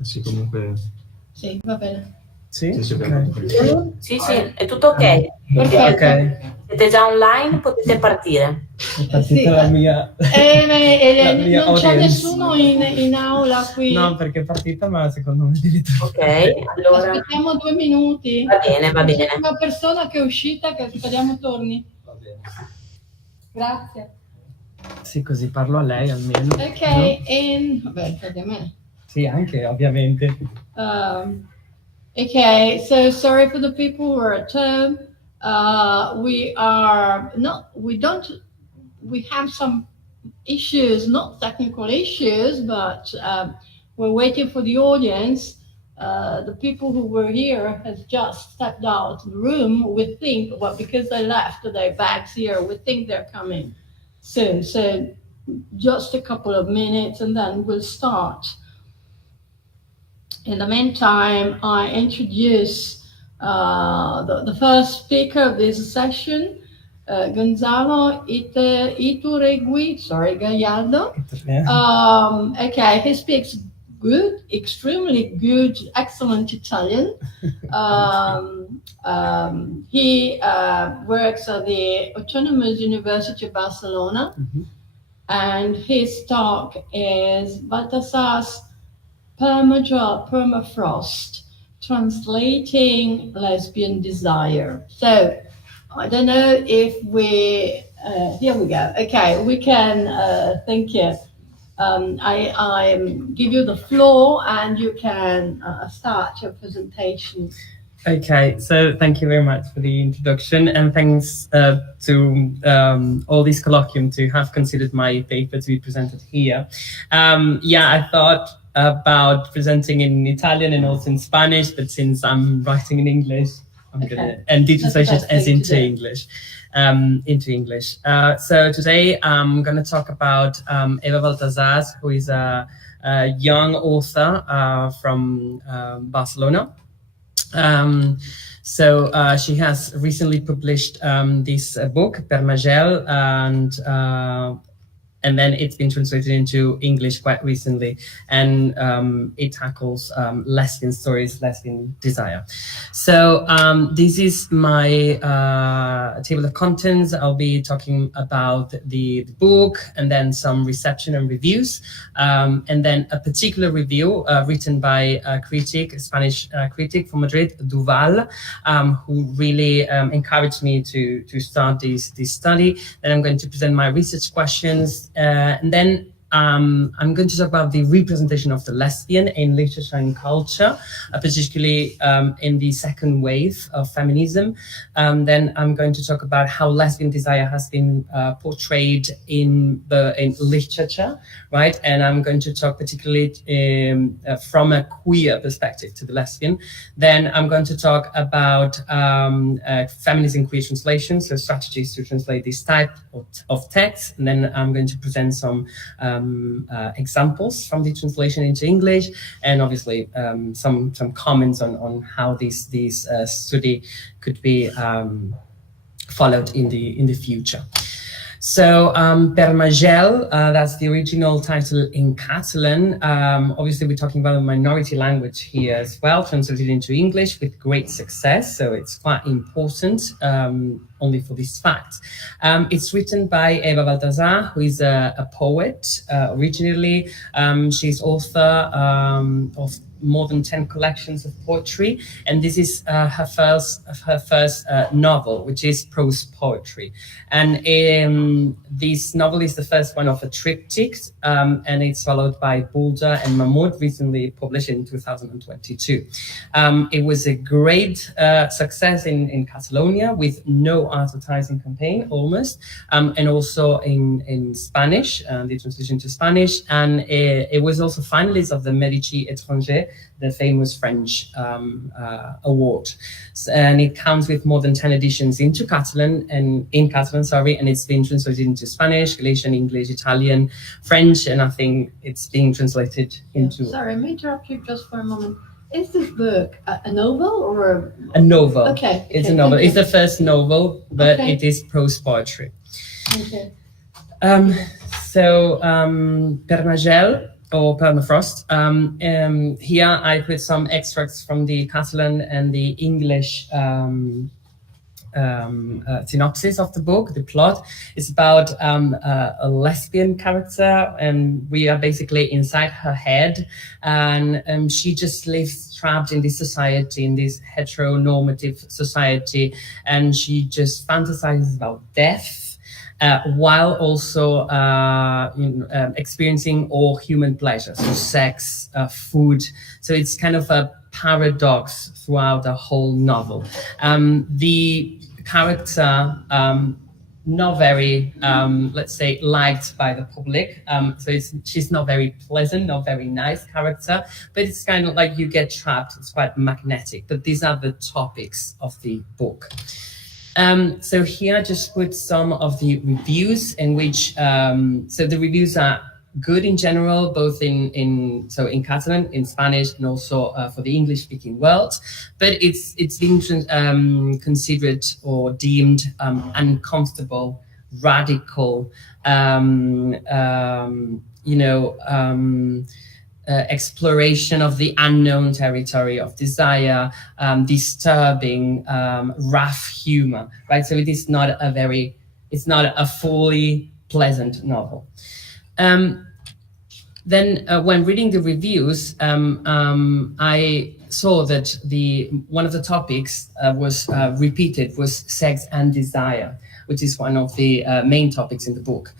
Sì, comunque... Sì, va bene. Sì? Sì, Ok. Sì, è tutto ok. Perfetto. Ok. Siete già online, potete partire. È partita la mia... la mia non c'è audience. nessuno in aula qui. No, perché è partita, ma secondo me addirittura... Ok, allora... Aspettiamo 2 minuti. Va bene, va bene. C'è una persona che è uscita che speriamo torni. Va bene. Grazie. Sì, così parlo a lei almeno. Ok, no? vabbè, credi a me. Sì, anche, ovviamente. Okay, so sorry for the people who are at home. We have some issues, not technical issues, but we're waiting for the audience. The people who were here has just stepped out of the room. We think, well, because they left their bags here, we think they're coming soon. So just a couple of minutes and then we'll start. In the meantime, I introduce the first speaker of this session, Gonzalo Iturregui, sorry, Gallardo. Okay, he speaks good, extremely good, excellent Italian. He works at the Autonomous University of Barcelona, and his talk is Baltasar's Permafrost, translating lesbian desire. So I don't know if here we go. Okay, we can, thank you. I give you the floor and you can start your presentation. Okay, so thank you very much for the introduction, and thanks to all this colloquium to have considered my paper to be presented here. I thought about presenting in Italian and also in Spanish, but since I'm writing in English, I'm gonna and the translation as into English. So today I'm gonna talk about Eva Baltasar, who is a young author from Barcelona. She has recently published this book, Permagel, and then it's been translated into English quite recently, and it tackles lesbian stories, lesbian desire. So this is my table of contents. I'll be talking about the book, and then some reception and reviews, and then a particular review written by a critic, a Spanish critic from Madrid, Duval, who really encouraged me to start this study. Then I'm going to present my research questions, and then I'm going to talk about the representation of the lesbian in literature and culture, particularly in the second wave of feminism. Then I'm going to talk about how lesbian desire has been portrayed in literature, right? And I'm going to talk particularly from a queer perspective to the lesbian. Then I'm going to talk about feminism queer translation, so strategies to translate this type of text. And then I'm going to present some examples from the translation into English, and obviously some comments on how this study could be followed in the future. So Permagel, that's the original title in Catalan. Obviously, we're talking about a minority language here as well, translated into English with great success. So it's quite important only for this fact. It's written by Eva Baltasar, who is a poet originally. She's author of more than 10 collections of poetry, and this is her first novel, which is prose poetry. And this novel is the first one of a triptych, and it's followed by Boulder and Mahmoud, recently published in 2022. It was a great success in Catalonia with no advertising campaign, almost, and also in Spanish, the translation to Spanish, and it was also finalist of the Medici Étranger, the famous French award. And it counts with more than 10 editions in Catalan, and it's been translated into Spanish, Galician, English, Italian, French, and I think it's being translated into... Sorry, let me interrupt you just for a moment. Is this book a novel or a novel? Okay. It's a novel. It's the first novel, but it is prose poetry. Okay. So Permagel or permafrost. Here I put some extracts from the Catalan and the English synopsis of the book. The plot is about a lesbian character, and we are basically inside her head, and she just lives trapped in this society, in this heteronormative society, and she just fantasizes about death. While also experiencing all human pleasures, so sex, food. So it's kind of a paradox throughout the whole novel. The character, not very, let's say, liked by the public. So she's not very pleasant, not very nice character, but it's kind of like you get trapped. It's quite magnetic. But these are the topics of the book. So here I just put some of the reviews in which, so the reviews are good in general, both in Catalan, in Spanish, and also for the English-speaking world. But it's been considered or deemed uncomfortable, radical, exploration of the unknown territory of desire, disturbing, rough humor, right? So it's not a fully pleasant novel. Then when reading the reviews, I saw that one of the topics was repeated was sex and desire, which is one of the main topics in the book.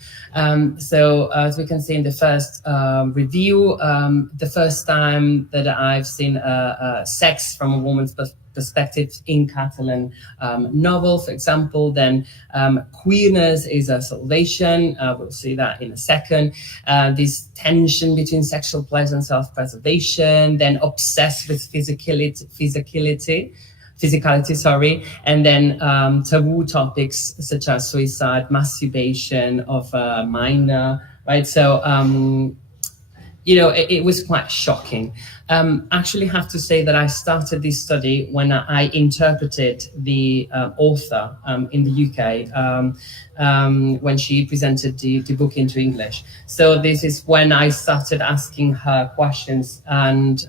So as we can see in the first review, the first time that I've seen sex from a woman's perspective in Catalan novel, for example, then queerness is a salvation. We'll see that in a second. This tension between sexual pleasure and self-preservation, then obsessed with physicality, and then taboo topics such as suicide, masturbation of a minor, right? So, it was quite shocking. Actually have to say that I started this study when I interpreted the author in the UK when she presented the book into English. So this is when I started asking her questions, and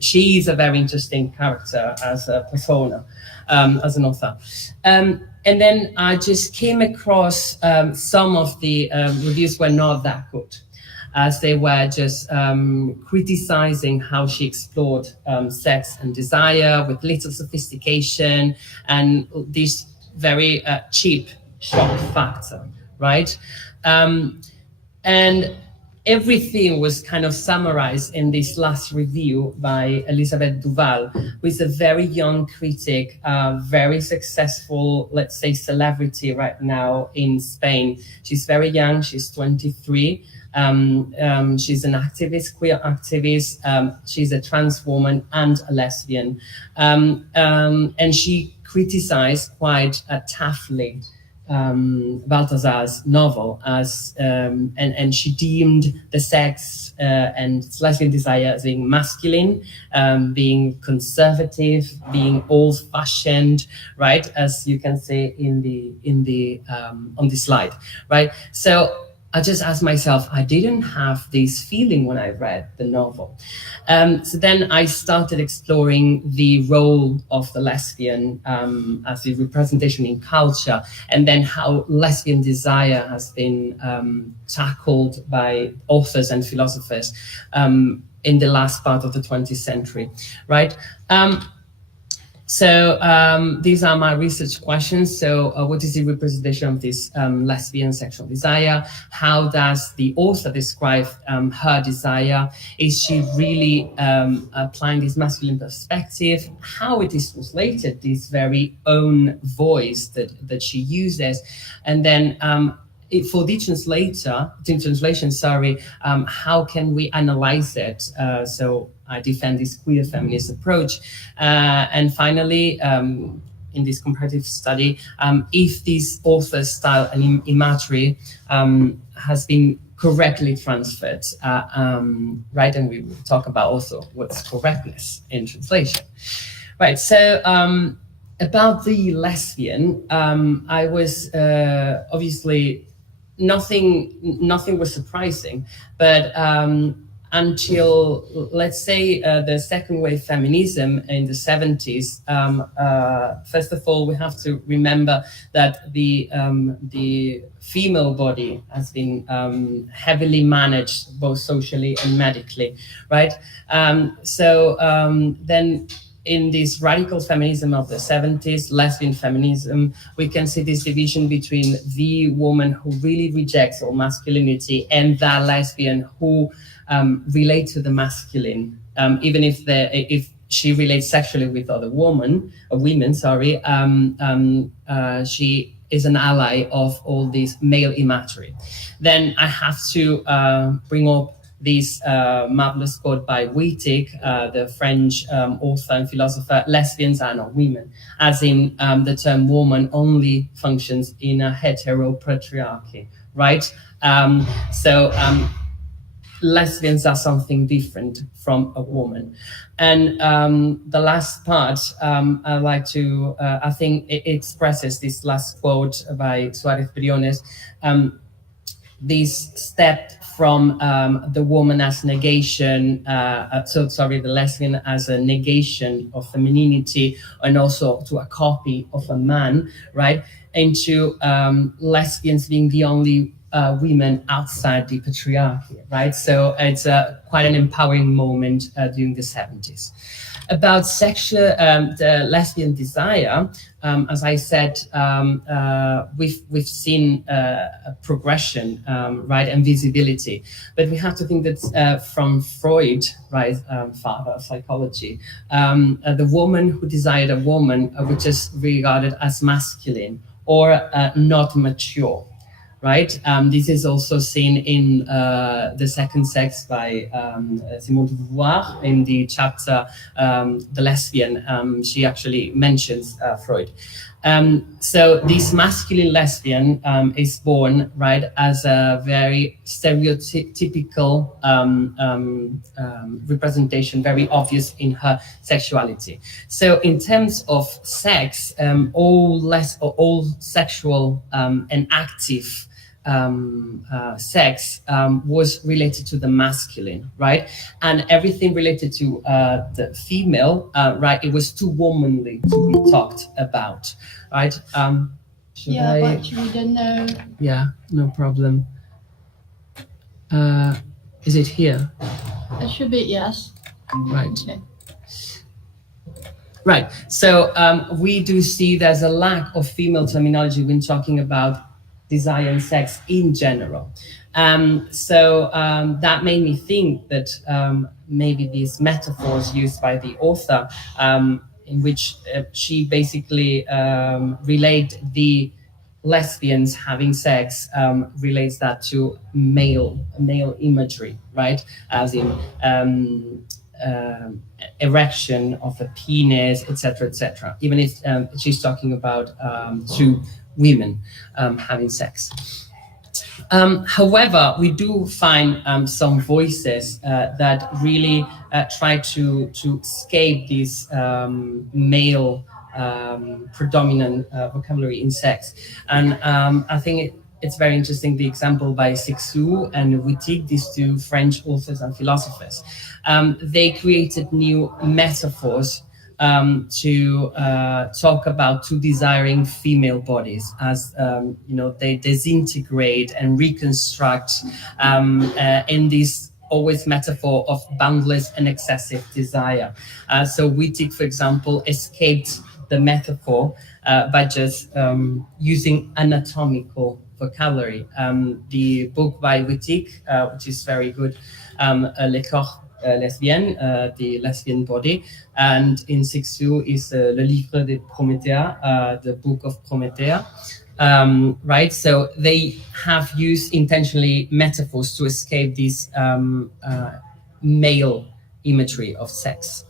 she is a very interesting character as a persona, as an author. And then I just came across some of the reviews were not that good, as they were just criticizing how she explored sex and desire with little sophistication and this very cheap shock factor, right? And everything was kind of summarized in this last review by Elisabeth Duval, who is a very young critic, very successful, let's say, celebrity right now in Spain. She's very young, she's 23. She's an activist, queer activist. She's a trans woman and a lesbian. And she criticized quite toughly Balthazar's novel as, and she deemed the sex and lesbian desire as being masculine, being conservative, being old-fashioned, right? As you can see in the on the slide, right? So I just asked myself, I didn't have this feeling when I read the novel. So then I started exploring the role of the lesbian as a representation in culture, and then how lesbian desire has been tackled by authors and philosophers in the last part of the 20th century, right? So these are my research questions. So what is the representation of this lesbian sexual desire? How does the author describe her desire? Is she really applying this masculine perspective? How it is translated, this very own voice that she uses? And then for the translation, how can we analyze it? So I defend this queer feminist approach. And finally, in this comparative study, if this author's style and imagery has been correctly transferred, right? And we will talk about also what's correctness in translation. Right, so about the lesbian, I was obviously nothing was surprising, but until, let's say, the second wave feminism in the 70s. First of all, we have to remember that the female body has been heavily managed both socially and medically, right? Then in this radical feminism of the 70s, lesbian feminism, we can see this division between the woman who really rejects all masculinity and the lesbian who relate to the masculine, even if she relates sexually with other women, she is an ally of all this male imagery. Then I have to bring up this marvelous quote by Wittig, the French author and philosopher: lesbians are not women, as in the term woman only functions in a heteropatriarchy, right? Lesbians are something different from a woman. And the last part, I like to, I think it expresses this last quote by Suarez Briones, this step from the woman as negation, the lesbian as a negation of femininity, and also to a copy of a man, right? Into lesbians being the only women outside the patriarchy, right? So it's quite an empowering moment during the 70s. About sexual, the lesbian desire, as I said, we've seen a progression, right, and visibility. But we have to think that from Freud, right, father of psychology, the woman who desired a woman was just regarded as masculine or not mature. Right. This is also seen in The Second Sex by Simone de Beauvoir in the chapter The Lesbian. She actually mentions Freud. So this masculine lesbian is born, right, as a very stereotypical representation, very obvious in her sexuality. So in terms of sex, all sexual and active sex was related to the masculine, right? And everything related to the female, right, it was too womanly to be talked about, right? But we don't know. Yeah, no problem. Is it here? It should be, yes. Right. Okay. Right. So we do see there's a lack of female terminology when talking about desire and sex in general. That made me think that maybe these metaphors used by the author, in which she basically relate the lesbians having sex, relates that to male imagery, right? As in erection of a penis, etc., etc. Even if she's talking about two women having sex. However, we do find some voices that really try to escape this male predominant vocabulary in sex. And I think it's very interesting, the example by Sixou and Wittig, these two French authors and philosophers. They created new metaphors to talk about two desiring female bodies as they disintegrate and reconstruct in this always metaphor of boundless and excessive desire. So Wittig, for example, escaped the metaphor by just using anatomical vocabulary. The book by Wittig, which is very good, Le Corps lesbienne, the lesbian body, and in Sixou is Le Livre de Prométhée, the book of Prométhée. Right, so they have used intentionally metaphors to escape this male imagery of sex.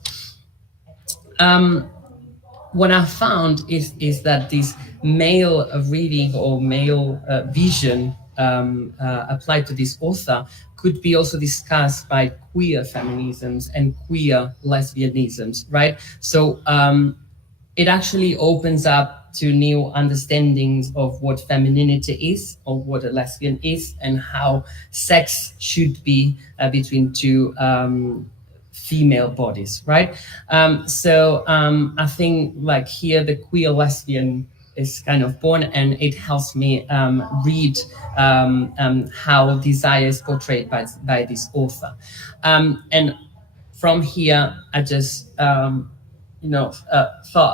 What I found is that this male reading or male vision applied to this author could be also discussed by queer feminisms and queer lesbianisms, right? So it actually opens up to new understandings of what femininity is, or what a lesbian is, and how sex should be between two female bodies, right? I think like here the queer lesbian is kind of born, and it helps me read how desire is portrayed by this author. And from here, I just thought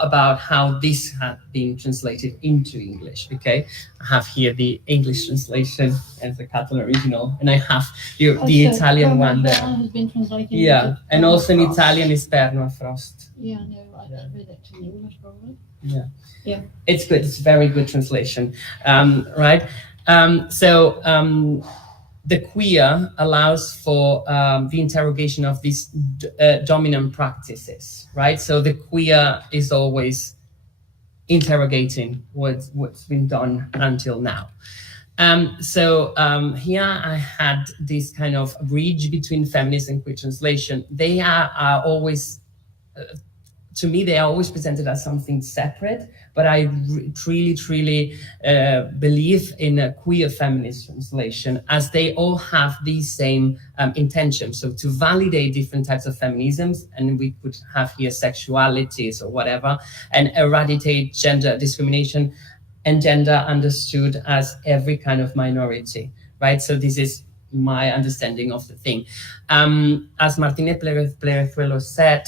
about how this had been translated into English. Okay, I have here the English translation and the Catalan original, and I have the Italian one there. Has been translated. Yeah, and also in Italian is Permafrost. Yeah, no, I read it in English probably. Yeah. Yeah. It's good. It's very good translation, right? The queer allows for the interrogation of these dominant practices, right? So the queer is always interrogating what's been done until now. Here I had this kind of bridge between feminist and queer translation. They are always, to me, they are always presented as something separate, but I truly believe in a queer feminist translation, as they all have the same intention. So to validate different types of feminisms, and we could have here sexualities or whatever, and eradicate gender discrimination and gender understood as every kind of minority, right? So this is my understanding of the thing. As Martínez Pleguezuelo said,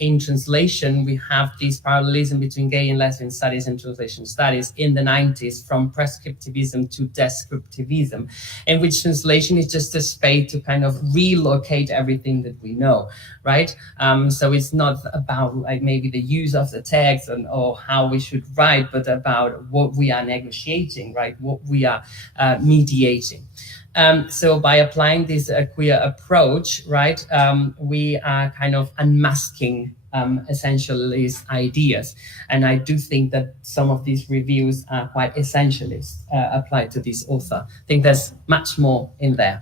in translation, we have this parallelism between gay and lesbian studies and translation studies in the 90s, from prescriptivism to descriptivism, in which translation is just a space to kind of relocate everything that we know, right? So it's not about like maybe the use of the text or how we should write, but about what we are negotiating, right? What we are mediating. So by applying this queer approach, right, we are kind of unmasking essentialist ideas. And I do think that some of these reviews are quite essentialist applied to this author. I think there's much more in there.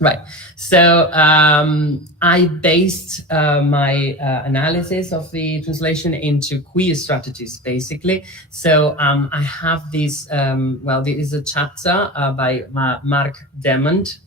Right. So I based my analysis of the translation into queer strategies, basically. So I have this, there is a chapter by Marc Demond.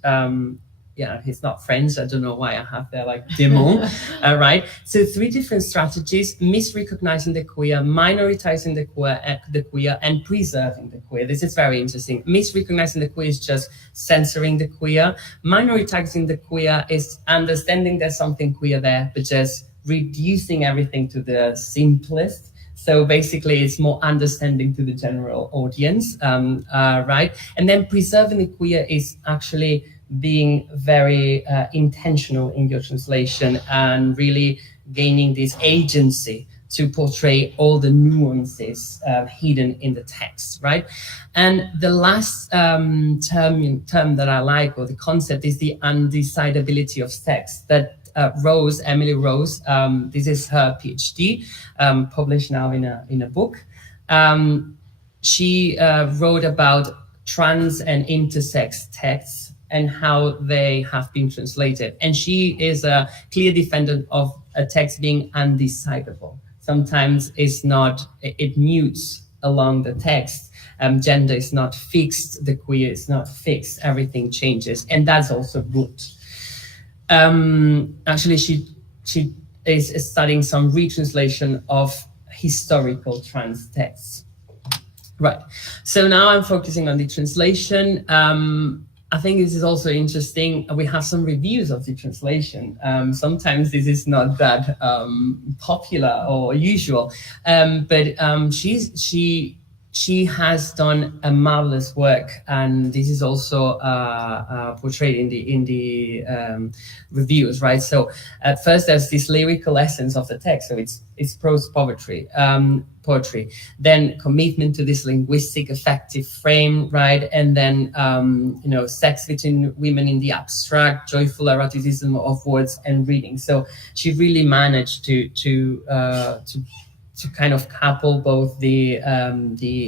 Yeah, he's not French. I don't know why I have there like Demond, right? So 3 different strategies: misrecognizing the queer, minoritizing the queer, and preserving the queer. This is very interesting. Misrecognizing the queer is just censoring the queer. Minoritizing the queer is understanding there's something queer there, but just reducing everything to the simplest. So basically, it's more understanding to the general audience, right? And then preserving the queer is actually being very intentional in your translation and really gaining this agency to portray all the nuances hidden in the text, right? And the last term that I like, or the concept, is the undecidability of text that Emily Rose, this is her PhD, published now in a book. She wrote about trans and intersex texts and how they have been translated. And she is a clear defender of a text being undecidable. Sometimes it mutes along the text. Gender is not fixed, the queer is not fixed, everything changes, and that's also good. Actually, she is studying some retranslation of historical trans texts. Right, so now I'm focusing on the translation. I think this is also interesting. We have some reviews of the translation. Sometimes this is not that popular or usual, but she has done a marvelous work, and this is also portrayed in the reviews, right? So at first there's this lyrical essence of the text, so it's prose poetry. Then commitment to this linguistic effective frame, right? And then sex between women in the abstract, joyful eroticism of words and reading. So she really managed to kind of couple both the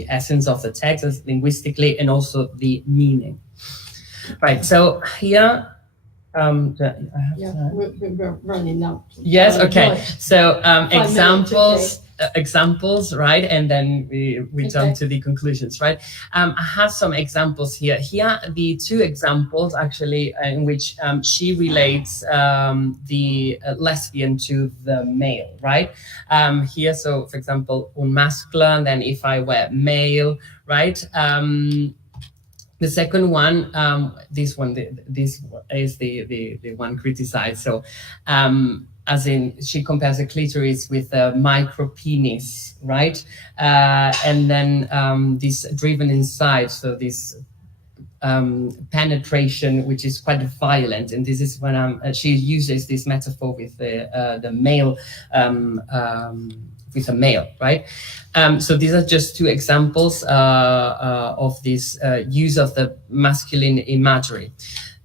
essence of the text as linguistically and also the meaning. Right. So here. We're running out. Yes. Okay. So examples. examples, right? And then we jump Okay. to the conclusions, right? I have some examples here. Here are the two examples actually in which she relates the lesbian to the male, right? Here, so for example, un mascle, and then if I were male, right? The second one, this one, this is the one criticized. So, as in, she compares a clitoris with a micro penis, right? And then this driven inside, so this penetration, which is quite violent, and this is when she uses this metaphor with the male. With a male, right? So these are just two examples of this use of the masculine imagery.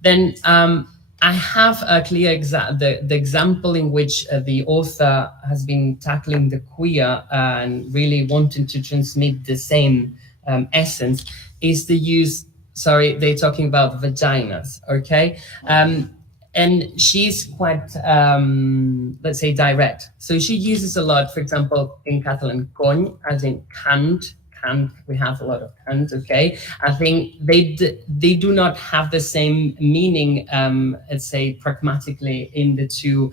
Then I have a clear the example in which the author has been tackling the queer and really wanting to transmit the same essence is the use. Sorry, they're talking about vaginas, okay? And she's quite, let's say, direct. So she uses a lot, for example, in Catalan, coñ, as in can't. We have a lot of can't, okay? I think they do not have the same meaning, let's say, pragmatically in the two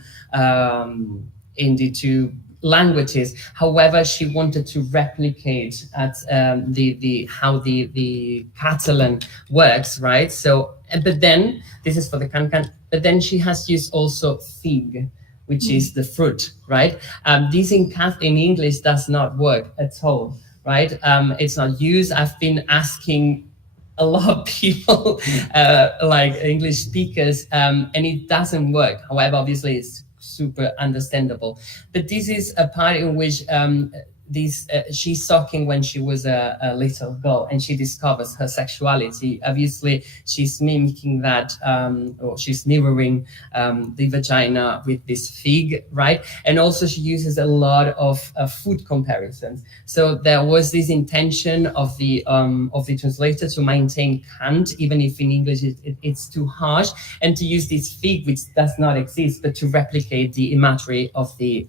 languages. However, she wanted to replicate at how the Catalan works, right? So, but then this is for the can, but then she has used also fig, which is the fruit, right? This in English does not work at all, right? It's not used. I've been asking a lot of people, like English speakers, and it doesn't work. However, obviously it's super understandable. But this is a part in which she's sucking when she was a little girl, and she discovers her sexuality. Obviously, she's mimicking that, or she's mirroring the vagina with this fig, right? And also she uses a lot of food comparisons. So there was this intention of the translator to maintain Kant, even if in English it's too harsh, and to use this fig, which does not exist, but to replicate the imagery of the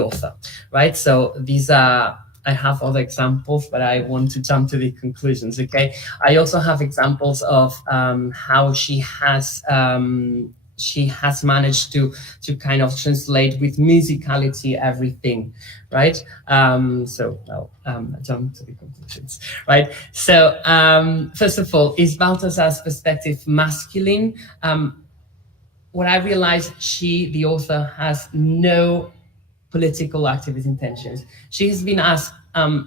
author, right? So these are, I have other examples, but I want to jump to the conclusions, okay? I also have examples of how she has managed to kind of translate with musicality everything, right? So I'll jump to the conclusions, right? So first of all, is Balthasar's perspective masculine? What I realized, the author, has no political activist intentions. She has been asked,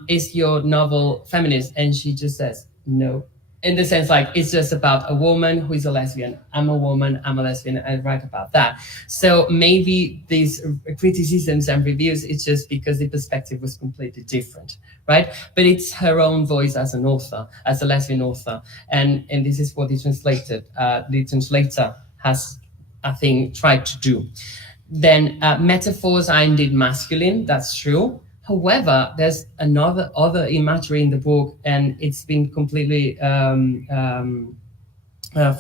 is your novel feminist? And she just says, no. In the sense, like, it's just about a woman who is a lesbian. I'm a woman, I'm a lesbian, I write about that. So maybe these criticisms and reviews, it's just because the perspective was completely different, right? But it's her own voice as an author, as a lesbian author. And this is what the translator has, I think, tried to do. Then metaphors are indeed masculine, that's true. However, there's other imagery in the book, and it's been completely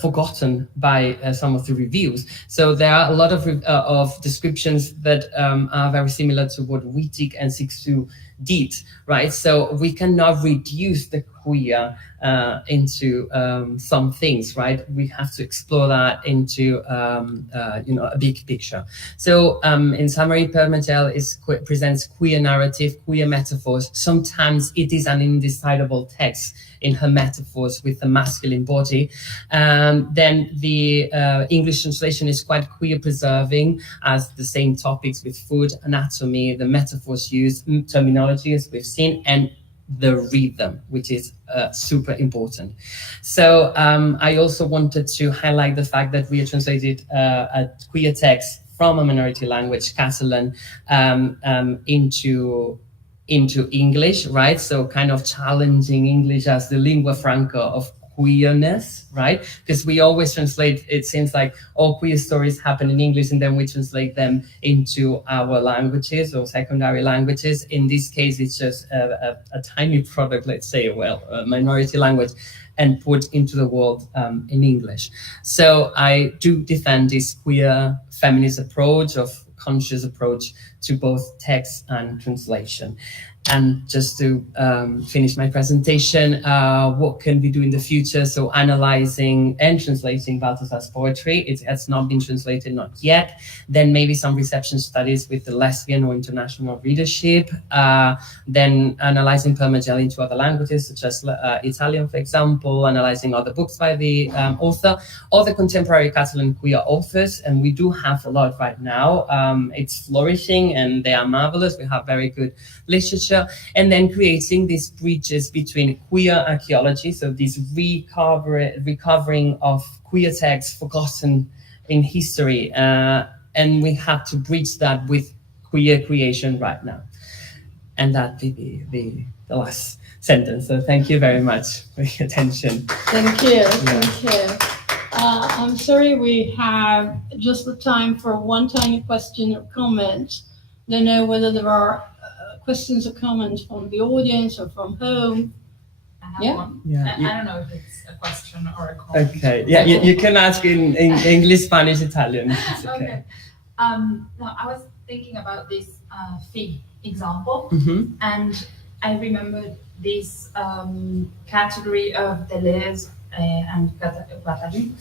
forgotten by some of the reviews. So there are a lot of descriptions that are very similar to what Wittig and Sixtu did, right? So we cannot reduce the queer into some things, right? We have to explore that into a big picture. So in summary, Permagel presents queer narrative, queer metaphors. Sometimes it is an indecipherable text in her metaphors with the masculine body. Then the English translation is quite queer preserving, as the same topics with food, anatomy, the metaphors used, terminology as we've seen, and the rhythm, which is super important. So I also wanted to highlight the fact that we have translated a queer text from a minority language, Catalan, into English, right? So kind of challenging English as the lingua franca of queerness, right? Because we always translate, it seems like all queer stories happen in English and then we translate them into our languages or secondary languages. In this case, it's just a tiny product, let's say, a minority language, and put into the world in English. So I do defend this queer feminist approach of conscious approach to both text and translation. And just to finish my presentation, what can we do in the future? So analyzing and translating Balthasar's poetry. It has not been translated, not yet. Then maybe some reception studies with the lesbian or international readership. Then analyzing Parmigiani into other languages, such as Italian, for example, analyzing other books by the author, or the contemporary Catalan queer authors. And we do have a lot right now. It's flourishing and they are marvelous. We have very good literature. And then creating these bridges between queer archaeology, so this recovering of queer texts forgotten in history. And we have to bridge that with queer creation right now. And that will be the last sentence. So thank you very much for your attention. Thank you. Thank you. I'm sorry we have just the time for one tiny question or comment. Don't know whether there are questions or comments from the audience or from home. I have Yeah? one. Yeah, I don't know if it's a question or a comment. Okay. Yeah, you can ask in English, Spanish, Italian. It's okay. Okay. No, I was thinking about this fig example, Mm-hmm. and I remembered this category of Deleuze and Guattari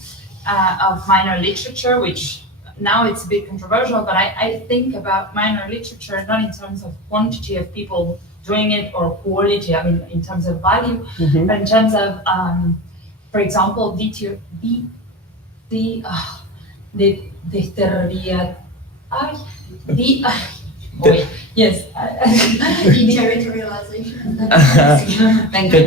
of minor literature, which now it's a bit controversial, but I think about minor literature not in terms of quantity of people doing it or quality, I mean, in terms of value, Mm-hmm. but in terms of, for example, yes, Territorialization. thank you.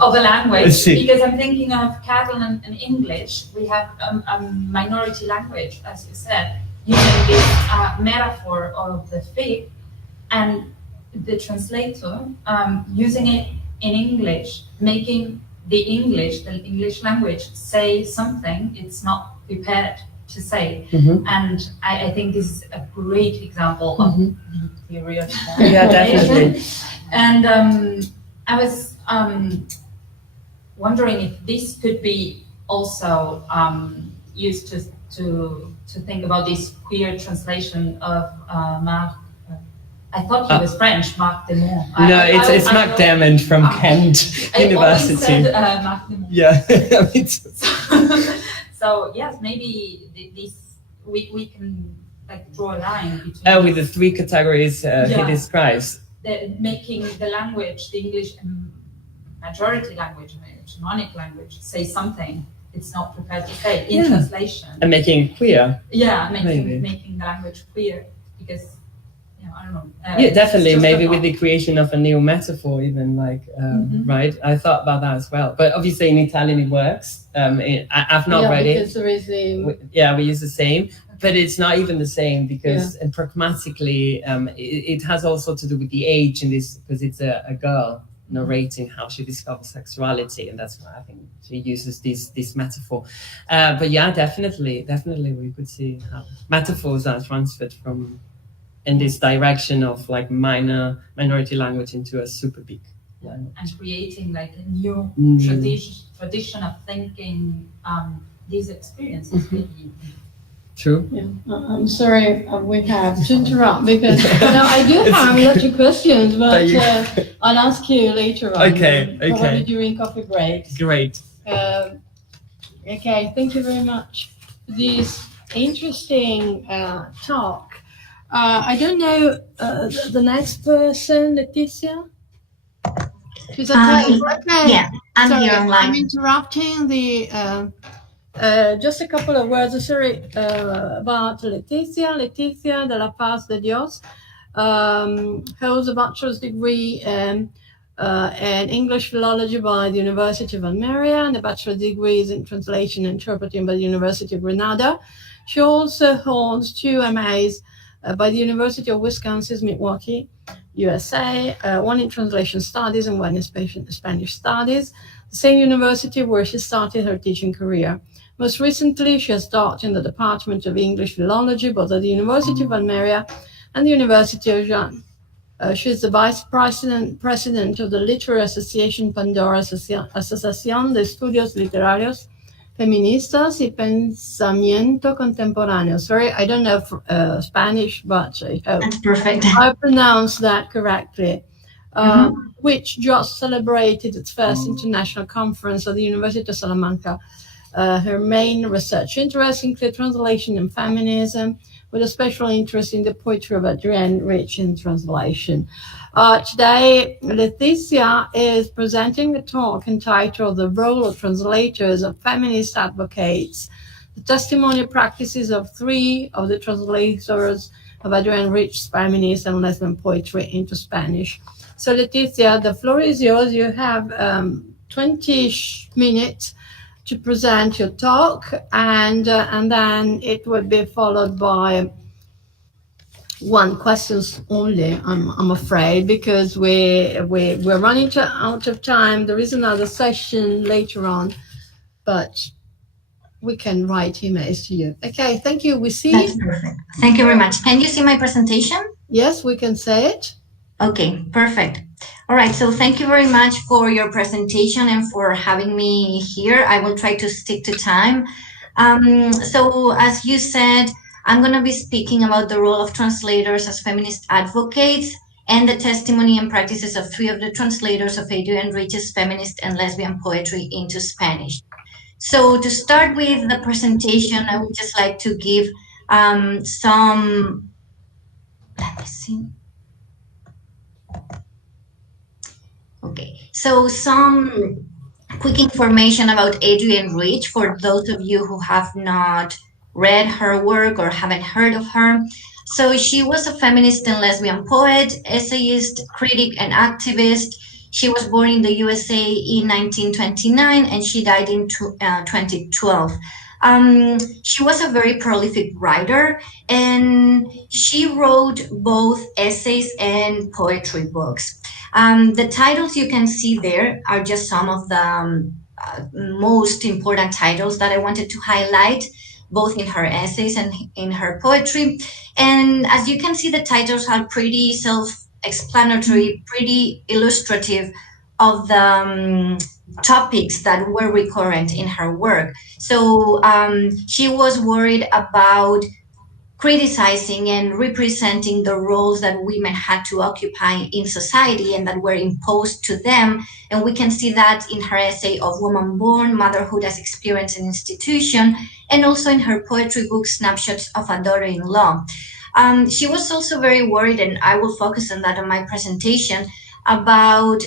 Of the language, Sí. because I'm thinking of Catalan and English. We have a minority language, as you said, using this metaphor of the fig, and the translator using it in English, making the English language say something it's not prepared to say. Mm-hmm. And I think this is a great example of the theory of Yeah, definitely. And I was wondering if this could be also used to think about this queer translation of Marc. I thought he was French, Marc Demont. No, it's Marc Demont from Kent University. I always said Marc Demont. Yeah. So yes, maybe this we can like draw a line between With the three categories he describes. making the language, the English majority language, hegemonic language, say something it's not prepared to say in translation. And making it queer. Yeah, Maybe. making the language queer, because I don't know. Yeah, definitely. it's just Maybe a with thought. the creation of a new metaphor, even like, right? I thought about that as well. But obviously in Italian it works. I've not read it. Because there is a We use the same, but it's not even the same because and pragmatically, it has also to do with the age in this, because it's a girl narrating how she discovers sexuality, and that's why I think she uses this metaphor. But yeah, definitely we could see how metaphors are transferred from in this direction of like minority language into a super big language. And creating like a new tradition of thinking these experiences. True. Yeah, I'm sorry we have to interrupt because now I do have lots of questions, but I'll ask you later on. Okay. Probably during coffee break. Great. Okay, thank you very much for this interesting talk. I don't know the next person, Letizia. She's okay. Yeah, I'm Sorry, here online. I'm interrupting the. Just a couple of words. Sorry about Letizia. Letizia de la Paz de Dios holds a bachelor's degree in English philology by the University of Almeria and a bachelor's degree in translation and interpreting by the University of Granada. She also holds 2 MAs by the University of Wisconsin-Milwaukee, USA, one in translation studies and one in Spanish studies, the same university where she started her teaching career. Most recently, she has taught in the Department of English Philology, both at the University of Almeria and the University of Jean. She is the vice president of the literary association Pandora Asociación de Estudios Literarios feministas y pensamiento contemporáneo. Sorry, I don't know Spanish, but I hope That's perfect. I pronounced that correctly. Mhm. Which just celebrated its first international conference at the University of Salamanca. Her main research interests include translation and feminism, with a special interest in the poetry of Adrienne Rich in translation. Today, Leticia is presenting a talk entitled The Role of Translators and Feminist Advocates, the testimonial practices of three of the translators of Adrienne Rich's feminist and lesbian poetry into Spanish. So, Leticia, the floor is yours. You have 20 minutes to present your talk, and then it will be followed by one questions only. I'm afraid, because we're running out of time. There is another session later on, but we can write emails to you. Okay, thank you. We see. That's perfect. Thank you very much. Can you see my presentation? Yes, we can say it. Okay, perfect. All right, so thank you very much for your presentation and for having me here. I will try to stick to time. So as you said, I'm going to be speaking about the role of translators as feminist advocates and the testimony and practices of three of the translators of Adrienne Rich's feminist and lesbian poetry into Spanish. So to start with the presentation, I would just like to give some, let me see. Okay, so some quick information about Adrienne Rich for those of you who have not read her work or haven't heard of her. So she was a feminist and lesbian poet, essayist, critic, and activist. She was born in the USA in 1929 and she died in 2012. She was a very prolific writer and she wrote both essays and poetry books. The titles you can see there are just some of the most important titles that I wanted to highlight, both in her essays and in her poetry. And as you can see, the titles are pretty self-explanatory, pretty illustrative of the topics that were recurrent in her work. So she was worried about criticizing and representing the roles that women had to occupy in society and that were imposed to them. And we can see that in her essay of Woman Born, Motherhood as Experience and Institution, and also in her poetry book, Snapshots of a Daughter-in-Law. She was also very worried, and I will focus on that in my presentation, about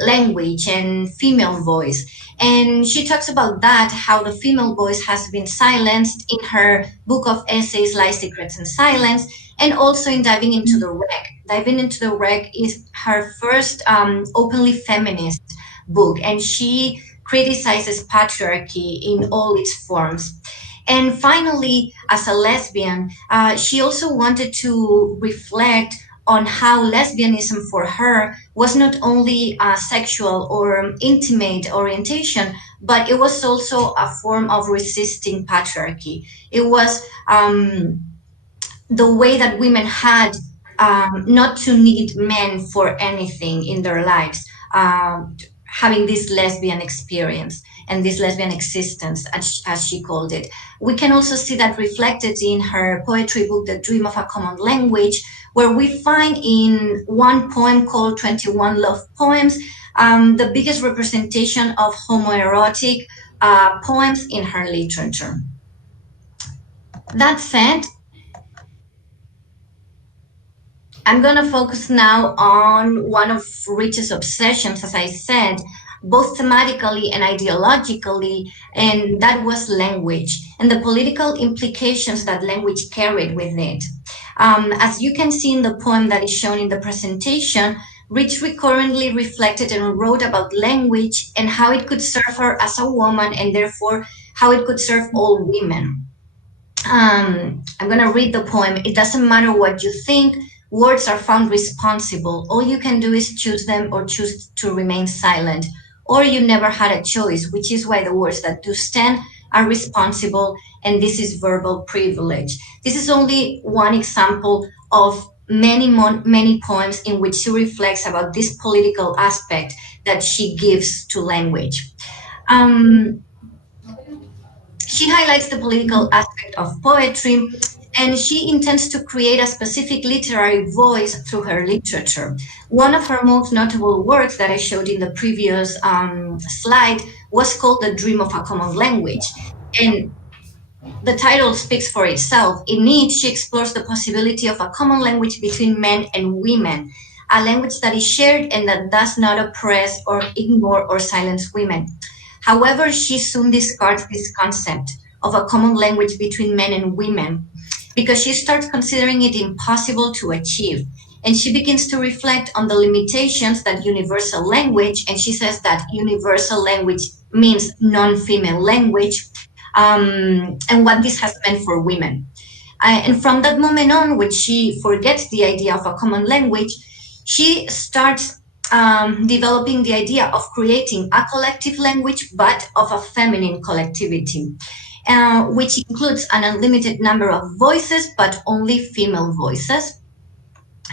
language and female voice. And she talks about that, how the female voice has been silenced in her book of essays, Lies, Secrets, and Silence, and also in Diving into the Wreck. Diving into the Wreck is her first openly feminist book, and she criticizes patriarchy in all its forms. And finally, as a lesbian, she also wanted to reflect on how lesbianism for her was not only a sexual or intimate orientation, but it was also a form of resisting patriarchy. It was the way that women had not to need men for anything in their lives, having this lesbian experience and this lesbian existence, as she called it. We can also see that reflected in her poetry book, The Dream of a Common Language, where we find in one poem called 21 Love Poems, the biggest representation of homoerotic poems in her literature. That said, I'm going to focus now on one of Rich's obsessions, as I said, both thematically and ideologically, and that was language and the political implications that language carried with it. As you can see in the poem that is shown in the presentation, Rich recurrently reflected and wrote about language and how it could serve her as a woman and therefore how it could serve all women. I'm going to read the poem. It doesn't matter what you think. Words are found responsible. All you can do is choose them or choose to remain silent. Or you never had a choice, which is why the words that do stand are responsible, and this is verbal privilege. This is only one example of many poems in which she reflects about this political aspect that she gives to language. She highlights the political aspect of poetry, and she intends to create a specific literary voice through her literature. One of her most notable works that I showed in the previous slide was called The Dream of a Common Language. And the title speaks for itself. In it, she explores the possibility of a common language between men and women, a language that is shared and that does not oppress or ignore or silence women. However, she soon discards this concept of a common language between men and women because she starts considering it impossible to achieve. And she begins to reflect on the limitations that universal language, and she says that universal language means non female language, and what this has meant for women. And from that moment on, when she forgets the idea of a common language, she starts developing the idea of creating a collective language, but of a feminine collectivity, which includes an unlimited number of voices, but only female voices.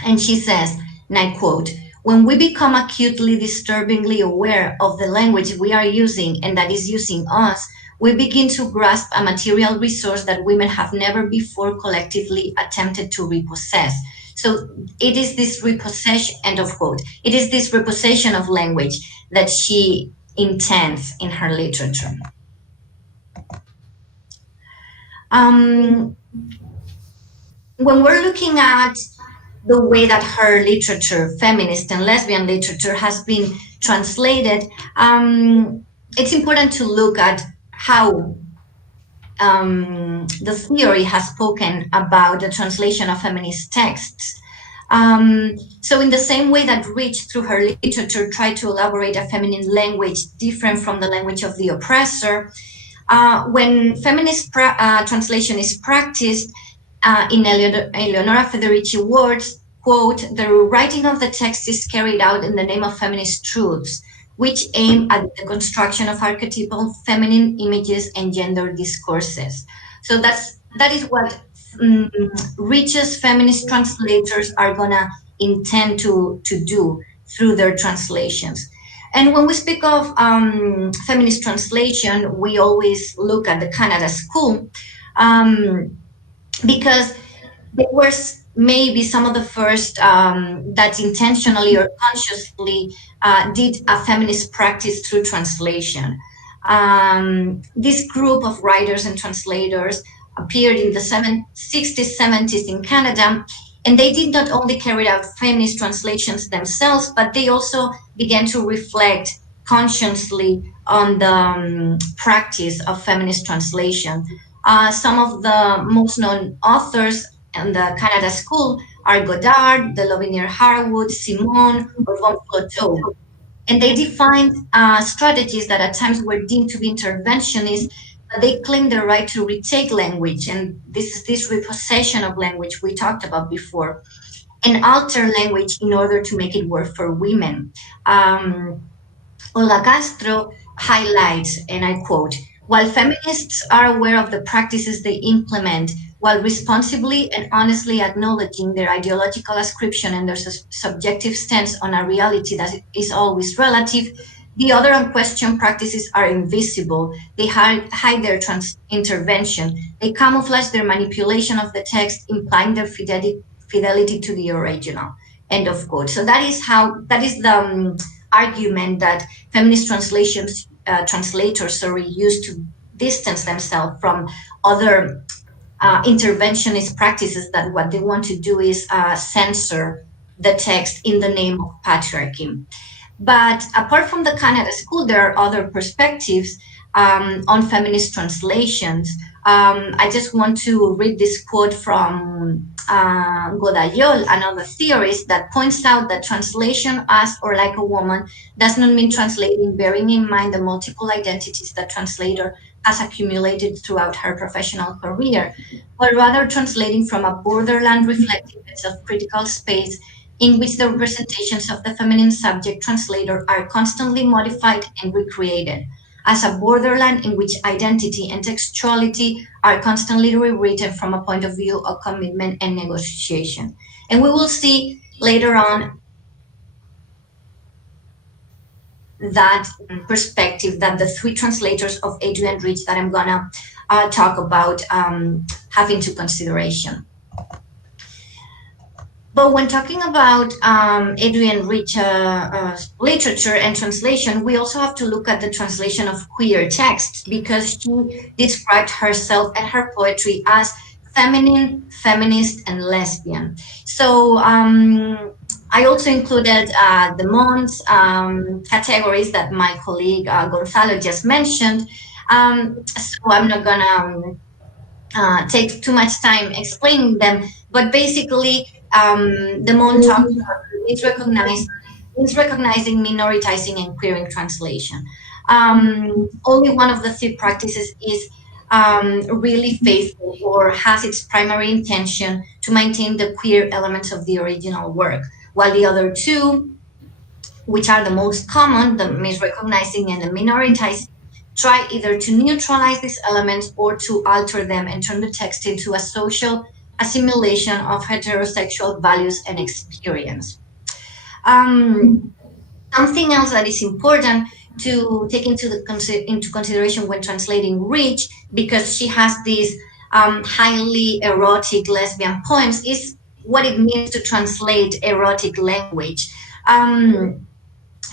And she says, and I quote, when we become acutely disturbingly aware of the language we are using and that is using us, we begin to grasp a material resource that women have never before collectively attempted to repossess. So it is this repossession, end of quote, it is this repossession of language that she intends in her literature. When we're looking at the way that her literature, feminist and lesbian literature, has been translated, it's important to look at how the theory has spoken about the translation of feminist texts. So in the same way that Rich, through her literature, tried to elaborate a feminine language different from the language of the oppressor, when feminist translation is practiced, in Eleonora Federici words, quote, the writing of the text is carried out in the name of feminist truths, which aim at the construction of archetypal feminine images and gender discourses. So that is what Rich's feminist translators are gonna intend to do through their translations. And when we speak of feminist translation, we always look at the Canada School, because they were maybe some of the first that intentionally or consciously did a feminist practice through translation. This group of writers and translators appeared in the 60s, 70s in Canada, and they did not only carry out feminist translations themselves, but they also began to reflect consciously on the practice of feminist translation. Some of the most known authors in the Canada School are Godard, de Lovinier Harwood, Simone, or von Flotow. And they defined strategies that at times were deemed to be interventionist, but they claimed the right to retake language. And this is this repossession of language we talked about before, and alter language in order to make it work for women. Olga Castro highlights, and I quote, while feminists are aware of the practices they implement, while responsibly and honestly acknowledging their ideological ascription and their subjective stance on a reality that is always relative, the other unquestioned practices are invisible. They hide their intervention. They camouflage their manipulation of the text, implying their fidelity to the original. End of quote. So that is the argument that feminist translators used to distance themselves from other interventionist practices that what they want to do is censor the text in the name of patriarchy. But apart from the Canada School, there are other perspectives on feminist translations. I just want to read this quote from Godayol, another theorist, that points out that translation as or like a woman does not mean translating bearing in mind the multiple identities that translator has accumulated throughout her professional career, but rather translating from a borderland reflecting a self-critical space in which the representations of the feminine subject translator are constantly modified and recreated, as a borderland in which identity and textuality are constantly rewritten from a point of view of commitment and negotiation. And we will see later on that perspective that the three translators of Adrienne Rich that I'm gonna talk about having to consideration. But when talking about Adrienne Rich literature and translation, we also have to look at the translation of queer texts, because she described herself and her poetry as feminine, feminist, and lesbian. So I also included the Mons categories that my colleague Gonzalo just mentioned. So I'm not gonna take too much time explaining them, but basically, the Mon talks about is recognizing, minoritizing, and queering translation. Only one of the three practices is really faithful or has its primary intention to maintain the queer elements of the original work, while the other two, which are the most common, the misrecognizing and the minoritizing, try either to neutralize these elements or to alter them and turn the text into a social assimilation of heterosexual values and experience. Um, Something else that is important to take into consideration when translating Rich, because she has these highly erotic lesbian poems, is what it means to translate erotic language. Um,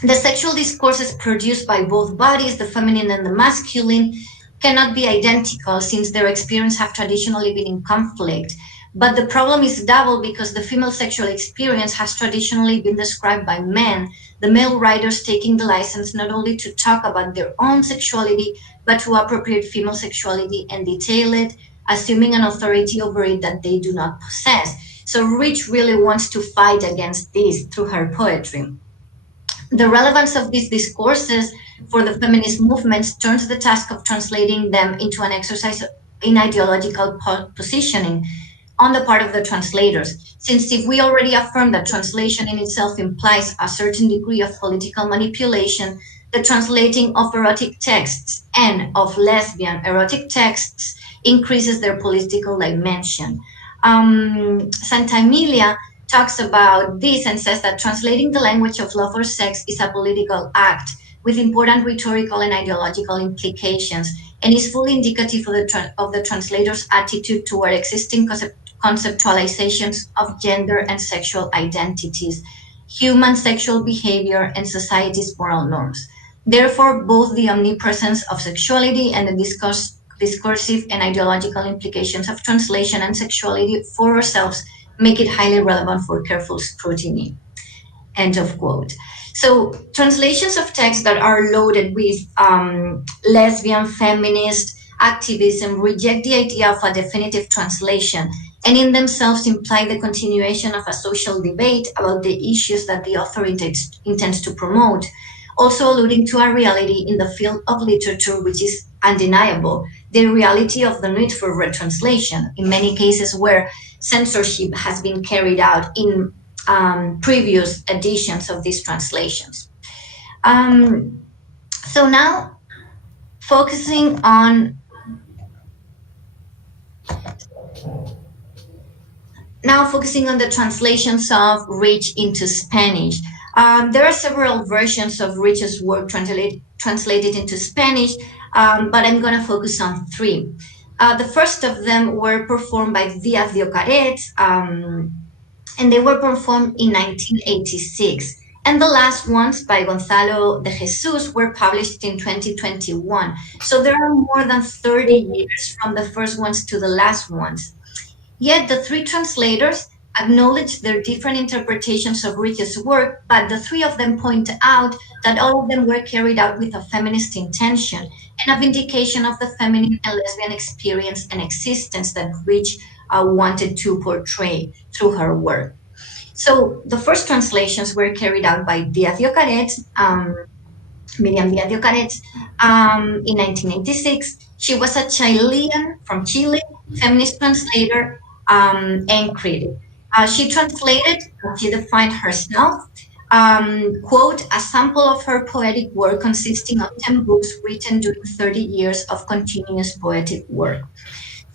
the sexual discourses produced by both bodies, the feminine and the masculine, cannot be identical since their experience have traditionally been in conflict. But the problem is double because the female sexual experience has traditionally been described by men, the male writers taking the license not only to talk about their own sexuality, but to appropriate female sexuality and detail it, assuming an authority over it that they do not possess. So Rich really wants to fight against this through her poetry. The relevance of these discourses for the feminist movements turns the task of translating them into an exercise in ideological positioning on the part of the translators. Since if we already affirm that translation in itself implies a certain degree of political manipulation, the translating of erotic texts and of lesbian erotic texts increases their political dimension. Santa Emilia talks about this and says that translating the language of love or sex is a political act with important rhetorical and ideological implications, and is fully indicative of the translator's attitude toward existing conceptualizations of gender and sexual identities, human sexual behavior, and society's moral norms. Therefore, both the omnipresence of sexuality and the discursive and ideological implications of translation and sexuality for ourselves make it highly relevant for careful scrutiny. End of quote. So translations of texts that are loaded with lesbian, feminist activism reject the idea of a definitive translation, and in themselves imply the continuation of a social debate about the issues that the author intends to promote, also alluding to a reality in the field of literature which is undeniable, the reality of the need for retranslation, in many cases where censorship has been carried out in previous editions of these translations. So focusing on focusing on the translations of Rich into Spanish. There are several versions of Rich's work translated into Spanish, but I'm going to focus on three. The first of them were performed by Díaz de Ocaret, and they were performed in 1986. And the last ones by Gonzalo de Jesus were published in 2021. So there are more than 30 years from the first ones to the last ones. Yet the three translators acknowledge their different interpretations of Rich's work, but the three of them point out that all of them were carried out with a feminist intention and a vindication of the feminine and lesbian experience and existence that Rich wanted to portray through her work. So the first translations were carried out by Díaz de Ocaret, Miriam Díaz de Ocaret, in 1986. She was a Chilean from Chile, feminist translator and critic. She translated, she defined herself, quote, a sample of her poetic work consisting of 10 books written during 30 years of continuous poetic work.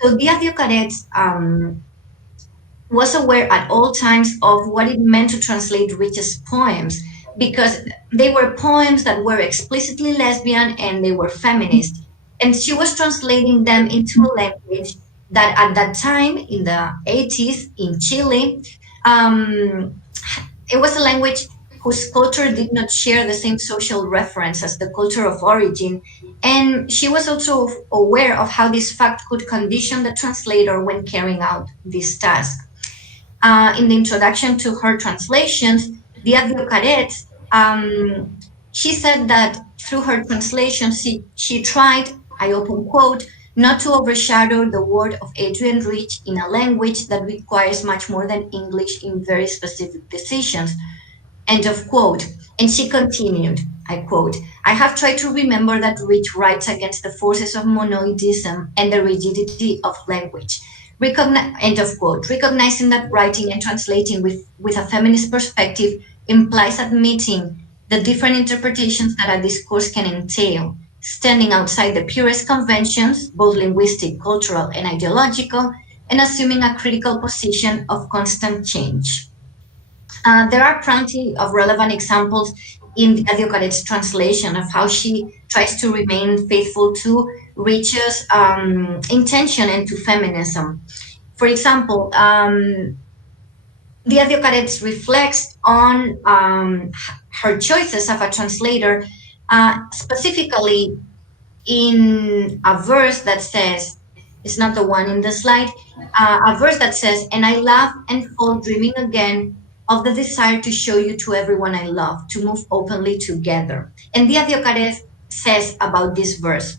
So Díaz de Ocaret was aware at all times of what it meant to translate Rich's poems, because they were poems that were explicitly lesbian and they were feminist. And she was translating them into a language that at that time in the 80s in Chile, um, it was a language whose culture did not share the same social reference as the culture of origin. And she was also aware of how this fact could condition the translator when carrying out this task. In the introduction to her translations, Dia Caret, she said that through her translations, she tried, I open quote, not to overshadow the word of Adrian Rich in a language that requires much more than English in very specific decisions. End of quote. And she continued, I quote, I have tried to remember that Rich writes against the forces of monoidism and the rigidity of language. End of quote. Recognizing that writing and translating with a feminist perspective implies admitting the different interpretations that a discourse can entail, standing outside the purest conventions, both linguistic, cultural, and ideological, and assuming a critical position of constant change. There are plenty of relevant examples in Adiokaret's translation of how she tries to remain faithful to Rich's intention and to feminism. For example, the Adiokaret reflects on her choices of a translator, specifically in a verse that says, it's not the one in the slide, a verse that says, and I laugh and fall dreaming again of the desire to show you to everyone I love, to move openly together. And Dia Diocares says about this verse,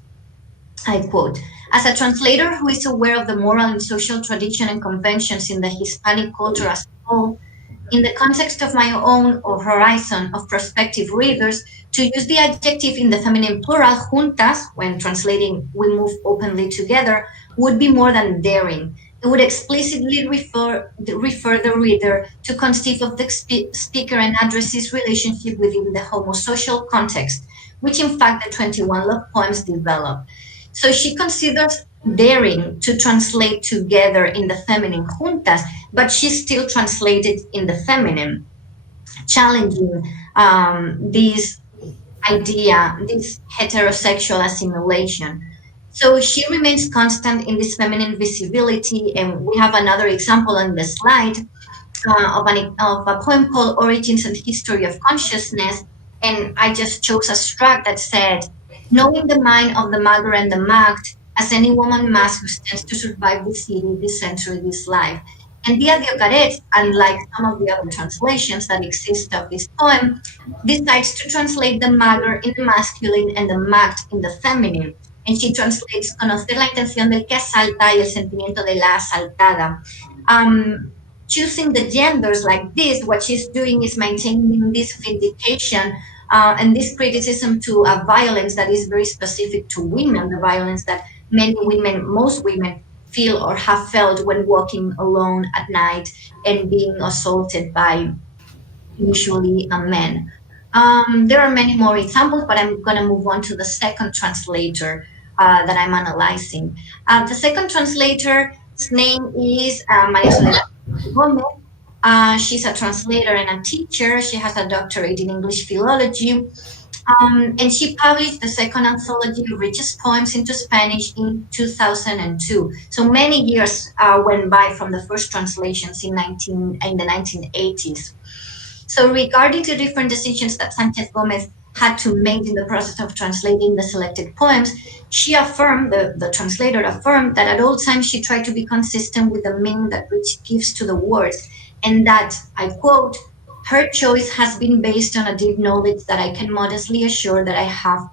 I quote, as a translator who is aware of the moral and social tradition and conventions in the Hispanic culture as a whole, in the context of my own or horizon of prospective readers, to use the adjective in the feminine plural, juntas, when translating we move openly together, would be more than daring. It would explicitly refer the reader to conceive of the speaker and addressee's relationship within the homosocial context, which in fact the 21 love poems develop. So she considers daring to translate together in the feminine juntas, but she still translated in the feminine, challenging this idea, this heterosexual assimilation. So she remains constant in this feminine visibility, and we have another example on the slide of a poem called Origins and History of Consciousness, and I just chose a track that said, knowing the mind of the mother and the magd, as any woman must who stands to survive this city, this century, this life. And Dia Diocaret, unlike some of the other translations that exist of this poem, decides to translate the mother in the masculine and the magd in the feminine. And she translates conocer la intención del que asalta y el sentimiento de la asaltada. Choosing the genders like this, what she's doing is maintaining this vindication and this criticism to a violence that is very specific to women, the violence that many women, most women, feel or have felt when walking alone at night and being assaulted by usually a man. There are many more examples, but I'm going to move on to the second translator that I'm analyzing. The second translator's name is Maria Soledad Gomez. She's a translator and a teacher. She has a doctorate in English philology. And she published the second anthology, Richest Poems into Spanish, in 2002. So many years went by from the first translations in the 1980s. So regarding the different decisions that Sanchez Gomez had to make in the process of translating the selected poems, she affirmed, the translator affirmed, that at all times she tried to be consistent with the meaning that Rich gives to the words, and that, I quote, her choice has been based on a deep knowledge that I can modestly assure that I have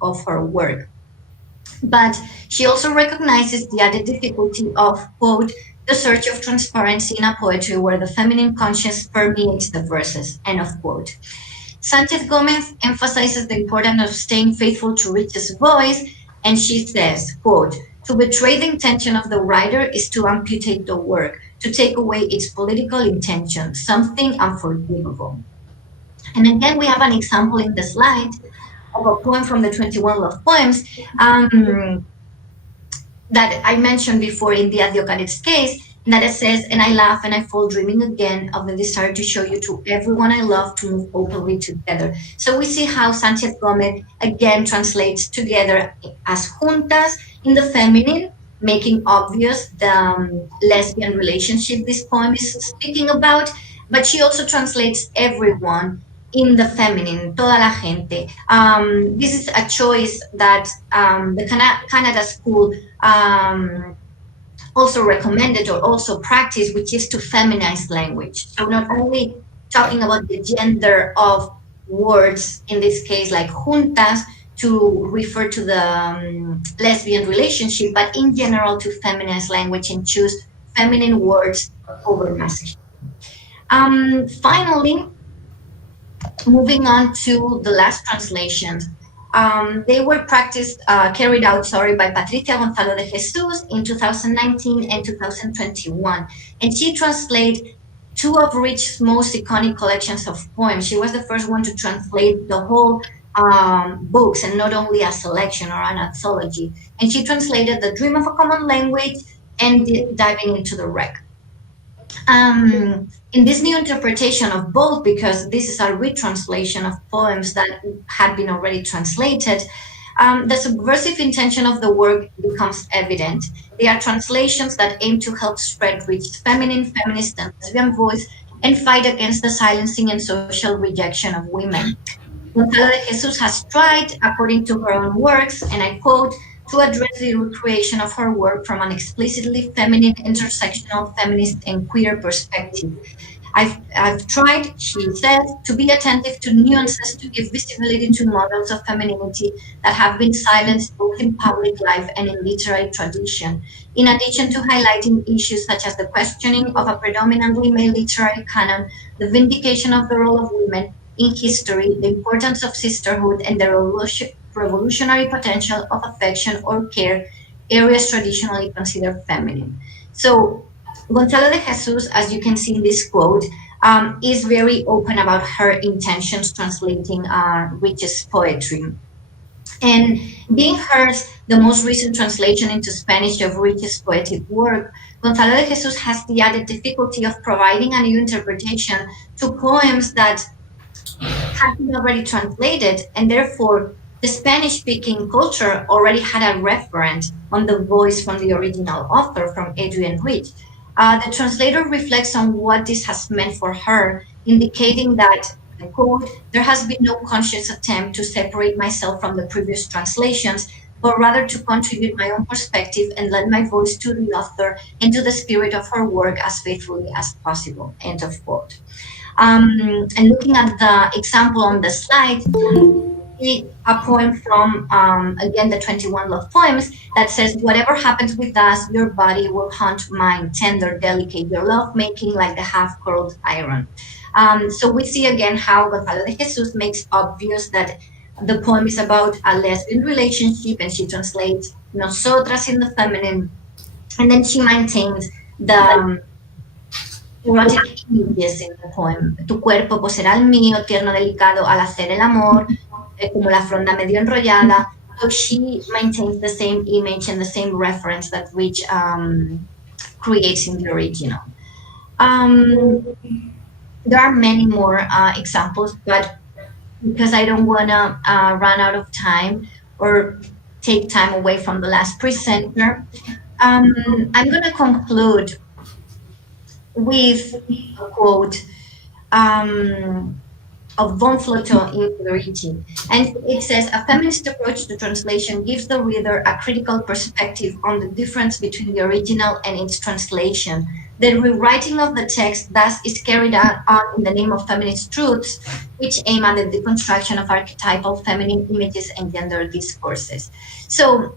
of her work. But she also recognizes the added difficulty of, quote, the search of transparency in a poetry where the feminine conscience permeates the verses, end of quote. Sanchez Gomez emphasizes the importance of staying faithful to Rich's voice, and she says, quote, to betray the intention of the writer is to amputate the work, to take away its political intention, something unforgivable. And again, we have an example in the slide of a poem from the 21 Love Poems that I mentioned before in the Diocaret's case, that it says, and I laugh and I fall dreaming again of the desire to show you to everyone I love to move openly together. So we see how Sanchez Gomez again translates together as juntas in the feminine, making obvious the lesbian relationship this poem is speaking about, but she also translates everyone in the feminine, toda la gente. This is a choice that the Canada School also recommended or also practiced, which is to feminize language. So not only talking about the gender of words, in this case, like juntas, to refer to the lesbian relationship, but in general to feminize language and choose feminine words over masculine. Finally, moving on to the last translations. They were carried out, by Patricia Gonzalo de Jesus in 2019 and 2021. And she translated two of Rich's most iconic collections of poems. She was the first one to translate the whole books and not only a selection or an anthology. And she translated The Dream of a Common Language and Diving into the Wreck. In this new interpretation of both, because this is a retranslation of poems that had been already translated, the subversive intention of the work becomes evident. They are translations that aim to help spread Rich's feminine, feminist, and lesbian voice and fight against the silencing and social rejection of women. Gonzalo de Jesus has tried, according to her own works, and I quote, to address the recreation of her work from an explicitly feminine, intersectional, feminist, and queer perspective. I've tried, she said, to be attentive to nuances to give visibility to models of femininity that have been silenced both in public life and in literary tradition, in addition to highlighting issues such as the questioning of a predominantly male literary canon, the vindication of the role of women in history, the importance of sisterhood, and the revolutionary potential of affection or care, areas traditionally considered feminine. So Gonzalo de Jesus, as you can see in this quote, is very open about her intentions translating Rich's poetry. And being hers, the most recent translation into Spanish of Rich's poetic work, Gonzalo de Jesus has the added difficulty of providing a new interpretation to poems that had been already translated, and therefore the Spanish-speaking culture already had a reference on the voice from the original author, from Adrienne Rich. The translator reflects on what this has meant for her, indicating that, I quote, there has been no conscious attempt to separate myself from the previous translations, but rather to contribute my own perspective and lend my voice to the author and to the spirit of her work as faithfully as possible, end of quote. And looking at the example on the slide, a poem from, again, the 21 Love Poems that says, whatever happens with us, your body will haunt mine, tender, delicate, your love making like the half-curled iron. So we see again how Gonzalo de Jesus makes obvious that the poem is about a lesbian relationship, and she translates nosotras in the feminine, and then she maintains the erotic images in the poem. Tu cuerpo pues será el mío, tierno, delicado al hacer el amor, como la fronda medio enrollada. So she maintains the same image and the same reference that Rich creates in the original. There are many more examples, but because I don't want to run out of time or take time away from the last presenter, I'm going to conclude with a quote of Von Flotow in Verity. And it says, a feminist approach to translation gives the reader a critical perspective on the difference between the original and its translation. The rewriting of the text thus is carried out in the name of feminist truths, which aim at the deconstruction of archetypal feminine images and gender discourses. So,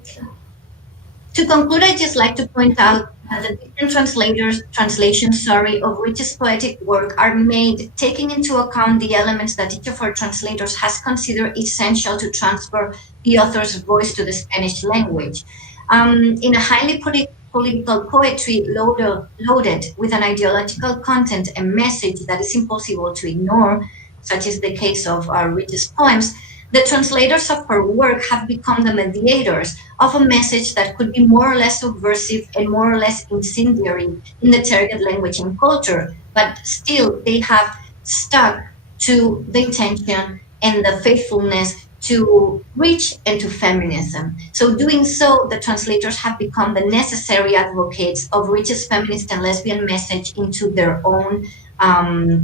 to conclude, I'd just like to point out that the different translations of Rich's poetic work are made taking into account the elements that each of our translators has considered essential to transfer the author's voice to the Spanish language. In a highly political poetry loaded with an ideological content and message that is impossible to ignore, such is the case of Rich's poems, The translators of her work have become the mediators of a message that could be more or less subversive and more or less incendiary in the target language and culture, but still they have stuck to the intention and the faithfulness to reach and to feminism. So doing so, the translators have become the necessary advocates of Rich's feminist and lesbian message into their own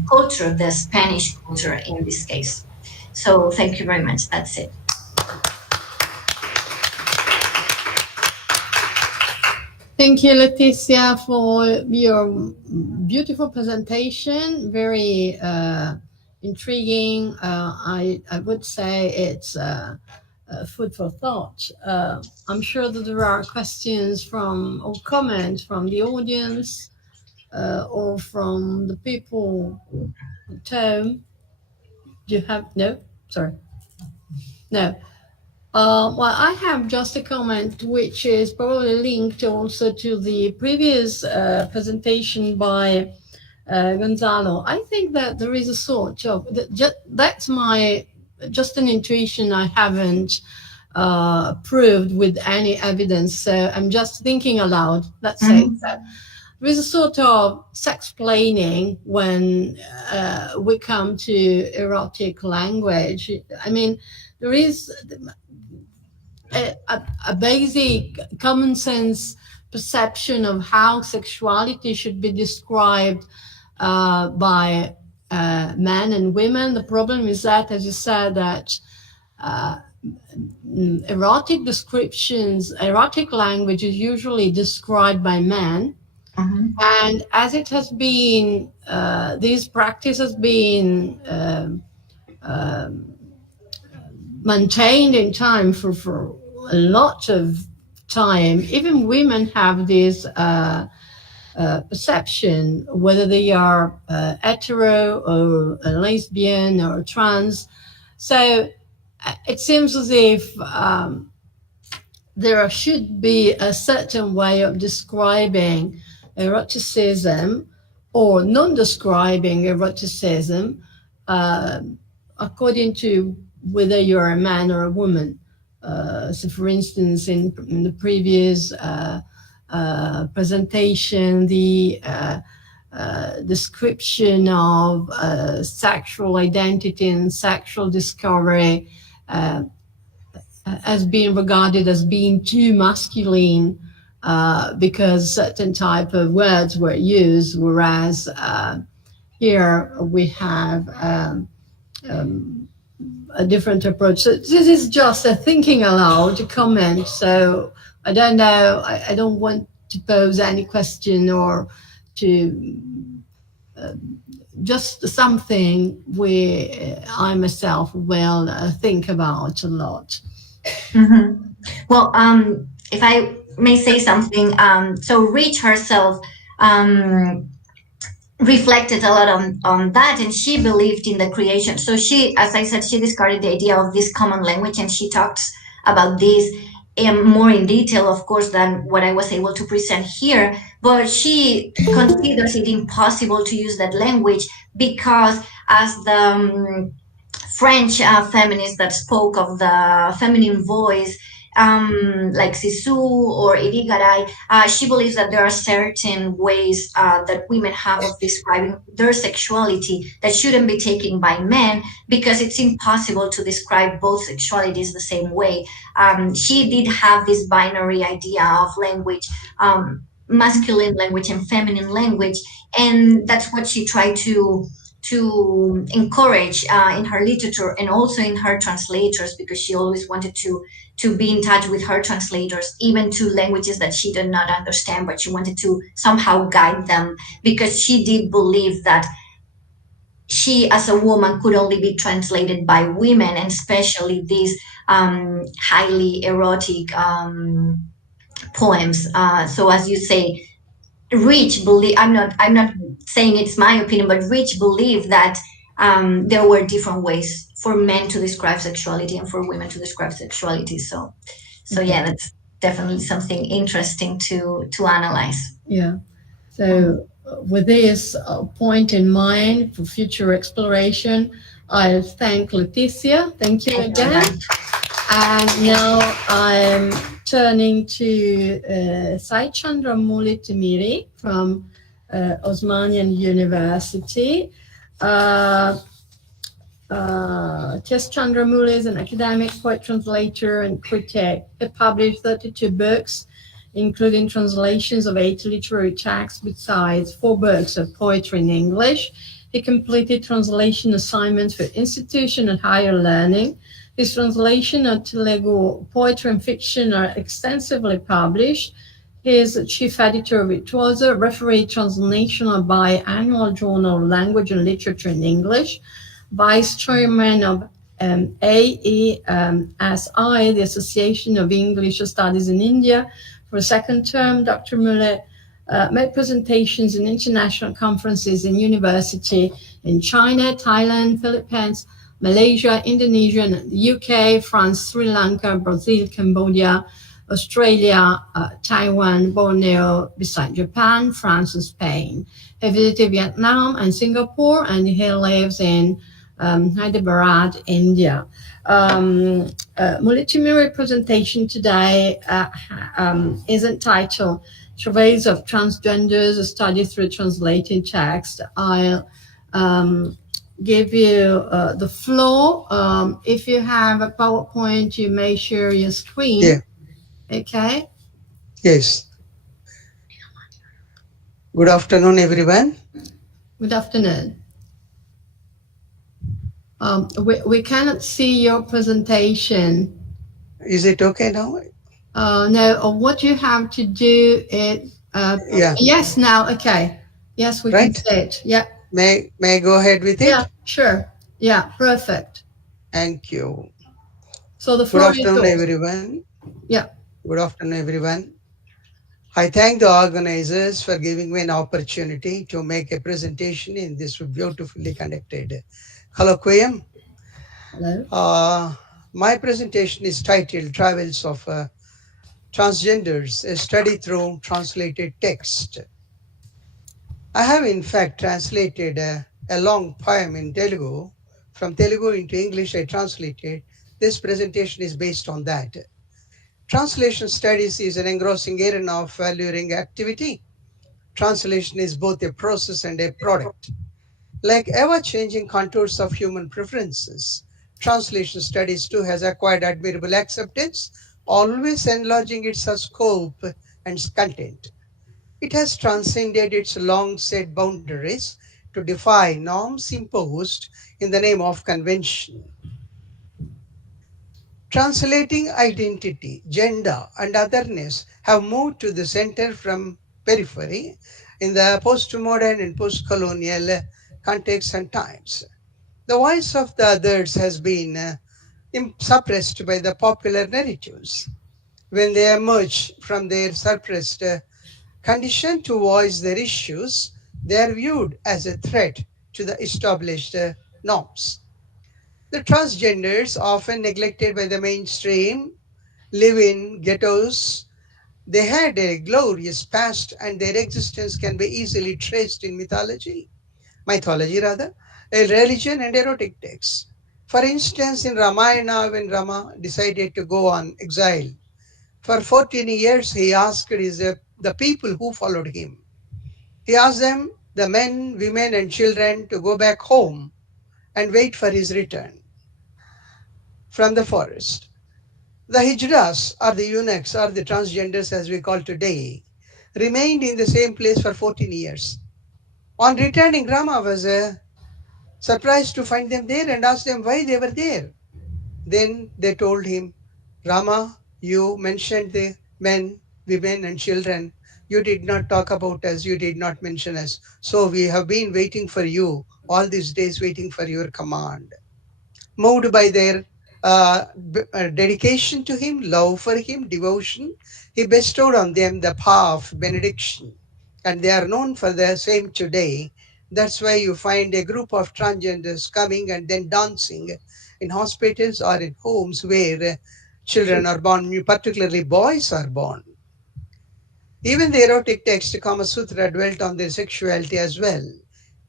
culture, the Spanish culture in this case. So thank you very much. That's it. Thank you, Leticia, for your beautiful presentation. Very intriguing. I would say it's food for thought. I'm sure that there are questions from or comments from the audience or from the people at home. Do you have no? Sorry, no. Well, I have just a comment which is probably linked also to the previous presentation by Gonzalo. I think that there is a sort of that's my just an intuition. I haven't proved with any evidence, so I'm just thinking aloud. Let's say that there is a sort of sex-plaining when we come to erotic language. I mean, there is a basic common sense perception of how sexuality should be described by men and women. The problem is that, as you said, that erotic descriptions, erotic language is usually described by men. And as it has been, this practice has been maintained in time for a lot of time. Even women have this perception, whether they are hetero or lesbian or trans. So it seems as if there should be a certain way of describing eroticism or non-describing eroticism according to whether you're a man or a woman. So for instance, in the previous presentation, the description of sexual identity and sexual discovery has been regarded as being too masculine because certain type of words were used, whereas here we have a different approach. So this is just a thinking aloud comment. So I don't know. I don't want to pose any question or to just something where I myself will think about a lot. Well, if I may say something, so Rich herself reflected a lot on that, and she believed in the creation. So she, as I said, she discarded the idea of this common language, and she talks about this more in detail, of course, than what I was able to present here. But she considers it impossible to use that language because, as the French feminist that spoke of the feminine voice, like Sisu or Irigaray, she believes that there are certain ways that women have of describing their sexuality that shouldn't be taken by men because it's impossible to describe both sexualities the same way. She did have this binary idea of language, masculine language and feminine language, and that's what she tried to encourage in her literature and also in her translators, because she always wanted to be in touch with her translators, even to languages that she did not understand, but she wanted to somehow guide them, because she did believe that she as a woman could only be translated by women, and especially these highly erotic poems. So as you say, Rich believe, I'm not saying it's my opinion, but Rich believed that there were different ways for men to describe sexuality and for women to describe sexuality. So yeah, that's definitely something interesting to analyze. Yeah. So with this point in mind for future exploration, I'll thank Leticia. Thank you Thank you very again. much. And now I'm turning to Sai Chandramuli Timiri from Osmanian University. Uh, Tes Chandramuli is an academic poet, translator, and critic. He published 32 books, including translations of 8 literary texts, besides 4 books of poetry in English. He completed translation assignments for institution and higher learning. His translation of Telugu poetry and fiction are extensively published. He is chief editor of Virtuoso, referee translational biannual journal of language and literature in English, vice chairman of AESI, the Association of English Studies in India, for a second term. Dr. Muller made presentations in international conferences in university in China, Thailand, Philippines, Malaysia, Indonesia, and the UK, France, Sri Lanka, Brazil, Cambodia, Australia, Taiwan, Borneo, beside Japan, France, and Spain. He visited Vietnam and Singapore, and he lives in Hyderabad, India. Mulitimiri presentation today is entitled Travails of Transgenders, a Study Through Translating Text. I'll give you the floor. If you have a PowerPoint, you may share your screen. Yeah. Okay. Yes. Good afternoon, everyone. Good afternoon. We cannot see your presentation. Is it okay now? No, what you have to do is, Yeah. yes, now, okay. Yes, we can Right. see it. Yeah, May I go ahead with it? yeah, sure. Yeah, perfect. Thank you. So the Good floor is afternoon, yours. everyone. Yeah. Good afternoon, everyone. I thank the organizers for giving me an opportunity to make a presentation in this beautifully conducted colloquium. Hello. My presentation is titled Travels of Transgenders, a study through translated text. I have in fact translated a long poem in Telugu. From Telugu into English, I translated. This presentation is based on that. Translation studies is an engrossing area of alluring activity. Translation is both a process and a product. Like ever-changing contours of human preferences, translation studies too has acquired admirable acceptance, always enlarging its scope and content. It has transcended its long-set boundaries to defy norms imposed in the name of convention. Translating identity, gender, and otherness have moved to the center from periphery in the postmodern and post-colonial contexts and times. The voice of the others has been suppressed by the popular narratives. When they emerge from their suppressed condition to voice their issues, they are viewed as a threat to the established norms. The transgenders, often neglected by the mainstream, live in ghettos. They had a glorious past, and their existence can be easily traced in mythology rather, a religion and erotic texts. For instance, in Ramayana, when Rama decided to go on exile, for 14 years he asked the people who followed him. He asked them, the men, women, and children, to go back home and wait for his return from the forest. The hijras, or the eunuchs, or the transgenders as we call today, remained in the same place for 14 years. On returning, Rama was surprised to find them there and asked them why they were there. Then they told him, Rama, you mentioned the men, women, and children. You did not talk about us, you did not mention us. So we have been waiting for you all these days, waiting for your command. Moved by their dedication to him, love for him, devotion, he bestowed on them the power of benediction. And they are known for the same today. That's why you find a group of transgenders coming and then dancing in hospitals or in homes where children are born, particularly boys are born. Even the erotic text Kama Sutra dwelt on their sexuality as well.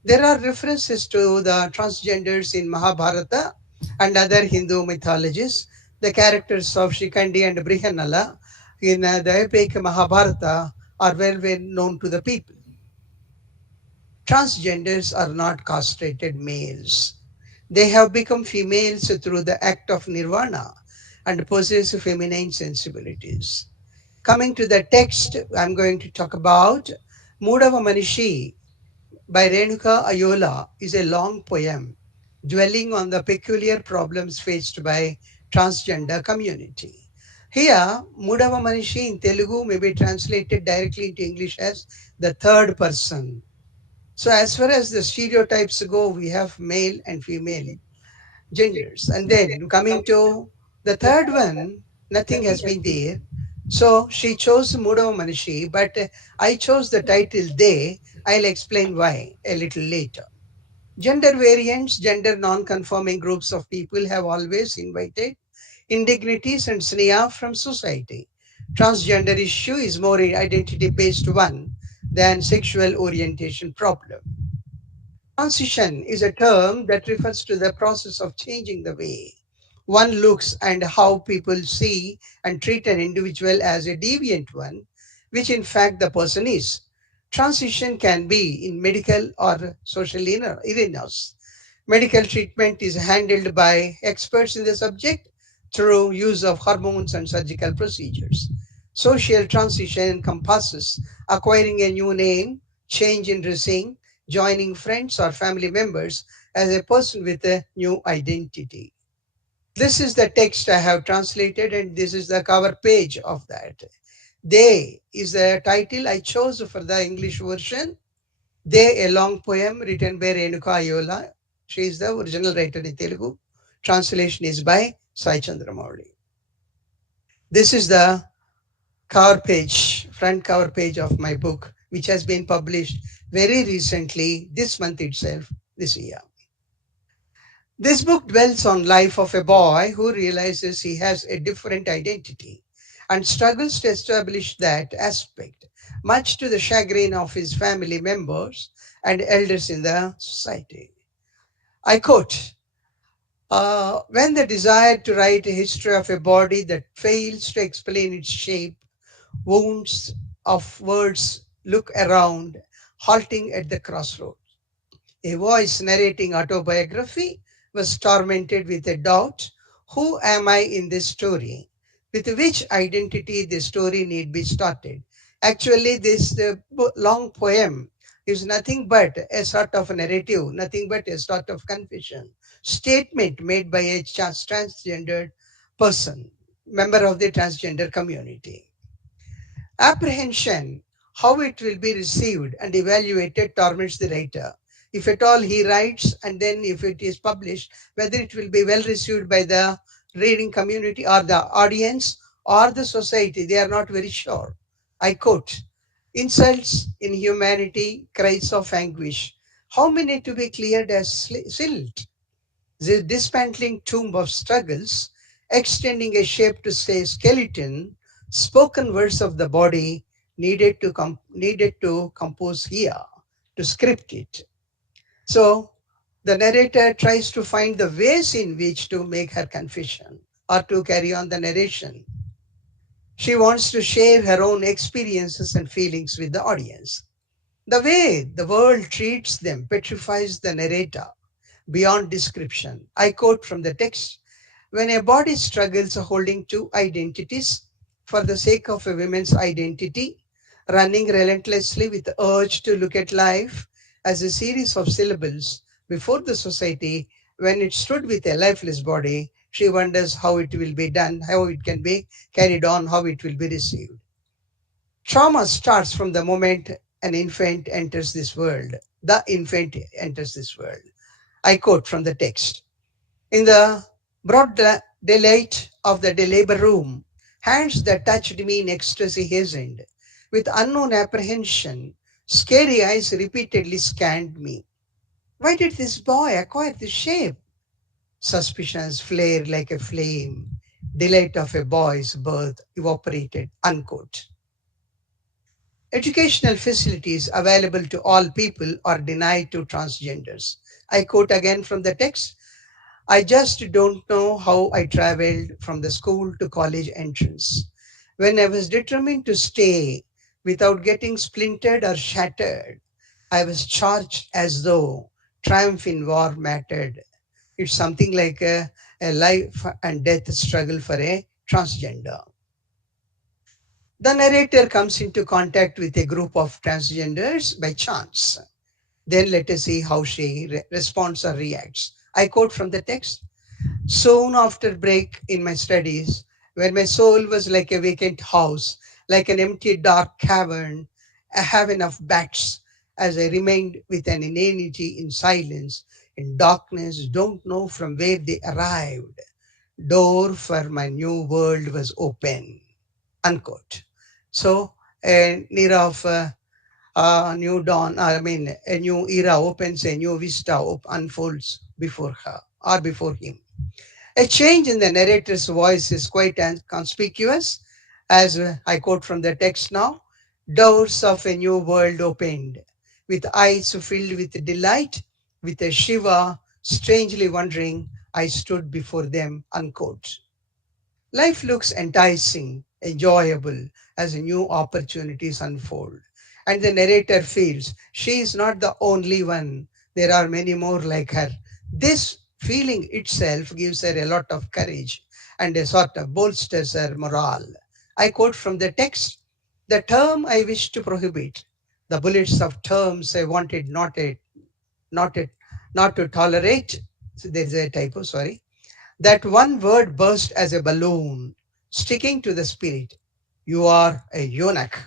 There are references to the transgenders in Mahabharata and other Hindu mythologies. The characters of Shikandi and Brihanala in the epic Mahabharata are well known to the people. Transgenders are not castrated males. They have become females through the act of nirvana and possess feminine sensibilities. Coming to the text, I'm going to talk about Mudava Manishi by Renuka Ayola is a long poem dwelling on the peculiar problems faced by transgender community. Here, Mudava Manishi in Telugu may be translated directly into English as the third person. So as far as the stereotypes go, we have male and female genders. And then coming to the third one, nothing has been there. So she chose Mudava Manishi, but I chose the title They. I'll explain why a little later. Gender variants, gender non-conforming groups of people have always invited indignities and sneer from society. Transgender issue is more identity-based one than sexual orientation problem. Transition is a term that refers to the process of changing the way one looks and how people see and treat an individual as a deviant one, which in fact the person is. Transition can be in medical or social arenas. Medical treatment is handled by experts in the subject through use of hormones and surgical procedures. Social transition encompasses acquiring a new name, change in dressing, joining friends or family members as a person with a new identity. This is the text I have translated, and this is the cover page of that. They is the title I chose for the English version. They, a long poem written by Renuka Ayola. She is the original writer in Telugu. Translation is by Sai Chandramouli. This is the cover page, front cover page of my book, which has been published very recently, this month itself, this year. This book dwells on life of a boy who realizes he has a different identity and struggles to establish that aspect, much to the chagrin of his family members and elders in the society. I quote, when the desire to write a history of a body that fails to explain its shape, wounds of words look around, halting at the crossroads. A voice narrating autobiography was tormented with a doubt, who am I in this story? With which identity the story need be started? Actually, this long poem is nothing but a sort of narrative, nothing but a sort of confession, statement made by a transgendered person, member of the transgender community. Apprehension, how it will be received and evaluated, torments the writer. If at all he writes, and then if it is published, whether it will be well received by the reading community or the audience or the society, they are not very sure. I quote, insults, inhumanity, cries of anguish. How many to be cleared as silt? The dismantling tomb of struggles, extending a shape to say skeleton, spoken words of the body needed to compose here, to script it. So the narrator tries to find the ways in which to make her confession or to carry on the narration. She wants to share her own experiences and feelings with the audience. The way the world treats them petrifies the narrator beyond description. I quote from the text, when a body struggles holding two identities for the sake of a woman's identity, running relentlessly with the urge to look at life as a series of syllables before the society, when it stood with a lifeless body, she wonders how it will be done, how it can be carried on, how it will be received. Trauma starts from the moment an infant enters this world. The infant enters this world. I quote from the text. In the broad daylight of the labor room, hands that touched me in ecstasy hastened. With unknown apprehension, scary eyes repeatedly scanned me. Why did this boy acquire this shape? Suspicions flared like a flame. Delight of a boy's birth evaporated. Unquote. Educational facilities available to all people are denied to transgenders. I quote again from the text. I just don't know how I traveled from the school to college entrance. When I was determined to stay without getting splintered or shattered, I was charged as though triumph in war mattered. It's something like a life and death struggle for a transgender. The narrator comes into contact with a group of transgenders by chance. Then let us see how she responds or reacts. I quote from the text. Soon after break in my studies, when my soul was like a vacant house, like an empty dark cavern, a heaven of bats, as I remained with an inanity in silence, in darkness, don't know from where they arrived. Door for my new world was open. Unquote. So, an era of new dawn, I mean, a new era opens, a new vista unfolds before her or before him. A change in the narrator's voice is quite conspicuous, as I quote from the text now. Doors of a new world opened, with eyes filled with delight, with a shiver, strangely wondering, I stood before them, unquote. Life looks enticing, enjoyable as new opportunities unfold. And the narrator feels she is not the only one. There are many more like her. This feeling itself gives her a lot of courage and a sort of bolsters her morale. I quote from the text. The term I wish to prohibit, the bullets of terms I wanted not a, not to tolerate. So there is a typo, sorry. That one word burst as a balloon, sticking to the spirit. You are a eunuch.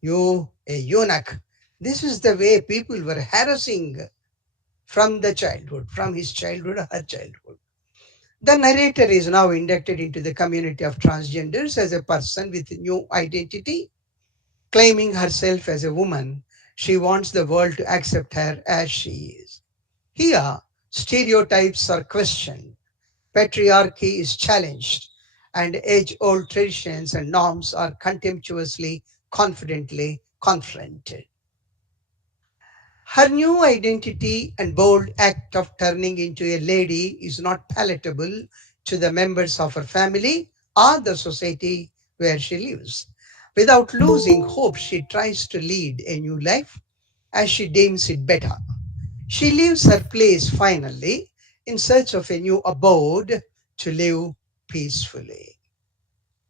You a eunuch. This is the way people were harassing from the childhood, from his childhood or her childhood. The narrator is now inducted into the community of transgenders as a person with new identity, claiming herself as a woman. She wants the world to accept her as she is. Here, stereotypes are questioned, patriarchy is challenged, and age old traditions and norms are contemptuously, confidently confronted. Her new identity and bold act of turning into a lady is not palatable to the members of her family or the society where she lives. Without losing hope, she tries to lead a new life as she deems it better. She leaves her place finally in search of a new abode to live peacefully.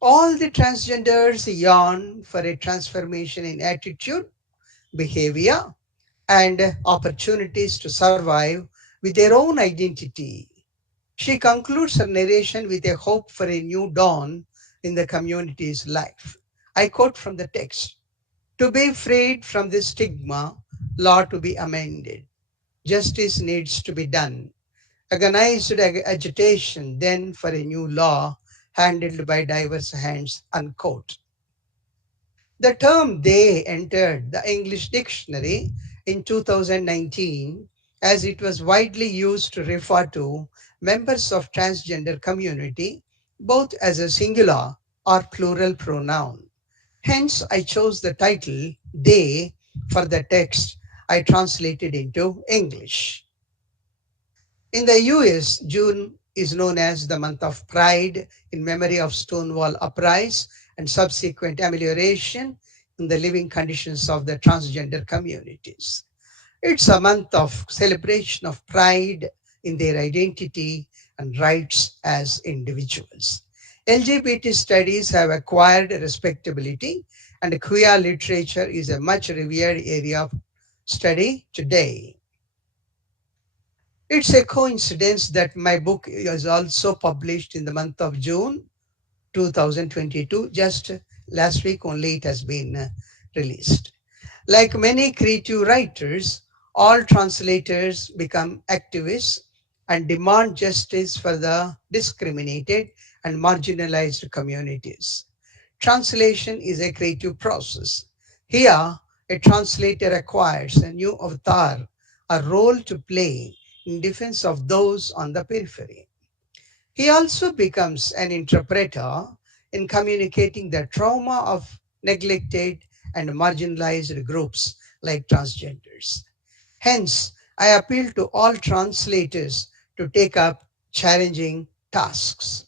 All the transgenders yearn for a transformation in attitude, behavior, and opportunities to survive with their own identity. She concludes her narration with a hope for a new dawn in the community's life. I quote from the text. To be freed from this stigma, law to be amended. Justice needs to be done. Organized agitation then for a new law handled by diverse hands, unquote. The term they entered the English dictionary in 2019 as it was widely used to refer to members of transgender community both as a singular or plural pronoun. Hence, I chose the title they for the text I translated into English. In the US, June is known as the month of pride in memory of Stonewall Uprising and subsequent amelioration in the living conditions of the transgender communities. It's a month of celebration of pride in their identity and rights as individuals. LGBT studies have acquired respectability, and queer literature is a much revered area of study today. It's a coincidence that my book is also published in the month of June 2022. Just last week only it has been released. Like many creative writers, all translators become activists and demand justice for the discriminated and marginalized communities. Translation is a creative process. Here, a translator acquires a new avatar, a role to play in defense of those on the periphery. He also becomes an interpreter in communicating the trauma of neglected and marginalized groups like transgenders. Hence, I appeal to all translators to take up challenging tasks.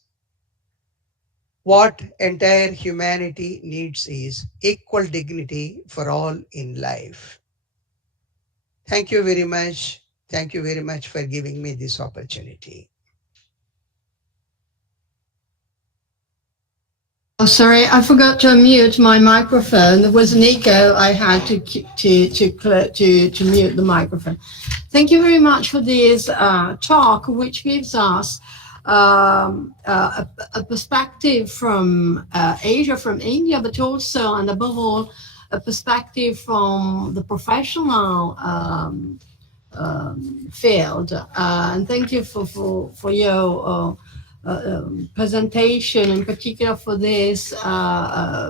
What entire humanity needs is equal dignity for all in life. Thank you very much. Thank you very much for giving me this opportunity. Oh, sorry, I forgot to unmute my microphone. There was an echo. I had to mute the microphone. Thank you very much for this talk, which gives us a perspective from Asia, from India, but also and above all a perspective from the professional field. And thank you for your presentation, in particular for this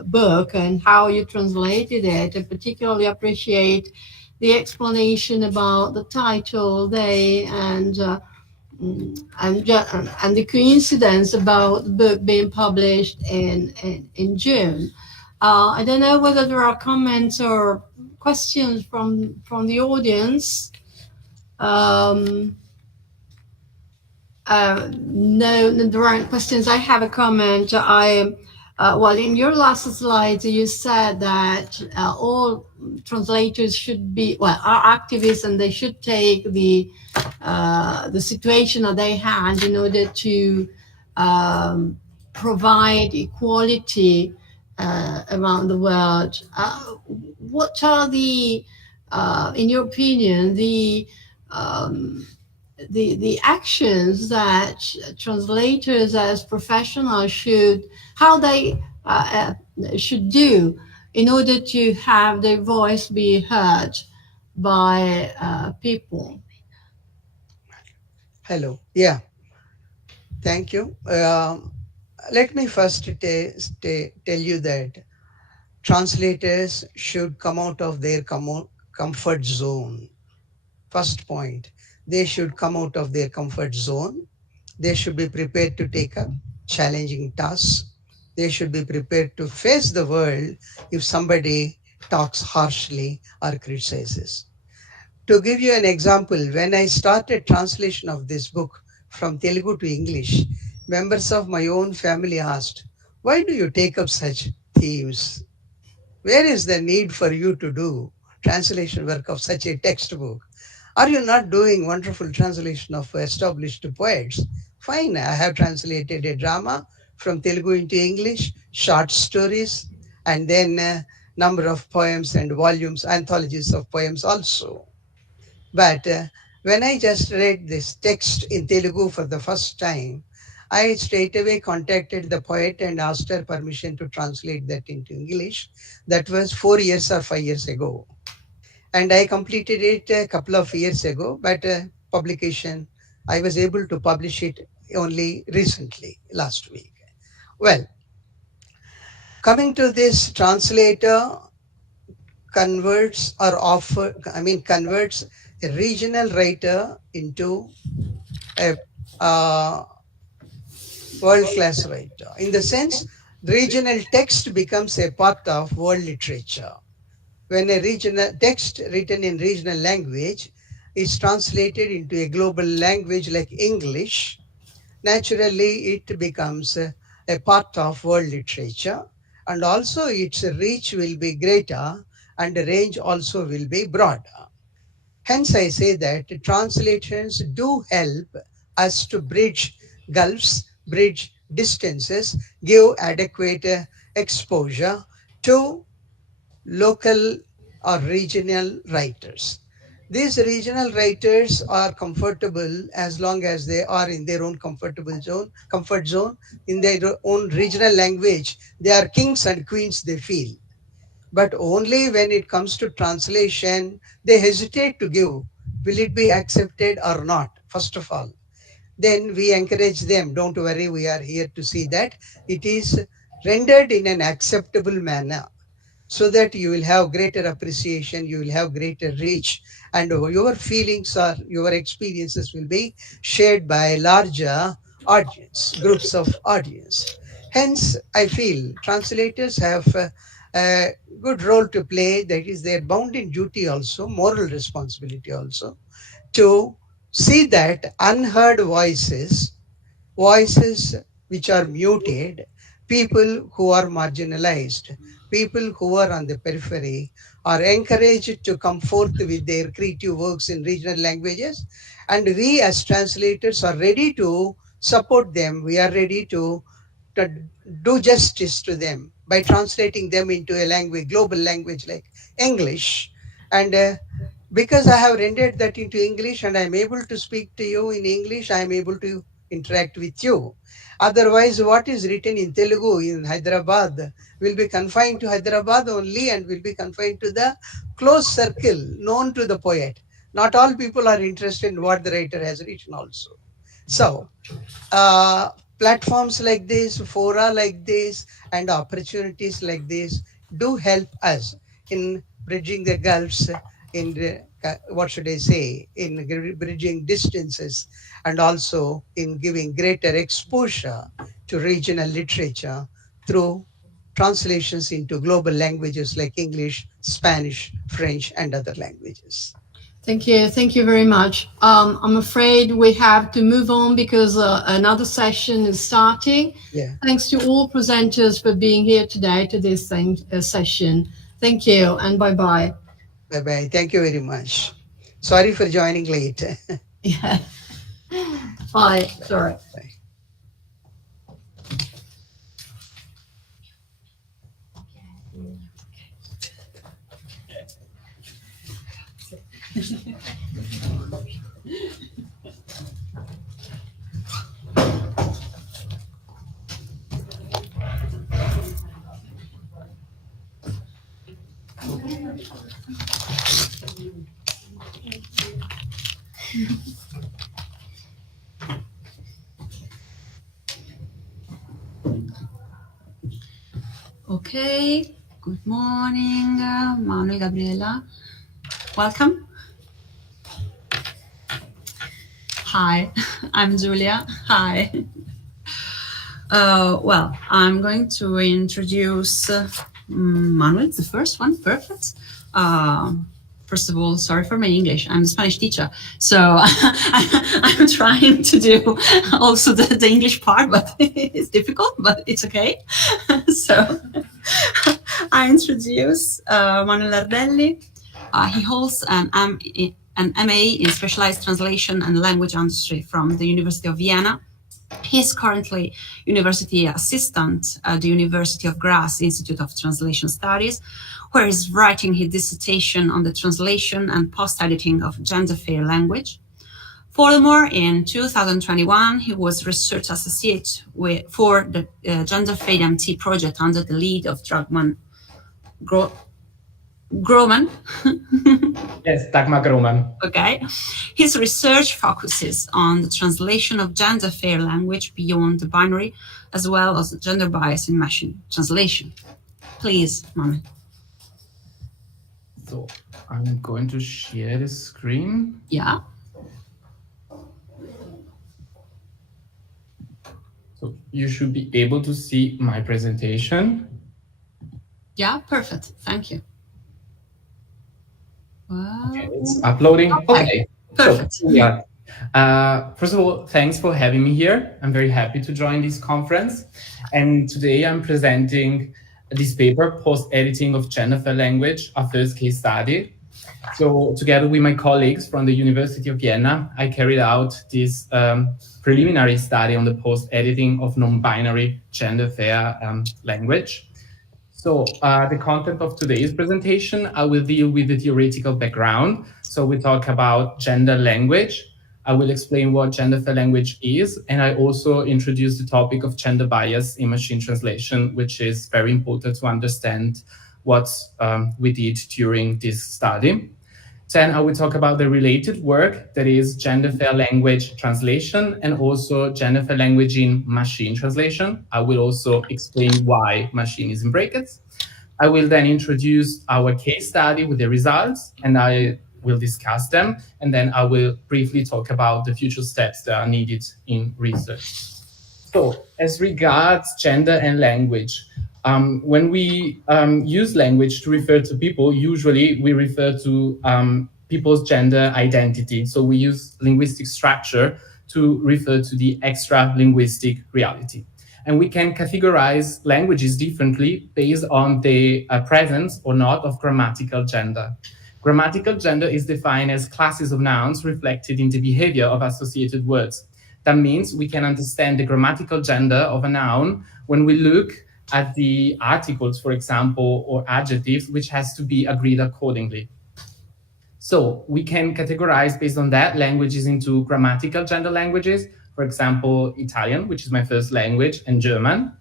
book and how you translated it. I particularly appreciate the explanation about the title, they, and the coincidence about the book being published in June. I don't know whether there are comments or questions from the audience. No, there aren't questions. I have a comment. Well, in your last slide, you said that all translators should be, well, are activists, and they should take the situation that they had in order to provide equality around the world. What are the, in your opinion, the actions that translators as professionals should, how they should do in order to have their voice be heard by people? Hello. Yeah, thank you. Let me first tell you that translators should come out of their comfort zone. First point, they should come out of their comfort zone. They should be prepared to take up challenging tasks. They should be prepared to face the world if somebody talks harshly or criticizes. To give you an example, when I started translation of this book from Telugu to English, members of my own family asked, "Why do you take up such themes? Where is the need for you to do translation work of such a textbook? Are you not doing wonderful translation of established poets?" Fine, I have translated a drama from Telugu into English, short stories, and then a number of poems and volumes, anthologies of poems also. But when I just read this text in Telugu for the first time, I straight away contacted the poet and asked her permission to translate that into English. That was 4 years or 5 years ago. And I completed it a couple of years ago, but publication, I was able to publish it only recently, last week. Well, coming to this, translator converts a regional writer into a uh, world-class writer. In the sense, regional text becomes a part of world literature. When a regional text written in regional language is translated into a global language like English, naturally it becomes a part of world literature, and also its reach will be greater and the range also will be broader. Hence, I say that translations do help us to bridge gulfs, bridge distances, give adequate exposure to local or regional writers. These regional writers are comfortable as long as they are in their own comfort zone, in their own regional language. They are kings and queens, they feel. But only when it comes to translation, they hesitate to give. Will it be accepted or not, first of all? Then we encourage them, don't worry, we are here to see that it is rendered in an acceptable manner, so that you will have greater appreciation, you will have greater reach, and your feelings or your experiences will be shared by larger audience, groups of audience. Hence, I feel translators have a good role to play. That is their bounden duty also, moral responsibility also, to see that unheard voices which are muted, people who are marginalized, people who are on the periphery are encouraged to come forth with their creative works in regional languages. And we as translators are ready to support them. We are ready to do justice to them by translating them into a language, global language like English. And because I have rendered that into English and I'm able to speak to you in English, I'm able to interact with you. Otherwise, what is written in Telugu in Hyderabad will be confined to Hyderabad only and will be confined to the close circle known to the poet. Not all people are interested in what the writer has written also. So, uh, platforms like this, fora like this, and opportunities like this do help us in bridging the gulfs, in what should I say, in bridging distances, and also in giving greater exposure to regional literature through translations into global languages like English, Spanish, French, and other languages. Thank you. Thank you very much. I'm afraid we have to move on because another session is starting. Yeah. Thanks to all presenters for being here today to this session. Thank you and bye-bye. Bye-bye. Thank you very much. Sorry for joining late. Yeah. Bye. Sorry. Bye. Okay, good morning, Manu, Gabriela. Welcome. Hi, I'm Julia. Hi. Well, I'm going to introduce Manuel, the first one. Perfect. First of all, sorry for my English. I'm a Spanish teacher, so I'm trying to do also the English part, but it's difficult, but it's okay. So I introduce Manuel Ardelli. He holds an MA in Specialized Translation and Language Industry from the University of Vienna. He is currently University Assistant at the University of Graz Institute of Translation Studies, where he's writing his dissertation on the translation and post-editing of gender-fair language. Furthermore, in 2021, he was research associate for the gender-fair MT project under the lead of Dragman Groman. Yes, Dagmar Groman. Okay. His research focuses on the translation of gender-fair language beyond the binary, as well as gender bias in machine translation. Please, Manu. So I'm going to share the screen. Yeah. So you should be able to see my presentation. Yeah, perfect. Thank you. Wow. Okay, it's uploading. Okay. Perfect. So, yeah. First of all, thanks for having me here. I'm very happy to join this conference. And today I'm presenting this paper, Post-Editing of Gender-Fair Language, our first case study. So together with my colleagues from the University of Vienna, I carried out this preliminary study on the post-editing of non-binary gender-fair language. So the content of today's presentation, I will deal with the theoretical background. So we talk about gender language. I will explain what gender-fair language is, and I also introduce the topic of gender bias in machine translation, which is very important to understand what we did during this study. Then I will talk about the related work, that is gender-fair language translation and also gender-fair language in machine translation. I will also explain why machine is in brackets. I will then introduce our case study with the results, and I will discuss them. And then I will briefly talk about the future steps that are needed in research. So as regards gender and language, When we use language to refer to people, usually we refer to people's gender identity. So we use linguistic structure to refer to the extra linguistic reality. And we can categorize languages differently based on the presence or not of grammatical gender. Grammatical gender is defined as classes of nouns reflected in the behavior of associated words. That means we can understand the grammatical gender of a noun when we look at the articles, for example, or adjectives, which has to be agreed accordingly. So we can categorize based on that languages into grammatical gender languages, for example, Italian, which is my first language, and German.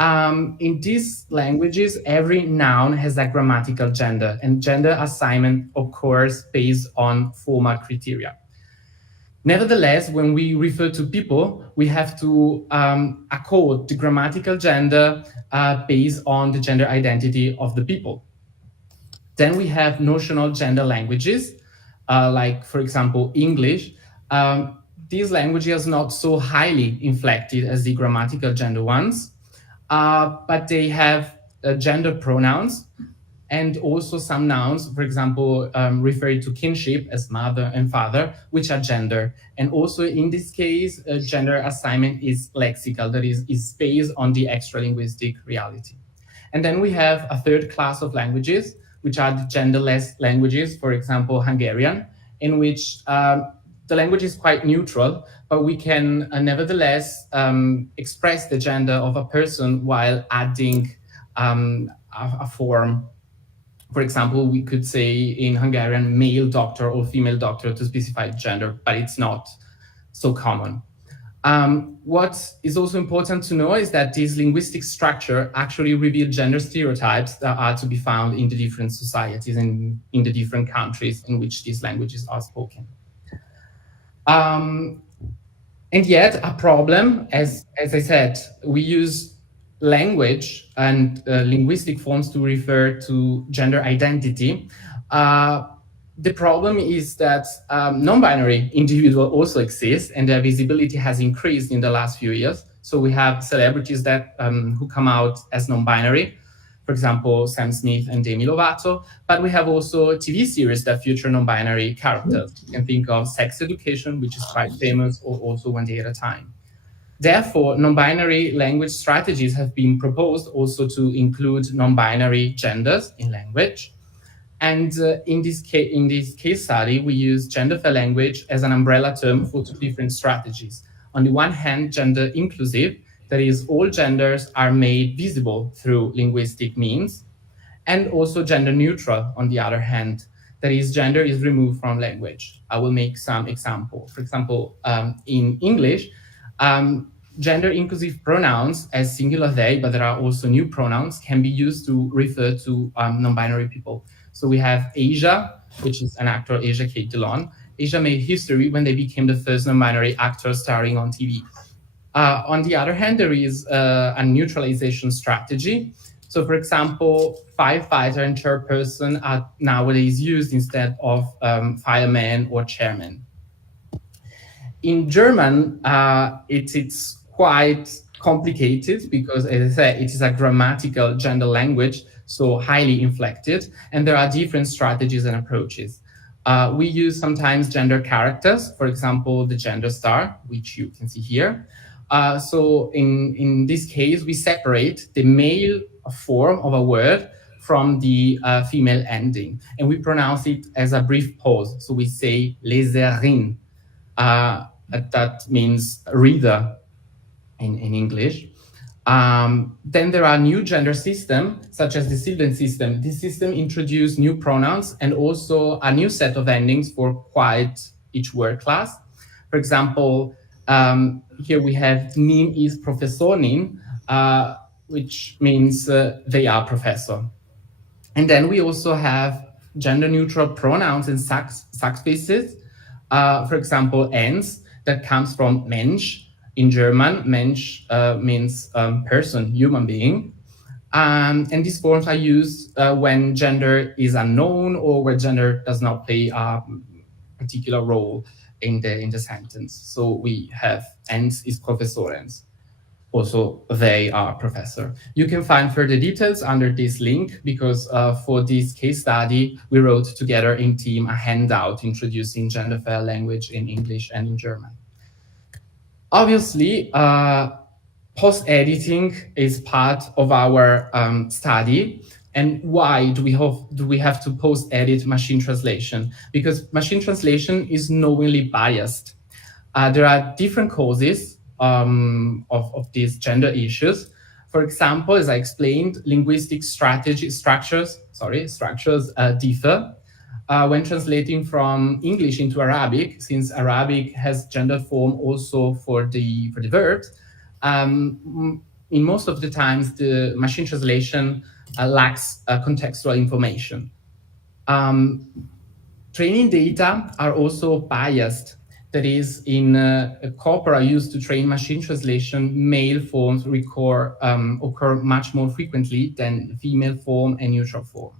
In these languages, every noun has a grammatical gender, and gender assignment occurs based on formal criteria. Nevertheless, when we refer to people, we have to accord the grammatical gender based on the gender identity of the people. Then we have notional gender languages, like, for example, English. These languages are not so highly inflected as the grammatical gender ones, but they have gender pronouns and also some nouns, for example, referring to kinship as mother and father, which are gender. And also in this case, gender assignment is lexical, that is based on the extra-linguistic reality. And then we have a third class of languages, which are the genderless languages, for example, Hungarian, in which the language is quite neutral, but we can nevertheless express the gender of a person while adding a form. For example, we could say in Hungarian male doctor or female doctor to specify gender, but it's not so common. What is also important to know is that this linguistic structure actually reveals gender stereotypes that are to be found in the different societies and in the different countries in which these languages are spoken. And yet a problem, as I said, we use language and linguistic forms to refer to gender identity. The problem is that non-binary individuals also exist, and their visibility has increased in the last few years. So we have celebrities that who come out as non-binary, for example, Sam Smith and Demi Lovato, but we have also TV series that feature non-binary characters. You can think of Sex Education, which is quite famous, or also One Day at a Time. Therefore, non-binary language strategies have been proposed also to include non-binary genders in language. And in this case study, we use gender-fair language as an umbrella term for two different strategies. On the one hand, gender inclusive, that is, all genders are made visible through linguistic means, and also gender neutral, on the other hand, that is, gender is removed from language. I will make some examples. For example, in English, gender inclusive pronouns as singular they, but there are also new pronouns, can be used to refer to non-binary people. So we have Asia, which is an actor, Asia Kate Dillon. Asia made history when they became the first non-binary actor starring on TV. On the other hand, there is a neutralization strategy. So for example, firefighter and chairperson are nowadays used instead of fireman or chairman. In German, it's quite complicated because, as I said, it is a grammatical gender language, so highly inflected, and there are different strategies and approaches. We use sometimes gender characters, for example, the gender star, which you can see here. So in this case, we separate the male form of a word from the female ending, and we pronounce it as a brief pause. So we say leserin. That means reader in English. Then there are new gender systems, such as the Silden system. This system introduced new pronouns and also a new set of endings for quite each word class. For example, here we have nin is professorin, which means they are professor. And then we also have gender neutral pronouns and subspaces. For example, ens, that comes from Mensch. In German, Mensch means person, human being. And these forms are used when gender is unknown or where gender does not play a particular role in the sentence. So we have ens is professorens. also they are professor. You can find further details under this link because for this case study, we wrote together in team a handout introducing gender fair language in English and in German. Obviously, post-editing is part of our study. And why do we have to post-edit machine translation? Because machine translation is knowingly biased. There are different causes of these gender issues. For example, as I explained, linguistic structures differ. When translating from English into Arabic, since Arabic has gendered form also for the verbs, in most of the times the machine translation lacks contextual information. Training data are also biased. That is, in corpora used to train machine translation, male forms occur much more frequently than female form and neutral form.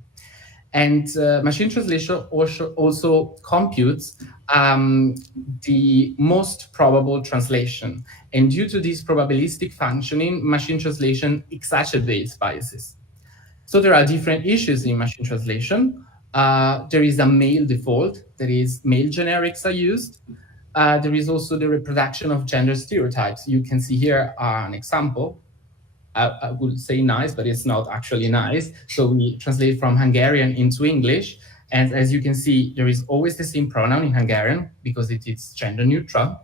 And machine translation also computes the most probable translation. And due to this probabilistic functioning, machine translation exacerbates biases. So there are different issues in machine translation. There is a male default, that is, male generics are used. There is also the reproduction of gender stereotypes. You can see here an example. I would say nice, but it's not actually nice. So we translate from Hungarian into English. And as you can see, there is always the same pronoun in Hungarian because it is gender neutral.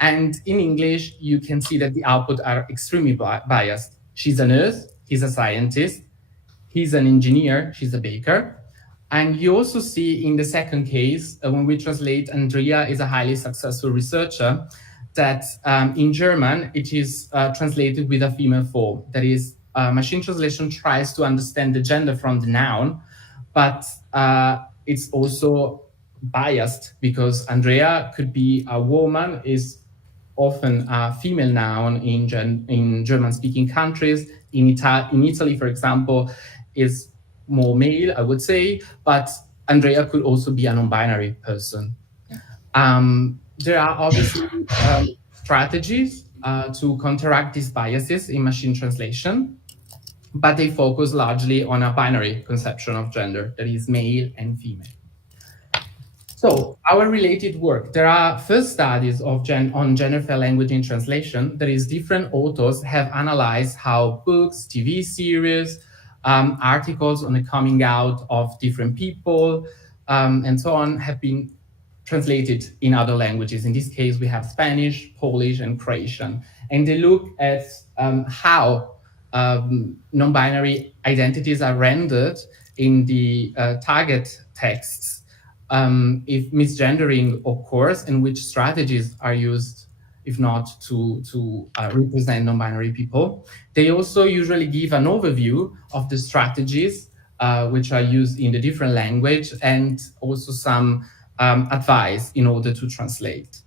And in English, you can see that the output are extremely biased. She's a nurse, he's a scientist, he's an engineer, she's a baker. And you also see in the second case, when we translate Andrea is a highly successful researcher, that in German, it is translated with a female form. That is, machine translation tries to understand the gender from the noun, but it's also biased because Andrea could be a woman, is often a female noun in German-speaking countries. In Italy, for example, is more male, I would say, but Andrea could also be a non-binary person. There are obviously strategies to counteract these biases in machine translation, but they focus largely on a binary conception of gender, that is male and female. So our related work, there are first studies on gender fair language in translation. That is, different authors have analyzed how books, TV series, articles on the coming out of different people, and so on have been translated in other languages. In this case, we have Spanish, Polish, and Croatian. And they look at how non-binary identities are rendered in the target texts, if misgendering occurs, and which strategies are used, if not to represent non-binary people. They also usually give an overview of the strategies which are used in the different language, and also some advice in order to translate.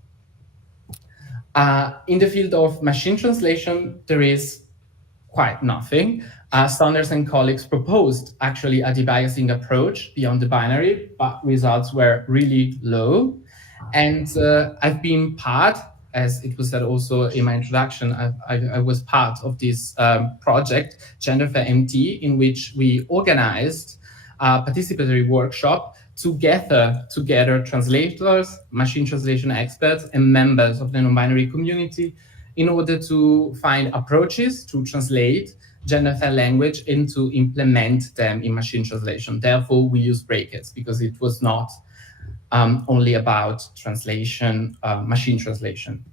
In the field of machine translation, there is quite nothing. Saunders and colleagues proposed actually a debiasing approach beyond the binary, but results were really low. And I've been part, as it was said also in my introduction, I was part of this project, Gender Fair MT, in which we organized a participatory workshop to gather together translators, machine translation experts, and members of the non-binary community in order to find approaches to translate gender fair language and to implement them in machine translation. Therefore, we use brackets because it was not only about translation, machine translation.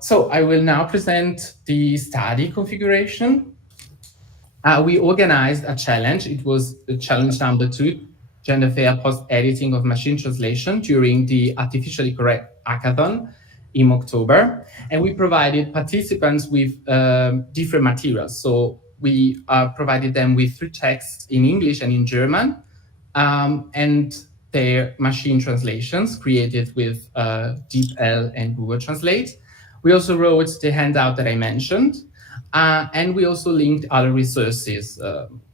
So I will now present the study configuration. We organized a challenge. It was challenge number 2, gender fair post-editing of machine translation during the Artificially Correct Hackathon in October. And we provided participants with different materials. So we provided them with 3 texts in English and in German, and their machine translations created with DeepL and Google Translate. We also wrote the handout that I mentioned, and we also linked other resources,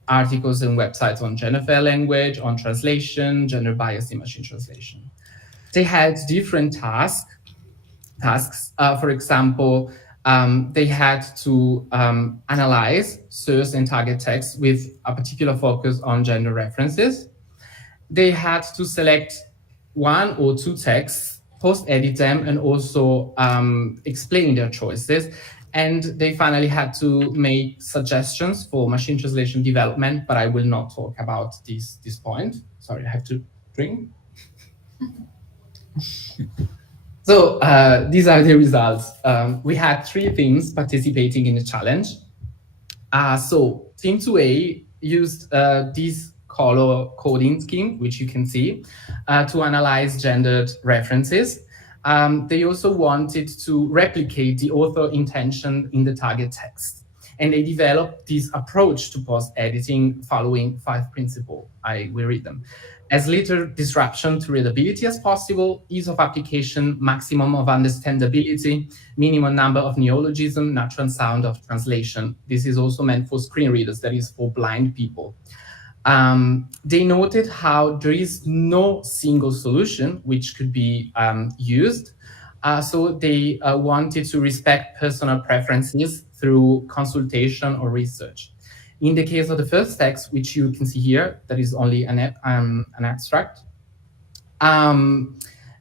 articles and websites on gender fair language, on translation, gender bias in machine translation. They had different tasks. For example, They had to analyze source and target text with a particular focus on gender references. They had to select one or two texts, post-edit them, and also explain their choices. And they finally had to make suggestions for machine translation development, but I will not talk about this point. Sorry, I have to drink. So these are the results. We had 3 teams participating in the challenge. So team 2A used this color coding scheme, which you can see, to analyze gendered references. They also wanted to replicate the author intention in the target text. And they developed this approach to post-editing following 5 principles. I will read them. As little disruption to readability as possible, ease of application, maximum of understandability, minimum number of neologism, natural sound of translation. This is also meant for screen readers, that is for blind people. They noted how there is no single solution which could be used. So they wanted to respect personal preferences through consultation or research. In the case of the first text, which you can see here, that is only an abstract.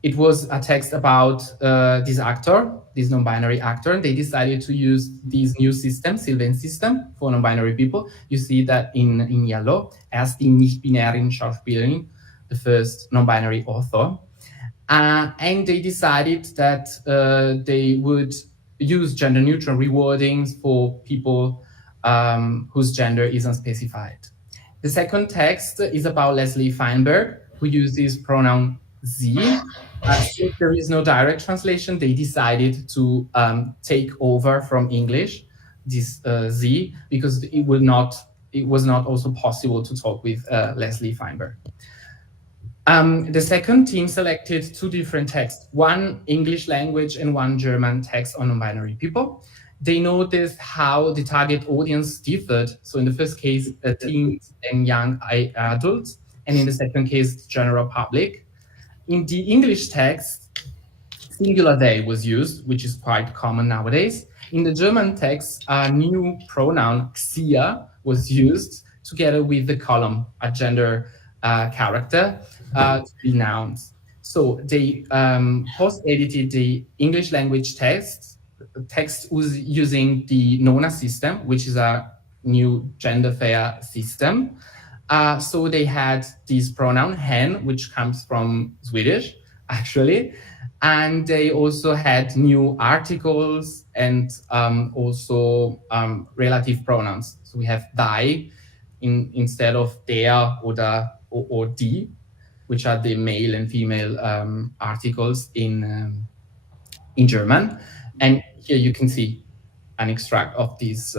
It was a text about this actor, this non-binary actor. They decided to use this new system, Sylvan system, for non-binary people. You see that in yellow, as the nicht-binären Schauspielerin, the first non-binary author. And they decided that they would use gender-neutral rewardings for people whose gender is unspecified. The second text is about Leslie Feinberg, who uses pronoun Z. Since there is no direct translation, they decided to take over from English this Z, because it was not also possible to talk with Leslie Feinberg. The second team selected 2 different texts, one English language and one German text on non-binary people. They noticed how the target audience differed. So in the first case, teens and young adults, and in the second case, general public. In the English text, singular they was used, which is quite common nowadays. In the German text, a new pronoun, xia, was used together with the column, a gender character, to be nouns. So they post-edited the English language text was using the NONA system, which is a new gender fair system. So they had this pronoun hen, which comes from Swedish, actually. And they also had new articles and also relative pronouns. So we have die instead of der or die, which are the male and female articles in German. And here you can see an extract of this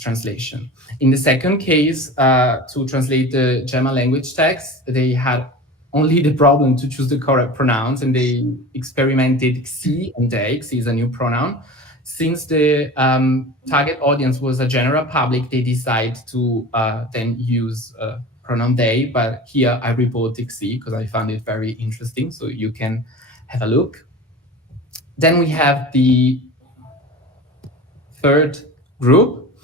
translation. In the second case, to translate the German language text, they had only the problem to choose the correct pronouns, and they experimented xi and they. Xi is a new pronoun. Since the target audience was a general public, they decided to then use pronoun they, but here I report xi because I found it very interesting, so you can have a look. Then we have the third group.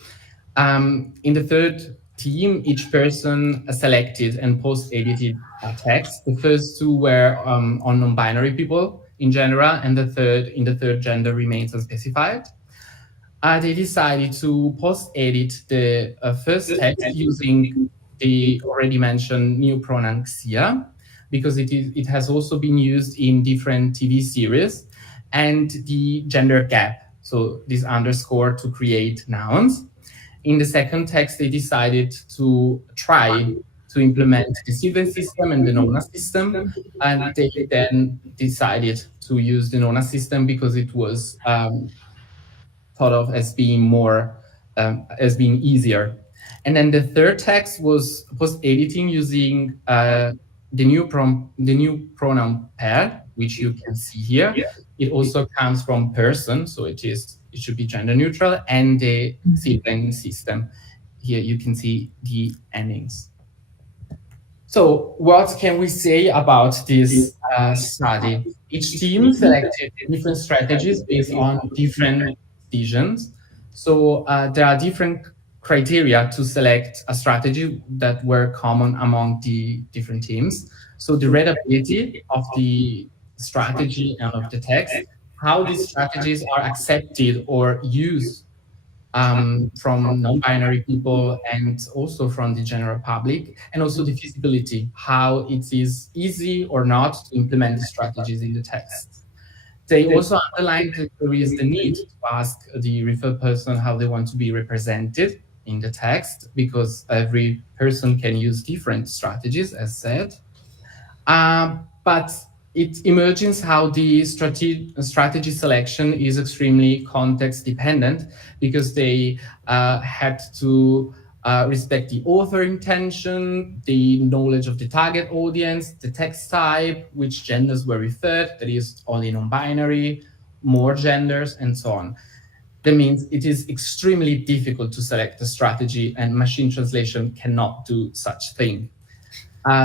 In the third team, each person selected and post-edited a text. The first 2 were on non-binary people in general, and the third gender remains unspecified. They decided to post-edit the first text using the already mentioned new pronoun xia, because it has also been used in different TV series, and the gender gap, so this underscore to create nouns. In the second text, they decided to try to implement the Sylvan system and the NONA system, and they then decided to use the NONA system because it was thought of as being more, as being easier. And then the third text was post-editing using the new pronoun per, which you can see here. It also comes from person, so it should be gender neutral, and the Sylvan system. Here you can see the endings. So what can we say about this study? Each team selected different strategies based on different visions. So there are different criteria to select a strategy that were common among the different teams. So the readability of the strategy and of the text, how these strategies are accepted or used from non-binary people and also from the general public, and also the feasibility, how it is easy or not to implement the strategies in the text. They also underlined that there is the need to ask the referred person how they want to be represented in the text, because every person can use different strategies, as said. But it emerges how the strategy selection is extremely context dependent, because they had to respect the author intention, the knowledge of the target audience, the text type, which genders were referred, that is only non-binary, more genders, and so on. That means it is extremely difficult to select a strategy, and machine translation cannot do such thing.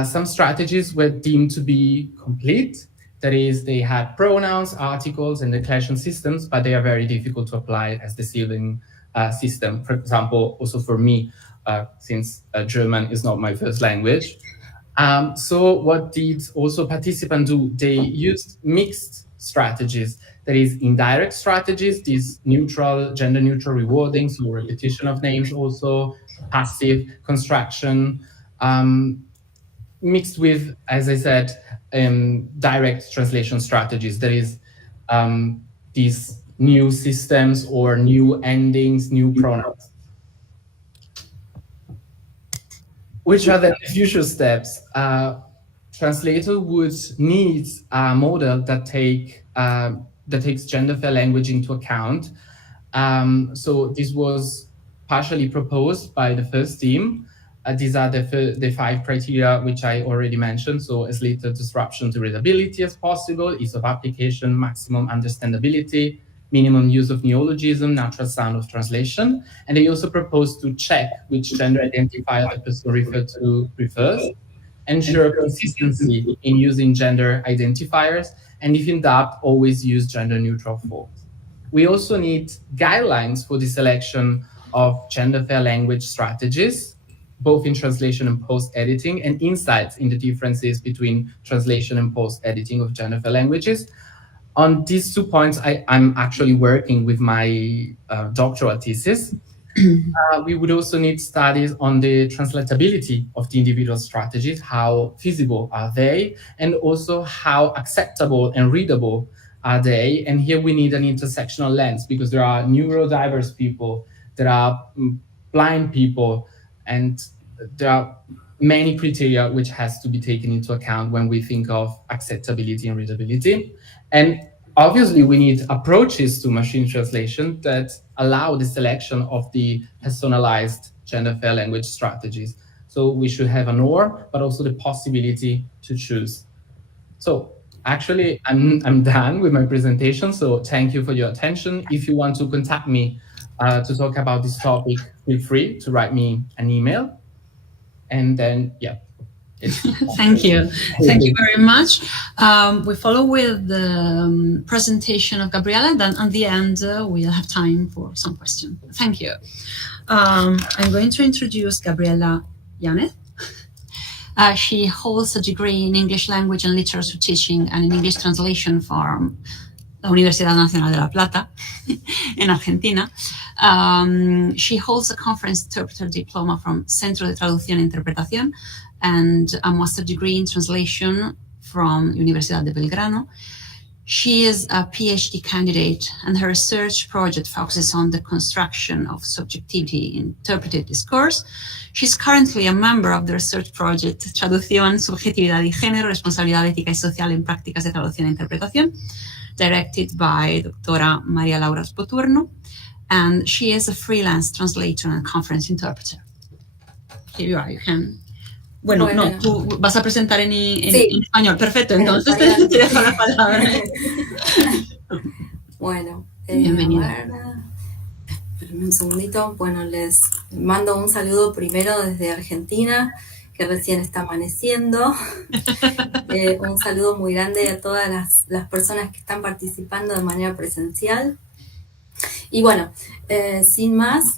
Some strategies were deemed to be complete. That is, they had pronouns, articles, and declaration systems, but they are very difficult to apply as the sealing system. For example, also for me, since German is not my first language. So what did also participants do? They used mixed strategies. That is, indirect strategies, these neutral, gender neutral rewarding, so repetition of names also, passive construction, mixed with, as I said, direct translation strategies. That is, these new systems or new endings, new pronouns. Which are the future steps? Translator would need a model that takes gender fair language into account. So this was partially proposed by the first team. These are the 5 criteria which I already mentioned. So as little disruption to readability as possible, ease of application, maximum understandability, minimum use of neologism, natural sound of translation. And they also proposed to check which gender identifier the person referred to refers, ensure consistency in using gender identifiers, and if in doubt, always use gender neutral forms. We also need guidelines for the selection of gender fair language strategies, both in translation and post-editing, and insights in the differences between translation and post-editing of gender fair languages. On these 2 points, I'm actually working with my doctoral thesis. We would also need studies on the translatability of the individual strategies, how feasible are they, and also how acceptable and readable are they. And here we need an intersectional lens, because there are neurodiverse people, there are blind people, and there are many criteria which has to be taken into account when we think of acceptability and readability. And obviously, we need approaches to machine translation that allow the selection of the personalized gender fair language strategies. So we should have an or, but also the possibility to choose. So actually, I'm done with my presentation. So thank you for your attention. If you want to contact me to talk about this topic, feel free to write me an email. And then, yeah. Thank you. Thank you very much. We follow with the presentation of Gabriela, then at the end we'll have time for some questions. Thank you. I'm going to introduce Gabriela Yanez. She holds a degree in English language and literature teaching and in English translation from la Universidad Nacional de La Plata in Argentina. She holds a conference interpreter diploma from Centro de Traducción e Interpretación and a master's degree in translation from Universidad de Belgrano. She is a PhD candidate, and her research project focuses on the construction of subjectivity in interpreted discourse. She's currently a member of the research project Traducción, Subjetividad y Género, Responsabilidad Ética y Social en Prácticas de Traducción e Interpretación, directed by Doctora María Laura Spoturno, and she is a freelance translator and conference interpreter. Here you are, you can... Bueno, no, tú vas a presentar en español. Perfecto, entonces te dejo la palabra. Bueno, bienvenida. Espérenme un segundito. Bueno, les mando un saludo primero desde Argentina, que recién está amaneciendo. Un saludo muy grande a todas las personas que están participando de manera presencial. Y bueno, sin más,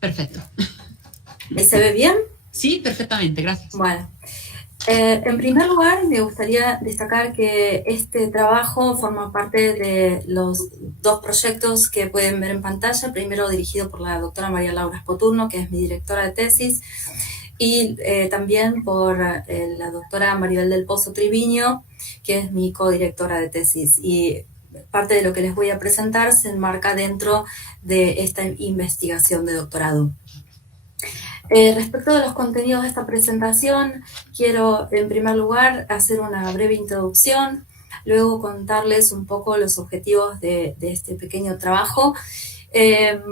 Perfecto. ¿se ve bien? Sí, perfectamente, gracias. Bueno, en primer lugar, me gustaría destacar que este trabajo forma parte de los dos proyectos que pueden ver en pantalla. Primero dirigido por la doctora María Laura Spoturno, que es mi directora de tesis, y también por la doctora Maribel del Pozo Triviño, que es mi codirectora de tesis. Y parte de lo que les voy a presentar se enmarca dentro de esta investigación de doctorado. Respecto de los contenidos de esta presentación, quiero en primer lugar hacer una breve introducción, luego contarles un poco los objetivos de este pequeño trabajo,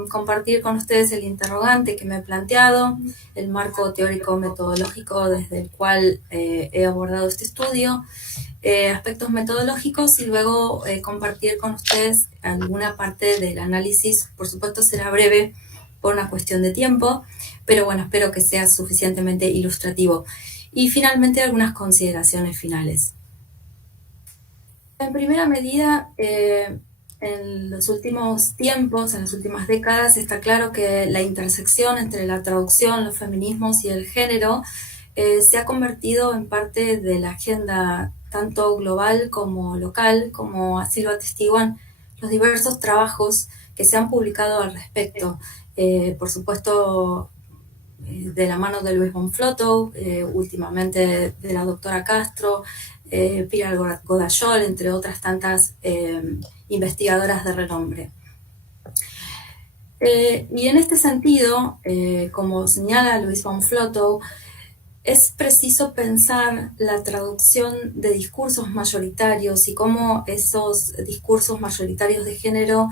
compartir con ustedes el interrogante que me he planteado, el marco teórico-metodológico desde el cual he abordado este estudio, aspectos metodológicos y luego compartir con ustedes alguna parte del análisis. Por supuesto será breve por una cuestión de tiempo, pero bueno, espero que sea suficientemente ilustrativo. Y finalmente algunas consideraciones finales. En primera medida, en los últimos tiempos, en las últimas décadas, está claro que la intersección entre la traducción, los feminismos y el género se ha convertido en parte de la agenda tanto global como local, como así lo atestiguan los diversos trabajos que se han publicado al respecto. Por supuesto, de la mano de Luis Bonflotto, últimamente de la doctora Castro, Pilar Godayol, entre otras tantas investigadoras de renombre. Y en este sentido, como señala Luis Bonflotto, es preciso pensar la traducción de discursos mayoritarios y cómo esos discursos mayoritarios de género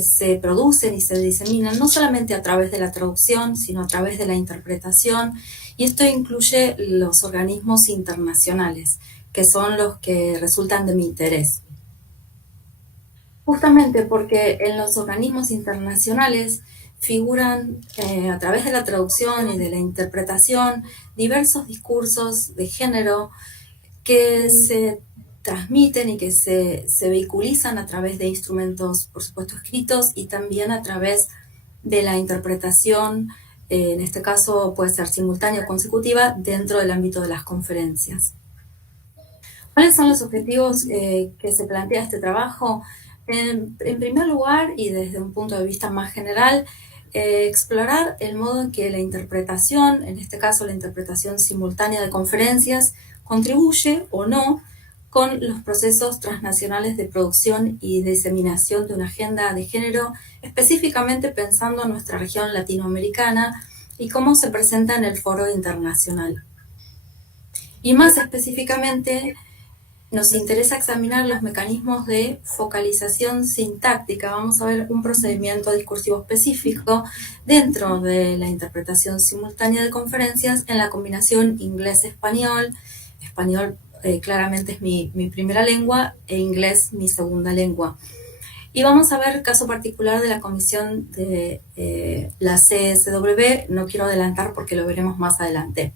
se producen y se diseminan no solamente a través de la traducción, sino a través de la interpretación, y esto incluye los organismos internacionales, que son los que resultan de mi interés. Justamente porque en los organismos internacionales figuran a través de la traducción y de la interpretación diversos discursos de género que se transmiten y que se vehiculizan a través de instrumentos, por supuesto, escritos y también a través de la interpretación, en este caso puede ser simultánea o consecutiva, dentro del ámbito de las conferencias. ¿Cuáles son los objetivos que se plantea este trabajo? En primer lugar, y desde un punto de vista más general, explorar el modo en que la interpretación, en este caso la interpretación simultánea de conferencias, contribuye o no con los procesos transnacionales de producción y diseminación de una agenda de género, específicamente pensando en nuestra región latinoamericana y cómo se presenta en el foro internacional. Y más específicamente, nos interesa examinar los mecanismos de focalización sintáctica. Vamos a ver un procedimiento discursivo específico dentro de la interpretación simultánea de conferencias en la combinación inglés-español. Español claramente es mi primera lengua e inglés mi segunda lengua. Y vamos a ver el caso particular de la comisión de la CSW. No quiero adelantar porque lo veremos más adelante.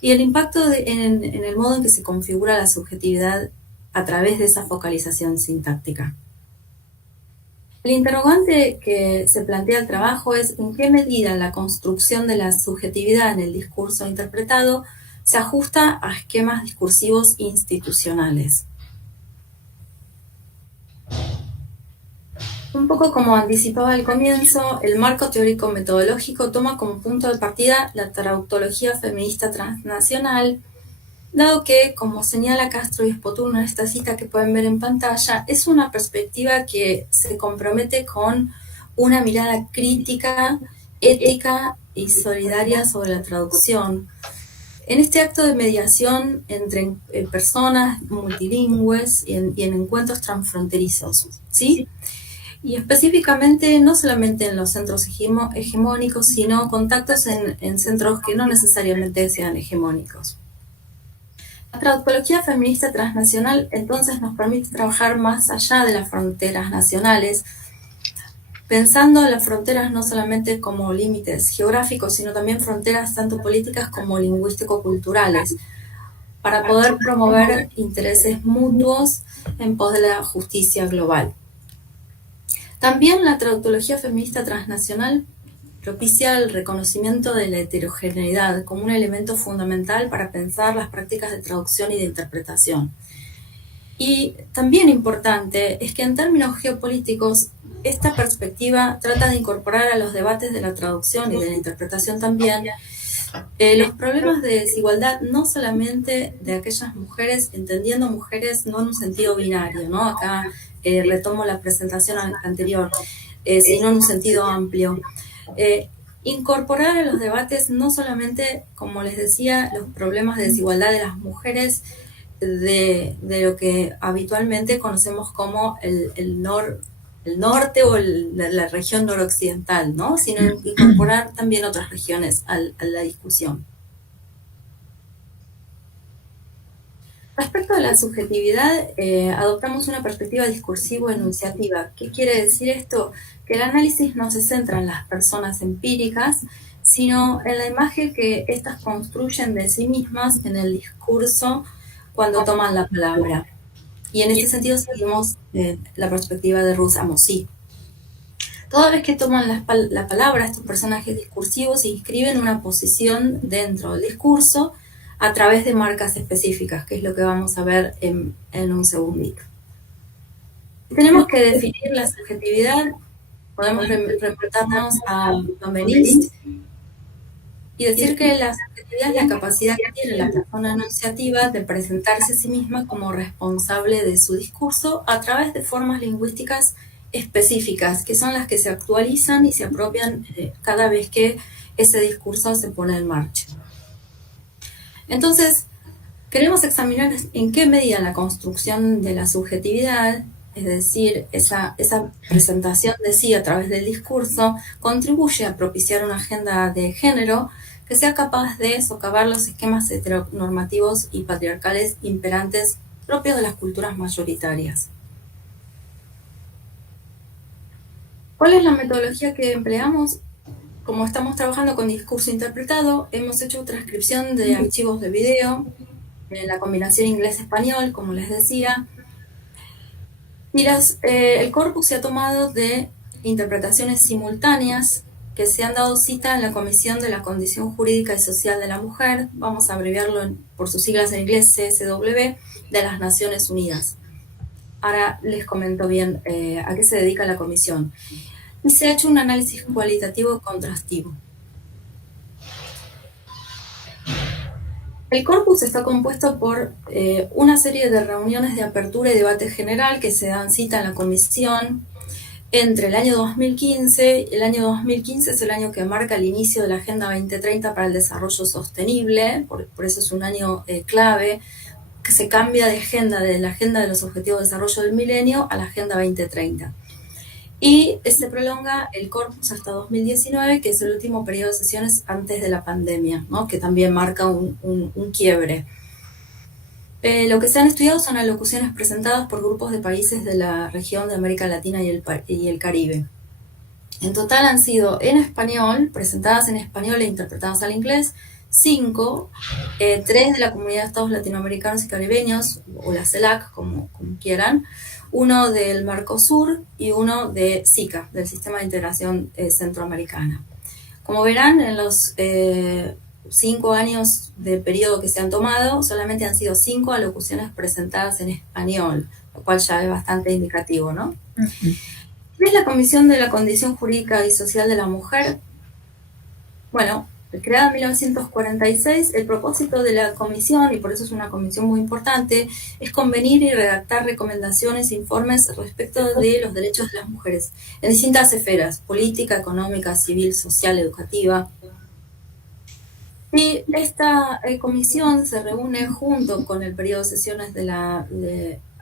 Y el impacto en el modo en que se configura la subjetividad a través de esa focalización sintáctica. El interrogante que se plantea el trabajo es en qué medida la construcción de la subjetividad en el discurso interpretado se ajusta a esquemas discursivos institucionales. Un poco como anticipaba al comienzo, el marco teórico-metodológico toma como punto de partida la tautología feminista transnacional, dado que, como señala Castro y Spoturno en esta cita que pueden ver en pantalla, es una perspectiva que se compromete con una mirada crítica, ética y solidaria sobre la traducción. En este acto de mediación entre personas multilingües y en encuentros transfronterizos, ¿sí? Y específicamente no solamente en los centros hegemónicos, sino contactos en centros que no necesariamente sean hegemónicos. La traductología feminista transnacional entonces nos permite trabajar más allá de las fronteras nacionales, pensando las fronteras no solamente como límites geográficos, sino también fronteras tanto políticas como lingüístico-culturales, para poder promover intereses mutuos en pos de la justicia global. También la traductología feminista transnacional propicia el reconocimiento de la heterogeneidad como un elemento fundamental para pensar las prácticas de traducción y de interpretación. Y también importante es que en términos geopolíticos, esta perspectiva trata de incorporar a los debates de la traducción y de la interpretación también los problemas de desigualdad, no solamente de aquellas mujeres, entendiendo mujeres no en un sentido binario, ¿no? Acá retomo la presentación anterior, sino en un sentido amplio. Incorporar a los debates no solamente, como les decía, los problemas de desigualdad de las mujeres de lo que habitualmente conocemos como el norte o la región noroccidental, ¿no? Sino incorporar también otras regiones a la discusión. Respecto a la subjetividad, adoptamos una perspectiva discursivo-enunciativa. ¿Qué quiere decir esto? Que el análisis no se centra en las personas empíricas, sino en la imagen que éstas construyen de sí mismas en el discurso cuando toman la palabra. Y en este sentido seguimos la perspectiva de Ruth Amosi. Toda vez que toman la palabra, estos personajes discursivos se inscriben en una posición dentro del discurso a través de marcas específicas, que es lo que vamos a ver en un segundito. Tenemos que definir la subjetividad, podemos remontarnos a Domenist y decir que la subjetividad es la capacidad que tiene la persona enunciativa de presentarse a sí misma como responsable de su discurso a través de formas lingüísticas específicas, que son las que se actualizan y se apropian cada vez que ese discurso se pone en marcha. Entonces, queremos examinar en qué medida la construcción de la subjetividad, es decir, esa presentación de sí a través del discurso, contribuye a propiciar una agenda de género que sea capaz de socavar los esquemas heteronormativos y patriarcales imperantes propios de las culturas mayoritarias. ¿Cuál es la metodología que empleamos? Como estamos trabajando con discurso interpretado, hemos hecho transcripción de archivos de video, en la combinación inglés-español, como les decía, y el corpus se ha tomado de interpretaciones simultáneas que se han dado cita en la Comisión de la Condición Jurídica y Social de la Mujer, vamos a abreviarlo por sus siglas en inglés, CSW, de las Naciones Unidas. Ahora les comento bien a qué se dedica la comisión. Y se ha hecho un análisis cualitativo contrastivo. El corpus está compuesto por una serie de reuniones de apertura y debate general que se dan cita en la comisión entre el año 2015. El año 2015 es el año que marca el inicio de la Agenda 2030 para el Desarrollo Sostenible, por eso es un año clave, que se cambia de la Agenda de los Objetivos de Desarrollo del Milenio a la Agenda 2030. Y se prolonga el corpus hasta 2019, que es el último periodo de sesiones antes de la pandemia, ¿no? Que también marca un quiebre. Lo que se han estudiado son alocuciones presentadas por grupos de países de la región de América Latina y el Caribe. En total han sido en español, presentadas en español e interpretadas al inglés, 5, 3 de la Comunidad de Estados Latinoamericanos y Caribeños, o la CELAC, como quieran, 1 del Mercosur y 1 de SICA, del Sistema de Integración Centroamericana. Como verán, en los 5 años de periodo que se han tomado, solamente han sido 5 alocuciones presentadas en español, lo cual ya es bastante indicativo, ¿no? ¿Qué es la Comisión de la Condición Jurídica y Social de la Mujer? Bueno, creada en 1946, el propósito de la comisión, y por eso es una comisión muy importante, es convenir y redactar recomendaciones e informes respecto de los derechos de las mujeres en distintas esferas: política, económica, civil, social, educativa. Y esta comisión se reúne junto con el periodo de sesiones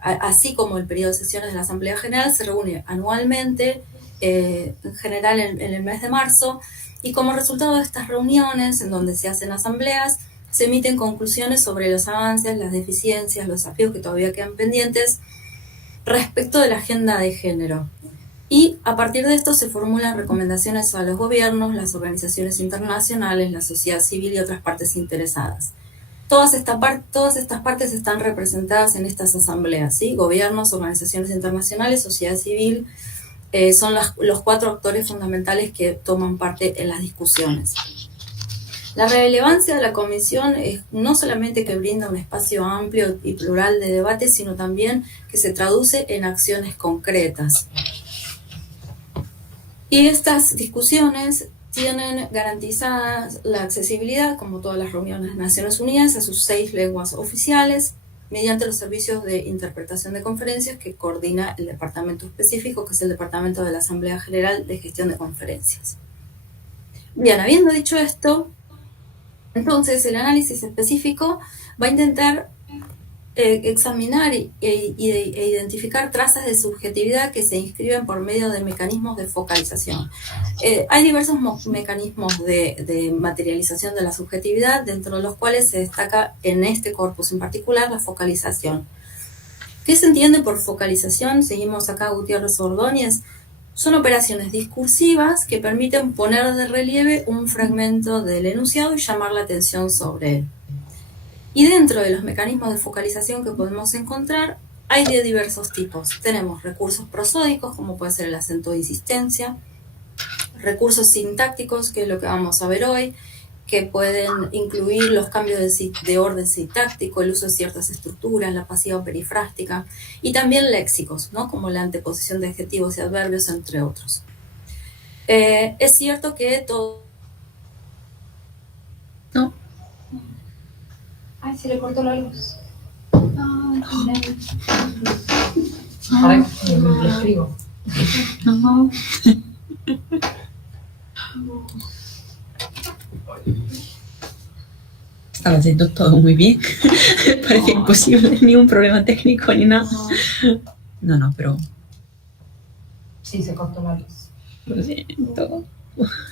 así como el periodo de sesiones de la Asamblea General, se reúne anualmente, en general en el mes de marzo, y como resultado de estas reuniones, en donde se hacen asambleas, se emiten conclusiones sobre los avances, las deficiencias, los desafíos que todavía quedan pendientes respecto de la agenda de género. Y a partir de esto se formulan recomendaciones a los gobiernos, las organizaciones internacionales, la sociedad civil y otras partes interesadas. Todas estas partes están representadas en estas asambleas, ¿sí? Gobiernos, organizaciones internacionales, sociedad civil son los 4 actores fundamentales que toman parte en las discusiones. La relevancia de la comisión es no solamente que brinda un espacio amplio y plural de debate, sino también que se traduce en acciones concretas. Y estas discusiones tienen garantizadas la accesibilidad, como todas las reuniones de Naciones Unidas, a sus 6 lenguas oficiales, mediante los servicios de interpretación de conferencias que coordina el departamento específico, que es el Departamento de la Asamblea General de Gestión de Conferencias. Bien, habiendo dicho esto, entonces el análisis específico va a intentar examinar e identificar trazas de subjetividad que se inscriben por medio de mecanismos de focalización. Hay diversos mecanismos de materialización de la subjetividad, dentro de los cuales se destaca en este corpus en particular la focalización. ¿Qué se entiende por focalización? Seguimos acá Gutiérrez Ordóñez. Son operaciones discursivas que permiten poner de relieve un fragmento del enunciado y llamar la atención sobre él. Y dentro de los mecanismos de focalización que podemos encontrar, hay de diversos tipos. Tenemos recursos prosódicos, como puede ser el acento de insistencia, recursos sintácticos, que es lo que vamos a ver hoy, que pueden incluir los cambios de orden sintáctico, el uso de ciertas estructuras, la pasiva perifrástica, y también léxicos, ¿no? Como la anteposición de adjetivos y adverbios, entre otros. Es cierto que todo... No. Ay, se le cortó la luz. Ahora le escribo. No. Estaba haciendo todo muy bien. Parecía imposible, ni un problema técnico ni nada. No, pero Sí, se cortó la luz. lo siento.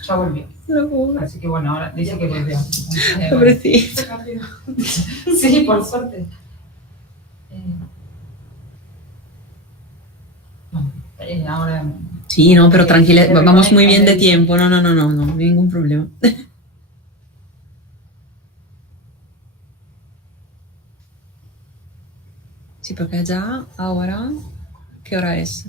Ya volvió. Lo Así que bueno, ahora dice que volvió. pobrecito. Sí, por suerte. Ahora. Sí, no, pero tranquila, vamos muy bien de tiempo. No, ningún problema. Sí, porque ya ahora, ¿qué hora es?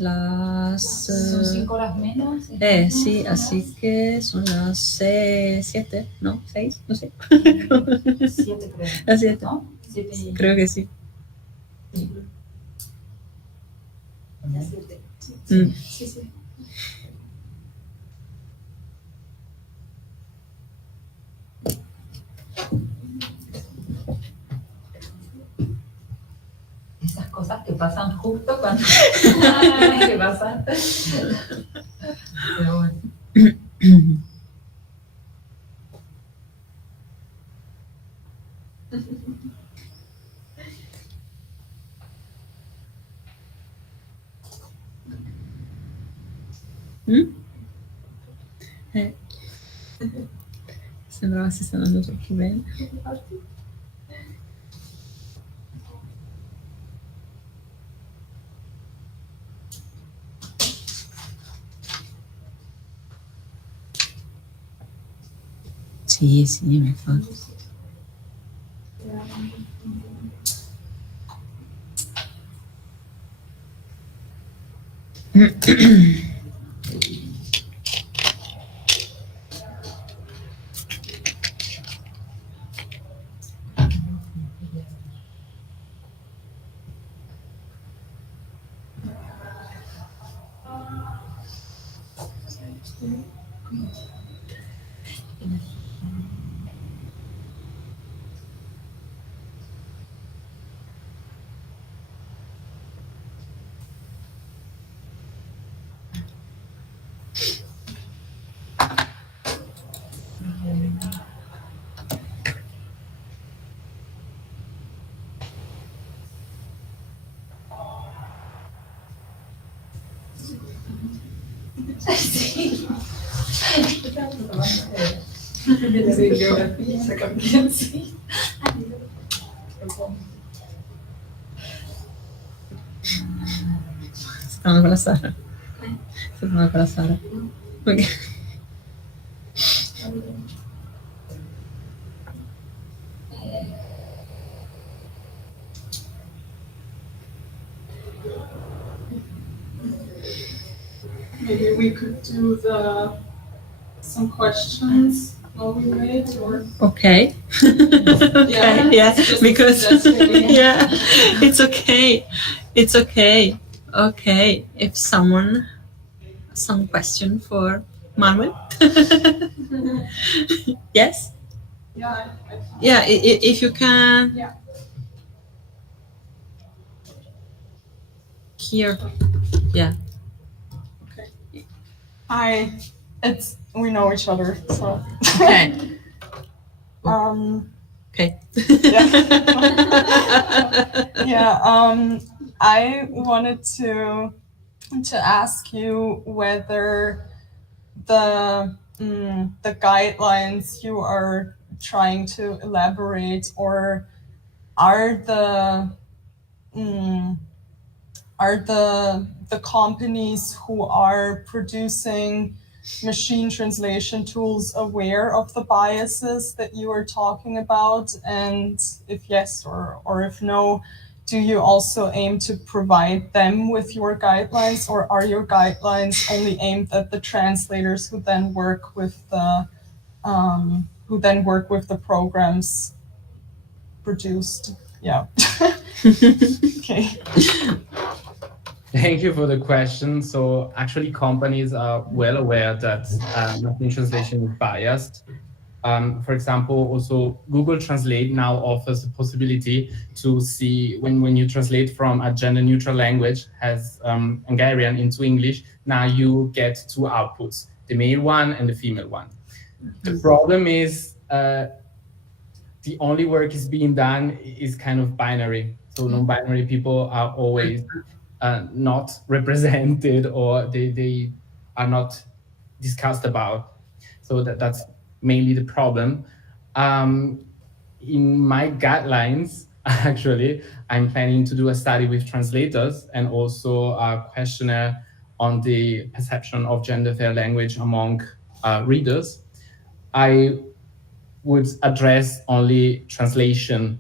Son 5 horas menos. Sí, así que son las 7, ¿no? 6, no sé. 7 creo. Las 7. ¿No? 7 y... Creo que sí. Sí. Sí. Esas cosas que pasan justo cuando hay que pasar. Pero bueno. Sembrava si sta andando troppo bene. Sì, mi fa. Sí. De geografía, saca bien, sí. Sta andando con la Sara. Sta andando con la Sara. Ok. maybe we could do some questions while we wait, or Okay. yeah, Yeah, just because yeah. it's okay. It's okay. Okay. If someone has some question for Manuel. Yes? Yeah, Yeah, if you can. Yeah. Here. Yeah. Okay. Hi, we know each other, so. Okay. Okay. Yeah, I wanted to ask you whether the guidelines you are trying to elaborate, or are the companies who are producing machine translation tools aware of the biases that you are talking about? And if yes, or if no, do you also aim to provide them with your guidelines, or are your guidelines only aimed at the translators who then work with the programs produced? Yeah. Okay. Thank you for the question. So actually, companies are well aware that machine translation is biased. For example, also Google Translate now offers the possibility to see when you translate from a gender-neutral language as Hungarian into English, now you get two outputs, the male one and the female one. The problem is the only work is being done is kind of binary. So non-binary people are always not represented, or they are not discussed about. So that's mainly the problem. In my guidelines, actually, I'm planning to do a study with translators and also a questionnaire on the perception of gender fair language among readers. I would address only translation,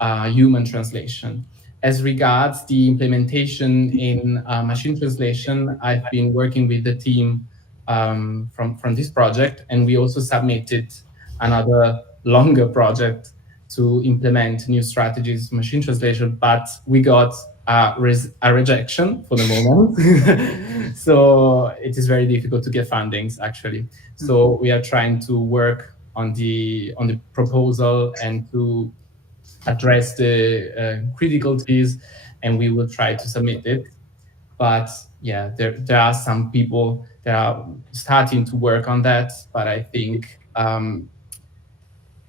human translation. As regards the implementation in machine translation, I've been working with the team from this project, and we also submitted another longer project to implement new strategies machine translation, but we got a rejection for the moment. So it is very difficult to get fundings, actually. So we are trying to work on the proposal and to address the difficulties, and we will try to submit it. But yeah, there are some people that are starting to work on that, but I think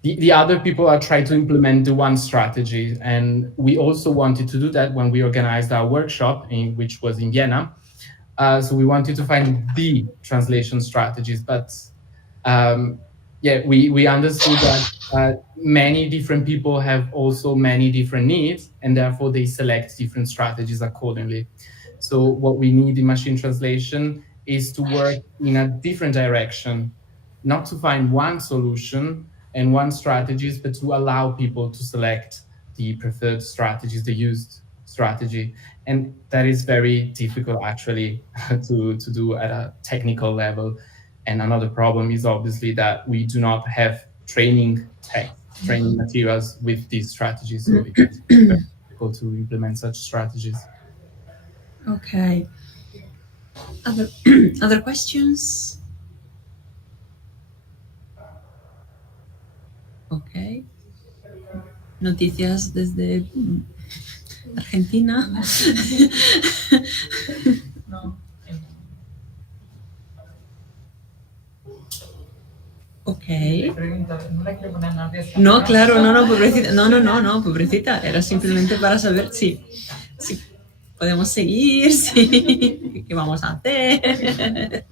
the other people are trying to implement the one strategy. And we also wanted to do that when we organized our workshop, which was in Vienna. So we wanted to find the translation strategies, but yeah, we understood that many different people have also many different needs, and therefore they select different strategies accordingly. So what we need in machine translation is to work in a different direction, not to find one solution and one strategies, but to allow people to select the preferred strategies, the used strategy. And that is very difficult, actually, to do at a technical level. And another problem is obviously that we do not have training materials with these strategies, so it's very difficult to implement such strategies. Okay. Other questions? Okay. Noticias desde Argentina. Ok. No, claro, no, pobrecita. No, pobrecita. Era simplemente para saber si podemos seguir, si qué vamos a hacer.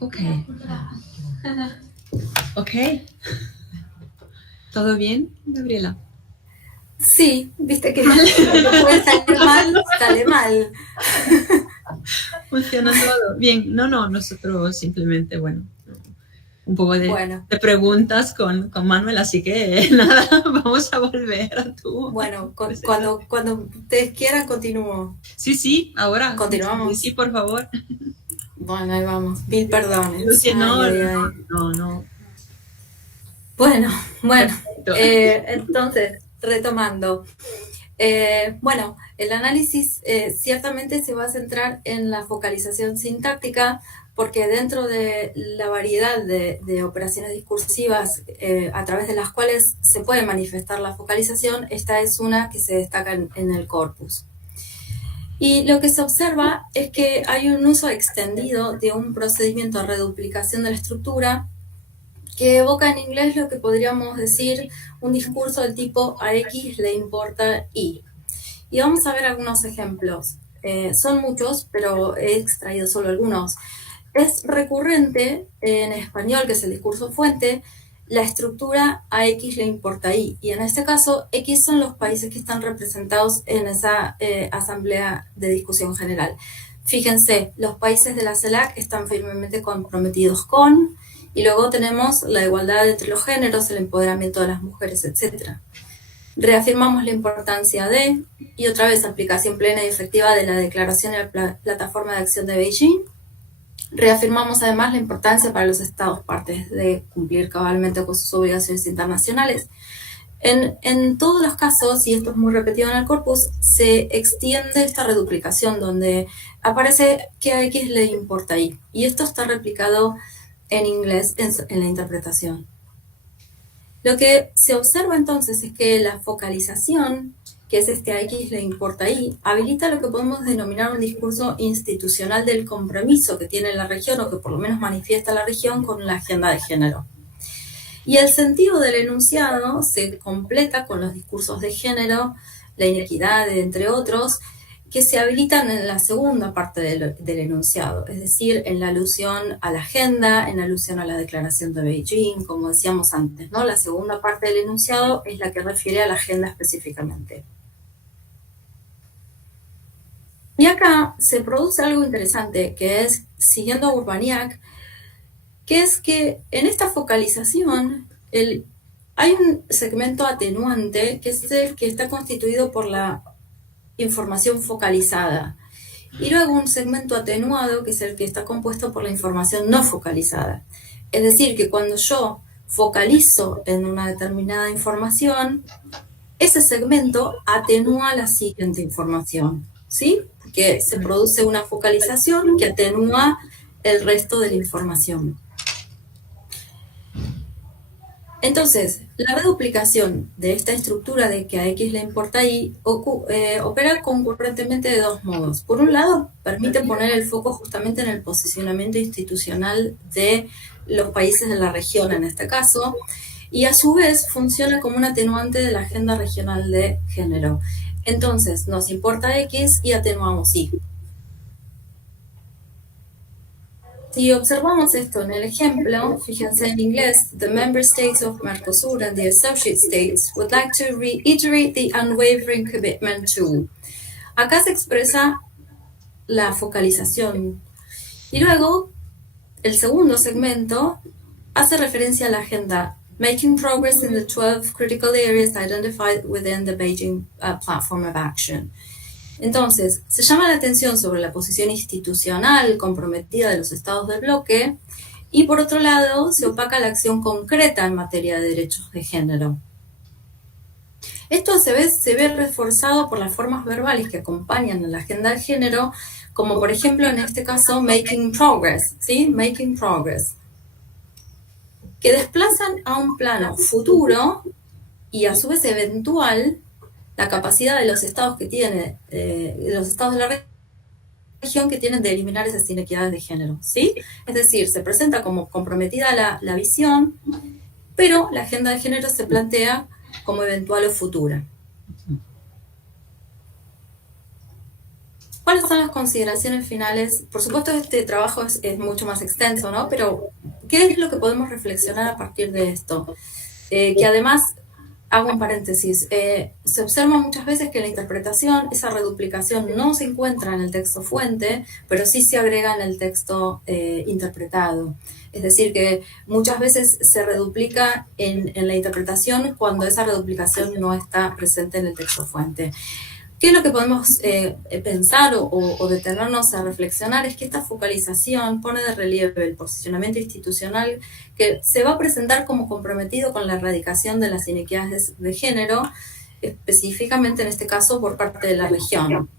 Ok. Ok. ¿Todo bien, Gabriela? Sí, viste que lo que puede salir mal, sale mal. Funciona todo. Bien, no, nosotros simplemente, bueno, un poco Bueno. de preguntas con Manuel, así que nada, vamos a volver a tu. Bueno, cuando ustedes quieran, continúo. Sí, ahora. Continuamos. Sí, por favor. Bueno, ahí vamos. Mil perdones. Lucy, no. Bueno, Perfecto. entonces, retomando. Bueno, el análisis ciertamente se va a centrar en la focalización sintáctica, porque dentro de la variedad de operaciones discursivas a través de las cuales se puede manifestar la focalización, esta es una que se destaca en el corpus. Y lo que se observa es que hay un uso extendido de un procedimiento de reduplicación de la estructura que evoca en inglés lo que podríamos decir un discurso del tipo a X le importa Y. Y vamos a ver algunos ejemplos. Son muchos, pero he extraído solo algunos. Es recurrente en español, que es el discurso fuente, la estructura a X le importa Y. Y en este caso, X son los países que están representados en esa asamblea de discusión general. Fíjense, los países de la CELAC están firmemente comprometidos con, y luego tenemos la igualdad entre los géneros, el empoderamiento de las mujeres, etc. Reafirmamos la importancia de, y otra vez, aplicación plena y efectiva de la Declaración de la Plataforma de Acción de Beijing. Reafirmamos además la importancia para los Estados partes de cumplir cabalmente con sus obligaciones internacionales. En todos los casos, y esto es muy repetido en el corpus, se extiende esta reduplicación donde aparece que a X le importa Y. Y esto está replicado en inglés en la interpretación. Lo que se observa entonces es que la focalización, que es este a X le importa Y, habilita lo que podemos denominar un discurso institucional del compromiso que tiene la región, o que por lo menos manifiesta la región, con la agenda de género. Y el sentido del enunciado se completa con los discursos de género, la inequidad, entre otros, que se habilitan en la segunda parte del enunciado, es decir, en la alusión a la agenda, en la alusión a la declaración de Beijing, como decíamos antes, ¿no? La segunda parte del enunciado es la que refiere a la agenda específicamente. Y acá se produce algo interesante, que es, siguiendo a Urbaniak, que es que en esta focalización hay un segmento atenuante, que es el que está constituido por la información focalizada, y luego un segmento atenuado, que es el que está compuesto por la información no focalizada. Es decir, que cuando yo focalizo en una determinada información, ese segmento atenúa la siguiente información, ¿sí? Porque se produce una focalización que atenúa el resto de la información. Entonces, la reduplicación de esta estructura de que a X le importa Y opera concurrentemente de dos modos. Por un lado, permite poner el foco justamente en el posicionamiento institucional de los países de la región en este caso, y a su vez funciona como un atenuante de la agenda regional de género. Entonces, nos importa X y atenuamos Y. Si observamos esto en el ejemplo, fíjense en inglés, the member states of Mercosur and the associate states would like to reiterate the unwavering commitment to. Acá se expresa la focalización. Y luego, el segundo segmento hace referencia a la agenda, making progress in the 12 critical areas identified within the Beijing Platform of Action. Entonces, se llama la atención sobre la posición institucional comprometida de los estados del bloque, y por otro lado, se opaca la acción concreta en materia de derechos de género. Esto se ve reforzado por las formas verbales que acompañan a la agenda de género, como por ejemplo en este caso, making progress, ¿sí? Making progress, que desplazan a un plano futuro y a su vez eventual la capacidad de los estados de la región que tienen de eliminar esas inequidades de género, ¿sí? Es decir, se presenta como comprometida la visión, pero la agenda de género se plantea como eventual o futura. ¿Cuáles son las consideraciones finales? Por supuesto, este trabajo es mucho más extenso, ¿no? Pero, ¿qué es lo que podemos reflexionar a partir de esto? Que además, hago un paréntesis, se observa muchas veces que en la interpretación esa reduplicación no se encuentra en el texto fuente, pero sí se agrega en el texto interpretado. Es decir, que muchas veces se reduplica en la interpretación cuando esa reduplicación no está presente en el texto fuente. ¿Qué es lo que podemos pensar o detenernos a reflexionar? Es que esta focalización pone de relieve el posicionamiento institucional que se va a presentar como comprometido con la erradicación de las inequidades de género, específicamente en este caso por parte de la región.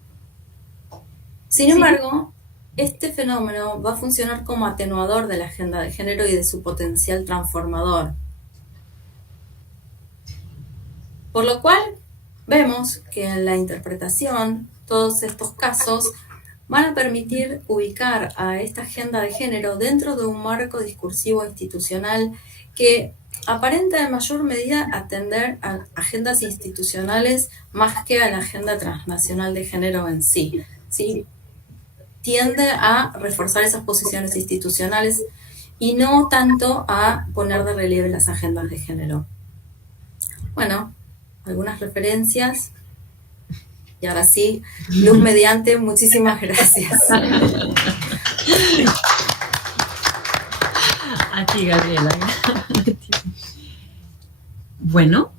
Sin embargo, este fenómeno va a funcionar como atenuador de la agenda de género y de su potencial transformador. Por lo cual, vemos que en la interpretación todos estos casos van a permitir ubicar a esta agenda de género dentro de un marco discursivo institucional que aparenta en mayor medida atender a agendas institucionales más que a la agenda transnacional de género en sí. ¿Sí? Tiende a reforzar esas posiciones institucionales y no tanto a poner de relieve las agendas de género. Bueno, algunas referencias. Y ahora sí, luz mediante, muchísimas gracias. A ti, Gabriela. Bueno,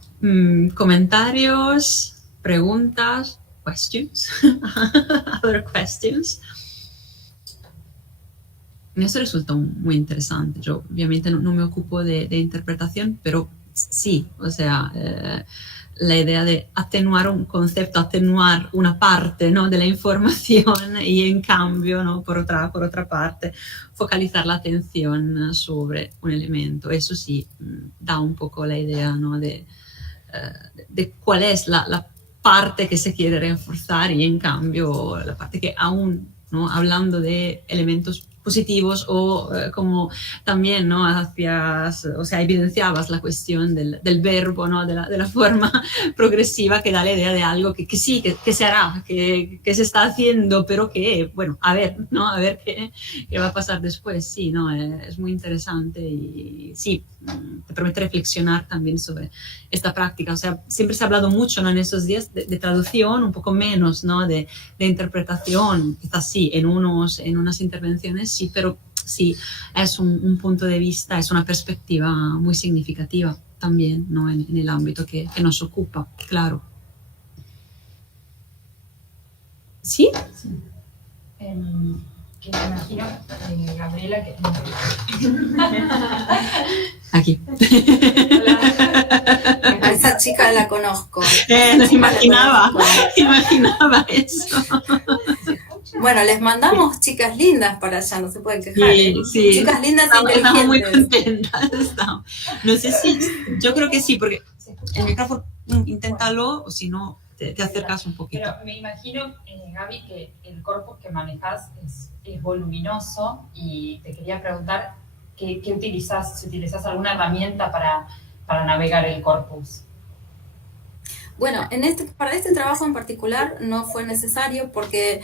comentarios, preguntas, questions, other questions. Eso resulta muy interesante. Yo obviamente no me ocupo de interpretación, pero sí, o sea, la idea de atenuar un concepto, atenuar una parte, ¿no?, de la información y en cambio, ¿no?, por otra parte, focalizar la atención sobre un elemento. Eso sí, da un poco la idea, ¿no?, de cuál es la parte que se quiere reforzar y en cambio la parte que aún, ¿no?, hablando de elementos positivos o como también, ¿no?, hacías, o sea, evidenciabas la cuestión del verbo, ¿no?, de la forma progresiva que da la idea de algo que sí, que se hará, que se está haciendo, pero que, bueno, a ver, ¿no?, a ver qué va a pasar después. Sí, ¿no?, es muy interesante y sí, te permite reflexionar también sobre esta práctica. O sea, siempre se ha hablado mucho, ¿no?, en esos días de traducción, un poco menos, ¿no?, de interpretación, quizás sí, en unas intervenciones sí, pero sí, es un punto de vista, es una perspectiva muy significativa también, ¿no?, en el ámbito que nos ocupa, claro. ¿Sí? Sí. Que me imagino, Gabriela, que... Aquí. A esa chica la conozco. Imaginaba eso. Bueno, les mandamos chicas lindas para allá, no se pueden quejar. Sí. Chicas lindas e inteligentes. Estamos muy contentas. No sé si, yo creo que sí, porque el micrófono, inténtalo, o si no, te acercas un poquito. Pero me imagino, Gaby, que el corpus que manejas es voluminoso y te quería preguntar qué utilizas, si utilizas alguna herramienta para navegar el corpus. Bueno, para este trabajo en particular no fue necesario porque,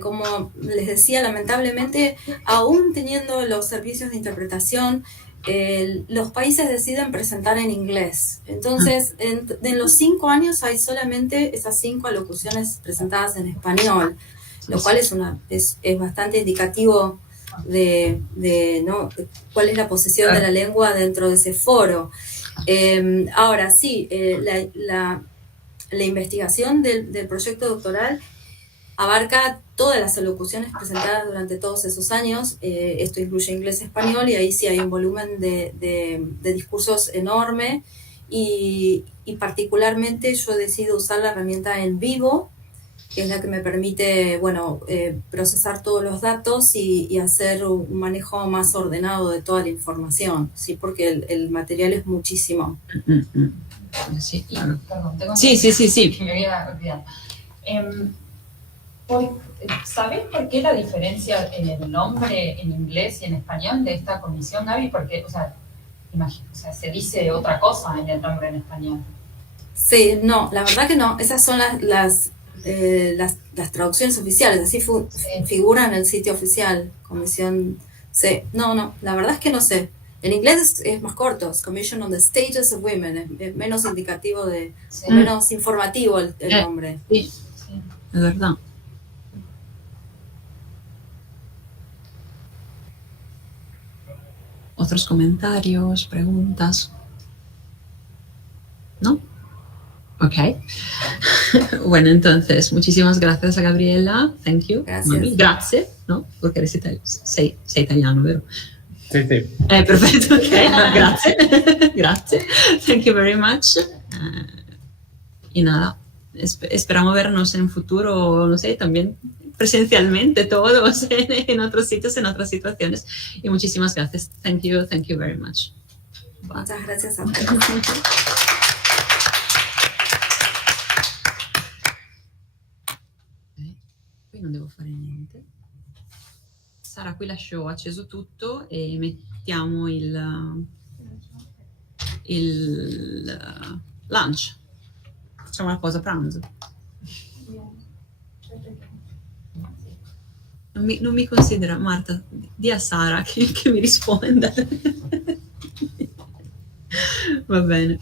como les decía, lamentablemente, aún teniendo los servicios de interpretación, los países deciden presentar en inglés. Entonces, en los 5 años hay solamente esas 5 alocuciones presentadas en español, lo cual es bastante indicativo de cuál es la posición de la lengua dentro de ese foro. Ahora sí, la investigación del proyecto doctoral abarca todas las alocuciones presentadas durante todos esos años. Esto incluye inglés y español, y ahí sí hay un volumen de discursos enorme, y particularmente yo decido usar la herramienta en vivo, que es la que me permite, bueno, procesar todos los datos y hacer un manejo más ordenado de toda la información, ¿sí? Porque el material es muchísimo. Sí, claro. Perdón, tengo Sí. que me había olvidado. ¿Sabés por qué la diferencia en el nombre en inglés y en español de esta comisión, Gaby? Porque, o sea, se dice otra cosa en el nombre en español. Sí, no, la verdad que no. Esas son las traducciones oficiales, así figura en el sitio oficial, comisión C. No, la verdad es que no sé. En inglés es más corto, es Commission on the Status of Women, es menos indicativo menos informativo el nombre. Sí, es verdad. ¿Otros comentarios, preguntas? ¿No? Ok. Bueno, entonces, muchísimas gracias a Gabriela. Thank you. Gracias. Grazie, ¿no? Porque eres sei italiano, vero? Sì, sì. Perfetto, ok. Grazie. Grazie. Thank you very much. Y nada, esperamos vernos en futuro, no sé, también presencialmente todos en otros sitios, en otras situaciones. Y muchísimas gracias. Thank you very much. Bye. Muchas gracias a ustedes. Qui non devo fare niente. Sara, qui lascio acceso tutto e mettiamo il lunch. Facciamo una pausa pranzo. Non mi considera, Marta, di a Sara che mi risponda. Va bene.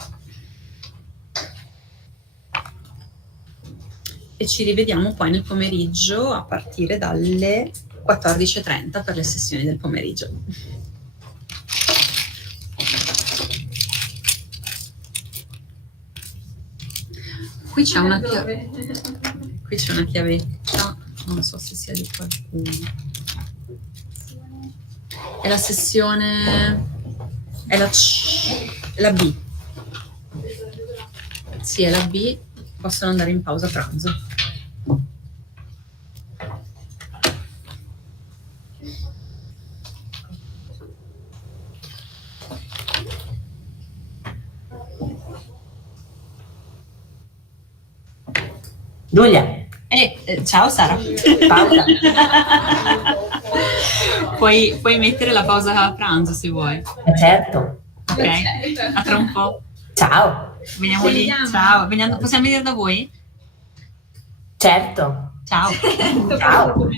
E ci rivediamo poi nel pomeriggio a partire dalle 14:30 per le sessioni del pomeriggio. Qui c'è una chiavetta, non so se sia di qualcuno. È la sessione, è la B. Sì, è la B, possono andare in pausa pranzo. Giulia, Ciao Sara. pausa. Puoi mettere la pausa a pranzo se vuoi. Certo. Ok, a tra un po'. Ciao. Veniamo lì. Ciao. Possiamo venire da voi? Certo. Ciao. Ciao.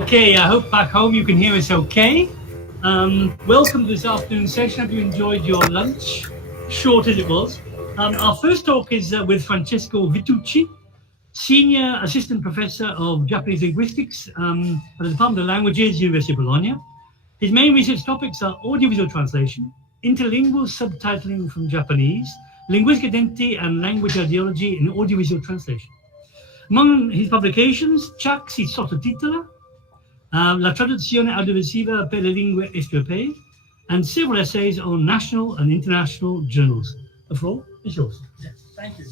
Okay, I hope back home you can hear us okay. Welcome to this afternoon session. Have you enjoyed your lunch? Short as it was. Our first talk is with Francesco Vitucci, Senior Assistant Professor of Japanese Linguistics at the Department of Languages, University of Bologna. His main research topics are audiovisual translation, interlingual subtitling from Japanese, linguistic identity and language ideology in audiovisual translation. Among his publications, Ciak si sottotitola, La traduzione audiovisiva per le lingue est-europee, and several essays on national and international journals. The floor is yours. Yes, thank you.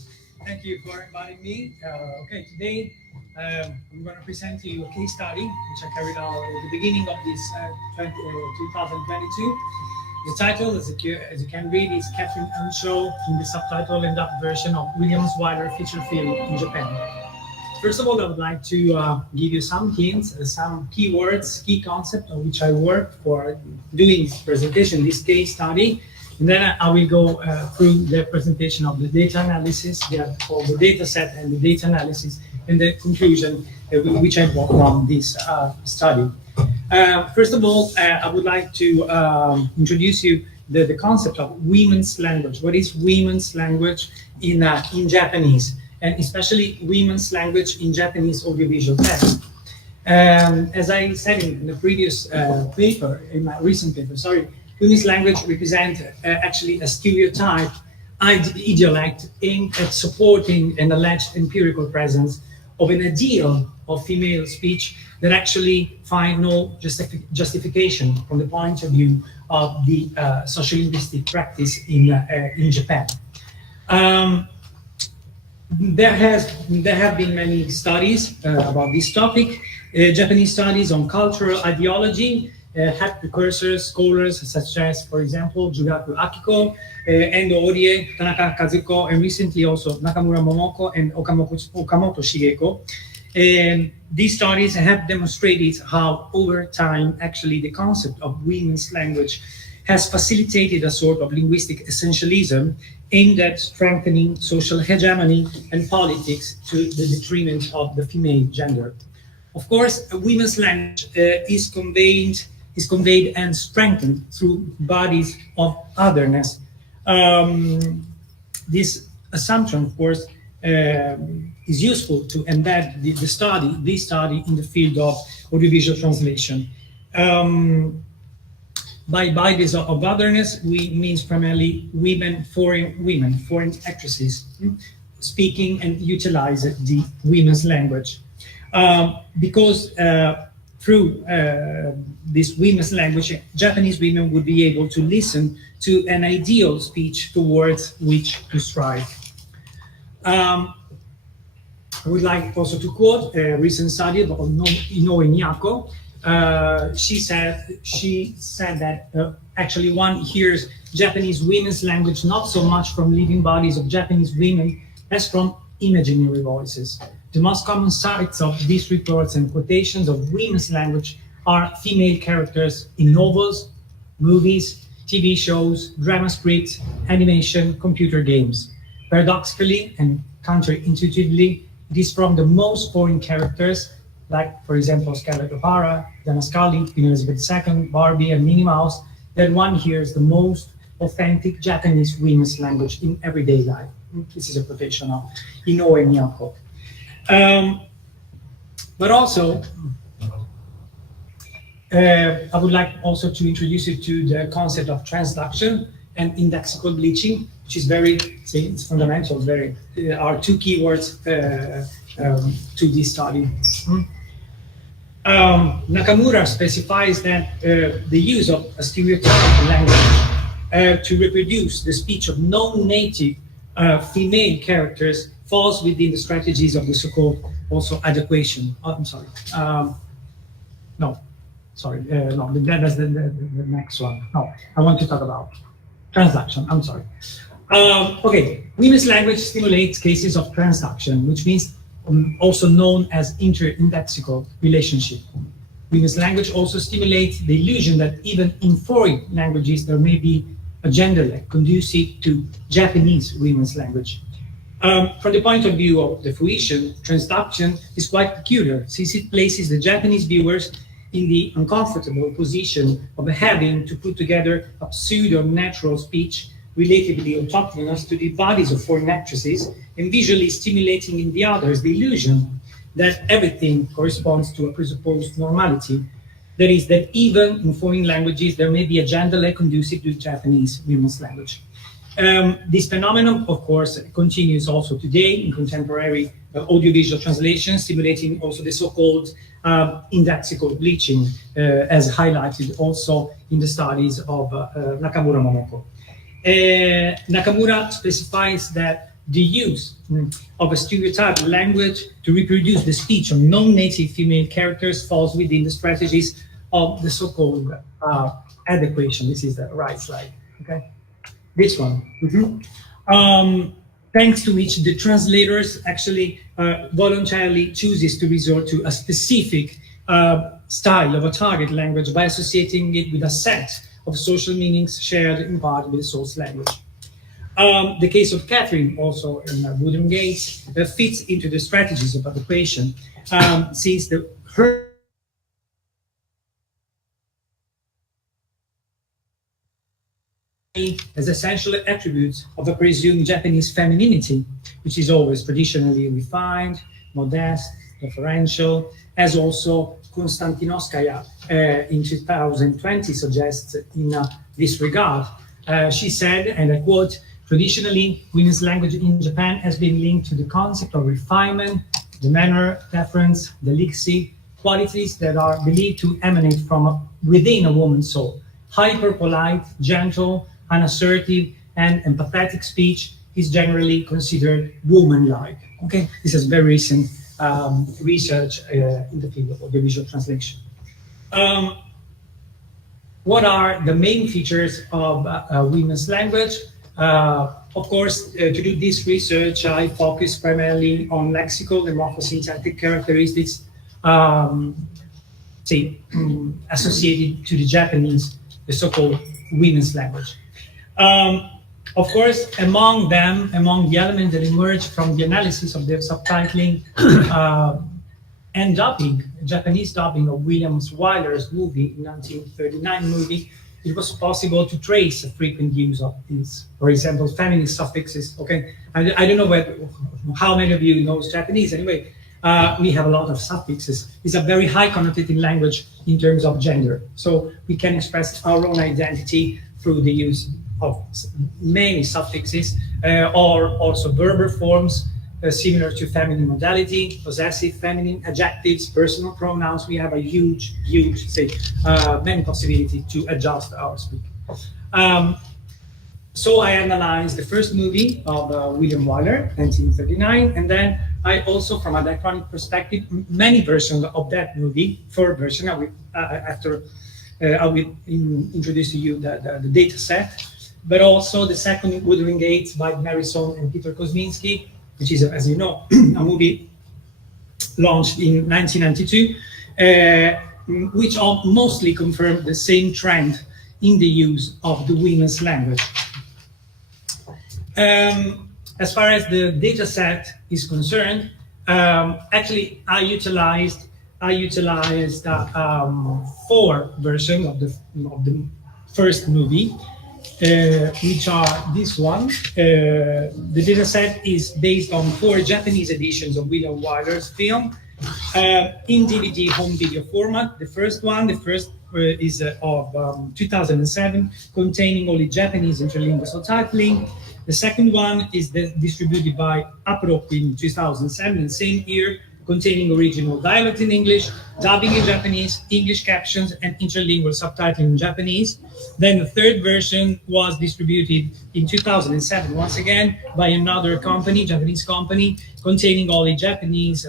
Thank you for inviting me. Okay, today I'm going to present to you a case study which I carried out at the beginning of this 2022. The title, as you can read, is Catherine Unshaw in the subtitle and dubbed version of Williams Wyler feature film in Japan. First of all, I would like to give you some hints, some keywords, key concepts on which I worked for doing this presentation, this case study. And then I will go through the presentation of the data analysis, of the data set and the data analysis, and the conclusion which I brought from this study. First of all, I would like to introduce you the concept of women's language. What is women's language in Japanese? And especially women's language in Japanese audiovisual text. As I said in the previous paper, in my recent paper, women's language represents actually a stereotype idiolect aimed at supporting an alleged empirical presence of an ideal of female speech that actually find no justification from the point of view of the sociolinguistic practice in Japan. There have been many studies about this topic. Japanese studies on cultural ideology had precursors, scholars such as, for example, Jugaku Akiko, Endo Orie, Tanaka Kazuko, and recently also Nakamura Momoko and Okamoto Shigeko. These studies have demonstrated how, over time, actually the concept of women's language has facilitated a sort of linguistic essentialism aimed at strengthening social hegemony and politics to the detriment of the female gender. Of course, a women's language is conveyed and strengthened through bodies of otherness. This assumption, of course, is useful to embed this study in the field of audiovisual translation. By bodies of otherness, we means primarily foreign actresses speaking and utilize the women's language. Because through this women's language, Japanese women would be able to listen to an ideal speech towards which to strive. I would like also to quote a recent study of Inoue Miyako. She said that actually one hears Japanese women's language not so much from living bodies of Japanese women as from imaginary voices. The most common sites of these reports and quotations of women's language are female characters in novels, movies, TV shows, drama scripts, animation, computer games. Paradoxically and counterintuitively, it is from the most foreign characters, like, for example, Scarlett O'Hara, Dana Scully, Queen Elizabeth II, Barbie, and Minnie Mouse, that one hears the most authentic Japanese women's language in everyday life. This is a quotation of Inoue Miyako. But also, I would like also to introduce you to the concept of transduction and indexical bleaching, which is it's fundamental, are two keywords to this study. Nakamura specifies that the use of a stereotypical language to reproduce the speech of non-native female characters falls within the strategies of the so-called also adequation. That's the next one. No, I want to talk about transduction. I'm sorry. Okay, women's language stimulates cases of transduction, which means also known as inter-indexical relationship. Women's language also stimulates the illusion that even in foreign languages there may be a gender conducive to Japanese women's language. From the point of view of the fruition, transduction is quite peculiar, since it places the Japanese viewers in the uncomfortable position of having to put together a pseudo-natural speech relatively autochthonous to the bodies of foreign actresses, and visually stimulating in the others the illusion that everything corresponds to a presupposed normality. That is, that even in foreign languages, there may be a gender like conducive to Japanese women's language. This phenomenon, of course, continues also today in contemporary audiovisual translation, stimulating also the so-called indexical bleaching, as highlighted also in the studies of Nakamura Momoko. Nakamura specifies that the use of a stereotyped language to reproduce the speech of non-native female characters falls within the strategies of the so-called adequation. This is the right slide, okay? This one. Thanks to which the translators actually voluntarily chooses to resort to a specific style of a target language by associating it with a set of social meanings shared in part with the source language. The case of Catherine, also in Wuthering Heights, fits into the strategies of adequation, since her as essential attributes of a presumed Japanese femininity, which is always traditionally refined, modest, deferential, as also Konstantinovskaya in 2020 suggests in this regard. She said, and I quote, "Traditionally, women's language in Japan has been linked to the concept of refinement, the manner, deference, delicacy, qualities that are believed to emanate from within a woman's soul. Hyper-polite, gentle, unassertive, and empathetic speech is generally considered woman-like." Okay, this is very recent research in the field of audiovisual translation. What are the main features of women's language? Of course, to do this research, I focus primarily on lexical and morphosyntactic characteristics associated to the Japanese, the so-called women's language. Of course, among the elements that emerge from the analysis of the subtitling and dubbing, Japanese dubbing of William Wyler's movie, 1939 movie, it was possible to trace a frequent use of these, for example, feminine suffixes. Okay, I don't know how many of you knows Japanese. Anyway, we have a lot of suffixes. It's a very high connotative language in terms of gender, so we can express our own identity through the use of many suffixes or also verbal forms similar to feminine modality, possessive feminine adjectives, personal pronouns. We have a huge, many possibilities to adjust our speech. So I analyzed the first movie of William Wyler, 1939, and then I also, from a diachronic perspective, many versions of that movie, 4 versions. I will introduce to you the data set, but also the second, Wuthering Heights by Marison and Peter Kosminski, which is, as you know, a movie launched in 1992, which mostly confirmed the same trend in the use of the women's language. As far as the data set is concerned, actually I utilized 4 versions of the first movie, which are this one. The data set is based on 4 Japanese editions of William Wyler's film in DVD home video format. The first is of 2007, containing only Japanese interlingual subtitling. The second one is distributed by Colloquium in 2007, and same year, containing original dialect in English, dubbing in Japanese, English captions, and interlingual subtitling in Japanese. Then the third version was distributed in 2007, once again, by another company, Japanese company, containing only Japanese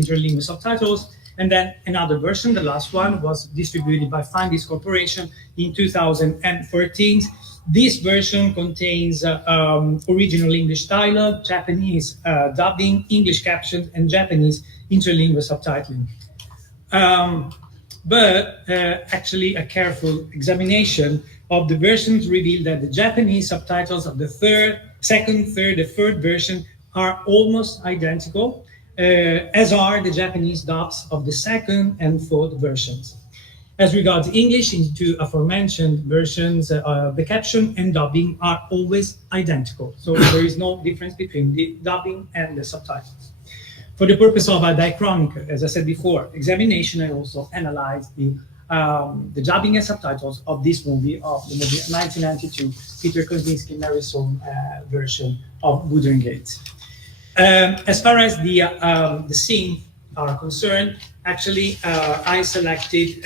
interlingual subtitles. And then another version, the last one, was distributed by Fine Disc Corporation in 2014. This version contains original English dialogue, Japanese dubbing, English captions, and Japanese interlingual subtitling. But actually, a careful examination of the versions revealed that the Japanese subtitles of the third Second, third, the third version are almost identical, as are the Japanese dubs of the second and fourth versions. As regards English, in two aforementioned versions, the caption and dubbing are always identical. So there is no difference between the dubbing and the subtitles. For the purpose of a diachronic, as I said before, examination, I also analyzed the dubbing and subtitles of this movie, of the movie 1992, Peter Kosminski Marisol version of Wuthering Heights. As far as the scene are concerned, actually, I selected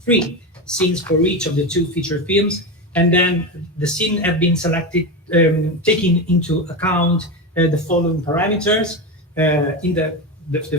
3 scenes for each of the 2 feature films, and then the scene have been selected taking into account the following parameters. In the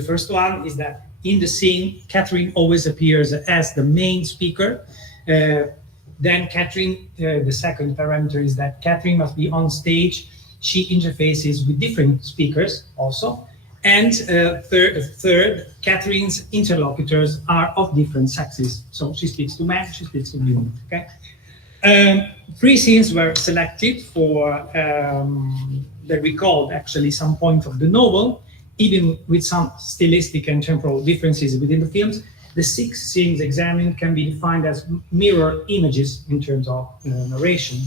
first one is that in the scene, Catherine always appears as the main speaker. Then Catherine, the second parameter is that Catherine must be on stage. She interfaces with different speakers also. And third, Catherine's interlocutors are of different sexes. So she speaks to men, she speaks to women, okay? 3 scenes were selected for that recalled actually some point of the novel, even with some stylistic and temporal differences within the films. The 6 scenes examined can be defined as mirror images in terms of narration.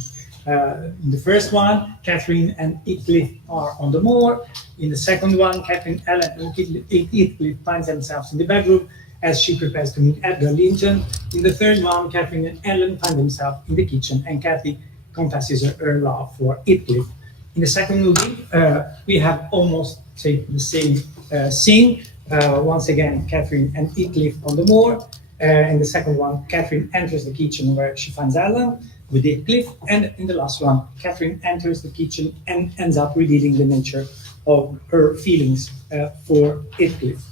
In the first one, Catherine and Heathcliff are on the moor. In the second one, Catherine, Ellen, and Heathcliff find themselves in the bedroom as she prepares to meet Edgar Linton. In the third one, Catherine and Ellen find themselves in the kitchen, and Cathy confesses her love for Heathcliff. In the second movie, we have almost the same scene. Once again, Catherine and Heathcliff on the moor. In the second one, Catherine enters the kitchen where she finds Ellen with Heathcliff. And in the last one, Catherine enters the kitchen and ends up revealing the nature of her feelings for Heathcliff.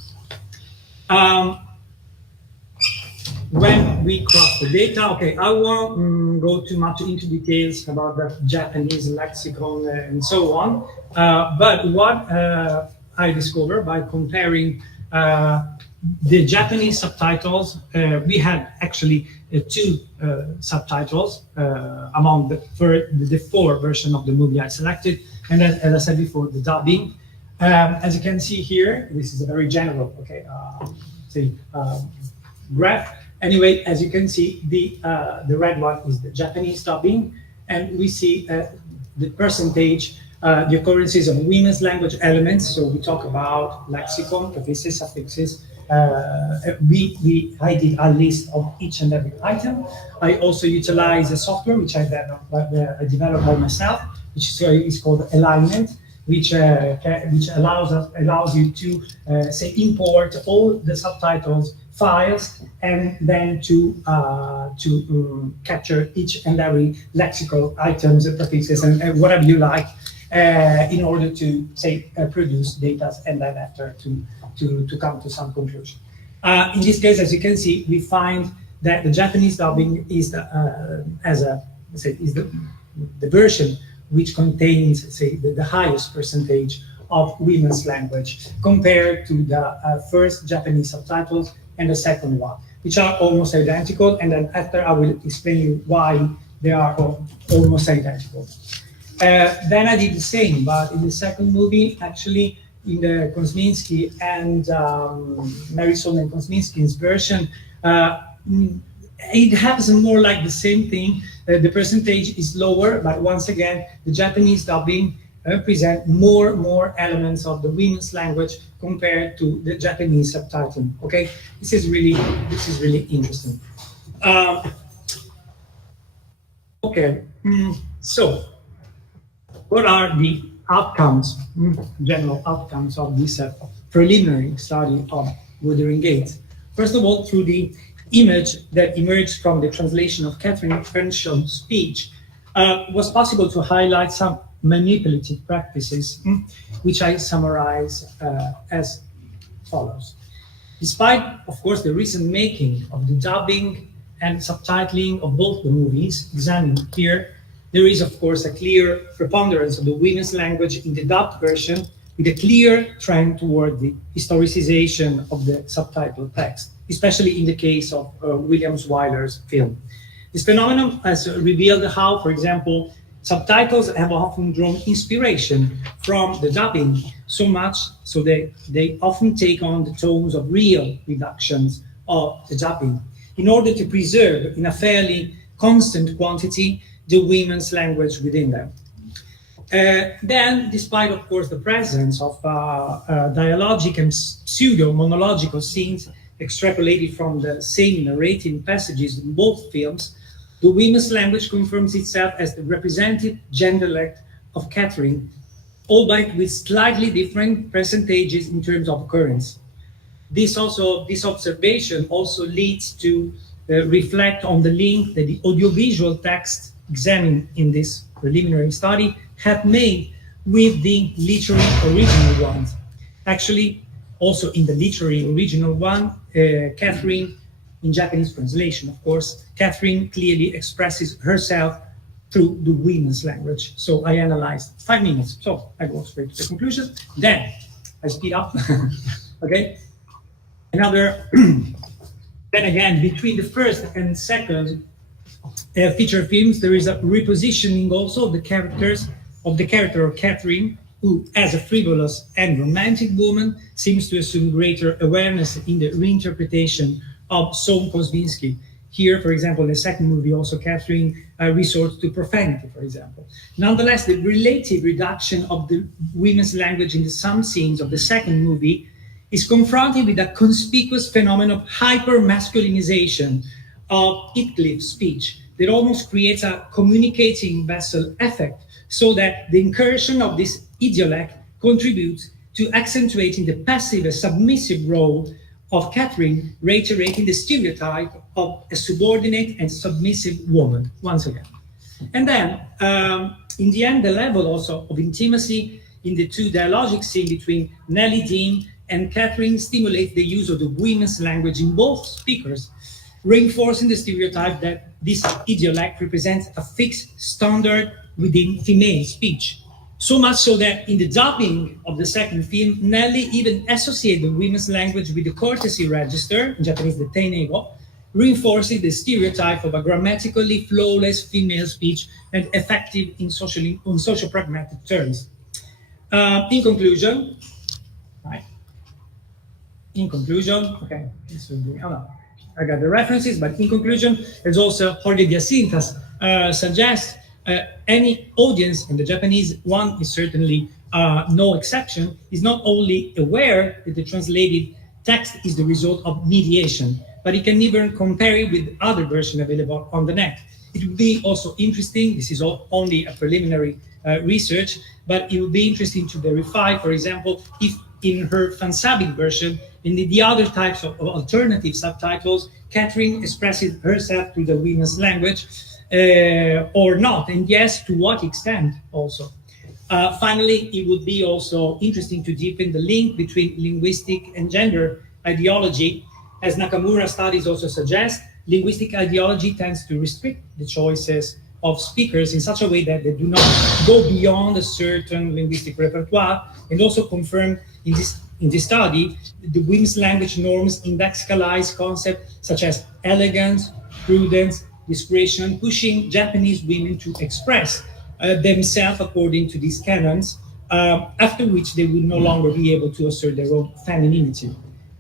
When we cross the data, okay, I won't go too much into details about the Japanese lexicon and so on. But what I discovered by comparing the Japanese subtitles, we had actually 2 subtitles among the 4 version of the movie I selected. And then, as I said before, the dubbing. As you can see here, this is a very general, graph. Anyway, as you can see, the red one is the Japanese dubbing, and we see the percentage, the occurrences of women's language elements. So we talk about lexicon, prefixes, suffixes. I did a list of each and every item. I also utilize a software which I developed by myself, which is called Alignment, which allows you to import all the subtitles files and then to capture each and every lexical items, prefixes, and whatever you like, in order to produce data and then after to come to some conclusion. In this case, as you can see, we find that the Japanese dubbing is the version which contains the highest percentage of women's language compared to the first Japanese subtitles and the second one, which are almost identical. And then after I will explain you why they are almost identical. Then I did the same, but in the second movie, actually, in the Kosminski and Marisol and Kosminski's version, it happens more like the same thing. The percentage is lower, but once again, the Japanese dubbing present more elements of the women's language compared to the Japanese subtitle. Okay, this is really interesting. Okay, so what are the outcomes, general outcomes of this preliminary study of Wuthering Heights? First of all, through the image that emerged from the translation of Catherine Frenshaw's speech, was possible to highlight some manipulative practices, which I summarize as follows. Despite, of course, the recent making of the dubbing and subtitling of both the movies examined here, there is, of course, a clear preponderance of the women's language in the dubbed version, with a clear trend toward the historicization of the subtitled text, especially in the case of William Wyler's film. This phenomenon has revealed how, for example, Subtitles have often drawn inspiration from the dubbing, so much so that they often take on the tones of real reductions of the dubbing in order to preserve in a fairly constant quantity the women's language within them. Then, despite, of course, the presence of dialogic and pseudo-monological scenes extrapolated from the same narrating passages in both films, the women's language confirms itself as the representative genderlect of Catherine, albeit with slightly different percentages in terms of occurrence. This observation also leads to reflect on the link that the audiovisual text examined in this preliminary study had made with the literary original ones. Actually, also in the literary original one, Catherine, in Japanese translation, of course, Catherine clearly expresses herself through the women's language. So I analyzed 5 minutes. So I go straight to the conclusion. Then I speed up. Okay. Another, then again, between the first and second feature films, there is a repositioning also of the characters of the character of Catherine, who, as a frivolous and romantic woman, seems to assume greater awareness in the reinterpretation of Sohn Kosminski. Here, for example, in the second movie, also Catherine resorts to profanity, for example. Nonetheless, the relative reduction of the women's language in some scenes of the second movie is confronted with a conspicuous phenomenon of hyper-masculinization of Heathcliff's speech that almost creates a communicating vessel effect, so that the incursion of this idiolect contributes to accentuating the passive and submissive role of Catherine, reiterating the stereotype of a subordinate and submissive woman, once again. And then, in the end, the level also of intimacy in the two dialogic scenes between Nellie Dean and Catherine stimulates the use of the women's language in both speakers, reinforcing the stereotype that this idiolect represents a fixed standard within female speech. So much so that in the dubbing of the second film, Nellie even associated the women's language with the courtesy register, in Japanese the teinego, reinforcing the stereotype of a grammatically flawless female speech and effective in social pragmatic terms. In conclusion, okay, this will be, I got the references, but in conclusion, as also Jorge Diacintas suggests, any audience, and the Japanese one is certainly no exception, is not only aware that the translated text is the result of mediation, but it can even compare it with other versions available on the net. It would be also interesting, this is only a preliminary research, but it would be interesting to verify, for example, if in her Fansabic version, in the other types of alternative subtitles, Catherine expresses herself through the women's language, or not, and yes, to what extent also. Finally, it would be also interesting to deepen the link between linguistic and gender ideology. As Nakamura studies also suggest, linguistic ideology tends to restrict the choices of speakers in such a way that they do not go beyond a certain linguistic repertoire, and also confirm in this study the women's language norms indexicalize concepts such as elegance, prudence, discretion, pushing Japanese women to express themselves according to these canons, after which they will no longer be able to assert their own femininity.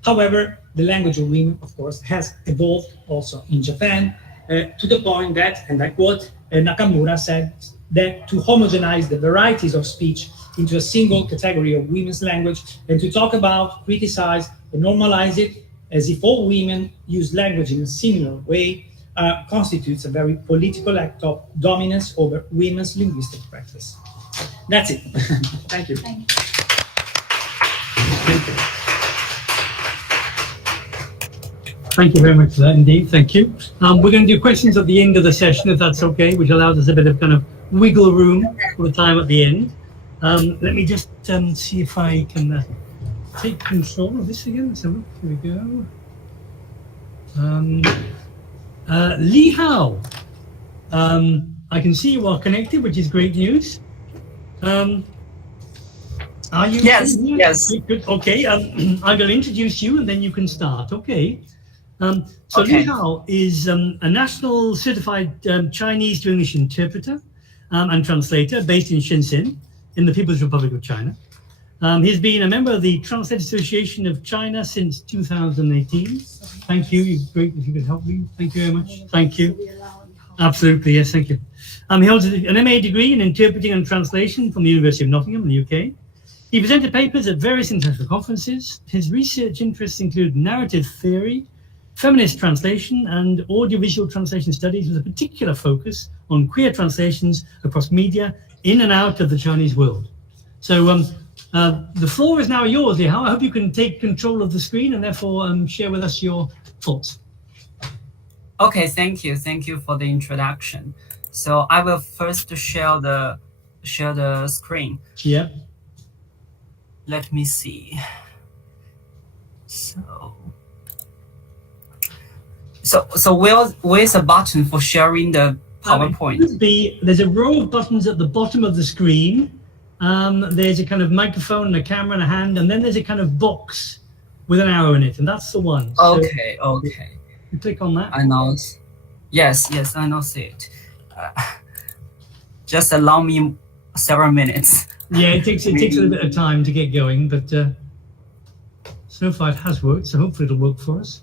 However, the language of women, of course, has evolved also in Japan to the point that, and I quote, Nakamura said that to homogenize the varieties of speech into a single category of women's language and to talk about, criticize, and normalize it as if all women use language in a similar way constitutes a very political act of dominance over women's linguistic practice. That's it. Thank you. Thank you. Thank you very much for that indeed. Thank you. We're going to do questions at the end of the session, if that's okay, which allows us a bit of kind of wiggle room for the time at the end. Let me just see if I can take control of this again. So here we go. Li Hao, I can see you are connected, which is great news. Are you? Yes, yes. Good. Okay, I'm going to introduce you and then you can start. Okay. So Okay. Li Hao is a national certified Chinese to English interpreter. and translator based in Shenzhen in the People's Republic of China. He's been a member of the Translator Association of China since 2018. Thank you. Great if you could help me. Thank you very much. Thank you. Absolutely, yes, thank you. He holds an MA degree in Interpreting and Translation from the University of Nottingham in the UK. He presented papers at various international conferences. His research interests include narrative theory, feminist translation, and audiovisual translation studies with a particular focus on queer translations across media in and out of the Chinese world. So the floor is now yours, Lihao. I hope you can take control of the screen and therefore share with us your thoughts. Okay, thank you. Thank you for the introduction. So I will first share the screen. Yeah. Let me see. So where's the button for sharing the PowerPoint? There's a row of buttons at the bottom of the screen. There's a kind of microphone and a camera and a hand, and then there's a kind of box with an arrow in it, and that's the one. Okay, okay. You click on that. I know. Yes, I know. See it. Just allow me several minutes. Yeah, it takes a little bit of time to get going, but so far it has worked. So hopefully it'll work for us.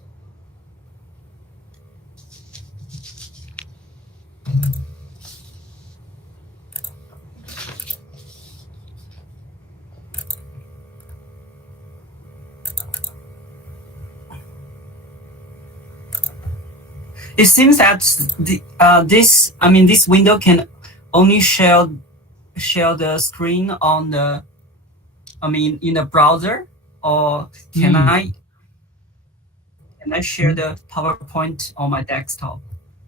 It seems that this window can only share the screen on the, in the browser, or can I share the PowerPoint on my desktop?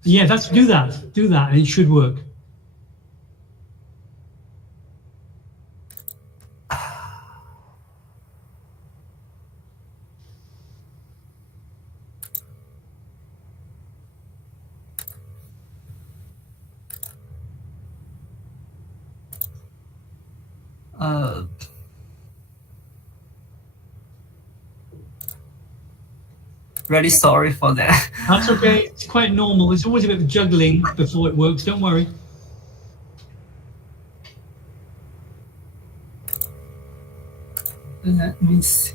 Yeah, do that, and it should work. Really sorry for that. That's okay. It's quite normal. It's always a bit of juggling before it works. Don't worry. Let me see.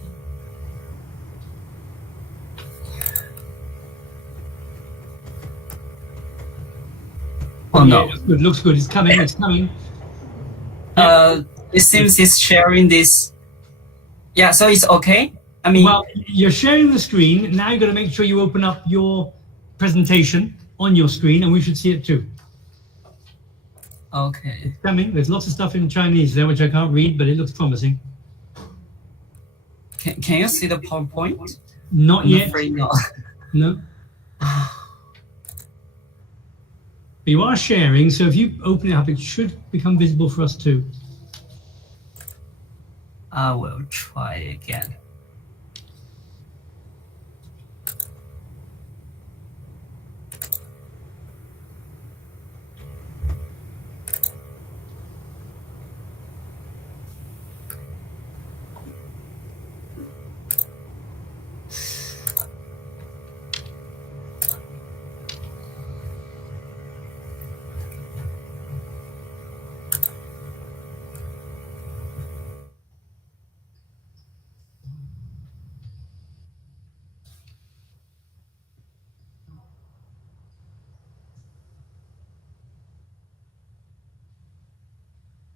Oh no! It looks good. It's coming. It's coming. It seems it's sharing this. Yeah, so it's okay. Well, you're sharing the screen. Now you've got to make sure you open up your presentation on your screen, and we should see it too. Okay. It's coming. There's lots of stuff in Chinese there, which I can't read, but it looks promising. Can you see the PowerPoint? Not yet. I'm afraid not. No. But you are sharing, so if you open it up, it should become visible for us too. I will try again.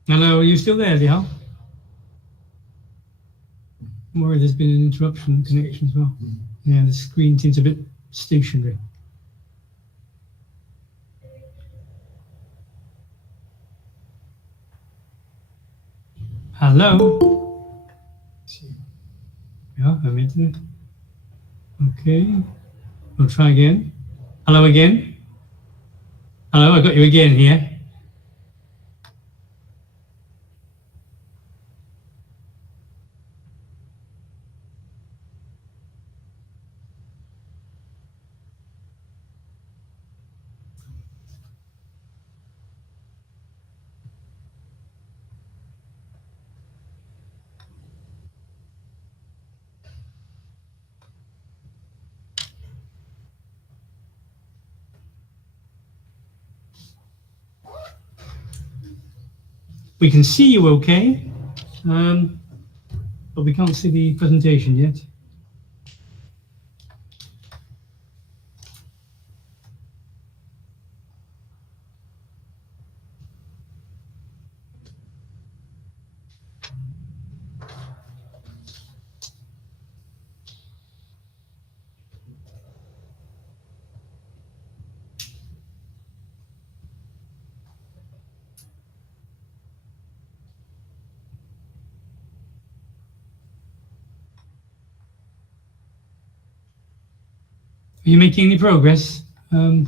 Hello, are you still there, Liao? I'm worried there's been an interruption in connection as well. Yeah, the screen seems a bit stationary. Hello? Yeah, I'm into it. Okay, we'll try again. Hello again? Hello, I got you again here. We can see you okay, but we can't see the presentation yet. Are you making any progress? Here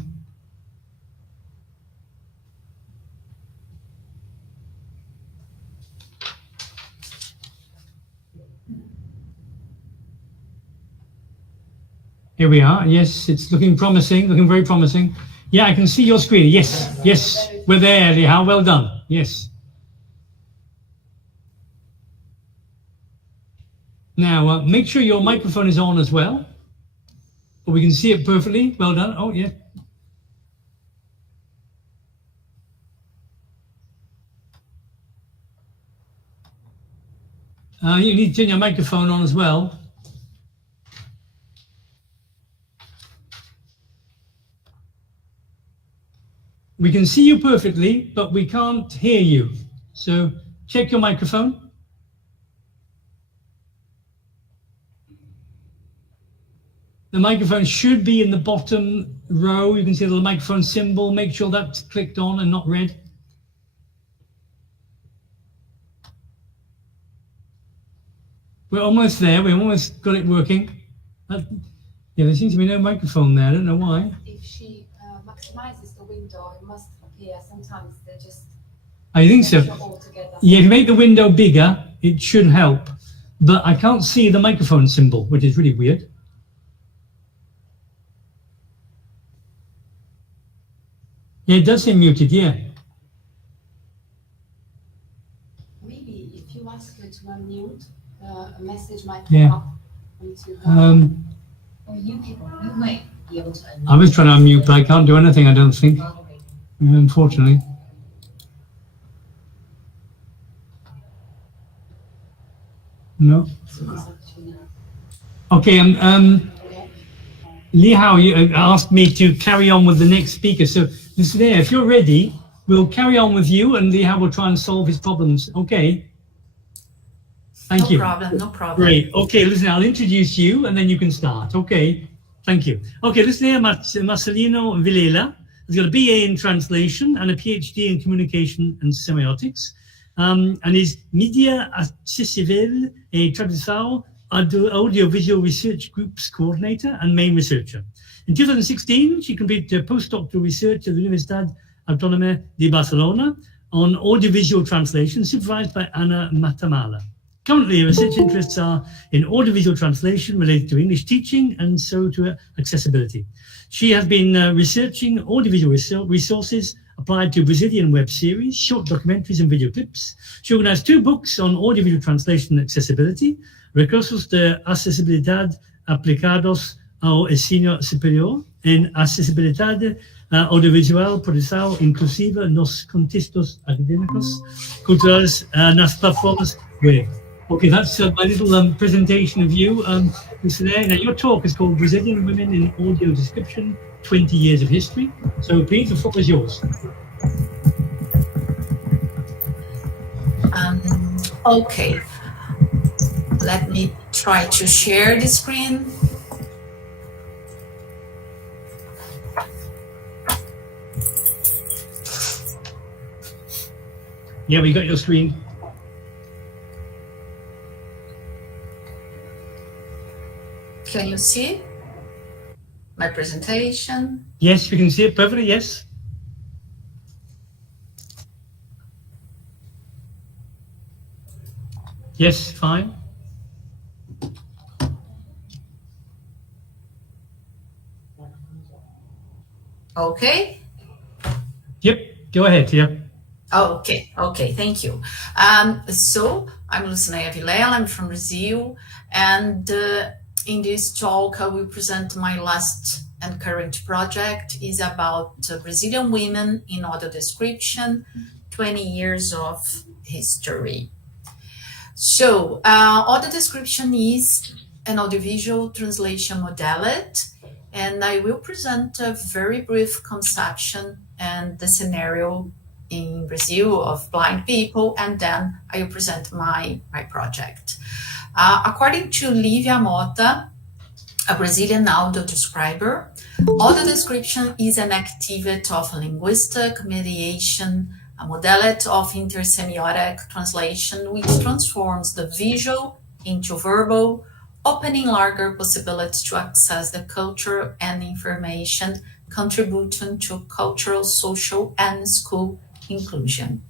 we are. Yes, it's looking promising, looking very promising. Yeah, I can see your screen. Yes, yes, we're there, Lihao. Well done. Yes. Now, make sure your microphone is on as well. But we can see it perfectly. Well done. Oh, yeah. You need to turn your microphone on as well. We can see you perfectly, but we can't hear you. So check your microphone. The microphone should be in the bottom row. You can see the microphone symbol. Make sure that's clicked on and not red. We're almost there. We've almost got it working. Yeah, there seems to be no microphone there. I don't know why. If she maximizes the window, it must appear. Sometimes they just... I think so. Yeah, if you make the window bigger, it should help. But I can't see the microphone symbol, which is really weird. Yeah, it does seem muted, yeah. Maybe if you ask her to unmute, a message might Yeah. come up into her. Or you might be able to unmute. I was trying to unmute, but I can't do anything, I don't think. Unfortunately. No. Okay, Li Hao, you asked me to carry on with the next speaker. So, Mr. There, if you're ready, we'll carry on with you and Li Hao will try and solve his problems. Okay. Thank you. No problem, no problem. Great. Okay, listen, I'll introduce you and then you can start. Okay. Thank you. Okay, listen here, Marcelino Villela has got a BA in translation and a PhD in communication and semiotics. And is Media Accessible et Tradução Audiovisual Research Group's coordinator and main researcher. In 2016, she completed postdoctoral research at the Universidad Autónoma de Barcelona on audiovisual translation, supervised by Anna Matamala. Currently, her research interests are in audiovisual translation related to English teaching and so to accessibility. She has been researching audiovisual resources applied to Brazilian web series, short documentaries and video clips. She organized 2 books on audiovisual translation and accessibility, Recursos de Acessibilidad aplicados ao ensino superior en acessibilidade audiovisual produção inclusiva nos contextos acadêmicos, culturais, nas plataformas web. Okay, that's my little presentation of you. Now, your talk is called Brazilian Women in Audio Description, 20 Years of History. So please, the floor is yours. Okay, let me try to share the screen. Yeah, we got your screen. Can you see my presentation? Yes, we can see it perfectly, yes. Yes, fine. Okay. Yep, go ahead, yeah. Okay, thank you. So I'm Lucineia Vilela, I'm from Brazil, and in this talk I will present my last and current project is about Brazilian women in audio description, 20 years of history. So, audio description is an audiovisual translation modality, and I will present a very brief conception and the scenario in Brazil of blind people, and then I will present my project. According to Lívia Mota, a Brazilian audio describer, audio description is an activity of linguistic mediation, a modality of intersemiotic translation which transforms the visual into verbal, opening larger possibilities to access the culture and information, contributing to cultural, social, and school inclusion.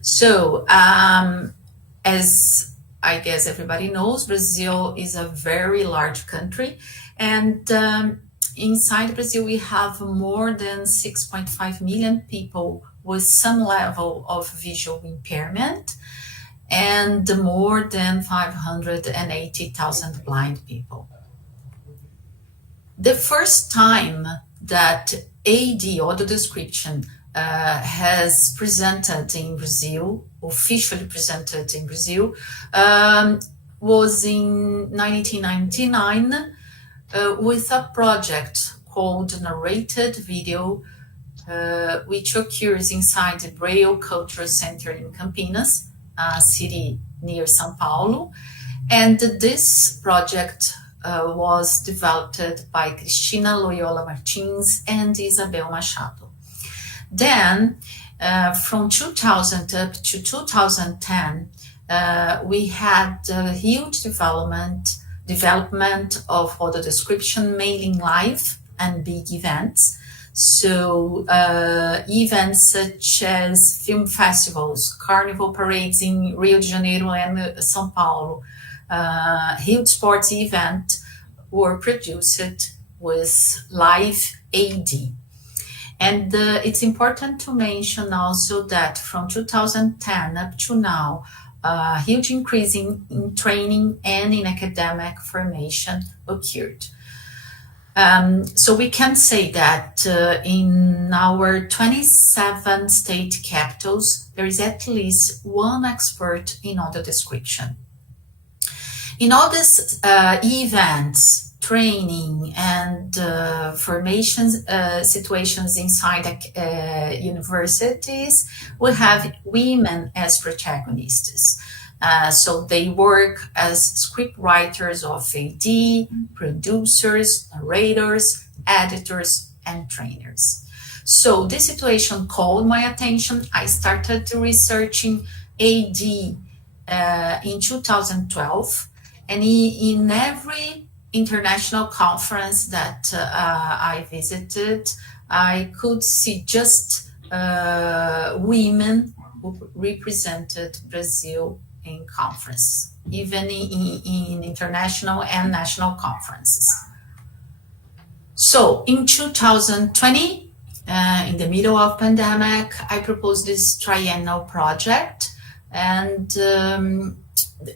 So, as I guess everybody knows, Brazil is a very large country, and inside Brazil we have more than 6.5 million people with some level of visual impairment, and more than 580,000 blind people. The first time that AD, audio description, has presented in Brazil, officially presented in Brazil, was in 1999 with a project called Narrated Video, which occurs inside the Braille Cultural Center in Campinas, a city near São Paulo. And this project was developed by Cristina Loyola Martins and Isabel Machado. Then, from 2000 up to 2010, we had a huge development of audio description, mailing live and big events. So events such as film festivals, carnival parades in Rio de Janeiro and São Paulo, huge sports event were produced with live AD. And it's important to mention also that from 2010 up to now, a huge increase in training and in academic formation occurred. So we can say that in our 27 state capitals, there is at least one expert in audio description. In all these events, training and formation situations inside universities, we have women as protagonists. So they work as script writers of AD, producers, narrators, editors, and trainers. So this situation called my attention. I started researching AD in 2012, and in every international conference that I visited, I could see just women who represented Brazil in conference, even in international and national conferences. So in 2020, in the middle of pandemic, I proposed this triennial project, and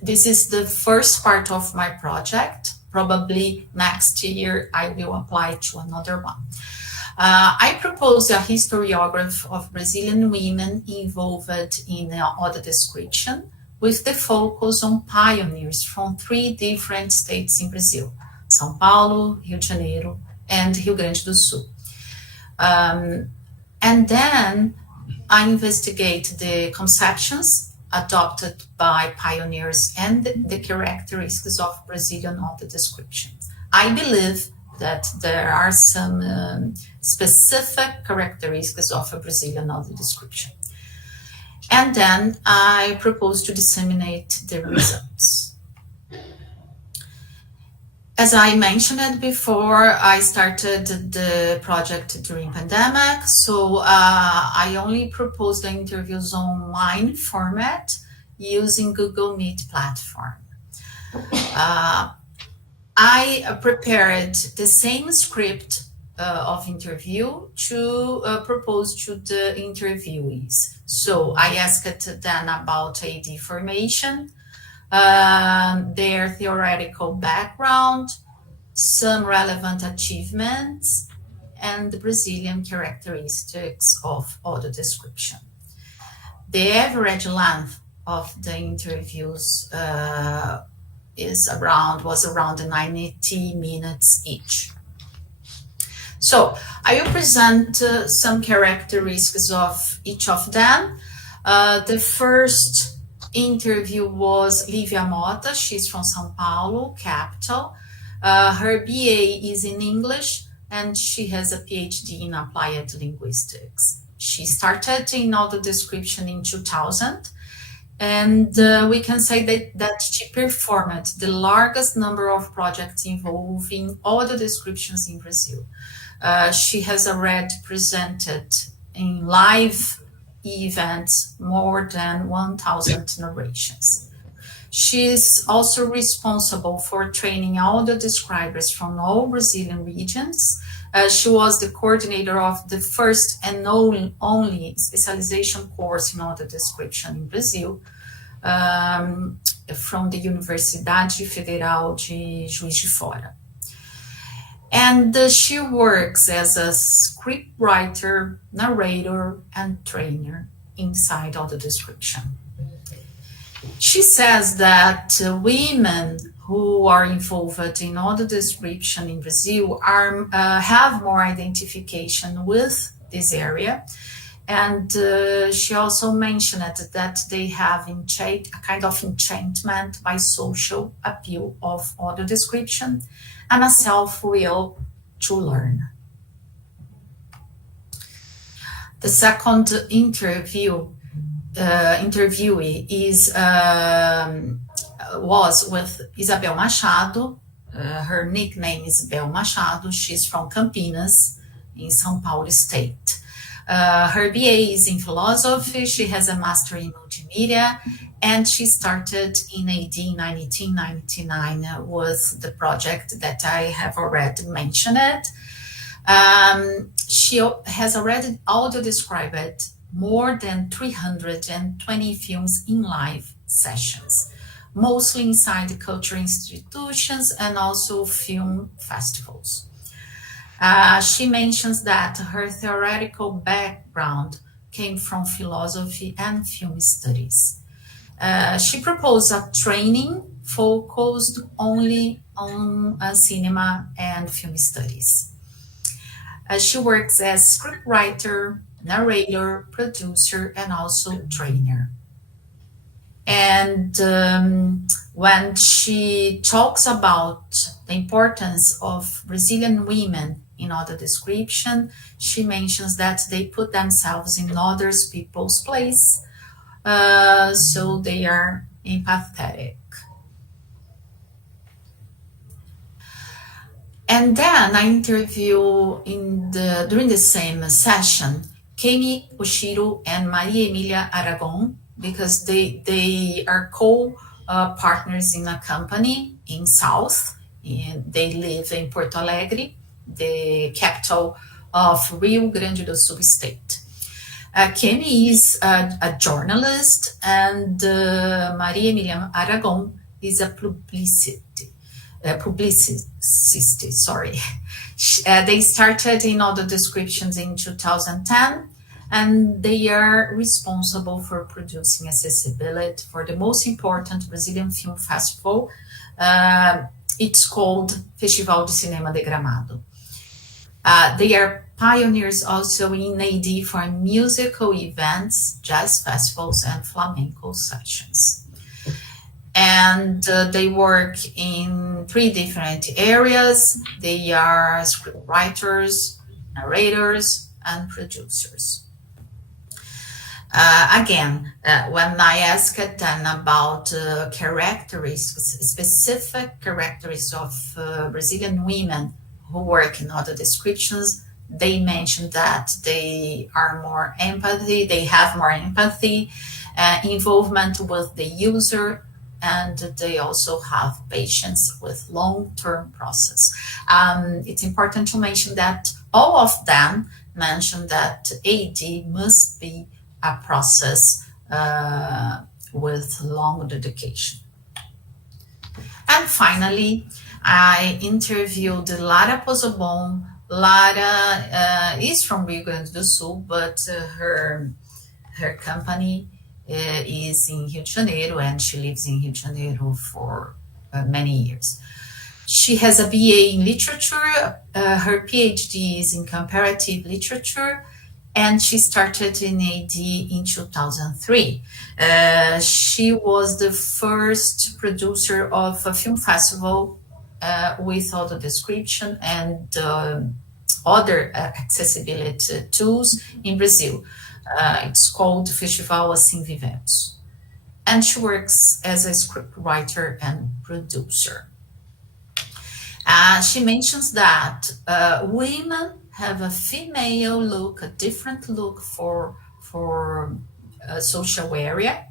this is the first part of my project. Probably next year I will apply to another one. I proposed a historiography of Brazilian women involved in audio description, with the focus on pioneers from 3 different states in Brazil: São Paulo, Rio de Janeiro, and Rio Grande do Sul. And then I investigate the conceptions adopted by pioneers and the characteristics of Brazilian audio description. I believe that there are some specific characteristics of a Brazilian audio description. And then I propose to disseminate the results. As I mentioned before, I started the project during pandemic, so I only proposed the interviews online format using Google Meet platform. I prepared the same script of interview to propose to the interviewees. So I asked them about AD formation, their theoretical background, some relevant achievements, and the Brazilian characteristics of audio description. the average length of the interviews was around 90 minutes each. So I will present some characteristics of each of them. The first interview was Livia Mota. She's from São Paulo, capital. Her BA is in English, and she has a PhD in applied linguistics. She started in audio description in 2000, and we can say that she performed the largest number of projects involving audio descriptions in Brazil. She has already presented in live events more than 1,000 narrations. She is also responsible for training audio describers from all Brazilian regions. She was the coordinator of the first and only specialization course in audio description in Brazil, from the Universidade Federal de Juiz de Fora. And she works as a script writer, narrator, and trainer inside audio description. She says that women who are involved in audio description in Brazil have more identification with this area. And she also mentioned that they have a kind of enchantment by social appeal of audio description and a self-will to learn. The second interviewee was with Isabel Machado. Her nickname is Bel Machado. She's from Campinas in São Paulo state. Her BA is in philosophy. She has a master in multimedia, and she started in AD in 1999 with the project that I have already mentioned. She has already audio described more than 320 films in live sessions, mostly inside cultural institutions and also film festivals. She mentions that her theoretical background came from philosophy and film studies. She proposed a training focused only on cinema and film studies. She works as scriptwriter, narrator, producer, and also trainer. And when she talks about the importance of Brazilian women in audio description, she mentions that they put themselves in other people's place, so they are empathetic. And then I interview during the same session, Kemi Oshiro and Maria Emilia Aragon, because they are co-partners in a company in South. They live in Porto Alegre, the capital of Rio Grande do Sul state. Kemi is a journalist, and Maria Emilia Aragon is a publicist. Sorry. They started in audio descriptions in 2010, and they are responsible for producing accessibility for the most important Brazilian film festival. It's called Festival de Cinema de Gramado. They are pioneers also in AD for musical events, jazz festivals, and flamenco sessions. And they work in 3 different areas. They are scriptwriters, narrators, and producers. Again, when I asked them about specific characteristics of Brazilian women who work in audio descriptions, they mentioned that they have more empathy, involvement with the user, and they also have patience with long-term process. It's important to mention that all of them mentioned that AD must be a process with long dedication. And finally, I interviewed Lara Pozobon. Lara is from Rio Grande do Sul, but her company is in Rio de Janeiro, and she lives in Rio de Janeiro for many years. She has a BA in literature, her PhD is in comparative literature, and she started in AD in 2003. She was the first producer of a film festival with audio description and other accessibility tools in Brazil. It's called Festival Assim Vivemos. And she works as a scriptwriter and producer. She mentions that women have a female look, a different look for a social area,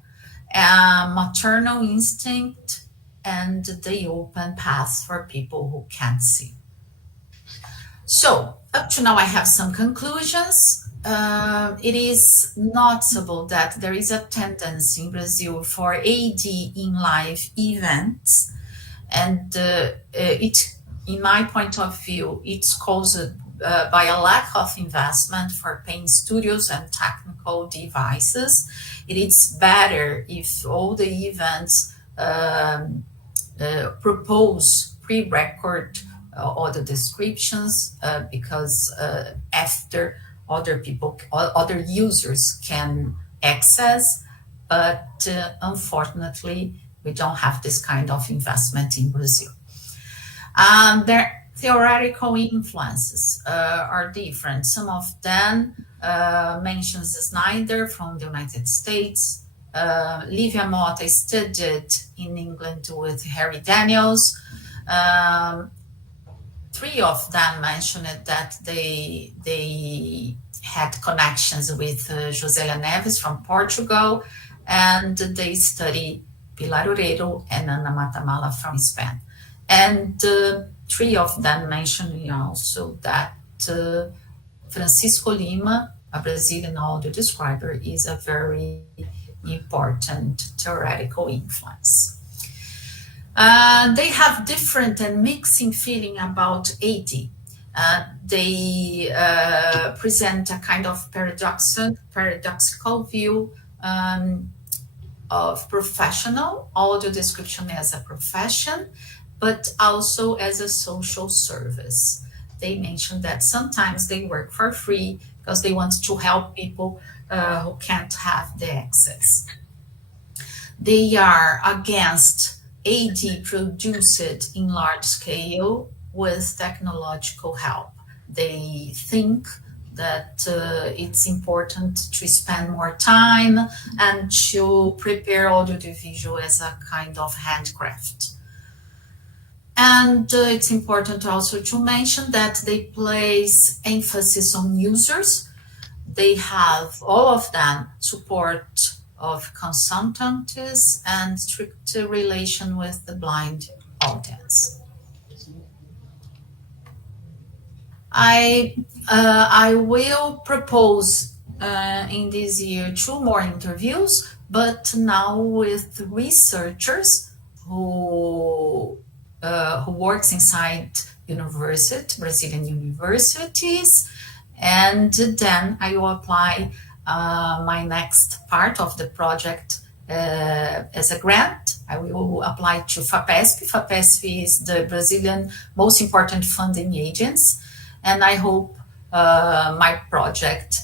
maternal instinct, and they open paths for people who can't see. So up to now, I have some conclusions. It is noticeable that there is a tendency in Brazil for AD in live events, and in my point of view, it's caused by a lack of investment for paying studios and technical devices. It is better if all the events propose pre-record audio descriptions because after other users can access, but unfortunately, we don't have this kind of investment in Brazil. Their theoretical influences are different. Some of them mentions Snyder from the United States. Livia Mota studied in England with Harry Daniels. Three of them mentioned that they had connections with Josélia Neves from Portugal, and they study Pilar Oreiro and Ana Matamala from Spain. And three of them mentioned also that Francisco Lima, a Brazilian audio describer, is a very important theoretical influence. They have different and mixing feeling about AD. They present a kind of paradoxical view of professional audio description as a profession, but also as a social service. They mentioned that sometimes they work for free because they want to help people who can't have the access. They are against AD produced in large scale with technological help. They think that it's important to spend more time and to prepare audiovisual as a kind of handcraft. And it's important also to mention that they place emphasis on users. They have, all of them, support of consultants and strict relation with the blind audience. I will propose in this year 2 more interviews, but now with researchers who works inside Brazilian universities, and then I will apply my next part of the project as a grant. I will apply to FAPESP. FAPESP is the Brazilian most important funding agency, and I hope my project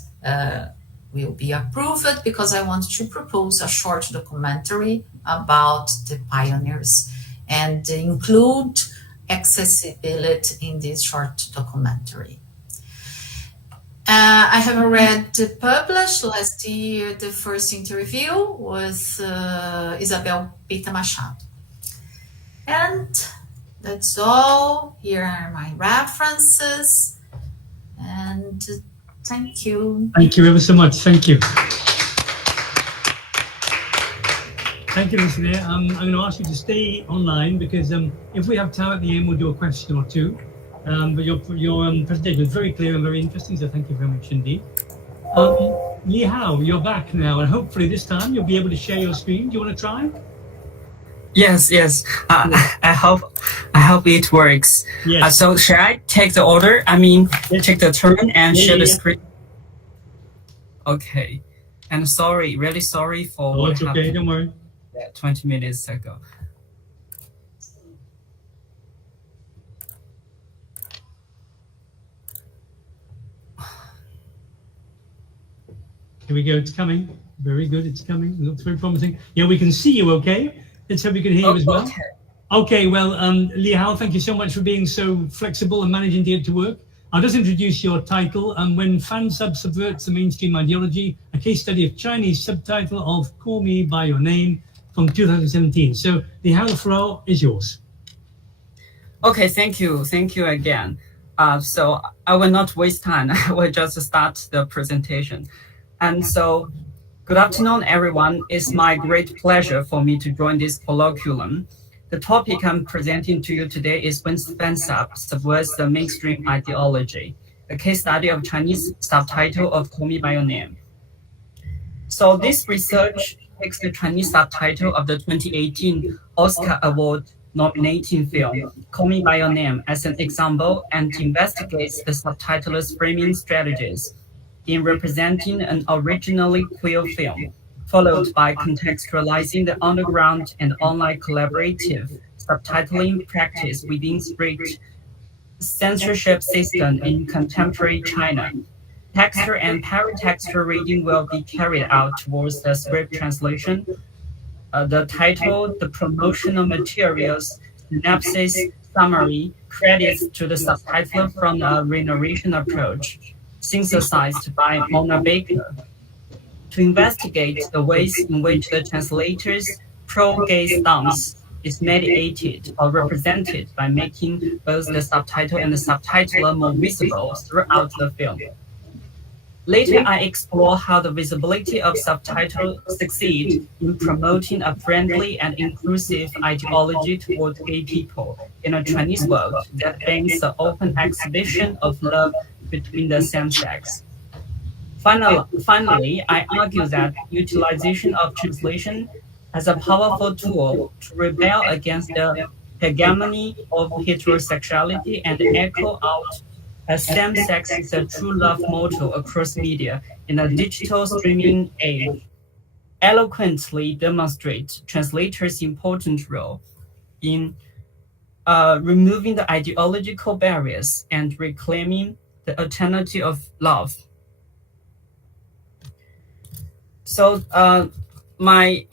will be approved because I want to propose a short documentary about the pioneers and include accessibility in this short documentary. I have already published last year the first interview with Isabel Pita Machado. And that's all. Here are my references. And thank you. Thank you ever so much. Thank you. Thank you, Lucia. I'm going to ask you to stay online because if we have time at the end, we'll do a question or two. But your presentation was very clear and very interesting, so thank you very much indeed. Li Hao, you're back now, and hopefully this time you'll be able to share your screen. Do you want to try? Yes. I hope it works. Yes. So shall I take the order? I mean, take the turn and share the screen. Okay. And sorry, really sorry for Oh, what it's okay. happened Don't worry. 20 minutes ago. Here we go. It's coming. Very good. It's coming. It looks very promising. Yeah, we can see you okay. Let's hope we can hear you as well. Okay. Okay, well, Li Hao, thank you so much for being so flexible and managing to get to work. I'll just introduce your title. When Fan Sub Subverts the Mainstream Ideology, a case study of Chinese subtitle of Call Me By Your Name from 2017. So, Li Hao, the floor is yours. Okay, thank you. Thank you again. So I will not waste time. I will just start the presentation. And so, good afternoon, everyone. It's my great pleasure for me to join this colloquium. The topic I'm presenting to you today is when fan sub subverts the mainstream ideology, a case study of Chinese subtitle of Call Me By Your Name. So this research takes the Chinese subtitle of the 2018 Oscar Award nominating film, Call Me By Your Name, as an example and investigates the subtitler's framing strategies in representing an originally queer film, followed by contextualizing the underground and online collaborative subtitling practice within strict censorship system in contemporary China. Texture and paratexture reading will be carried out towards the script translation, the title, the promotional materials, synopsis, summary, credits to the subtitler from a re-narration approach, synthesized by Mona Baker, to investigate the ways in which the translator's pro-gay stance is mediated or represented by making both the subtitle and the subtitler more visible throughout the film. Later, I explore how the visibility of subtitles succeed in promoting a friendly and inclusive ideology toward gay people in a Chinese world that bans the open exhibition of love between the same sex. Finally, I argue that utilization of translation as a powerful tool to rebel against the hegemony of heterosexuality and echo out as same-sex is a true love motto across media in a digital streaming age, eloquently demonstrate translators' important role in removing the ideological barriers and reclaiming the alternative of love. So my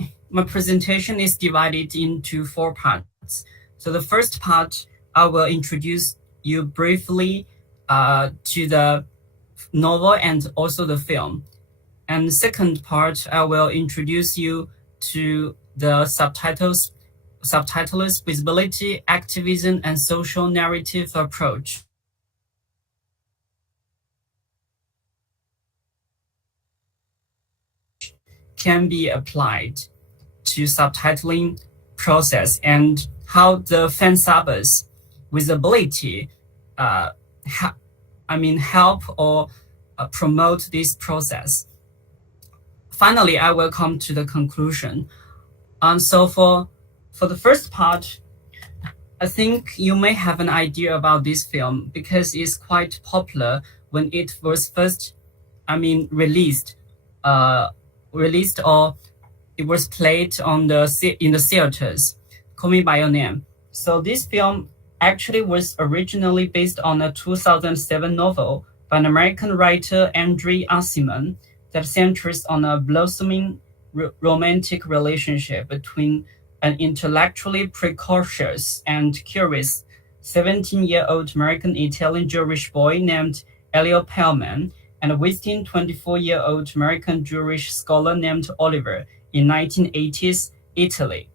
presentation is divided into 4 parts. So the first part, I will introduce you briefly to the novel and also the film. And the second part, I will introduce you to the subtitler's visibility, activism, and social narrative approach. Can be applied to subtitling process and how the fan subbers visibility help or promote this process. Finally, I will come to the conclusion. So for the first part, I think you may have an idea about this film because it's quite popular when it was first, released or it was played in the theaters. Call Me By Your Name. So this film actually was originally based on a 2007 novel by an American writer, Andre Aciman, that centers on a blossoming romantic relationship between an intellectually precocious and curious 17-year-old American-Italian Jewish boy named Elio Pellman and a visiting 24-year-old American Jewish scholar named Oliver in 1980s Italy.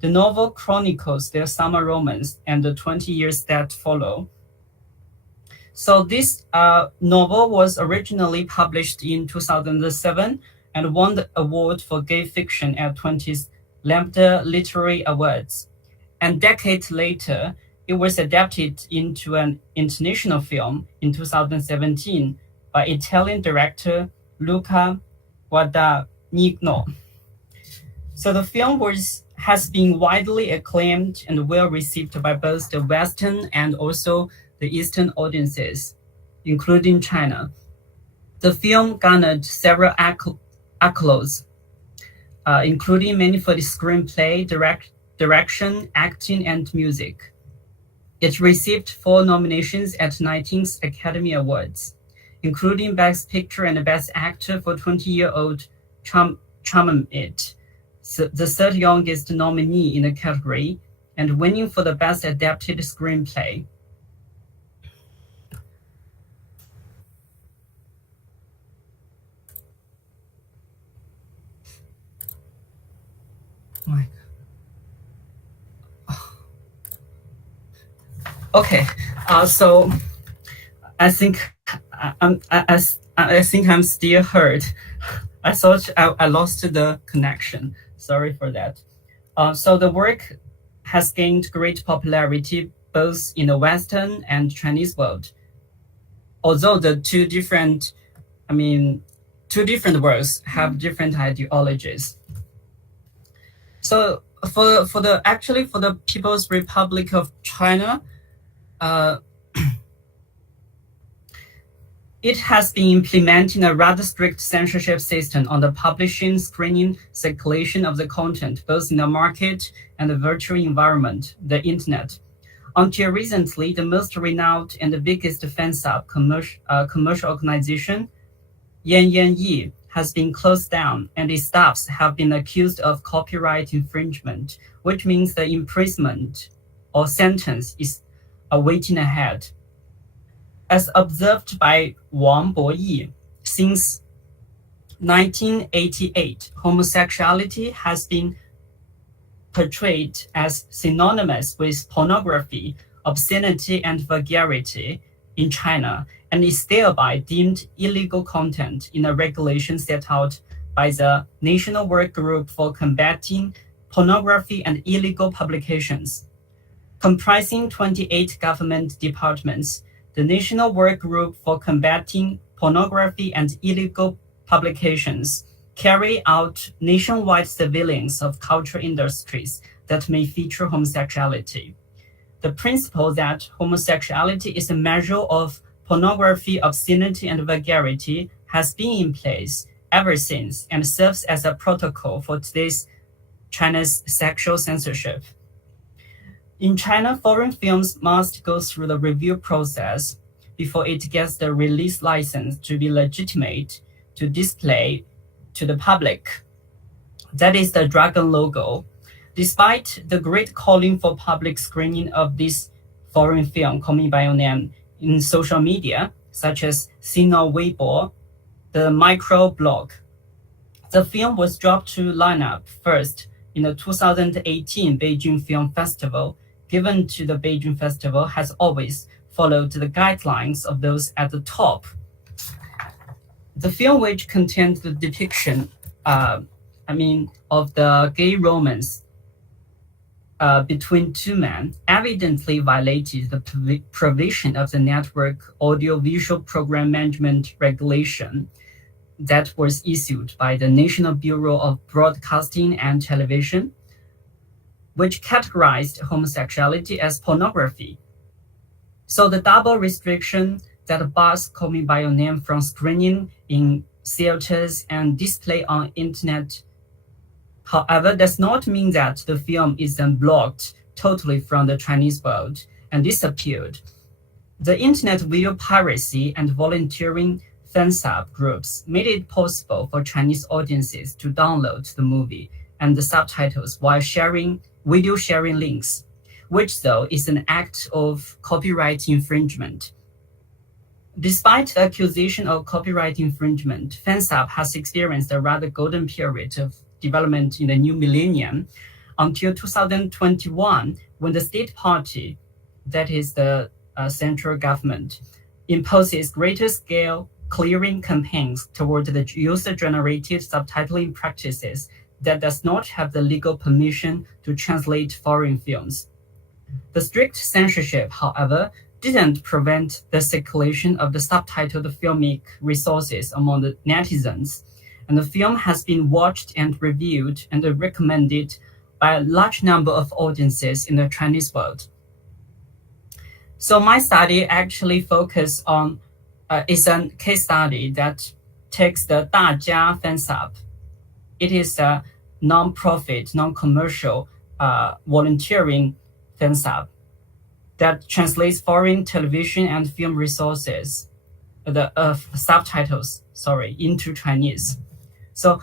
The novel chronicles their summer romance and the 20 years that follow. So this novel was originally published in 2007 and won the award for gay fiction at 20th Lambda Literary Awards. And decades later, it was adapted into an international film in 2017 by Italian director Luca Guadagnino. So the film has been widely acclaimed and well received by both the Western and also the Eastern audiences, including China. The film garnered several accolades, including many for the screenplay, direction, acting, and music. It received 4 nominations at 19th Academy Awards, including Best Picture and Best Actor for 20-year-old It, the third youngest nominee in the category, and winning for the Best Adapted Screenplay. Okay, so I think I think I'm still heard. I thought I lost the connection. Sorry for that. So the work has gained great popularity both in the Western and Chinese world. Although the two different works have different ideologies. So for the People's Republic of China, it has been implementing a rather strict censorship system on the publishing, screening, circulation of the content, both in the market and the virtual environment, the internet. Until recently, the most renowned and the biggest fan-sub commercial organization, Yan Yan Yi, has been closed down, and its staffs have been accused of copyright infringement, which means the imprisonment or sentence is awaiting ahead. As observed by Wang Boyi, since 1988, homosexuality has been portrayed as synonymous with pornography, obscenity, and vulgarity in China, and is thereby deemed illegal content in a regulation set out by the National Work Group for Combating Pornography and Illegal Publications. Comprising 28 government departments, the National Work Group for Combating Pornography and Illegal Publications carry out nationwide surveillance of cultural industries that may feature homosexuality. The principle that homosexuality is a measure of pornography, obscenity, and vulgarity has been in place ever since and serves as a protocol for today's China's sexual censorship. In China, foreign films must go through the review process before it gets the release license to be legitimate to display to the public. That is the dragon logo. Despite the great calling for public screening of this foreign film, Call Me By Your Name, in social media, such as Sina Weibo, the microblog, the film was dropped to lineup first in the 2018 Beijing Film Festival, given to the Beijing Festival has always followed the guidelines of those at the top. The film, which contained the depiction of the gay romance between two men, evidently violated the provision of the Network Audiovisual Program Management Regulation that was issued by the National Bureau of Broadcasting and Television, which categorized homosexuality as pornography. So the double restriction that bars Call Me By Your Name from screening in theaters and display on internet, however, does not mean that the film is then blocked totally from the Chinese world and disappeared. The internet video piracy and volunteering fan-sub groups made it possible for Chinese audiences to download the movie and the subtitles while video sharing links, which though is an act of copyright infringement. Despite the accusation of copyright infringement, fan-sub has experienced a rather golden period of development in the new millennium until 2021, when the state party, that is the central government, imposes greater scale clearing campaigns toward the user-generated subtitling practices that does not have the legal permission to translate foreign films. The strict censorship, however, didn't prevent the circulation of the subtitled filmic resources among the netizens, and the film has been watched and reviewed and recommended by a large number of audiences in the Chinese world. So my study actually focuses on, is a case study that takes the 大家 fan-sub it is a non-profit, non-commercial volunteering fansub that translates foreign television and film resources, subtitles, into Chinese. So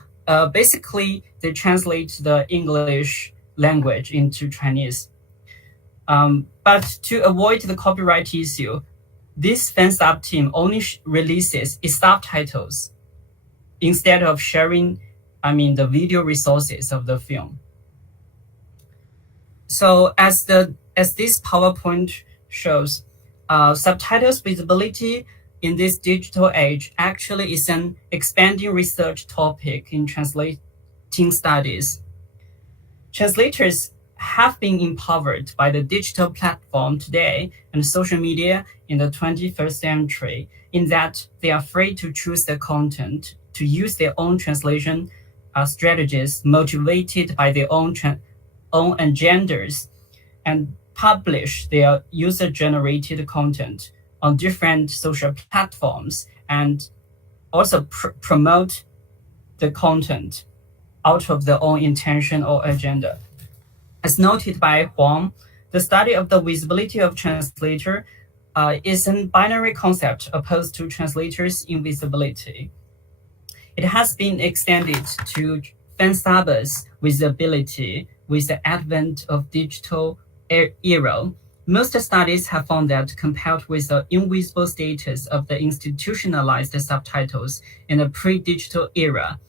basically, they translate the English language into Chinese. But to avoid the copyright issue, this fansub team only releases its subtitles instead of sharing, the video resources of the film. So as this PowerPoint shows, subtitles visibility in this digital age actually is an expanding research topic in translating studies. Translators have been empowered by the digital platform today and social media in the 21st century, in that they are free to choose the content, to use their own translation strategies motivated by their own agendas, and publish their user-generated content on different social platforms, and also promote the content out of their own intention or agenda. As noted by Huang, the study of the visibility of translator is a binary concept opposed to translators' invisibility. It has been extended to fansubbers' visibility with the advent of digital era. Most studies have found that compared with the invisible status of the institutionalized subtitles in the pre-digital era,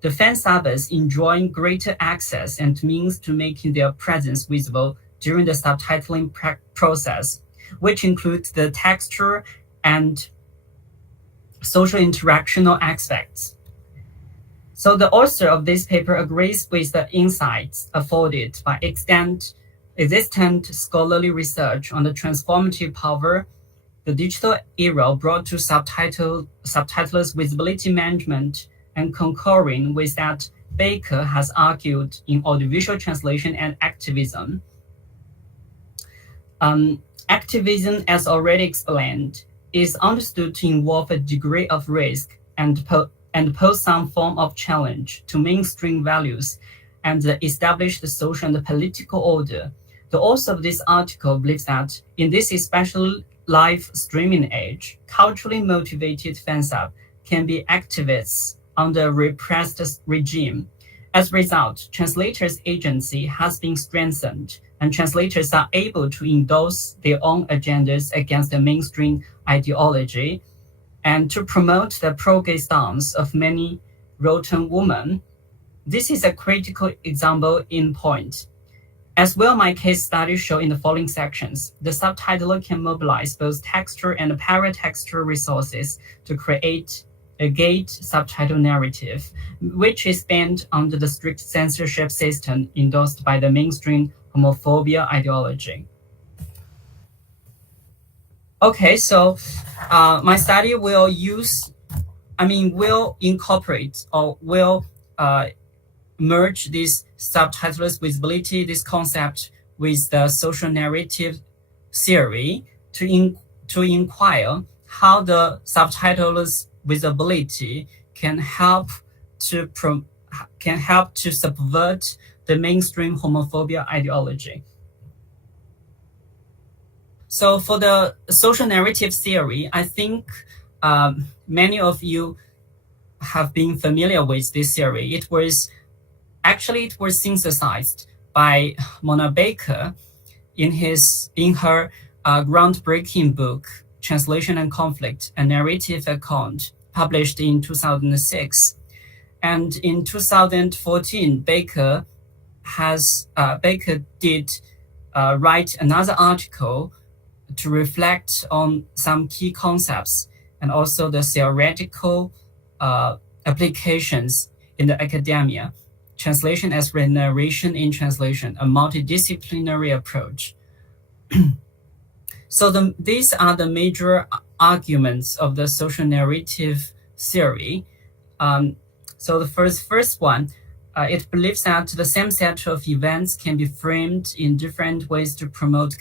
the fansubbers enjoy greater access and means to making their presence visible during the subtitling process, which includes the texture and social interactional aspects. So the author of this paper agrees with the insights afforded by existent scholarly research on the transformative power the digital era brought to subtitlers' visibility management, and concurring with that, Baker has argued in audiovisual translation and activism. Activism, as already explained, is understood to involve a degree of risk and pose some form of challenge to mainstream values and the established social and political order. The author of this article believes that in this especially live streaming age, culturally motivated fansub can be activists under a repressed regime. As a result, translators' agency has been strengthened, and translators are able to endorse their own agendas against the mainstream ideology and to promote the pro-gay stance of many rotten women. This is a critical example in point. As will my case study show in the following sections, the subtitler can mobilize both texture and paratextual resources to create a gate subtitle narrative, which is banned under the strict censorship system endorsed by the mainstream homophobia ideology. Okay, so my study will incorporate or will merge this subtitles visibility, this concept, with the social narrative theory to inquire how the subtitles visibility can help to subvert the mainstream homophobia ideology. So for the social narrative theory, I think many of you have been familiar with this theory. It was synthesized by Mona Baker in her groundbreaking book, Translation and Conflict, a Narrative Account, published in 2006. And in 2014, Baker did write another article to reflect on some key concepts and also the theoretical applications in the academia. Translation as narration in translation, a multidisciplinary approach. So these are the major arguments of the social narrative theory. So the first one, it believes that the same set of events can be framed in different ways to promote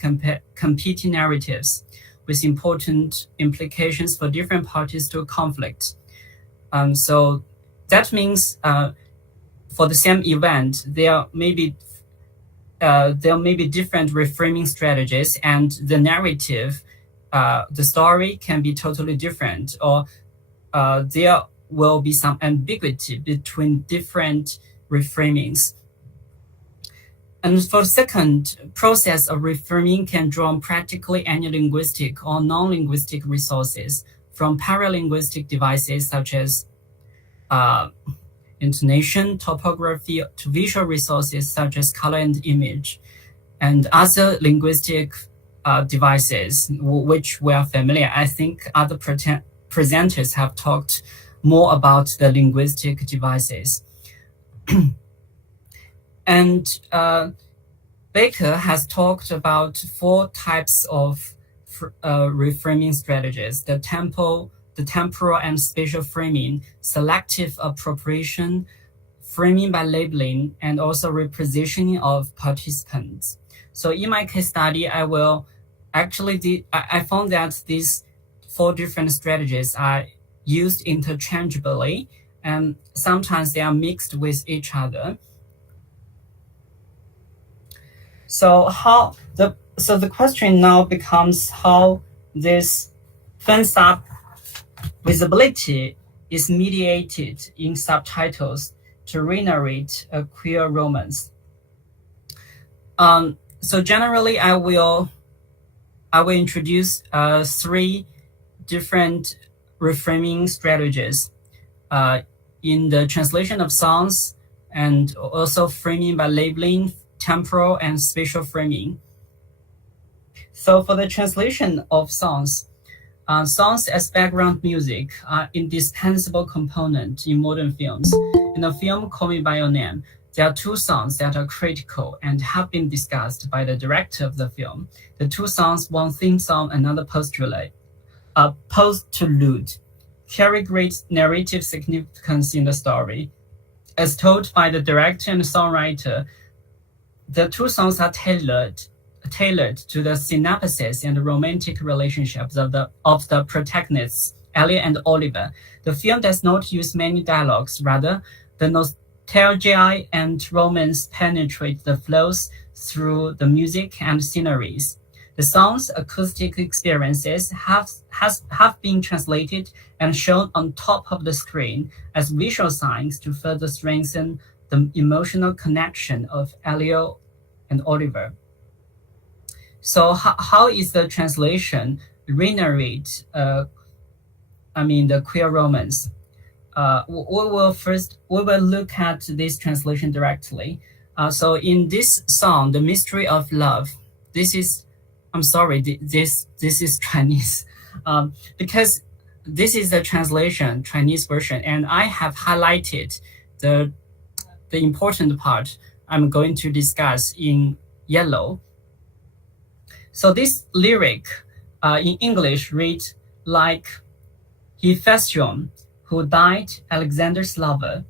competing narratives with important implications for different parties to a conflict. So that means for the same event, there may be different reframing strategies, and the narrative, the story can be totally different, or there will be some ambiguity between different reframings. And for the second, process of reframing can draw on practically any linguistic or non-linguistic resources from paralinguistic devices such as intonation, topography, to visual resources such as color and image, and other linguistic devices which we are familiar. I think other presenters have talked more about the linguistic devices. And Baker has talked about 4 types of reframing strategies: the temporal and spatial framing, selective appropriation, framing by labeling, and also repositioning of participants. So in my case study, I found that these 4 different strategies are used interchangeably, and sometimes they are mixed with each other. So the question now becomes how this fence-up visibility is mediated in subtitles to re-narrate a queer romance. So generally, I will introduce 3 different reframing strategies in the translation of songs, and also framing by labeling, temporal and spatial framing. So for the translation of songs, songs as background music are indispensable component in modern films. In the film Call Me By Your Name, there are 2 songs that are critical and have been discussed by the director of the film. The 2 songs, one theme song, another postlude, carry great narrative significance in the story. As told by the director and songwriter, the 2 songs are tailored to the synapses and romantic relationships of the protagonists, Elliot and Oliver. The film does not use many dialogues. Rather, the nostalgia and romance penetrate the flows through the music and sceneries. The song's acoustic experiences have been translated and shown on top of the screen as visual signs to further strengthen the emotional connection of Elliot and Oliver. So how is the translation re-narrate the queer romance? We will look at this translation directly. So in this song, The Mystery of Love, this is Chinese, because this is the translation, Chinese version, and I have highlighted the important part I'm going to discuss in yellow. So this lyric in English reads like Hephaestion, who died Alexander's lover.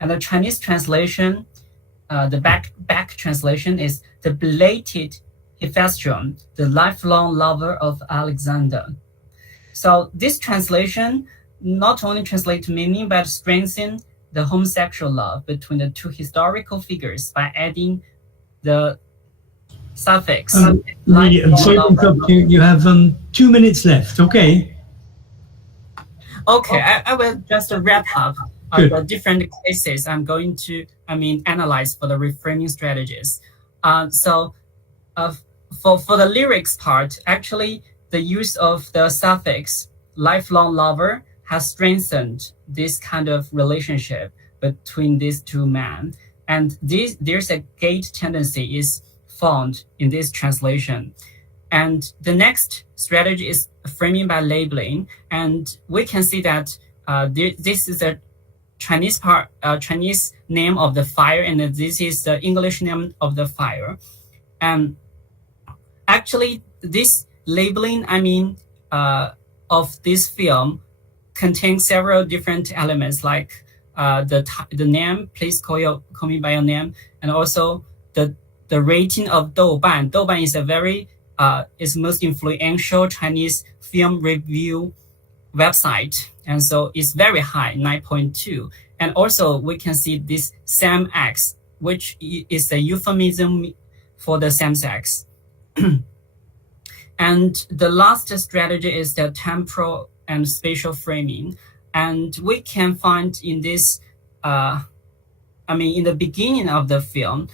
And the Chinese translation, the back translation is the belated Hephaestion, the lifelong lover of Alexander. So this translation not only translates meaning, but strengthens the homosexual love between the 2 historical figures by adding the suffix. Sorry to interrupt you. You have 2 minutes left. Okay. Okay, I will just wrap up the different cases I'm going to analyze for the reframing strategies. For the lyrics part, actually the use of the suffix lifelong lover has strengthened this kind of relationship between these 2 men, and there's a gate tendency is found in this translation. And the next strategy is framing by labeling, and we can see that this is a Chinese name of the fire, and this is the English name of the fire. And actually, this labeling, of this film contains several different elements, like the name, please call me by your name, and also the rating of Douban. Douban is a very is most influential Chinese film review website, and so it's very high, 9.2. And also we can see this same-sex, which is a euphemism for the same sex. And the last strategy is the temporal and spatial framing. And we can find in this, in the beginning of the film,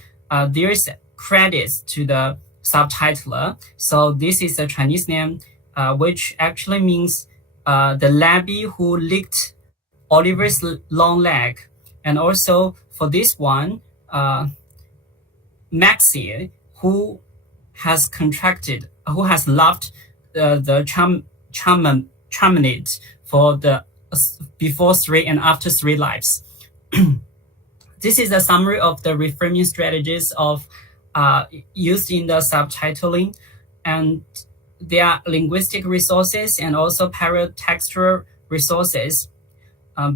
there is credits to the subtitler. So this is a Chinese name, which actually means the labby who licked Oliver's long leg. And also for this one, Maxie, who has loved the charminate for the before 3 and after 3 lives. This is a summary of the reframing strategies of used in the subtitling, and there are linguistic resources and also paratextual resources.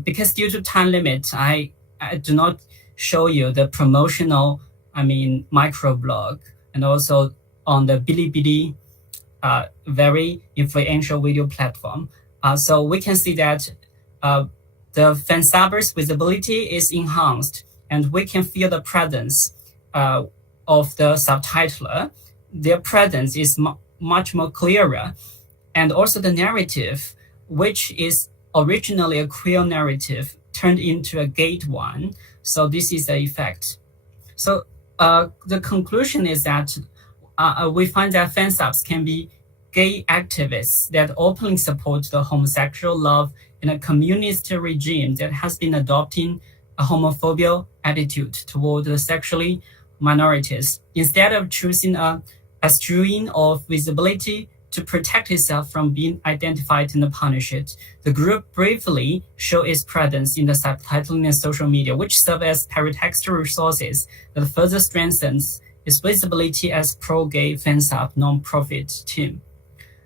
Because due to time limit, I do not show you the promotional, microblog, and also on the Bilibili, very influential video platform. So we can see that the fan sub's visibility is enhanced, and we can feel the presence of the subtitler. Their presence is much more clearer, and also the narrative, which is originally a queer narrative, turned into a gay one. So this is the effect. So the conclusion is that we find that fan subs can be gay activists that openly support the homosexual love in a communist regime that has been adopting a homophobia attitude toward the sexually minorities. Instead of choosing a eschewing of visibility to protect itself from being identified and punished, the group bravely show its presence in the subtitling and social media, which serve as paratextual resources that further strengthens its visibility as pro-gay fan sub non-profit team.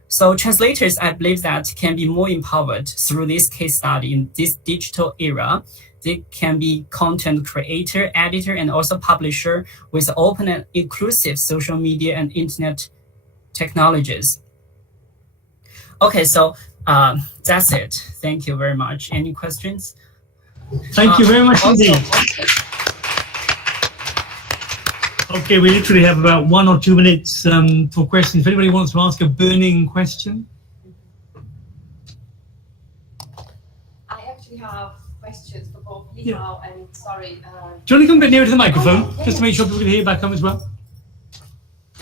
So translators, I believe, that can be more empowered through this case study in this digital era. They can be content creator, editor, and also publisher with open and inclusive social media and internet technologies. Okay, so that's it. Thank you very much. Any questions? Thank you very much indeed. Okay, we literally have about 1 or 2 minutes for questions. If anybody wants to ask a burning question. I actually have questions for both Li Hao and sorry. Do you want to come a bit nearer to the microphone, just to make sure people can hear back home as well?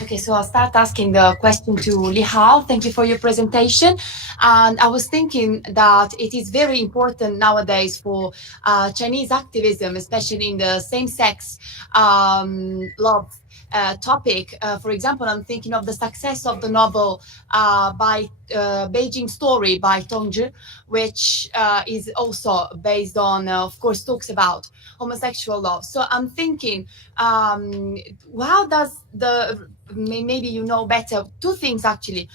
Okay, so I'll start asking the question to Li Hao. Thank you for your presentation. And I was thinking that it is very important nowadays for Chinese activism, especially in the same-sex love topic. For example, I'm thinking of the success of the novel by Beijing Story by Tong Zhi, which is also based on, of course, talks about homosexual love. So I'm thinking, how does maybe you know better, 2 things actually.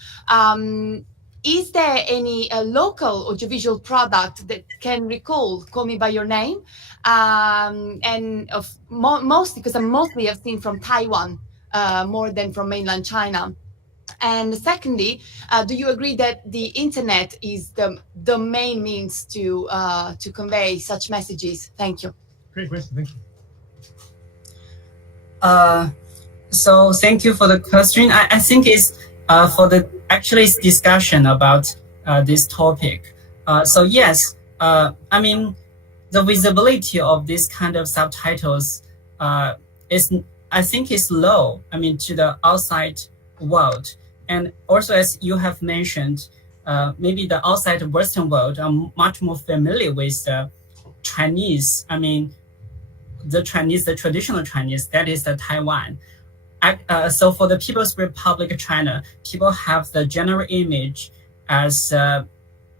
Is there any local audiovisual product that can recall Call Me By Your Name? And mostly, because I've seen from Taiwan more than from mainland China. And secondly, do you agree that the internet is the main means to convey such messages? Thank you. Great question, thank you. So thank you for the question. I think it's for the it's discussion about this topic. So yes, the visibility of this kind of subtitles I think is low. To the outside world, and also as you have mentioned, maybe the outside Western world are much more familiar with the Chinese. The traditional Chinese, that is the Taiwan. So for the People's Republic of China, people have the general image as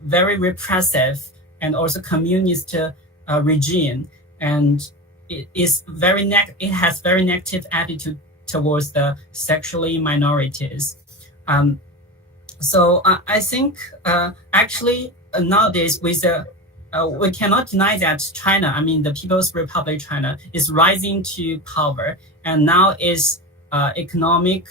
very repressive and also communist regime, and it has very negative attitude towards the sexually minorities. So I think actually nowadays with we cannot deny that China, the People's Republic of China, is rising to power, and now is economic.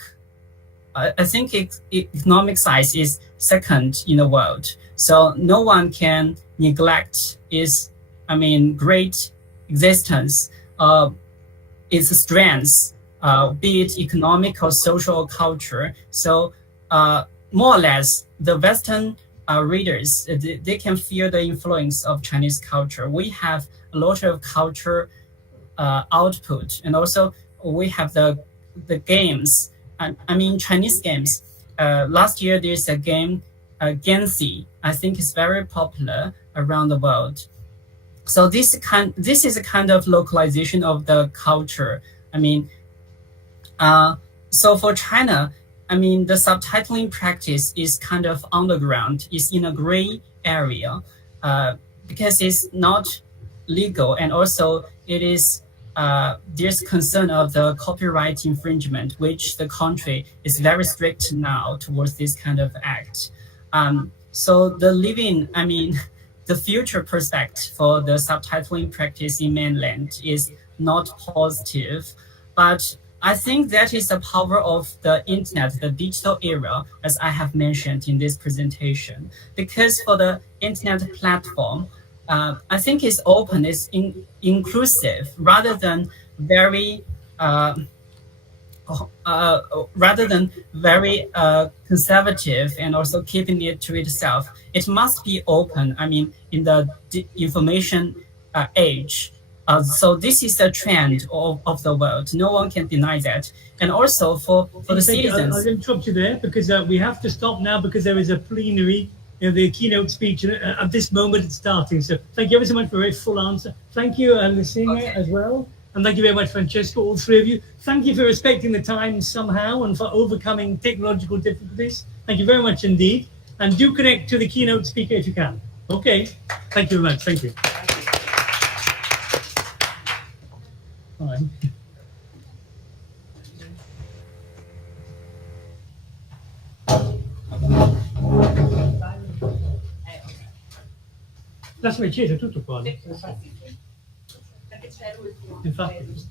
I think economic size is second in the world. So no one can neglect its, great existence, its strengths, be it economic or social or culture. So more or less, the Western readers, they can feel the influence of Chinese culture. We have a lot of culture output, and also we have the games. Chinese games. Last year, there's a game, Gensi. I think it's very popular around the world. So this is a kind of localization of the culture. So for China, the subtitling practice is kind of underground. It's in a gray area because it's not legal, and also it is there's concern of the copyright infringement, which the country is very strict now towards this kind of act. So the future prospect for the subtitling practice in mainland is not positive, but I think that is the power of the internet, the digital era, as I have mentioned in this presentation. Because for the internet platform, I think it's open, it's inclusive, rather than very conservative and also keeping it to itself. It must be open. In the information age. So this is the trend of the world. No one can deny that. And also for the citizens. I'll interrupt you there because we have to stop now because there is a plenary, the keynote speech, and at this moment it's starting. So thank you ever so much for a very full answer. Thank you, Lucinda, as well. And thank you very much, Francesco, all three of you. Thank you for respecting the time somehow and for overcoming technological difficulties. Thank you very much indeed. And do connect to the keynote speaker if you can. Okay. Thank you very much. Thank you. Fine. Lasciami acceso tutto qua. Infatti.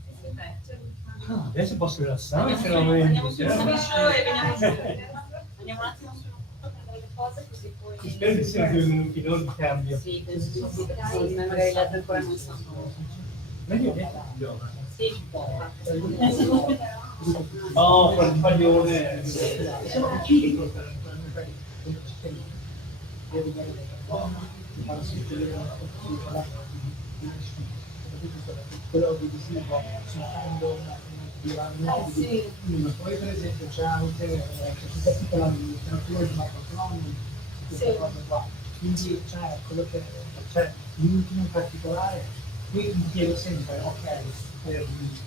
Adesso posso rilassare. Andiamo un attimo su prendere le cose così poi. Spero che sia 2 minuti, non di cambio. Sì, magari gli altri ancora non sanno. Meglio che cambio. Sì, un po'. No, quel sbaglione. Siamo vicini con quello visivo sul fondo poi per esempio c'è anche questa piccola letteratura di macroeconomi, queste cose qua, quindi c'è quello che c'è l'ultimo in particolare. Qui mi chiedo sempre, ok,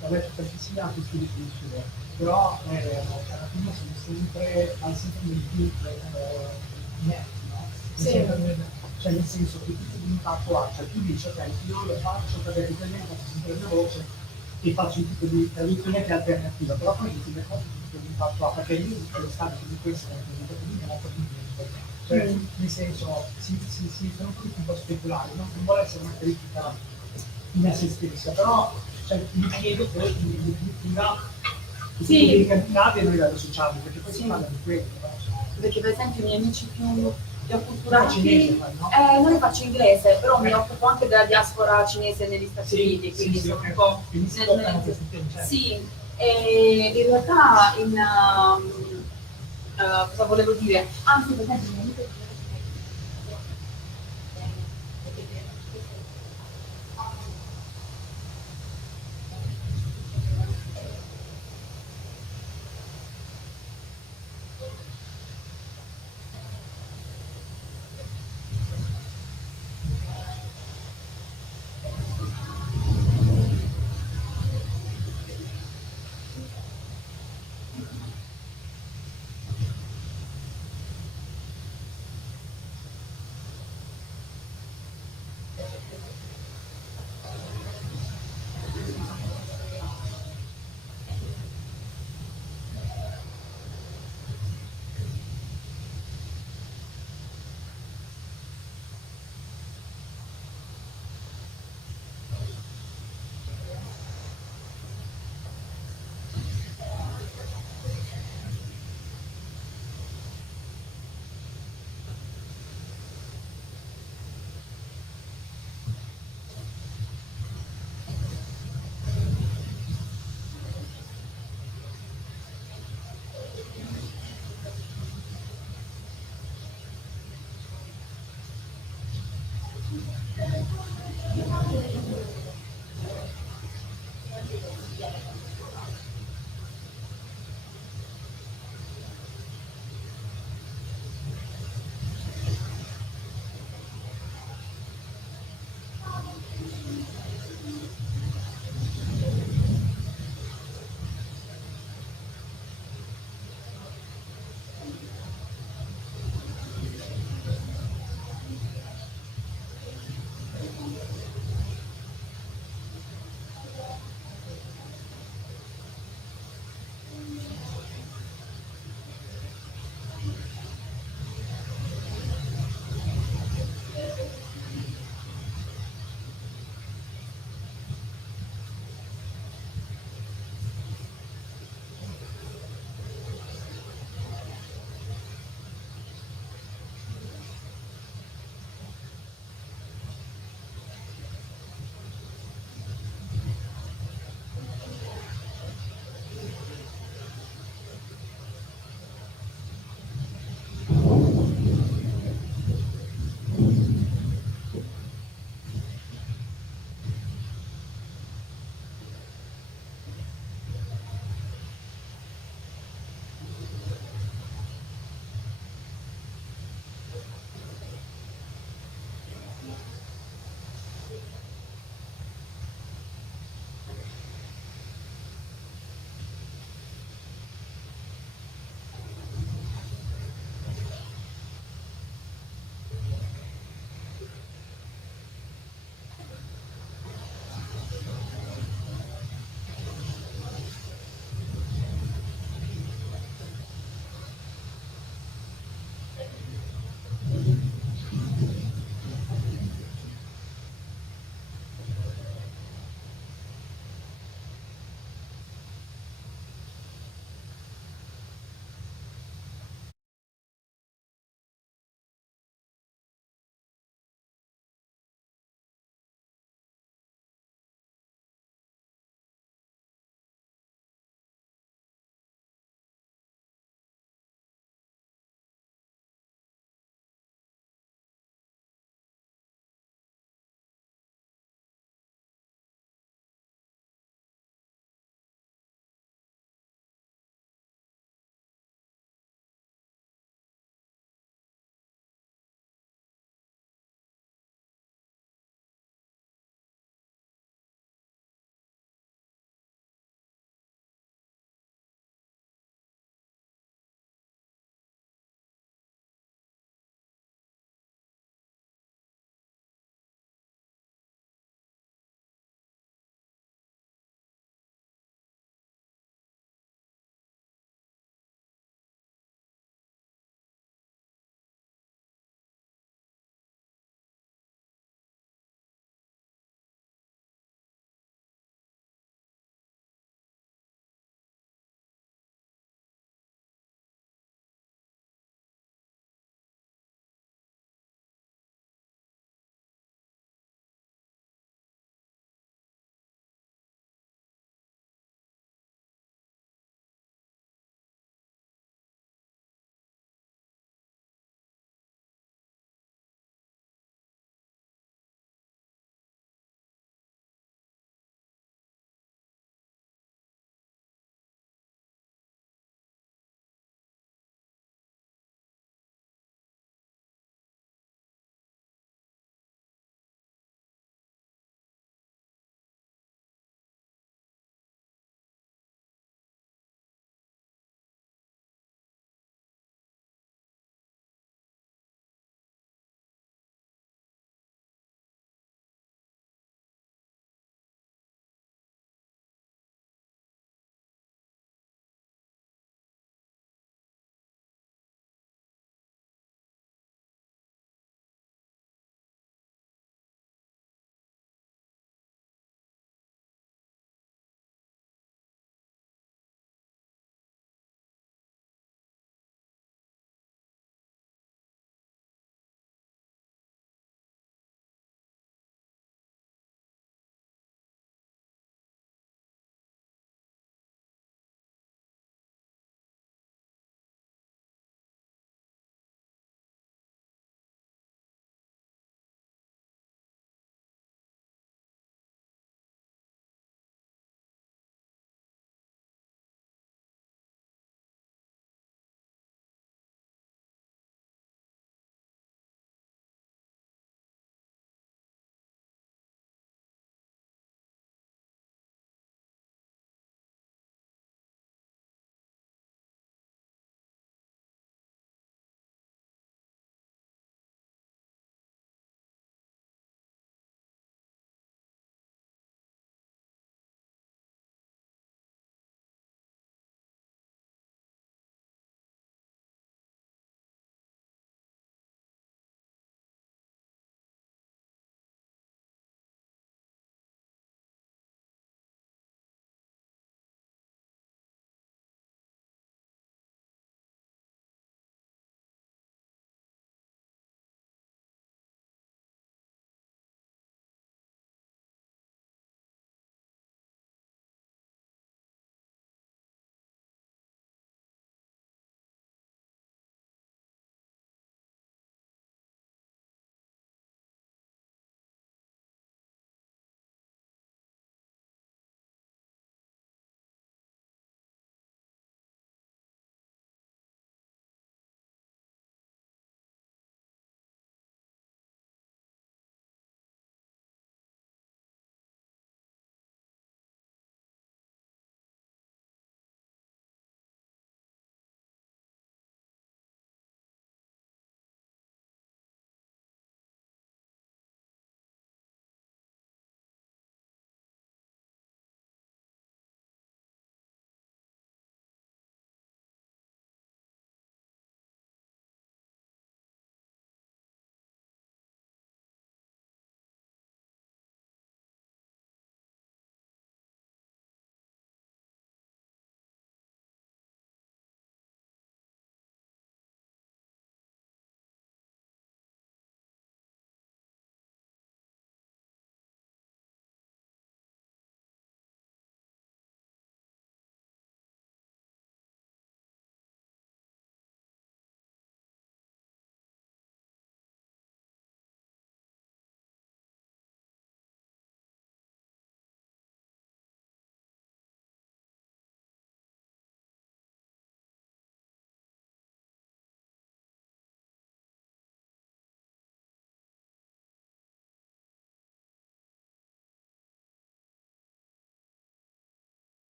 vabbè, perché si ha più studi sulle però alla fine sono sempre al sempre di più net, no? Cioè nel senso che tutto l'impatto ha, cioè tu dici ok, io lo faccio perché dipende, faccio sempre la mia voce e faccio un tipo di traduzione che è alternativa, però poi ti rendi conto di tutto l'impatto ha, perché io lo stato di questo è molto più cioè nel senso sono tutti un po' speculari, non vuole essere una critica in a se stessa, però cioè, mi chiedo poi in che abbiano a livello sociale, perché poi si parla di quello. Perché per esempio i miei amici più acculturati, non le faccio inglese, però mi occupo anche della diaspora cinese negli Stati Uniti, quindi sono un po' sì, e in realtà cosa volevo dire? Anzi, per esempio, mi amico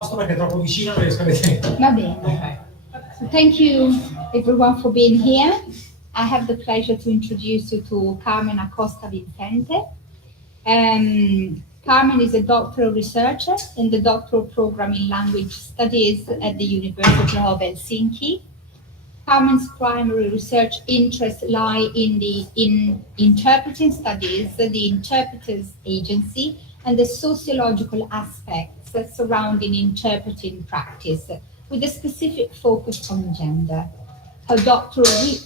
Perché è troppo vicino, non riesco a vedere. Va bene. So thank you everyone for being here. I have the pleasure to introduce you to Carmen Acosta Vicente. Carmen is a doctoral researcher in the doctoral program in language studies at the University of Helsinki. Carmen's primary research interests lie in interpreting studies, the interpreter's agency, and the sociological aspects surrounding interpreting practice, with a specific focus on gender. Her doctoral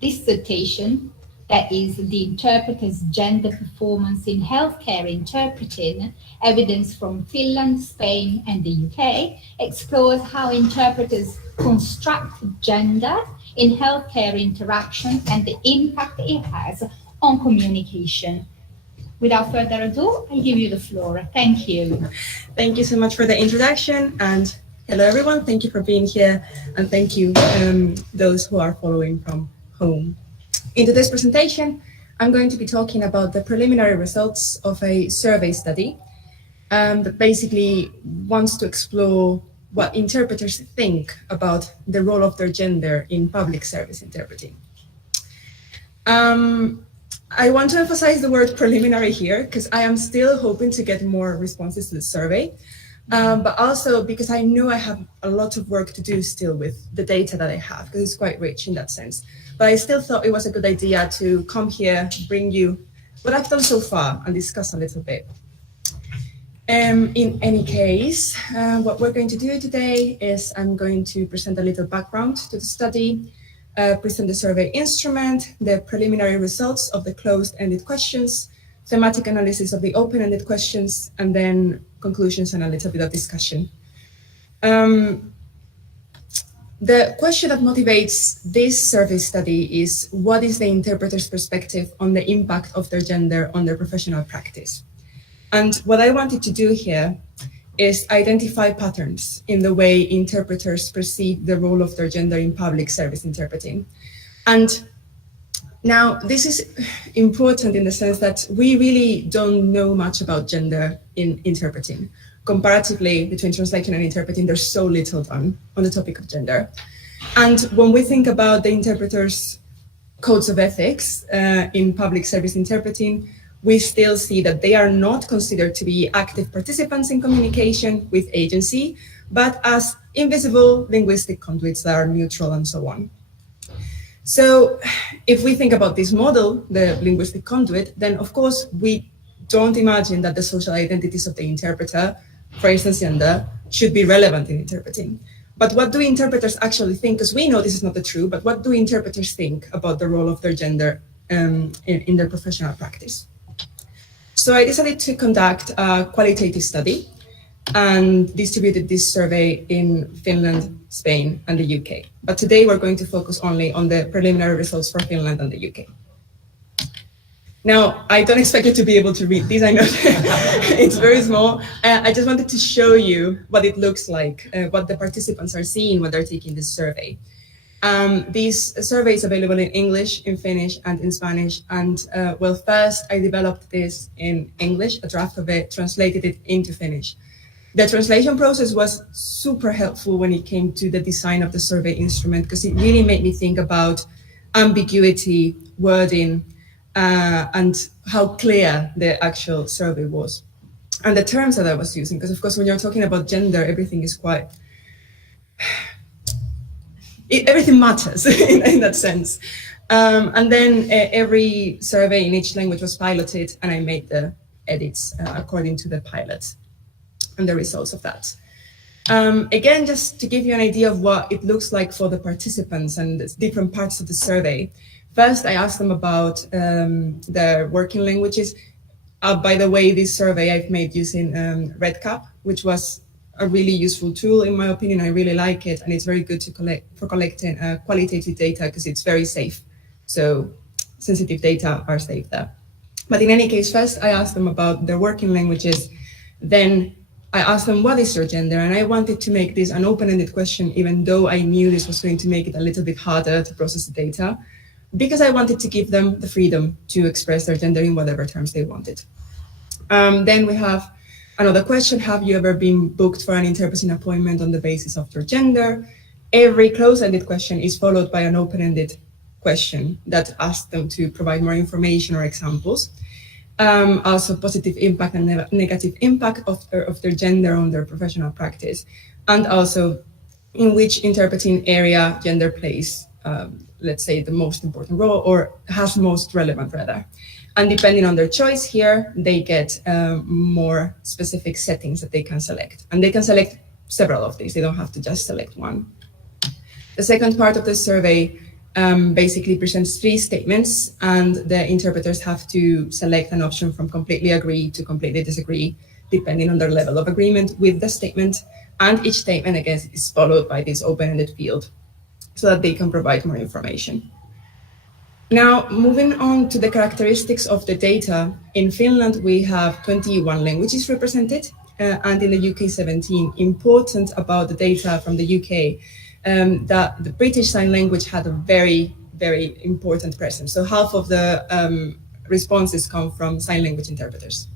dissertation, that is the interpreter's gender performance in healthcare interpreting, evidence from Finland, Spain, and the UK, explores how interpreters construct gender in healthcare interaction and the impact it has on communication. Without further ado, I give you the floor. Thank you. Thank you so much for the introduction, and hello everyone. Thank you for being here, and thank you those who are following from home. In today's presentation, I'm going to be talking about the preliminary results of a survey study that basically wants to explore what interpreters think about the role of their gender in public service interpreting. I want to emphasize the word preliminary here because I am still hoping to get more responses to the survey, but also because I know I have a lot of work to do still with the data that I have, because it's quite rich in that sense. But I still thought it was a good idea to come here, bring you what I've done so far and discuss a little bit. In any case, what we're going to do today is I'm going to present a little background to the study, present the survey instrument, the preliminary results of the closed-ended questions, thematic analysis of the open-ended questions, and then conclusions and a little bit of discussion. The question that motivates this survey study is, what is the interpreter's perspective on the impact of their gender on their professional practice? And what I wanted to do here is identify patterns in the way interpreters perceive the role of their gender in public service interpreting. And now this is important in the sense that we really don't know much about gender in interpreting. Comparatively, between translation and interpreting, there's so little done on the topic of gender. And when we think about the interpreters' codes of ethics in public service interpreting, we still see that they are not considered to be active participants in communication with agency, but as invisible linguistic conduits that are neutral and so on. So if we think about this model, the linguistic conduit, then of course we don't imagine that the social identities of the interpreter, for instance, gender, should be relevant in interpreting. But what do interpreters actually think? Because we know this is not the truth, but what do interpreters think about the role of their gender in their professional practice? So I decided to conduct a qualitative study and distributed this survey in Finland, Spain, and the UK. But today we're going to focus only on the preliminary results for Finland and the UK. Now, I don't expect you to be able to read these. I know it's very small. I just wanted to show you what it looks like, what the participants are seeing when they're taking this survey. This survey is available in English, in Finnish, and in Spanish. And well, first I developed this in English, a draft of it, translated it into Finnish. The translation process was super helpful when it came to the design of the survey instrument, because it really made me think about ambiguity, wording, and how clear the actual survey was. And the terms that I was using, because of course, when you're talking about gender, everything is quite, everything matters in that sense. And then every survey in each language was piloted, and I made the edits according to the pilot and the results of that. Again, just to give you an idea of what it looks like for the participants and the different parts of the survey. First, I asked them about their working languages. By the way, this survey I've made using RedCap, which was a really useful tool, in my opinion. I really like it, and it's very good to collecting qualitative data because it's very safe. So sensitive data are safe there. But in any case, first I asked them about their working languages. Then I asked them, what is your gender? And I wanted to make this an open-ended question, even though I knew this was going to make it a little bit harder to process the data, because I wanted to give them the freedom to express their gender in whatever terms they wanted. Then we have Another question, have you ever been booked for an interpreting appointment on the basis of your gender? Every close-ended question is followed by an open-ended question that asks them to provide more information or examples. Also positive impact and negative impact of their gender on their professional practice, and also in which interpreting area gender plays, let's say, the most important role, or has most relevant rather. And depending on their choice here, they get more specific settings that they can select. And they can select several of these, they don't have to just select one. The second part of the survey basically presents 3 statements, and the interpreters have to select an option from completely agree to completely disagree, depending on their level of agreement with the statement. And each statement, again, is followed by this open-ended field so that they can provide more information. Now, moving on to the characteristics of the data, in Finland we have 21 languages represented, and in the UK 17. Important about the data from the UK, that the British Sign Language had a very, very important presence. So half of the responses come from sign language interpreters.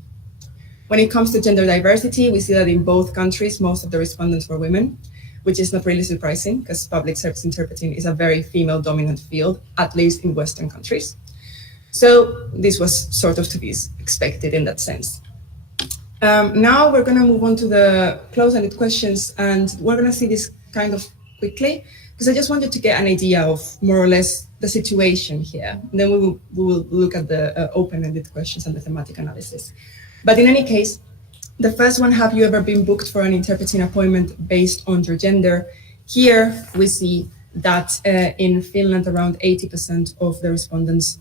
When it comes to gender diversity, we see that in both countries, most of the respondents were women, which is not really surprising because public service interpreting is a very female-dominant field, at least in Western countries. So this was sort of to be expected in that sense. Now we're going to move on to the close-ended questions, and we're going to see this kind of quickly because I just wanted to get an idea of more or less the situation here. And then we will look at the open-ended questions and the thematic analysis. But in any case, the first one, have you ever been booked for an interpreting appointment based on your gender? Here we see that in Finland, around 80% of the respondents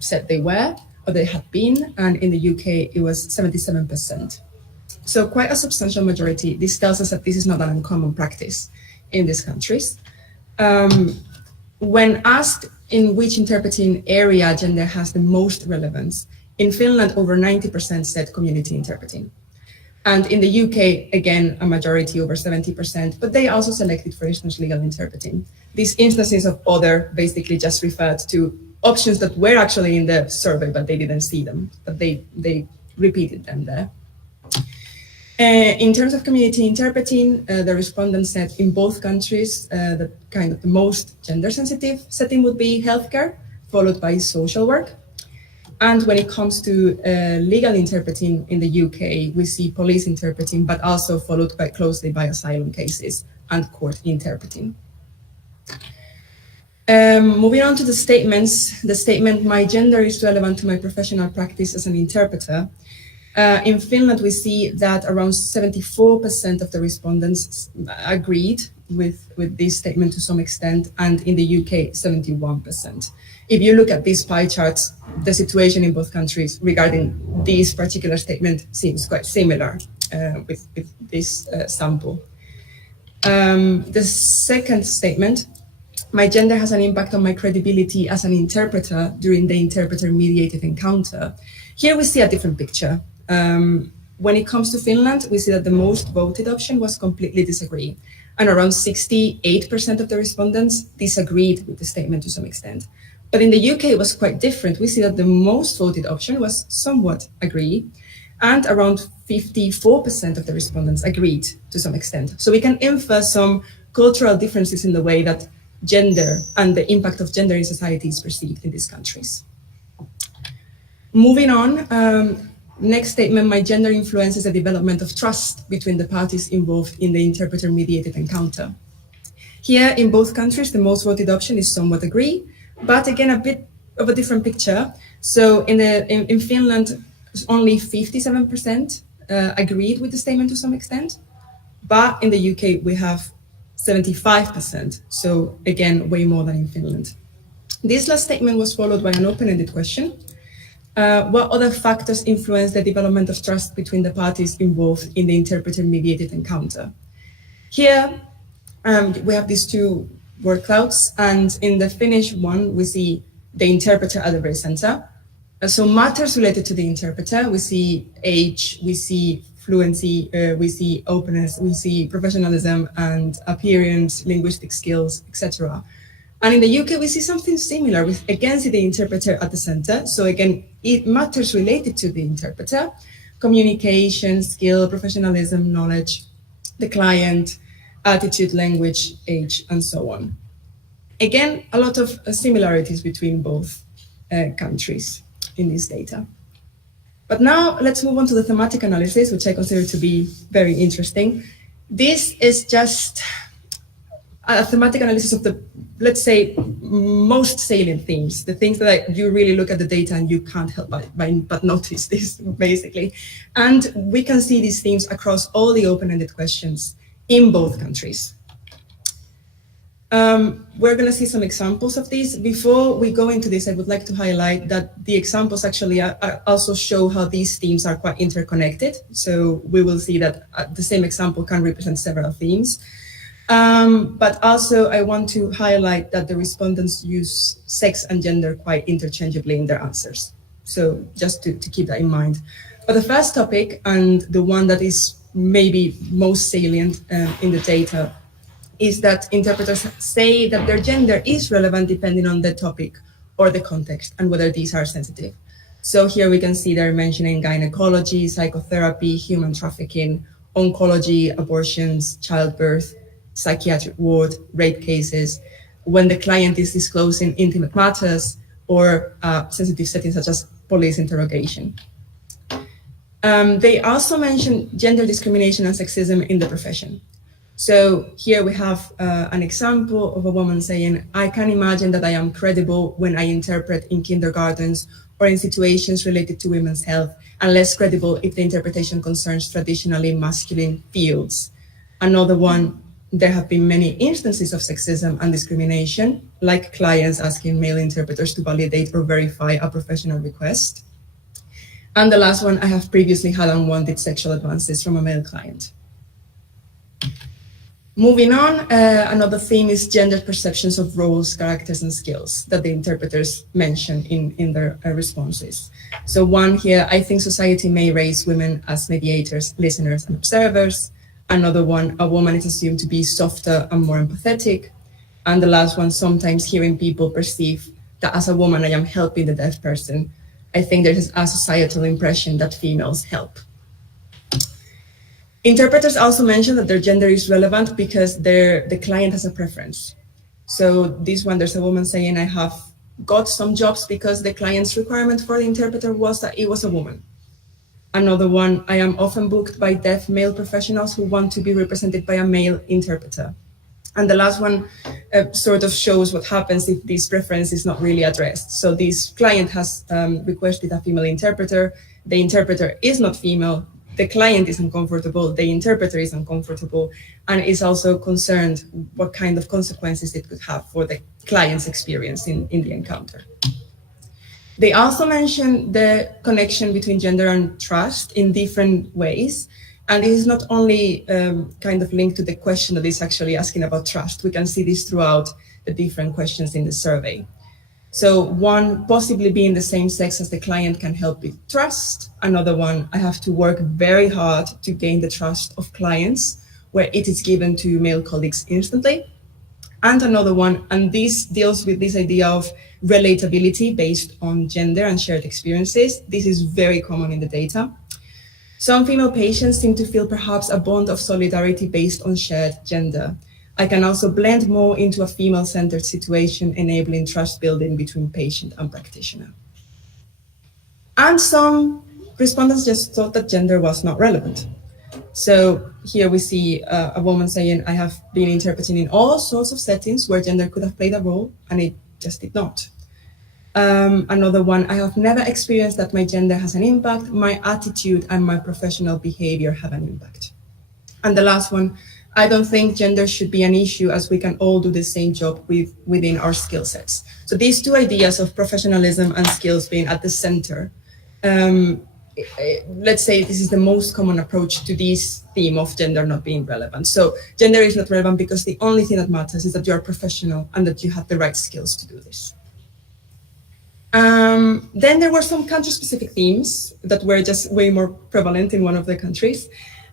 said they were or they had been, and in the UK, it was 77%. So quite a substantial majority. This tells us that this is not an uncommon practice in these countries. When asked in which interpreting area gender has the most relevance, in Finland, over 90% said community interpreting. And in the UK, again, a majority, over 70%, but they also selected, for instance, legal interpreting. These instances of other basically just referred to options that were actually in the survey, but they didn't see them, but they repeated them there. In terms of community interpreting, the respondents said in both countries, that kind of the most gender sensitive setting would be healthcare, followed by social work. And when it comes to legal interpreting in the UK, we see police interpreting, but also followed quite closely by asylum cases and court interpreting. Moving on to the statements, the statement, my gender is relevant to my professional practice as an interpreter. In Finland, we see that around 74% of the respondents agreed with this statement to some extent, and in the UK, 71%. If you look at these pie charts, the situation in both countries regarding this particular statement seems quite similar with this sample. The second statement, my gender has an impact on my credibility as an interpreter during the interpreter-mediated encounter. Here we see a different picture. When it comes to Finland, we see that the most voted option was completely disagree, and around 68% of the respondents disagreed with the statement to some extent. But in the UK, it was quite different. We see that the most voted option was somewhat agree, and around 54% of the respondents agreed to some extent. So we can infer some cultural differences in the way that gender and the impact of gender in society is perceived in these countries. Moving on, next statement, my gender influences the development of trust between the parties involved in the interpreter-mediated encounter. Here, in both countries, the most voted option is somewhat agree, but again, a bit of a different picture. So in Finland, only 57% agreed with the statement to some extent, but in the UK, we have 75%. So again, way more than in Finland. This last statement was followed by an open-ended question. What other factors influence the development of trust between the parties involved in the interpreter-mediated encounter? Here, we have these two word clouds, and in the Finnish one, we see the interpreter at the very center. So matters related to the interpreter, we see age, we see fluency, we see openness, we see professionalism and appearance, linguistic skills, etc. And in the UK, we see something similar. We again see the interpreter at the center. So again, it matters related to the interpreter, communication, skill, professionalism, knowledge, the client, attitude, language, age, and so on. Again, a lot of similarities between both countries in this data. But now let's move on to the thematic analysis, which I consider to be very interesting. This is just a thematic analysis of the, let's say, most salient themes, the things that you really look at the data and you can't help but notice this, basically. And we can see these themes across all the open-ended questions in both countries. We're going to see some examples of these. Before we go into this, I would like to highlight that the examples actually also show how these themes are quite interconnected. So we will see that the same example can represent several themes. But also I want to highlight that the respondents use sex and gender quite interchangeably in their answers. So just to keep that in mind. But the first topic, and the one that is maybe most salient in the data, is that interpreters say that their gender is relevant depending on the topic or the context and whether these are sensitive. So here we can see they're mentioning gynecology, psychotherapy, human trafficking, oncology, abortions, childbirth, psychiatric ward, rape cases, when the client is disclosing intimate matters, or sensitive settings such as police interrogation. They also mention gender discrimination and sexism in the profession. So here we have an example of a woman saying, I can imagine that I am credible when I interpret in kindergartens or in situations related to women's health, and less credible if the interpretation concerns traditionally masculine fields. Another one, there have been many instances of sexism and discrimination, like clients asking male interpreters to validate or verify a professional request. And the last one, I have previously had unwanted sexual advances from a male client. Moving on, another theme is gendered perceptions of roles, characters, and skills that the interpreters mention in their responses. So one here, I think society may raise women as mediators, listeners, and observers. Another one, a woman is assumed to be softer and more empathetic. And the last one, sometimes hearing people perceive that as a woman I am helping the deaf person. I think there is a societal impression that females help. Interpreters also mention that their gender is relevant because the client has a preference. So this one, there's a woman saying, I have got some jobs because the client's requirement for the interpreter was that it was a woman. Another one, I am often booked by deaf male professionals who want to be represented by a male interpreter. And the last one sort of shows what happens if this preference is not really addressed. So this client has requested a female interpreter. The interpreter is not female. The client is uncomfortable, the interpreter is uncomfortable, and is also concerned what kind of consequences it could have for the client's experience in the encounter. They also mention the connection between gender and trust in different ways. And this is not only kind of linked to the question that is actually asking about trust. We can see this throughout the different questions in the survey. So one, possibly being the same sex as the client can help with trust. Another one, I have to work very hard to gain the trust of clients, where it is given to male colleagues instantly. And another one, and this deals with this idea of relatability based on gender and shared experiences. This is very common in the data. Some female patients seem to feel perhaps a bond of solidarity based on shared gender. I can also blend more into a female-centered situation, enabling trust building between patient and practitioner. And some respondents just thought that gender was not relevant. So here we see a woman saying, I have been interpreting in all sorts of settings where gender could have played a role, and it just did not. Another one, I have never experienced that my gender has an impact. My attitude and my professional behavior have an impact. And the last one, I don't think gender should be an issue, as we can all do the same job within our skill sets. So these two ideas of professionalism and skills being at the center, let's say this is the most common approach to this theme of gender not being relevant. So gender is not relevant because the only thing that matters is that you are professional and that you have the right skills to do this. Then there were some country-specific themes that were just way more prevalent in one of the countries.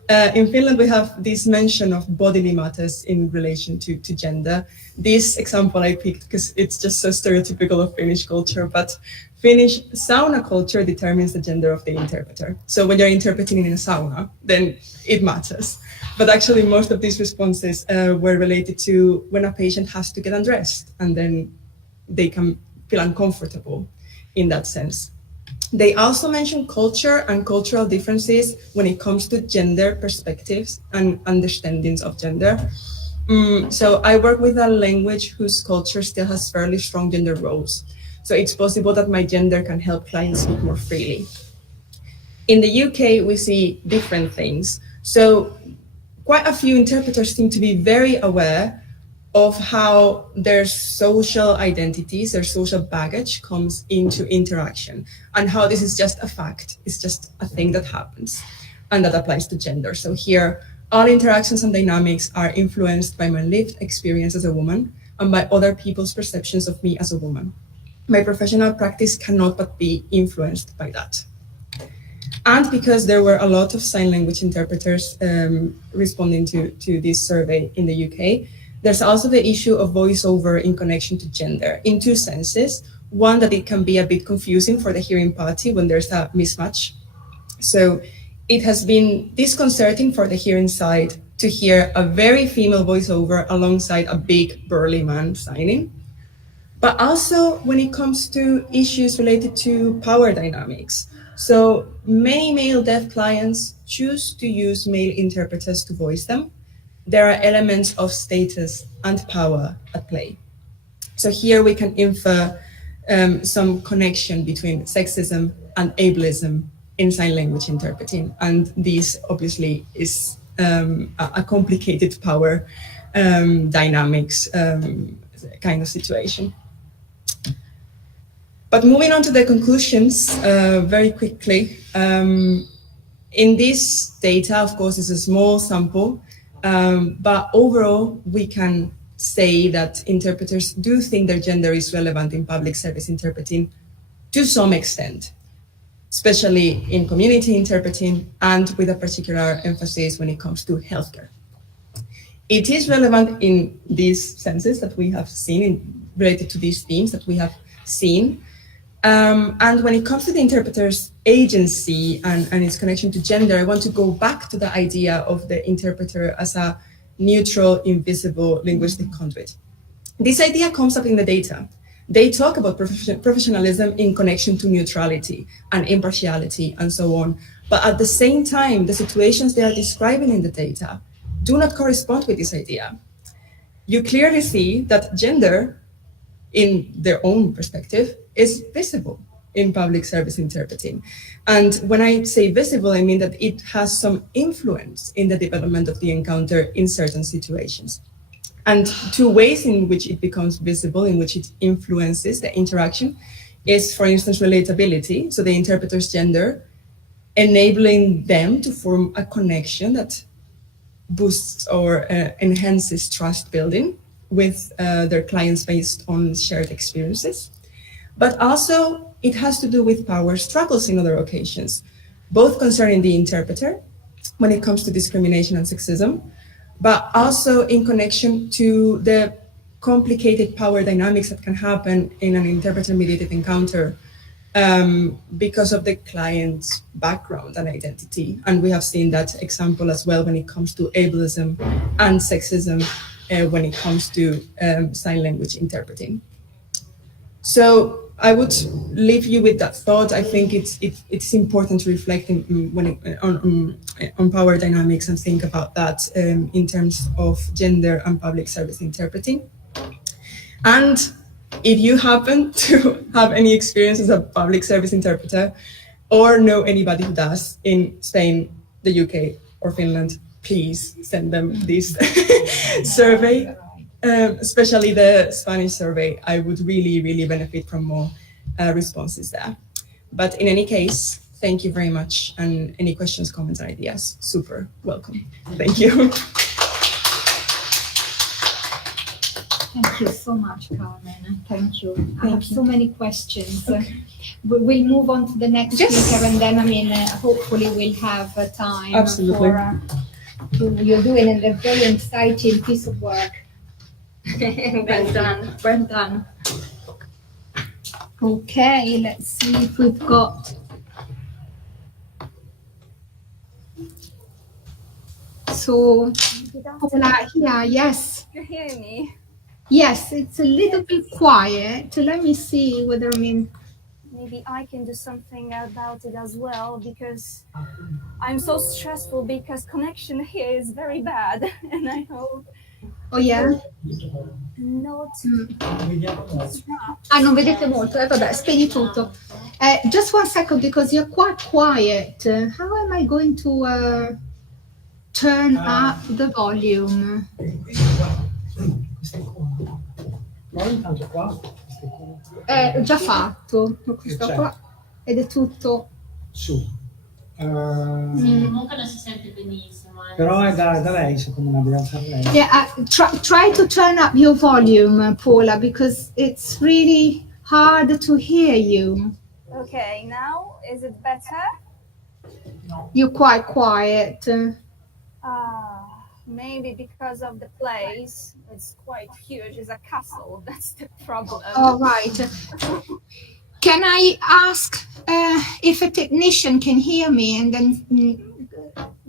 In Finland, we have this mention of bodily matters in relation to gender. This example I picked because it's just so stereotypical of Finnish culture, but Finnish sauna culture determines the gender of the interpreter. So when you're interpreting in a sauna, then it matters. But actually, most of these responses were related to when a patient has to get undressed, and then they can feel uncomfortable in that sense. They also mention culture and cultural differences when it comes to gender perspectives and understandings of gender. So I work with a language whose culture still has fairly strong gender roles. So it's possible that my gender can help clients speak more freely. In the UK, we see different things. So quite a few interpreters seem to be very aware of how their social identities, their social baggage comes into interaction, and how this is just a fact, it's just a thing that happens, and that applies to gender. So here, all interactions and dynamics are influenced by my lived experience as a woman and by other people's perceptions of me as a woman. My professional practice cannot but be influenced by that. And because there were a lot of sign language interpreters responding to this survey in the UK, there's also the issue of voiceover in connection to gender in two senses. One, that it can be a bit confusing for the hearing party when there's a mismatch. So it has been disconcerting for the hearing side to hear a very female voiceover alongside a big burly man signing. But also when it comes to issues related to power dynamics. So many male deaf clients choose to use male interpreters to voice them. There are elements of status and power at play. So here we can infer some connection between sexism and ableism in sign language interpreting. And this obviously is a complicated power dynamics kind of situation. But moving on to the conclusions very quickly. In this data, of course, it's a small sample, but overall, we can say that interpreters do think their gender is relevant in public service interpreting to some extent, especially in community interpreting and with a particular emphasis when it comes to healthcare. It is relevant in these senses that we have seen, related to these themes that we have seen. And when it comes to the interpreter's agency and its connection to gender, I want to go back to the idea of the interpreter as a neutral, invisible linguistic conduit. This idea comes up in the data. They talk about professionalism in connection to neutrality and impartiality and so on. But at the same time, the situations they are describing in the data do not correspond with this idea. You clearly see that gender, in their own perspective, is visible in public service interpreting. And when I say visible, I mean that it has some influence in the development of the encounter in certain situations. And two ways in which it becomes visible, in which it influences the interaction, is, for instance, relatability, so the interpreter's gender, enabling them to form a connection that boosts or enhances trust building with their clients based on shared experiences. But also it has to do with power struggles in other occasions, both concerning the interpreter when it comes to discrimination and sexism, but also in connection to the complicated power dynamics that can happen in an interpreter-mediated encounter because of the client's background and identity. And we have seen that example as well when it comes to ableism and sexism when it comes to sign language interpreting. So I would leave you with that thought. I think it's important to reflect on power dynamics and think about that in terms of gender and public service interpreting. And if you happen to have any experience as a public service interpreter or know anybody who does in Spain, the UK, or Finland, please send them this survey. Especially the Spanish survey, I would really, really benefit from more responses there. But in any case, thank you very much. And any questions, comments, and ideas, super welcome. Thank you. Thank you so much, Carmen. Thank you. I have so many questions. We'll move on to the next speaker, and then, hopefully we'll have time. Absolutely. You're doing a very exciting piece of work. Well done. Well done. Okay, let's see if we've got. So, here, yes. You hear me? Yes, it's a little bit quiet. Let me see whether maybe I can do something about it as well, because I'm so stressful because connection here is very bad, and I hope. Oh yeah? Not. Non vedete molto, vabbè, spegni tutto. Just one second, because you're quite quiet. How am I going to turn up the volume? Già fatto, questo qua, ed è tutto su. Comunque non si sente benissimo. Però è da lei, secondo me, deve alzare lei. Yeah, try to turn up your volume, Paula, because it's really hard to hear you. Okay, now is it better? You're quite quiet. Maybe because of the place. It's quite huge. It's a castle. That's the problem. All right. Can I ask if a technician can hear me, and then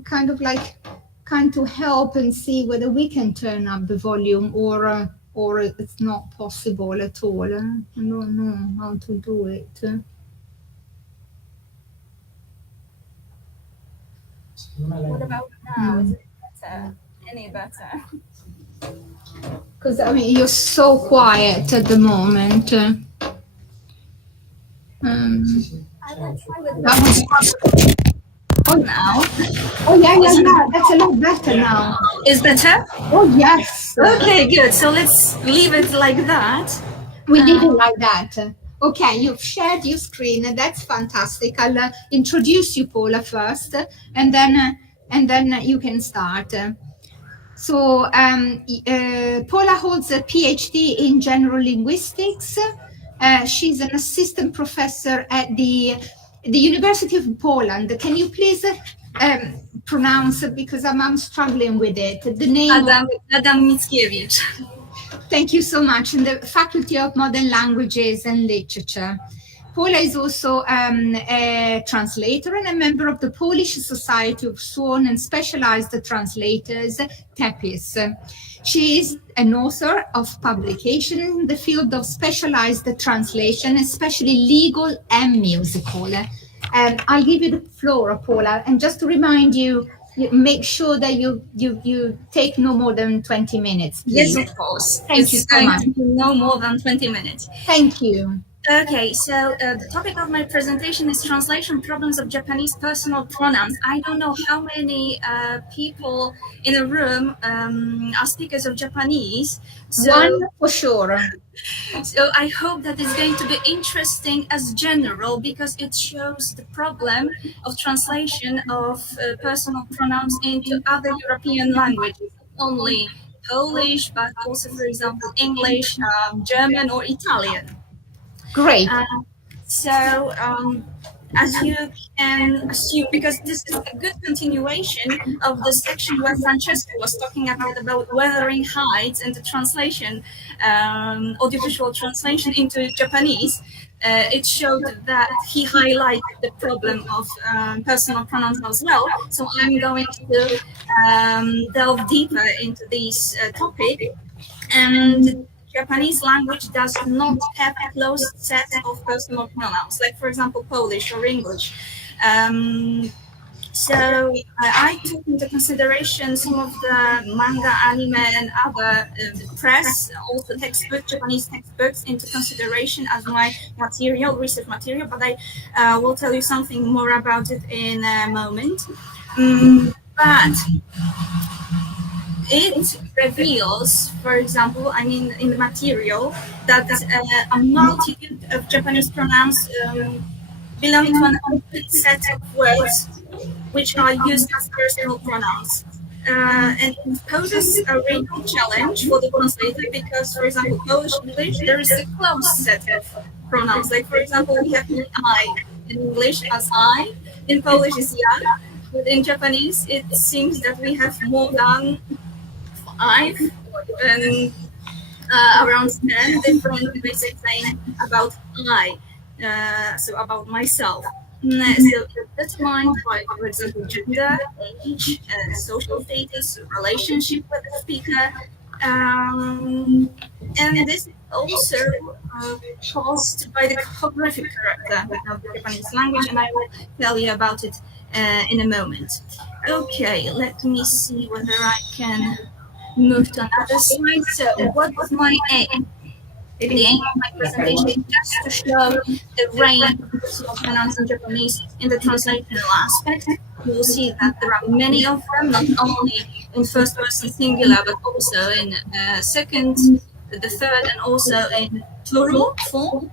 kind to help and see whether we can turn up the volume, or it's not possible at all? I don't know how to do it. What about now? Is it better? Any better? Because you're so quiet at the moment. I will try with Oh, now. Oh yeah, that's a lot better now. Is better? Oh yes. Okay, good. So let's leave it like that. We leave it like that. Okay, you've shared your screen, and that's fantastic. I'll introduce you, Paula, first, and then you can start. So Paula holds a PhD in general linguistics. She's an assistant professor at the University of Poland. Can you please pronounce it, because I'm struggling with it? The name. Adam Mickiewicz. Thank you so much. In the Faculty of Modern Languages and Literature. Paula is also a translator and a member of the Polish Society of Sworn and Specialized Translators, TEPIS. She is an author of publication in the field of specialized translation, especially legal and musical. I'll give you the floor, Paula, and just to remind you, make sure that you take no more than 20 minutes, please. Yes, of course. Thank you so much. No more than 20 minutes. Thank you. Okay, so the topic of my presentation is translation problems of Japanese personal pronouns. I don't know how many people in a room are speakers of Japanese. So, one for sure. So I hope that it's going to be interesting as general, because it shows the problem of translation of personal pronouns into other European languages, not only Polish, but also, for example, English, German, or Italian. Great. As you can assume, because this is a good continuation of the section where Francesco was talking about Wuthering Heights and the translation, audiovisual translation into Japanese, it showed that he highlighted the problem of personal pronouns as well. So I'm going to delve deeper into this topic. And Japanese language does not have a closed set of personal pronouns, like, for example, Polish or English. So I took into consideration some of the manga, anime, and other press, also textbooks, Japanese textbooks, into consideration as my material, research material, but I will tell you something more about it in a moment. But it reveals, for example, in the material, that a multitude of Japanese pronouns belong to an complete set of words which are used as personal pronouns. And it poses a real challenge for the translator because, for example, Polish English, there is a close set of pronouns. Like, for example, we have I in English as I, in Polish is ja, but in Japanese, it seems that we have more than 5 or even around 10 different ways of saying about I, so about myself. So determined by, for example, gender, age, social status, relationship with the speaker, and this is also caused by the honorific character of the Japanese language, and I will tell you about it in a moment. Okay, let me see whether I can move to another slide. So what's my aim? The aim of my presentation is just to show the range of personal pronouns in Japanese in the translational aspect. You will see that there are many of them, not only in first person singular, but also in second, the third, and also in plural form.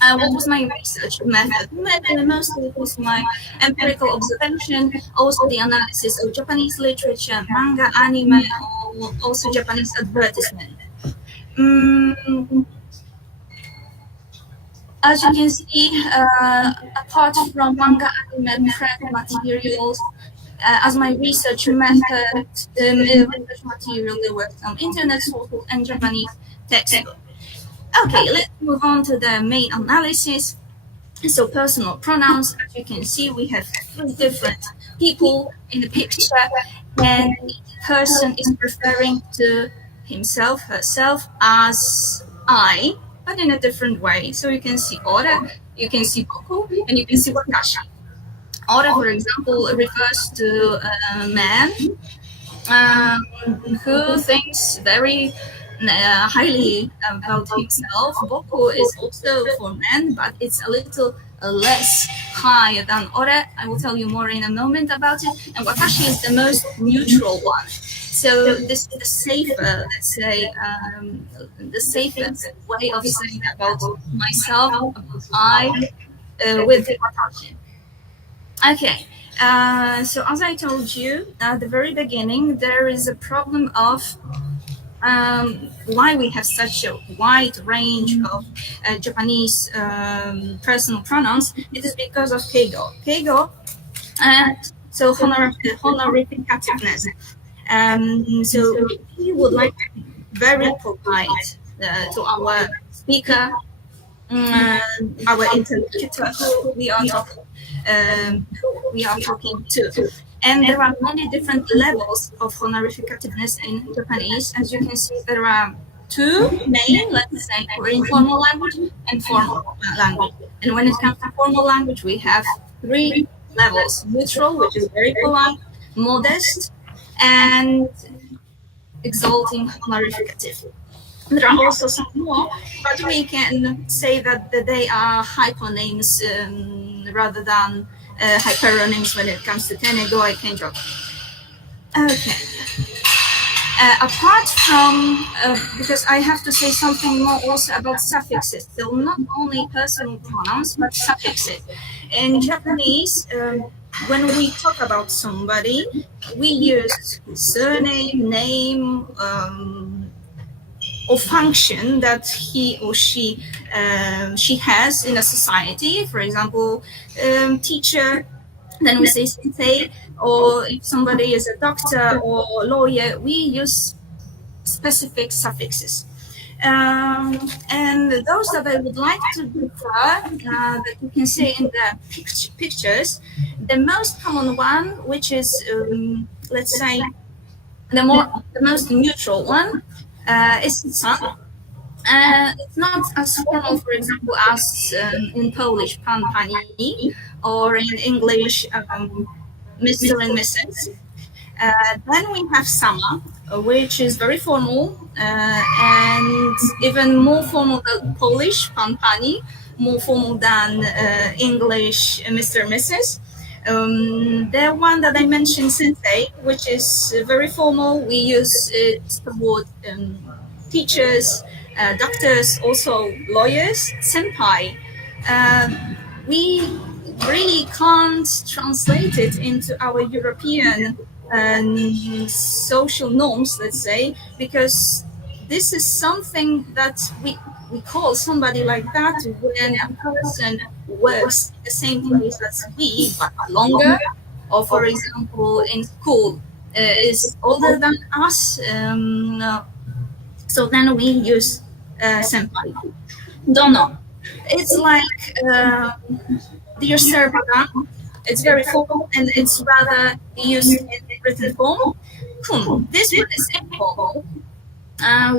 What was my research method? Mostly it was my empirical observation, also the analysis of Japanese literature, manga, anime, or also Japanese advertisement. As you can see, apart from manga, anime, prep materials, as my research method, research material, there were some internet sources and Japanese textbooks. Okay, let's move on to the main analysis. So personal pronouns, as you can see, we have 3 different people in the picture, and each person is referring to himself, herself as I, but in a different way. So you can see ora, you can see boku, and you can see watashi. Ora, for example, refers to a man who thinks very highly about himself. Boku is also for men, but it's a little less high than ore. I will tell you more in a moment about it. And watashi is the most neutral one. So this is the safer, let's say, the safest way of saying about myself, about I, with watashi. Okay. So as I told you at the very beginning, there is a problem of why we have such a wide range of Japanese personal pronouns. It is because of keigo. Keigo, so honorificativeness. So we would like to be very polite to our speaker, our interlocutor who we are talking to. And there are many different levels of honorificativeness in Japanese. As you can see, there are 2 main, let's say, for informal language and formal language. And when it comes to formal language, we have 3 levels: neutral, which is very polite; modest; and exalting honorificative. There are also some more, but we can say that they are hypernames rather than hyperonyms when it comes to tenego and kenjo. Okay. Apart from, because I have to say something more also about suffixes. So not only personal pronouns, but suffixes. In Japanese, when we talk about somebody, we use surname, name, or function that he or she has in a society. For example, teacher, then we say sensei, or if somebody is a doctor or lawyer, we use specific suffixes. And those that I would like to prefer, that you can see in the pictures, the most common one, which is, let's say, the most neutral one, is san. It's not as formal, for example, as in Polish, pan, pani, or in English, Mr. and Mrs. Then we have sama, which is very formal and even more formal than Polish, pan, pani, more formal than English, Mr. and Mrs. The one that I mentioned, sensei, which is very formal. We use it toward teachers, doctors, also lawyers. Senpai, we really can't translate it into our European social norms, let's say, because this is something that we call somebody like that when a person works in the same place as we, but longer, or for example, in school, is older than us. So then we use senpai. Don't know. It's like dear Sir, Madam. It's very formal and it's rather used in written form. This one is informal.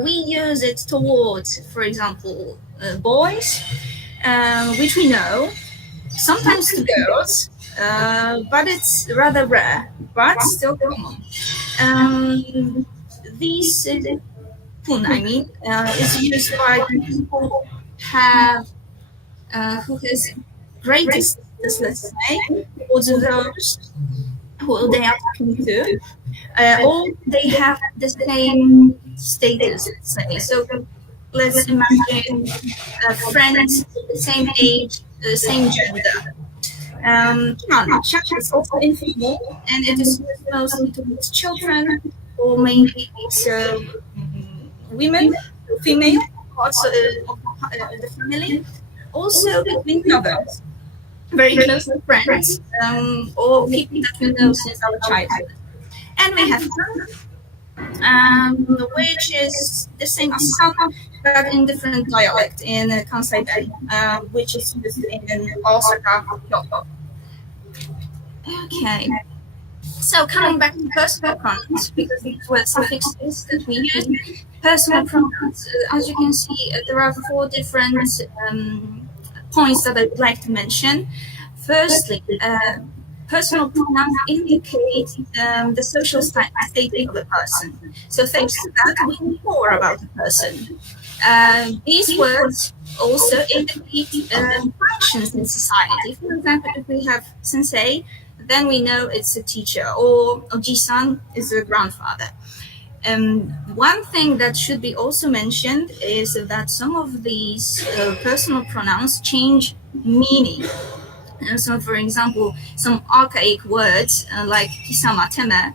We use it towards, for example, boys, which we know, sometimes to girls, but it's rather rare, but still common. These pun, I mean, is used by people have who has greatest status, let's say, towards those who they are talking to, or they have the same status, let's say. So let's imagine friends the same age, the same gender. Chan is also informal, and it is used mostly towards children, or maybe it's women, female parts of the family, also between brothers, very close friends, or people that we know since our childhood. And we have which is the same as San, but in different dialect in Kansai Bay, which is used in Osaka, Kyoto. Okay. So coming back to personal pronouns, because these were suffixes that we use. Personal pronouns, as you can see, there are 4 different points that I would like to mention. Firstly, personal pronouns indicate the social status of a person. So thanks to that, we know more about the person. These words also indicate functions in society. For example, if we have sensei, then we know it's a teacher, or oji-san is a grandfather. One thing that should be also mentioned is that some of these personal pronouns change meaning. And so, for example, some archaic words like kisama, teme,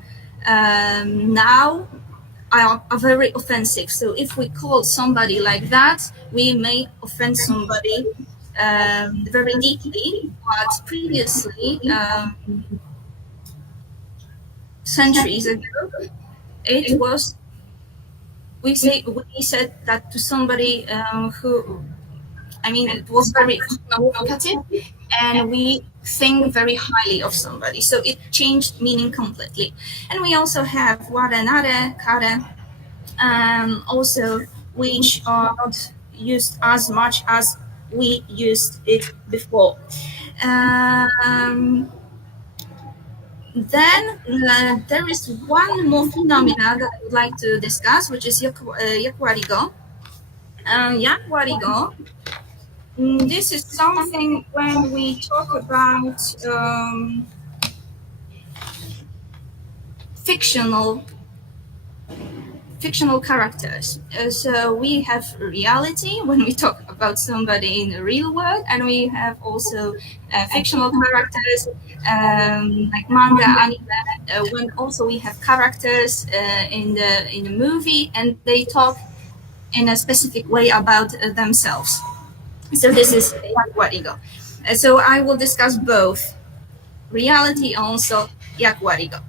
now are very offensive. So if we call somebody like that, we may offend somebody very deeply. But previously, centuries ago, it was we said that to somebody who, I mean, it was very provocative, and we think very highly of somebody. So it changed meaning completely. And we also have waranare, kare, also, which are not used as much as we used it before. Then there is one more phenomena that I would like to discuss, which is yakwarigo. Yakwarigo. This is something when we talk about fictional characters. So we have reality when we talk about somebody in the real world, and we have also fictional characters like manga, anime. When also we have characters in the movie, and they talk in a specific way about themselves. So this is yakwarigo. So I will discuss both reality and also yakwarigo.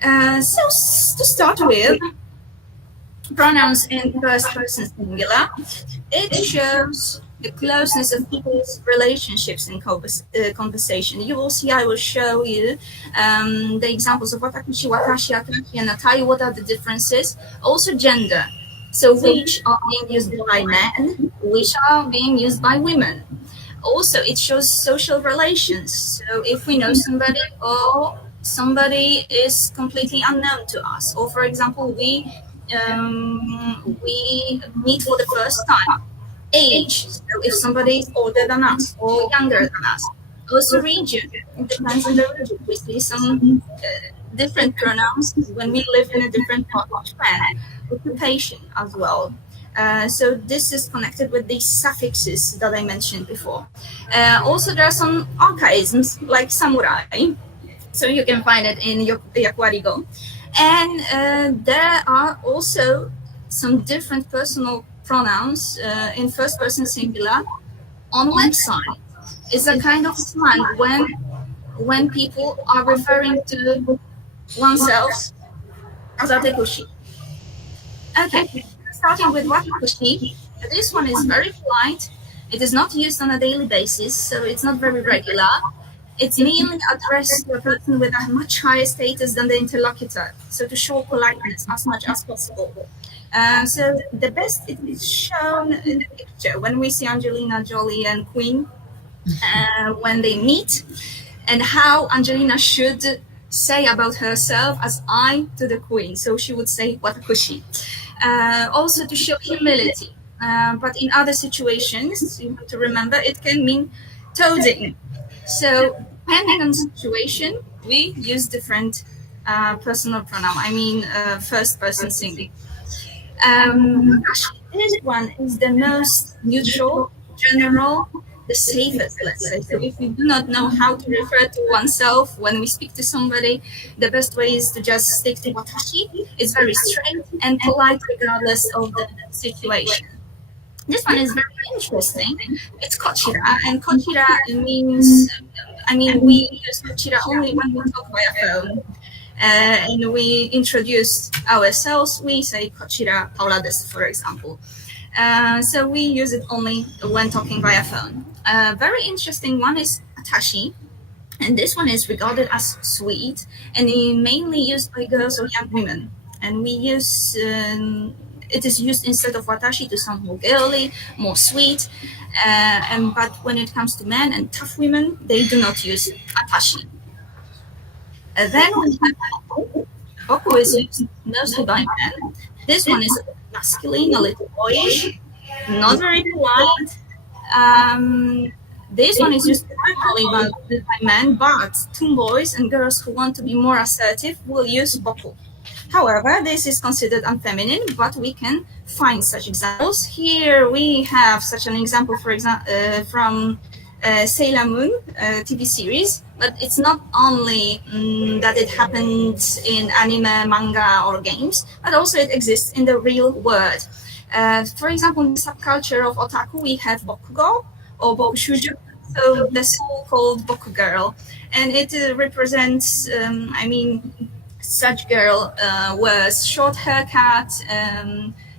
So to start with, pronouns in first person singular, it shows the closeness of people's relationships in conversation. You will see, I will show you the examples of watakushi, watashi, atashi, and atai. What are the differences? Also gender. So which are being used by men, which are being used by women. Also, it shows social relations. So if we know somebody, or somebody is completely unknown to us, or for example, we meet for the first time. Age, so if somebody is older than us or younger than us. Also region, it depends on the region. We see some different pronouns when we live in a different part of Japan. Occupation as well. So this is connected with these suffixes that I mentioned before. Also, there are some archaisms like samurai. So you can find it in Yakwarigo. And there are also some different personal pronouns in first person singular on website. It's a kind of slang when people are referring to oneself as Atekushi. Okay, starting with Watakushi. This one is very polite. It is not used on a daily basis, so it's not very regular. It's mainly addressed to a person with a much higher status than the interlocutor, so to show politeness as much as possible. So the best it is shown in the picture when we see Angelina Jolie and Queen when they meet, and how Angelina should say about herself as I to the Queen. So she would say Watakushi. Also to show humility. But in other situations, you have to remember it can mean toading. So depending on the situation, we use different personal pronoun. I mean, first person singular. Actually, this one is the most neutral, general, the safest, let's say. So if we do not know how to refer to oneself when we speak to somebody, the best way is to just stick to watashi. It's very straight and polite regardless of the situation. This one is very interesting. It's kochira, and kochira means, I mean, we use kochira only when we talk by a phone. And we introduce ourselves, we say kochira Paula desu, for example. So we use it only when talking via phone. Very interesting one is atashi, and this one is regarded as sweet and mainly used by girls or young women. And we use it is used instead of watashi to sound more girly, more sweet. But when it comes to men and tough women, they do not use atashi. Then we have boku. Boku is used mostly by men. This one is masculine, a little boyish, not very polite. This one is used primarily by men, but tomboys and girls who want to be more assertive will use boku. However, this is considered unfeminine, but we can find such examples. Here we have such an example, for example, from Sailor Moon TV series, but it's not only that it happens in anime, manga, or games, but also it exists in the real world. For example, in the subculture of otaku, we have bokugo or bokushujo, so the so-called boku girl, and it represents, I mean, such girl wears short haircut,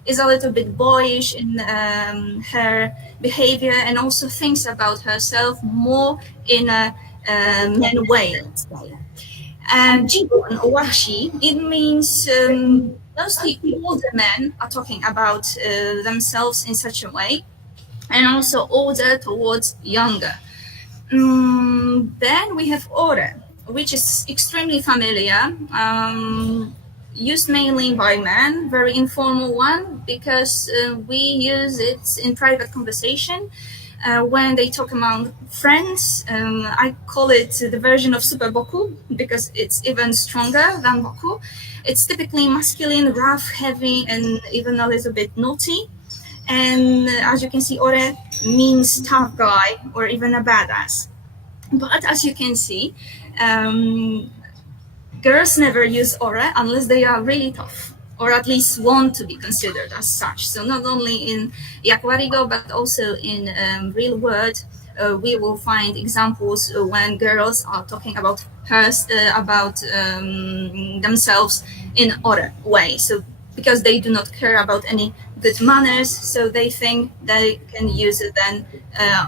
is a little bit boyish in her behavior, and also thinks about herself more in a man way, let's say. And Jibun or Washi, it means mostly older men are talking about themselves in such a way, and also older towards younger. Then we have Ore, which is extremely familiar, used mainly by men, very informal one, because we use it in private conversation when they talk among friends. I call it the version of Super Boku because it's even stronger than Boku. It's typically masculine, rough, heavy, and even a little bit naughty. And as you can see, Ore means tough guy or even a badass. But as you can see, girls never use Ore unless they are really tough, or at least want to be considered as such. So not only in Yakwarigo, but also in real world, we will find examples when girls are talking about themselves in Ore way. So because they do not care about any good manners, so they think they can use it then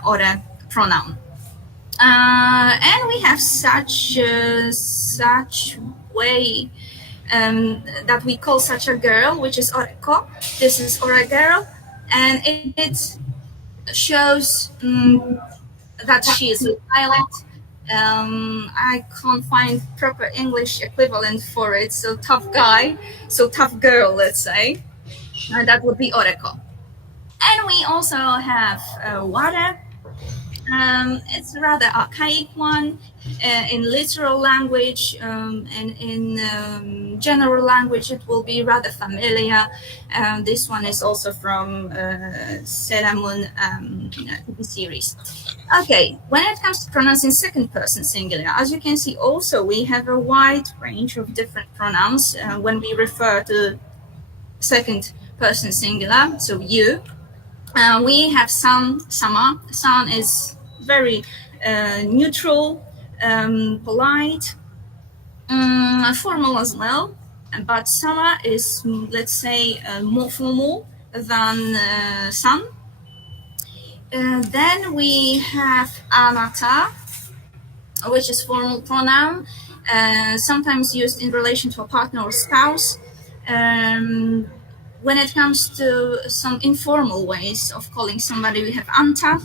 Ore pronoun. And we have such way that we call such a girl, which is oreko. This is ore girl, and it shows that she is violent. I can't find proper English equivalent for it. So tough guy, so tough girl, let's say. That would be oreko. And we also have ware. It's a rather archaic one in literal language, and in general language it will be rather familiar. This one is also from Selamun TV series. Okay, when it comes to pronouns in second person singular, as you can see also we have a wide range of different pronouns when we refer to second person singular, so you. We have san, sama. San is very neutral, polite, formal as well. But sama is, let's say, more formal than san. Then we have anata, which is formal pronoun, sometimes used in relation to a partner or spouse. When it comes to some informal ways of calling somebody, we have anta,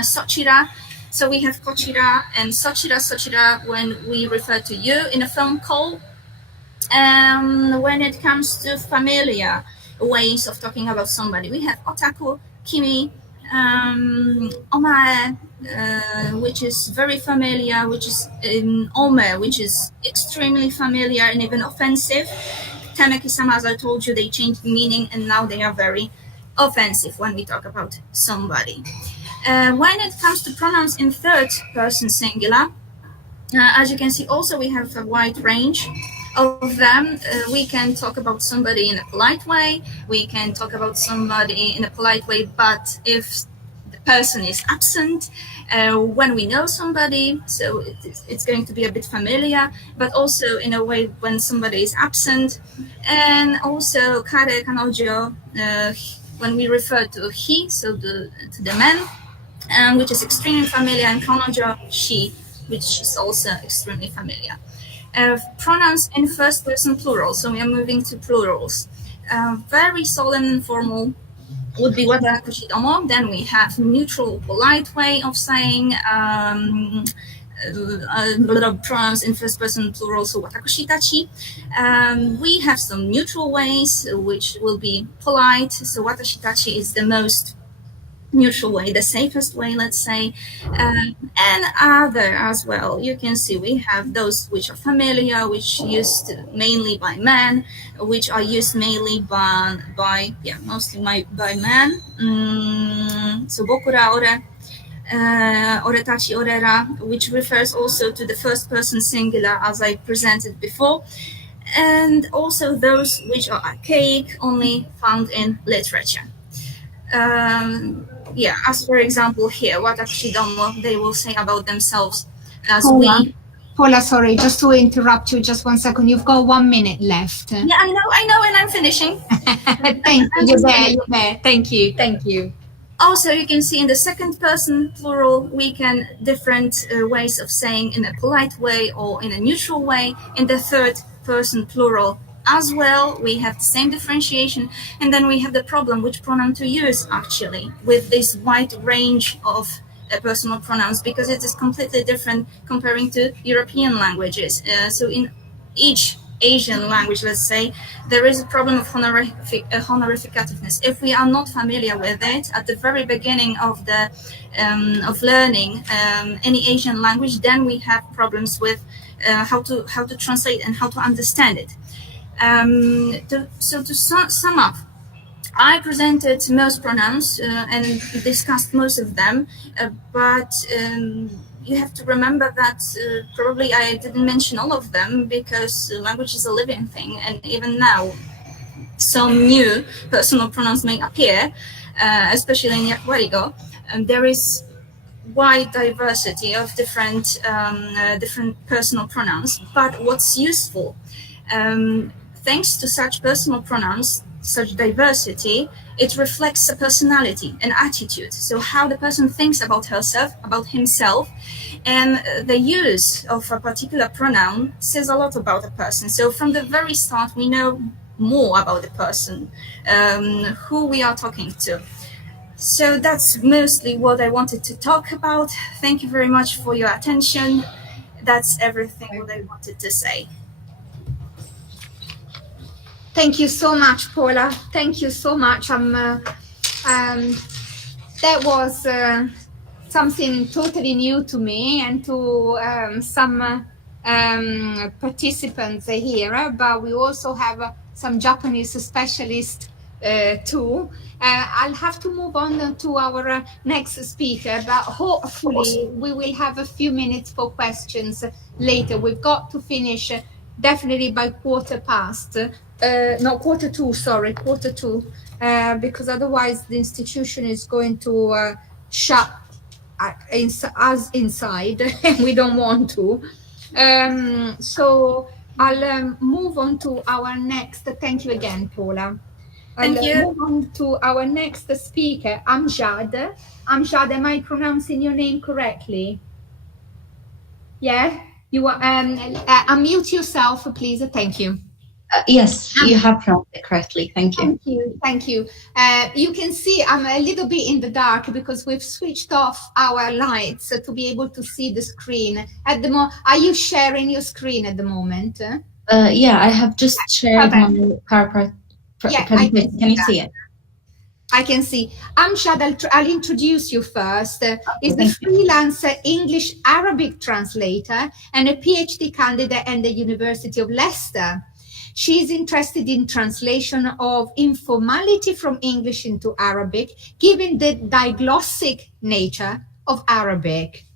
sochira. So we have kochira and sochira when we refer to you in a phone call. When it comes to familiar ways of talking about somebody, we have otaku, kimi, omae, which is very familiar, which is ome, which is extremely familiar and even offensive. Tanaki-sama, as I told you, they changed meaning and now they are very offensive when we talk about somebody. When it comes to pronouns in third person singular, as you can see, also we have a wide range of them. We can talk about somebody in a polite way. We can talk about somebody in a polite way, but if the person is absent, when we know somebody, so it's going to be a bit familiar, but also in a way when somebody is absent. And also kare, kanojo, when we refer to he, so to the man, which is extremely familiar, and kanojo, she, which is also extremely familiar. Pronouns in first person plural, so we are moving to plurals. Very solemn and formal would be watakushi domo. Then we have neutral, polite way of saying pronouns in first person plural, so watakushi tachi. We have some neutral ways, which will be polite, so watashi tachi is the most neutral way, the safest way, let's say, and other as well. You can see we have those which are familiar, which used mainly by men, which are used mainly by mostly by men. So bokura, ore, oretachi, orera, which refers also to the first person singular as I presented before, and also those which are archaic, only found in literature. As for example here, watakushi domo, they will say about themselves as we. Paula, sorry, just to interrupt you just 1 second. You've got 1 minute left. Yeah, I know, and I'm finishing. Thank you, you're there. Thank you. Also, you can see in the second person plural, we can different ways of saying in a polite way or in a neutral way. In the third person plural as well, we have the same differentiation. And then we have the problem which pronoun to use actually with this wide range of personal pronouns, because it is completely different comparing to European languages. So in each Asian language, let's say, there is a problem of honorificativeness. If we are not familiar with it at the very beginning of the of learning any Asian language, then we have problems with how to translate and how to understand it. To sum up, I presented most pronouns and discussed most of them, but you have to remember that probably I didn't mention all of them because language is a living thing, and even now some new personal pronouns may appear, especially in Yakwarigo. There is wide diversity of different personal pronouns, but what's useful, thanks to such personal pronouns, such diversity, it reflects a personality, an attitude. So how the person thinks about herself, about himself, and the use of a particular pronoun says a lot about a person. So from the very start, we know more about the person, who we are talking to. So that's mostly what I wanted to talk about. Thank you very much for your attention. That's everything what I wanted to say. Thank you so much, Paula. Thank you so much. That was something totally new to me and to some participants here, but we also have some Japanese specialists too. I'll have to move on to our next speaker, but hopefully we will have a few minutes for questions later. We've got to finish definitely by quarter two, because otherwise the institution is going to shut us inside and we don't want to. So I'll move on to our next. Thank you again, Paula. Thank you. Move on to our next speaker, Amjad. Amjad, am I pronouncing your name correctly? Yeah, you are. Unmute yourself, please. Thank you. Yes, you have pronounced it correctly. Thank you. Thank you. Thank you. You can see I'm a little bit in the dark because we've switched off our lights to be able to see the screen. At the are you sharing your screen at the moment? Yeah, I have just shared my PowerPoint presentation. Can you see it? I can see. Amjad, I'll introduce you first. Is a freelance English Arabic translator and a PhD candidate at the University of Leicester. She is interested in translation of informality from English into Arabic, given the diglossic nature of Arabic.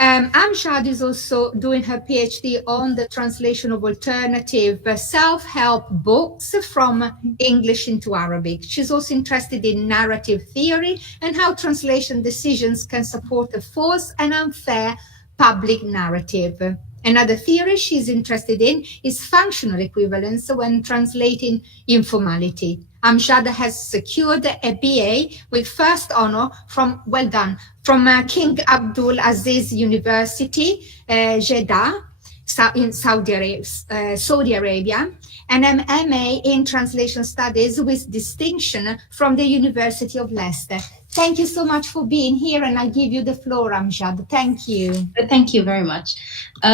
Amjad is also doing her PhD on the translation of alternative self-help books from English into Arabic. She's also interested in narrative theory and how translation decisions can support a false and unfair public narrative. Another theory she's interested in is functional equivalence when translating informality. Amjad has secured a BA with first honor from, well done, from King Abdul Aziz University, Jeddah, in Saudi Arabia, and an MA in Translation Studies with distinction from the University of Leicester. Thank you so much for being here, and I give you the floor, Amjad. Thank you. Thank you very much.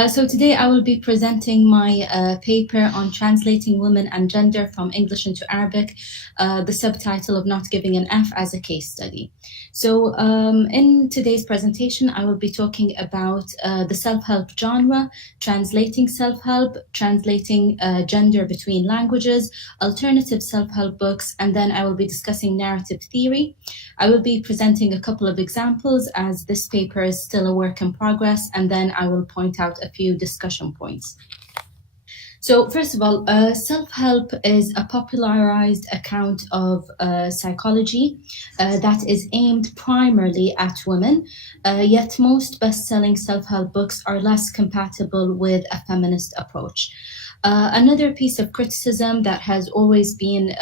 So today I will be presenting my paper on translating women and gender from English into Arabic, the subtitle of Not Giving an F as a case study. So in today's presentation, I will be talking about the self-help genre, translating self-help, translating gender between languages, alternative self-help books, and then I will be discussing narrative theory. I will be presenting a couple of examples as this paper is still a work in progress, and then I will point out a few discussion points. So first of all, self-help is a popularized account of psychology that is aimed primarily at women, yet most best-selling self-help books are less compatible with a feminist approach. Another piece of criticism that has always been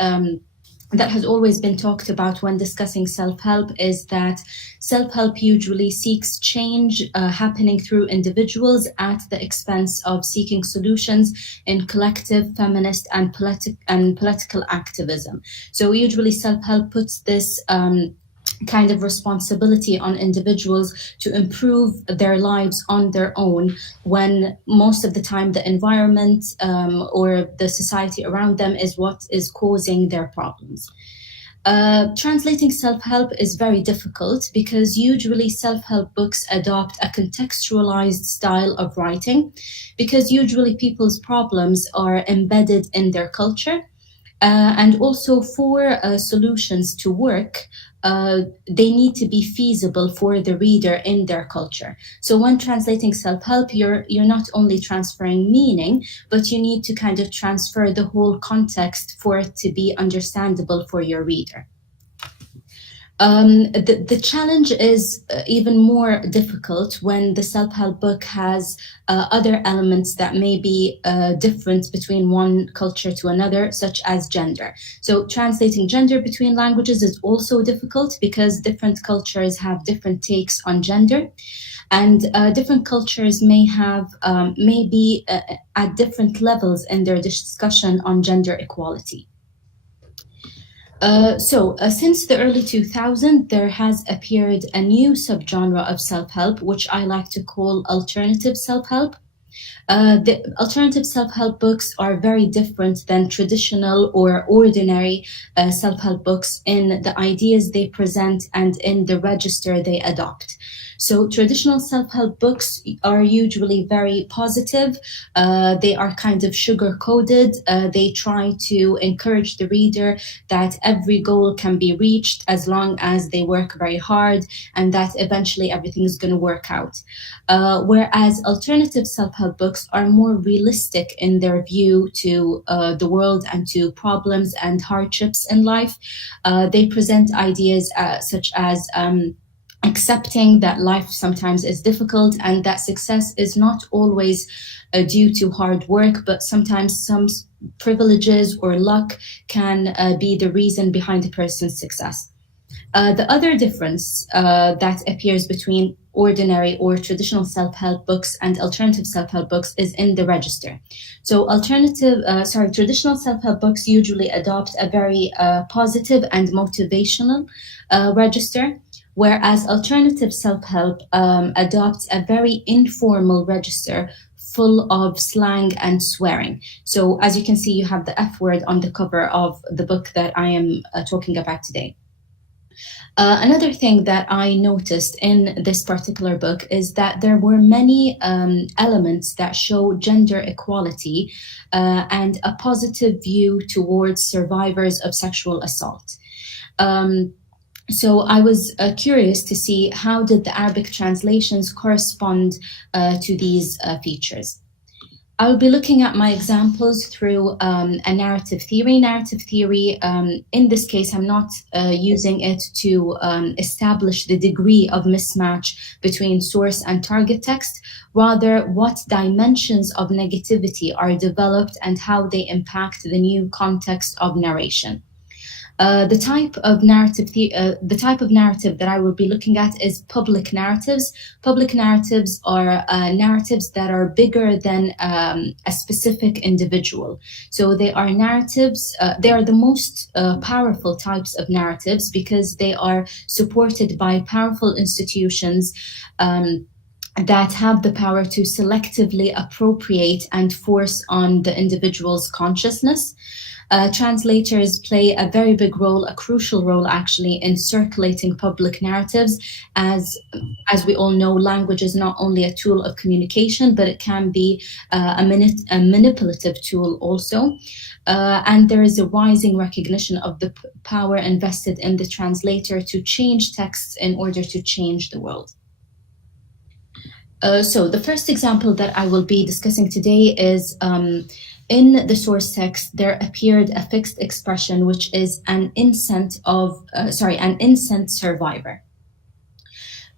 talked about when discussing self-help is that self-help usually seeks change happening through individuals at the expense of seeking solutions in collective, feminist, and political activism. So usually self-help puts this kind of responsibility on individuals to improve their lives on their own, when most of the time the environment or the society around them is what is causing their problems. Translating self-help is very difficult because usually self-help books adopt a contextualized style of writing, because usually people's problems are embedded in their culture. And also for solutions to work, they need to be feasible for the reader in their culture. So when translating self-help, you're not only transferring meaning, but you need to kind of transfer the whole context for it to be understandable for your reader. The challenge is even more difficult when the self-help book has other elements that may be different between one culture to another, such as gender. So translating gender between languages is also difficult because different cultures have different takes on gender. And different cultures may be at different levels in their discussion on gender equality. Since the early 2000s, there has appeared a new subgenre of self-help, which I like to call alternative self-help. The alternative self-help books are very different than traditional or ordinary self-help books in the ideas they present and in the register they adopt. So traditional self-help books are usually very positive. They are kind of sugar-coated. They try to encourage the reader that every goal can be reached as long as they work very hard, and that eventually everything is going to work out. Whereas alternative self-help books are more realistic in their view to the world and to problems and hardships in life. They present ideas such as accepting that life sometimes is difficult and that success is not always due to hard work, but sometimes some privileges or luck can be the reason behind a person's success. The other difference that appears between ordinary or traditional self-help books and alternative self-help books is in the register. So traditional self-help books usually adopt a very positive and motivational register, whereas alternative self-help adopts a very informal register full of slang and swearing. So as you can see, you have the F word on the cover of the book that I am talking about today. Another thing that I noticed in this particular book is that there were many elements that show gender equality and a positive view towards survivors of sexual assault. So I was curious to see how did the Arabic translations correspond to these features. I will be looking at my examples through a narrative theory. Narrative theory, in this case, I'm not using it to establish the degree of mismatch between source and target text, rather what dimensions of negativity are developed and how they impact the new context of narration. The type of narrative that I will be looking at is public narratives. Public narratives are narratives that are bigger than a specific individual. So they are narratives, they are the most powerful types of narratives because they are supported by powerful institutions that have the power to selectively appropriate and force on the individual's consciousness. Translators play a very big role, a crucial role actually, in circulating public narratives. As we all know, language is not only a tool of communication, but it can be a manipulative tool also. And there is a rising recognition of the power invested in the translator to change texts in order to change the world. So the first example that I will be discussing today is in the source text, there appeared a fixed expression, which is an incent survivor.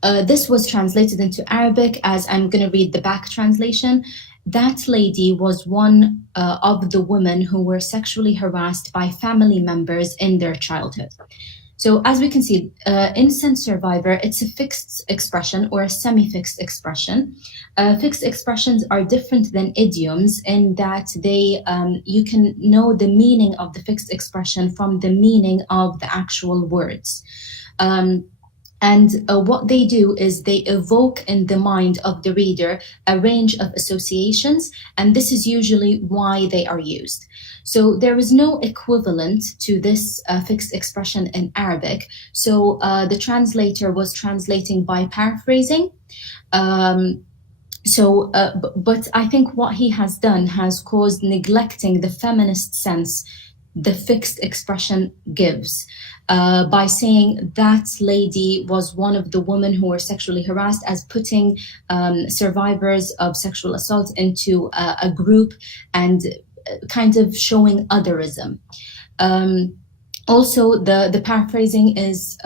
This was translated into Arabic as I'm going to read the back translation. That lady was one of the women who were sexually harassed by family members in their childhood. So as we can see, incent survivor, it's a fixed expression or a semi-fixed expression. Fixed expressions are different than idioms in that they you can know the meaning of the fixed expression from the meaning of the actual words. And what they do is they evoke in the mind of the reader a range of associations, and this is usually why they are used. So there is no equivalent to this fixed expression in Arabic. So the translator was translating by paraphrasing. But I think what he has done has caused neglecting the feminist sense the fixed expression gives by saying that lady was one of the women who were sexually harassed, as putting survivors of sexual assault into a group and kind of showing otherism. Also, the paraphrasing is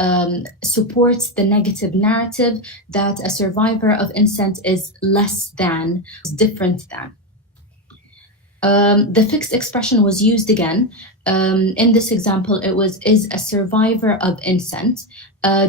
supports the negative narrative that a survivor of incest is less than, is different than. The fixed expression was used again In this example, it was is a survivor of incest.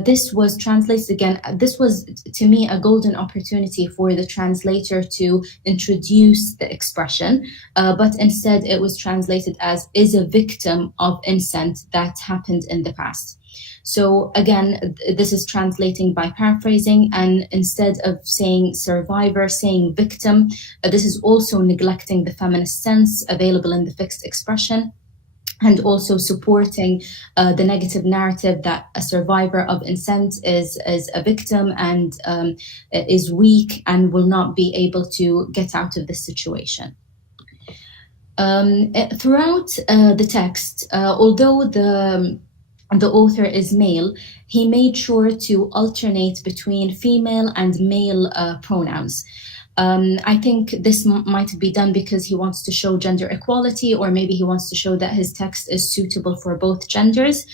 This was translated again. This was, to me, a golden opportunity for the translator to introduce the expression, but instead it was translated as is a victim of incest that happened in the past. So again, this is translating by paraphrasing, and instead of saying survivor, saying victim. This is also neglecting the feminist sense available in the fixed expression, and also supporting the negative narrative that a survivor of incest is a victim and is weak and will not be able to get out of this situation. Throughout the text, although the author is male, he made sure to alternate between female and male pronouns. I think this might be done because he wants to show gender equality, or maybe he wants to show that his text is suitable for both genders.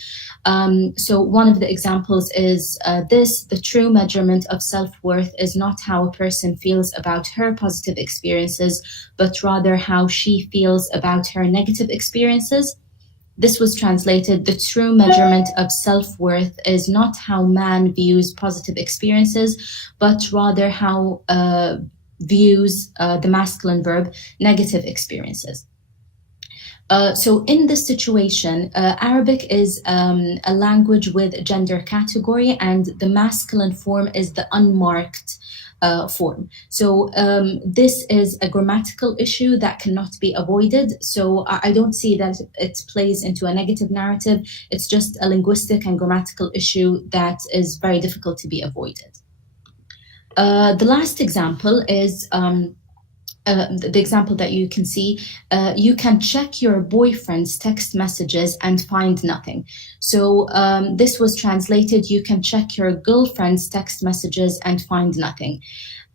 So one of the examples is this: the true measurement of self-worth is not how a person feels about her positive experiences, but rather how she feels about her negative experiences. This was translated: the true measurement of self-worth is not how man views positive experiences, but rather how views the masculine verb negative experiences. So in this situation, Arabic is a language with gender category, and the masculine form is the unmarked form. So this is a grammatical issue that cannot be avoided. So I don't see that it plays into a negative narrative. It's just a linguistic and grammatical issue that is very difficult to be avoided. The last example is the example that you can see. You can check your boyfriend's text messages and find nothing. So this was translated: you can check your girlfriend's text messages and find nothing.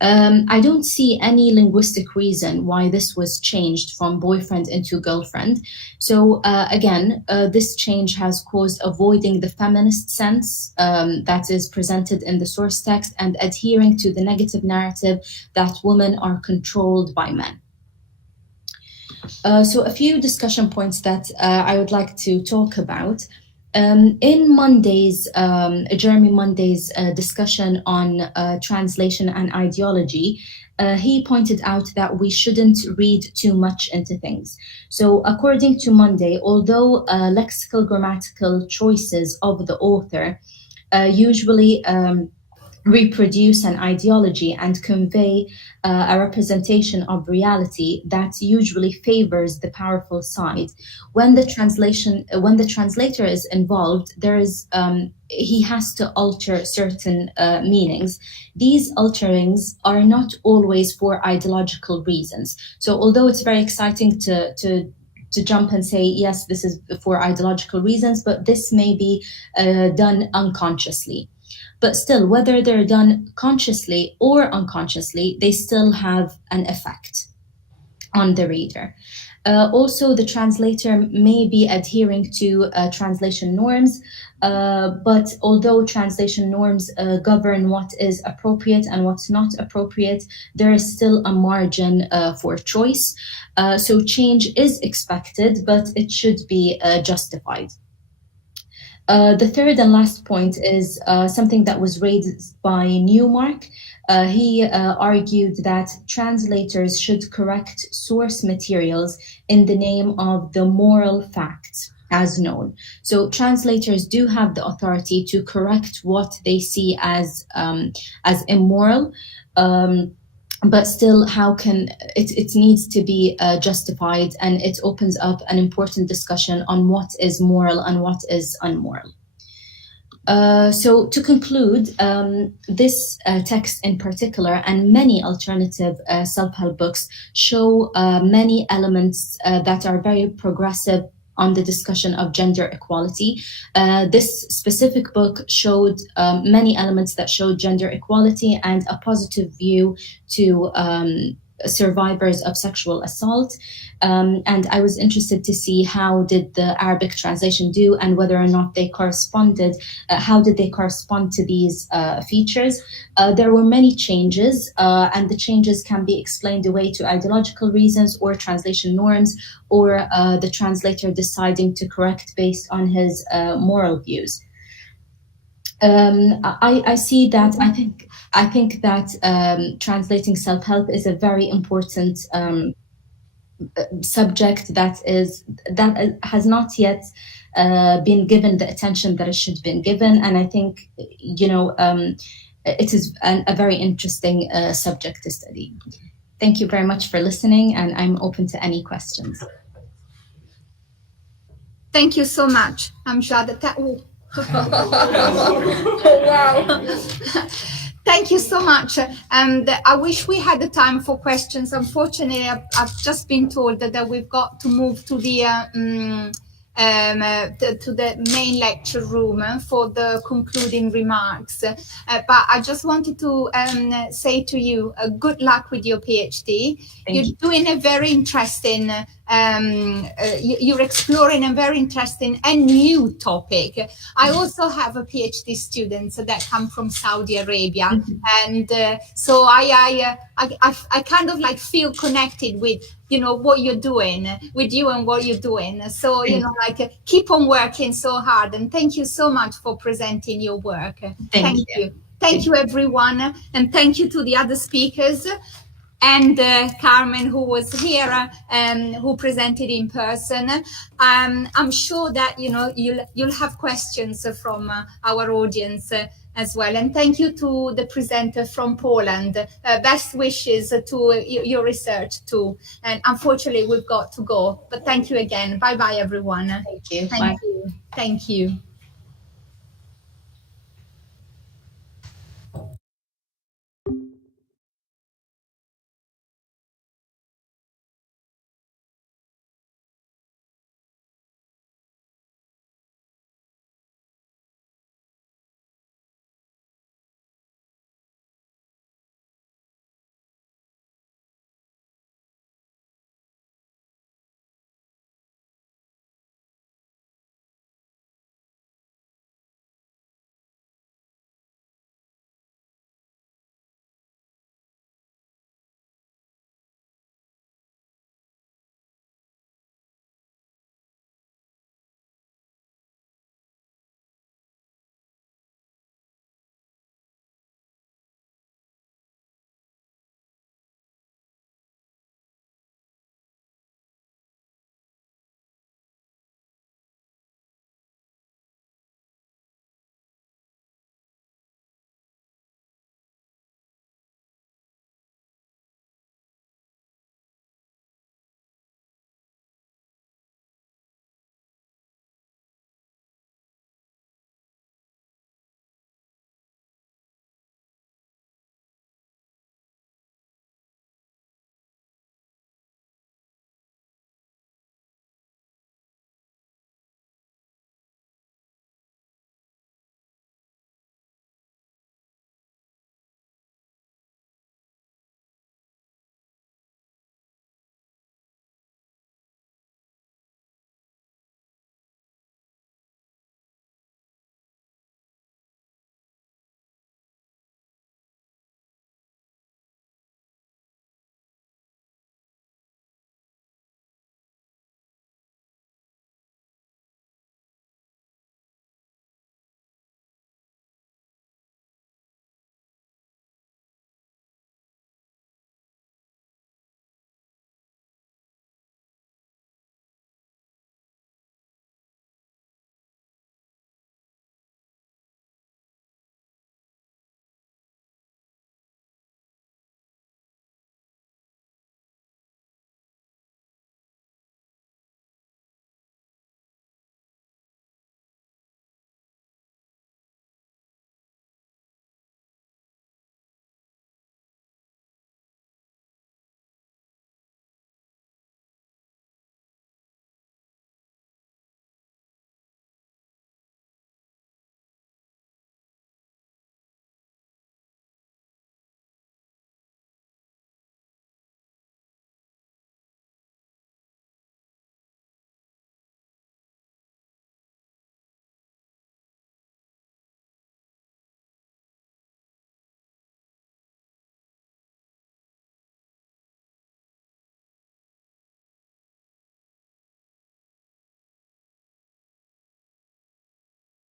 I don't see any linguistic reason why this was changed from boyfriend into girlfriend. So again, this change has caused avoiding the feminist sense that is presented in the source text and adhering to the negative narrative that women are controlled by men. So a few discussion points that I would like to talk about. In Monday's, Jeremy Monday's discussion on translation and ideology, he pointed out that we shouldn't read too much into things. So according to Monday, although lexical grammatical choices of the author usually reproduce an ideology and convey a representation of reality that usually favors the powerful side. When the translator is involved, there is he has to alter certain meanings. These alterings are not always for ideological reasons. So although it's very exciting to jump and say, yes, this is for ideological reasons, but this may be done unconsciously. But still, whether they're done consciously or unconsciously, they still have an effect on the reader. Also, the translator may be adhering to translation norms, but although translation norms govern what is appropriate and what's not appropriate, there is still a margin for choice. So change is expected, but it should be justified. The third and last point is something that was raised by Newmark. He argued that translators should correct source materials in the name of the moral facts as known. So translators do have the authority to correct what they see as immoral. But still, how can it needs to be justified, and it opens up an important discussion on what is moral and what is unmoral. So to conclude, this text in particular and many alternative self-help books show many elements that are very progressive on the discussion of gender equality. This specific book showed many elements that showed gender equality and a positive view to survivors of sexual assault. And I was interested to see how did the Arabic translation do and whether or not they corresponded, how did they correspond to these features. There were many changes, and the changes can be explained away to ideological reasons or translation norms, or the translator deciding to correct based on his moral views. I see that. I think that translating self-help is a very important subject that has not yet been given the attention that it should have been given, and I think it is a very interesting subject to study. Thank you very much for listening, and I'm open to any questions. Thank you so much. I'm Shada. Wow. Thank you so much. And I wish we had the time for questions. Unfortunately, I've just been told that we've got to move to the main lecture room for the concluding remarks. But I just wanted to say to you, good luck with your PhD. You're doing a very interesting, you're exploring a very interesting and new topic. I also have a PhD students that come from Saudi Arabia. And so I kind of like feel connected with, what you're doing, with you and what you're doing. So, like keep on working so hard. And thank you so much for presenting your work. Thank you. Thank you, everyone. And thank you to the other speakers. And Carmen, who was here, who presented in person. I'm sure that you'll have questions from our audience as well. And thank you to the presenter from Poland. Best wishes to your research too. And unfortunately, we've got to go. But thank you again. Bye bye, everyone. Thank you. Thank you. Thank you.